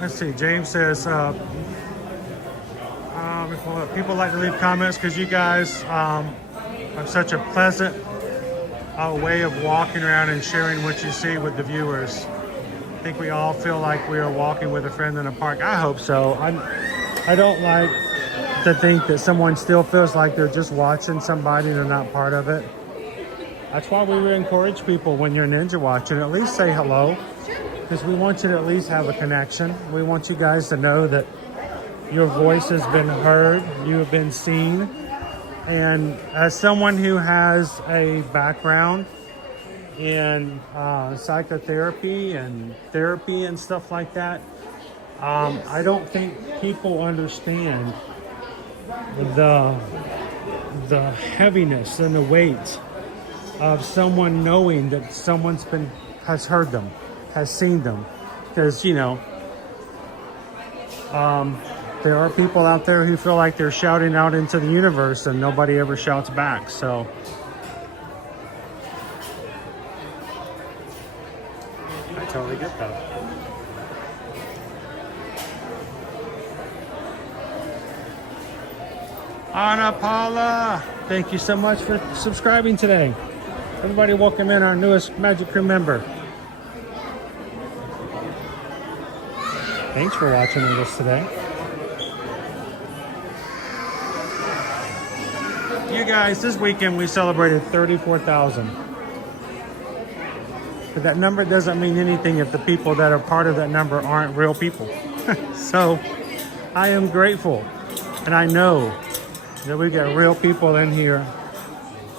let's see, James says, people like to leave comments because you guys have such a pleasant way of walking around and sharing what you see with the viewers. I think we all feel like we are walking with a friend in a park. I hope so. I don't like to think that someone still feels like they're just watching somebody and they're not part of it. That's why we would encourage people when you're ninja watching, at least say hello. Because we want you to at least have a connection. We want you guys to know that your voice has been heard, you have been seen. And as someone who has a background in psychotherapy and therapy and stuff like that, I don't think people understand the heaviness and the weight of someone knowing that someone's has heard them, has seen them. Because, you know, there are people out there who feel like they're shouting out into the universe and nobody ever shouts back. So I totally get that. Anna Paula, thank you so much for subscribing today. Everybody welcome in our newest Magic Crew member. Thanks for watching with us today. You guys, this weekend we celebrated 34,000. But that number doesn't mean anything if the people that are part of that number aren't real people. So I am grateful, and I know that we get real people in here,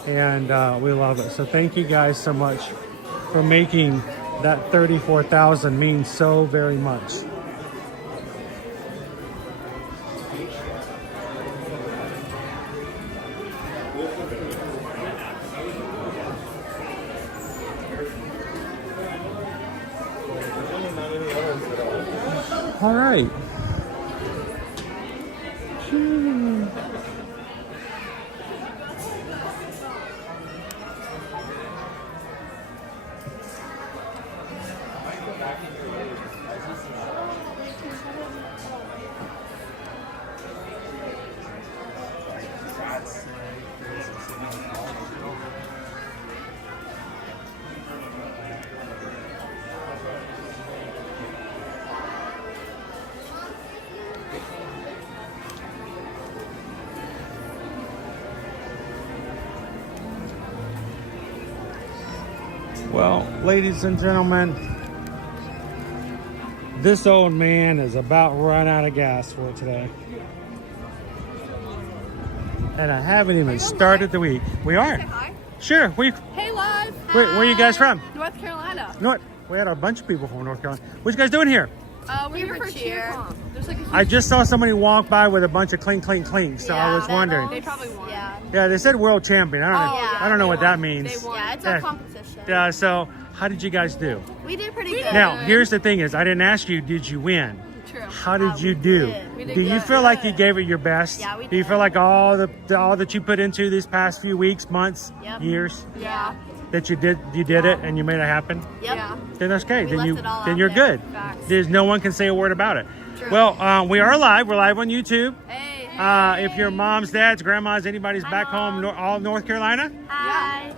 and we love it. So thank you guys so much for making that 34,000 mean so very much. All right. Well, ladies and gentlemen, this old man is about run out of gas for today. And I haven't even started the week. We are. Sure. Hey, live. Where are you guys from? North Carolina. We had a bunch of people from North Carolina. What you guys doing here? We're here for cheer. There's like a I just saw somebody walk by with a bunch of clink, clink, clink. So I was wondering. They probably won. Yeah, they said world champion. I don't know what that means. Yeah, it's a competition. Yeah, so how did you guys do? We did pretty good. Now, here's the thing is, I didn't ask you, did you win? True. How did you do? Do you feel like you gave it your best? Yeah, we did. Do you feel like all that you put into these past few weeks, months, years? Yeah. That you did it and you made it happen? Yep. Yeah. Then that's okay. We left it all Then you're out there. good. Facts. There's no one can say a word about it. True. Well, we are live. We're live on YouTube. Hey. If your mom's, dad's, grandma's, anybody's back home, all North Carolina. Hi.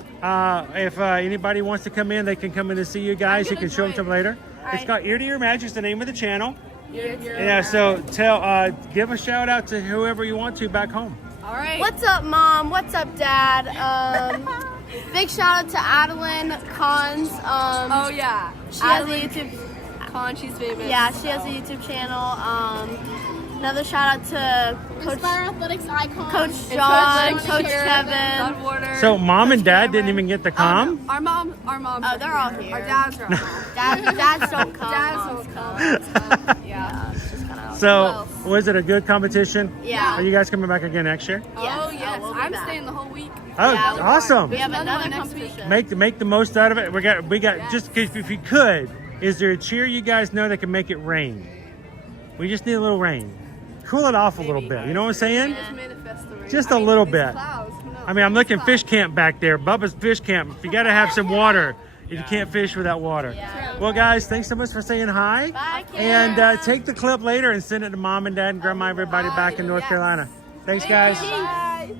If anybody wants to come in, they can come in to see you guys. You can show them to them later. It's called Ear to Ear Magic's the name of the channel. Yeah, so give a shout out to whoever you want to back home. All right. What's up, Mom? What's up, Dad? Big shout out to Adeline Cons. Oh yeah, she has a YouTube. Con, she's famous. Yeah, she has a YouTube channel. Another shout out to Inspire Athletics icon. Coach John, Coach Kevin. So Mom and Dad didn't even get to come? Our mom. Oh, they're all here. Our dads are all home. Dads don't come. Dads don't come. Yeah. It's just kind of. So was it a good competition? Yeah. Are you guys coming back again next year? Oh yes, I'm staying the whole week. Oh, awesome! We have another competition. Make the most out of it. We got just if you could. Is there a cheer you guys know that can make it rain? We just need a little rain. Cool it off a little bit. You know what I'm saying? Just a little bit. I mean, I'm looking fish camp back there. Bubba's Fish Camp. You got to have some water. You can't fish without water. Well, guys, thanks so much for saying hi. Bye, and take the clip later and send it to Mom and Dad and Grandma, everybody back in North Carolina. Thanks, guys. Bye.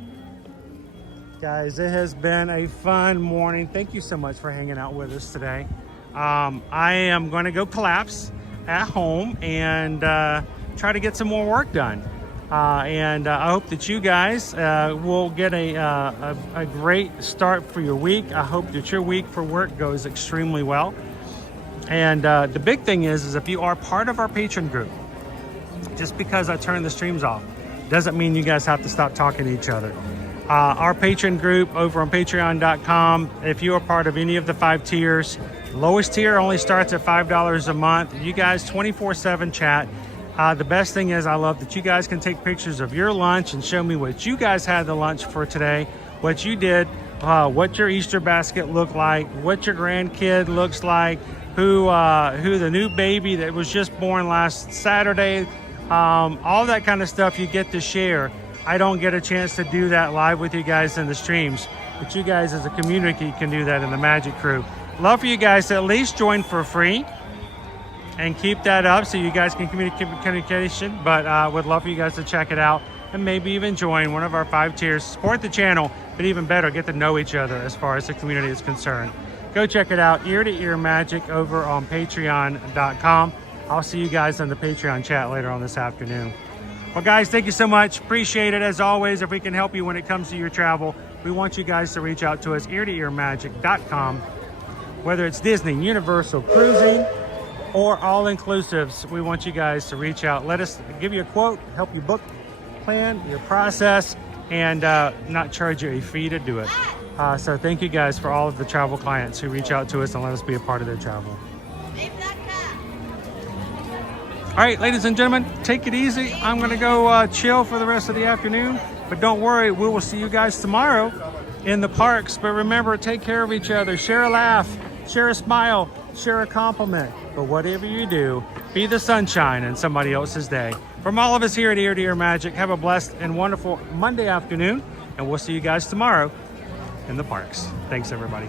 Guys, it has been a fun morning. Thank you so much for hanging out with us today. I am going to go collapse at home and try to get some more work done. And I hope that you guys will get a great start for your week. I hope that your week for work goes extremely well. And the big thing is if you are part of our patron group, Just because I turn the streams off doesn't mean you guys have to stop talking to each other. Our patron group over on patreon.com, if you are part of any of the 5 tiers, lowest tier only starts at $5 a month. You guys 24/7 chat. The best thing is I love that you guys can take pictures of your lunch and show me what you guys had the lunch for today, what you did, what your Easter basket looked like, what your grandkid looks like, who the new baby that was just born last Saturday, all that kind of stuff you get to share. I don't get a chance to do that live with you guys in the streams, but you guys as a community can do that in the Magic Crew. Love for you guys to at least join for free and keep that up so you guys can communication, but would love for you guys to check it out and maybe even join one of our 5 tiers. Support the channel, but even better, get to know each other as far as the community is concerned. Go check it out, Ear to Ear Magic over on patreon.com. I'll see you guys on the Patreon chat later on this afternoon. Well, guys, thank you so much. Appreciate it. As always, if we can help you when it comes to your travel, we want you guys to reach out to us, eartoearmagic.com. Whether it's Disney, Universal, cruising, or all-inclusives, we want you guys to reach out. Let us give you a quote, help you book, plan your process, and not charge you a fee to do it. So thank you guys for all of the travel clients who reach out to us and let us be a part of their travel. All right, ladies and gentlemen, take it easy. I'm gonna go chill for the rest of the afternoon, but don't worry, we will see you guys tomorrow in the parks. But remember, take care of each other, share a laugh, share a smile, share a compliment. But whatever you do, be the sunshine in somebody else's day. From all of us here at Ear to Ear Magic, have a blessed and wonderful Monday afternoon, and we'll see you guys tomorrow in the parks. Thanks, everybody.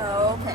Okay.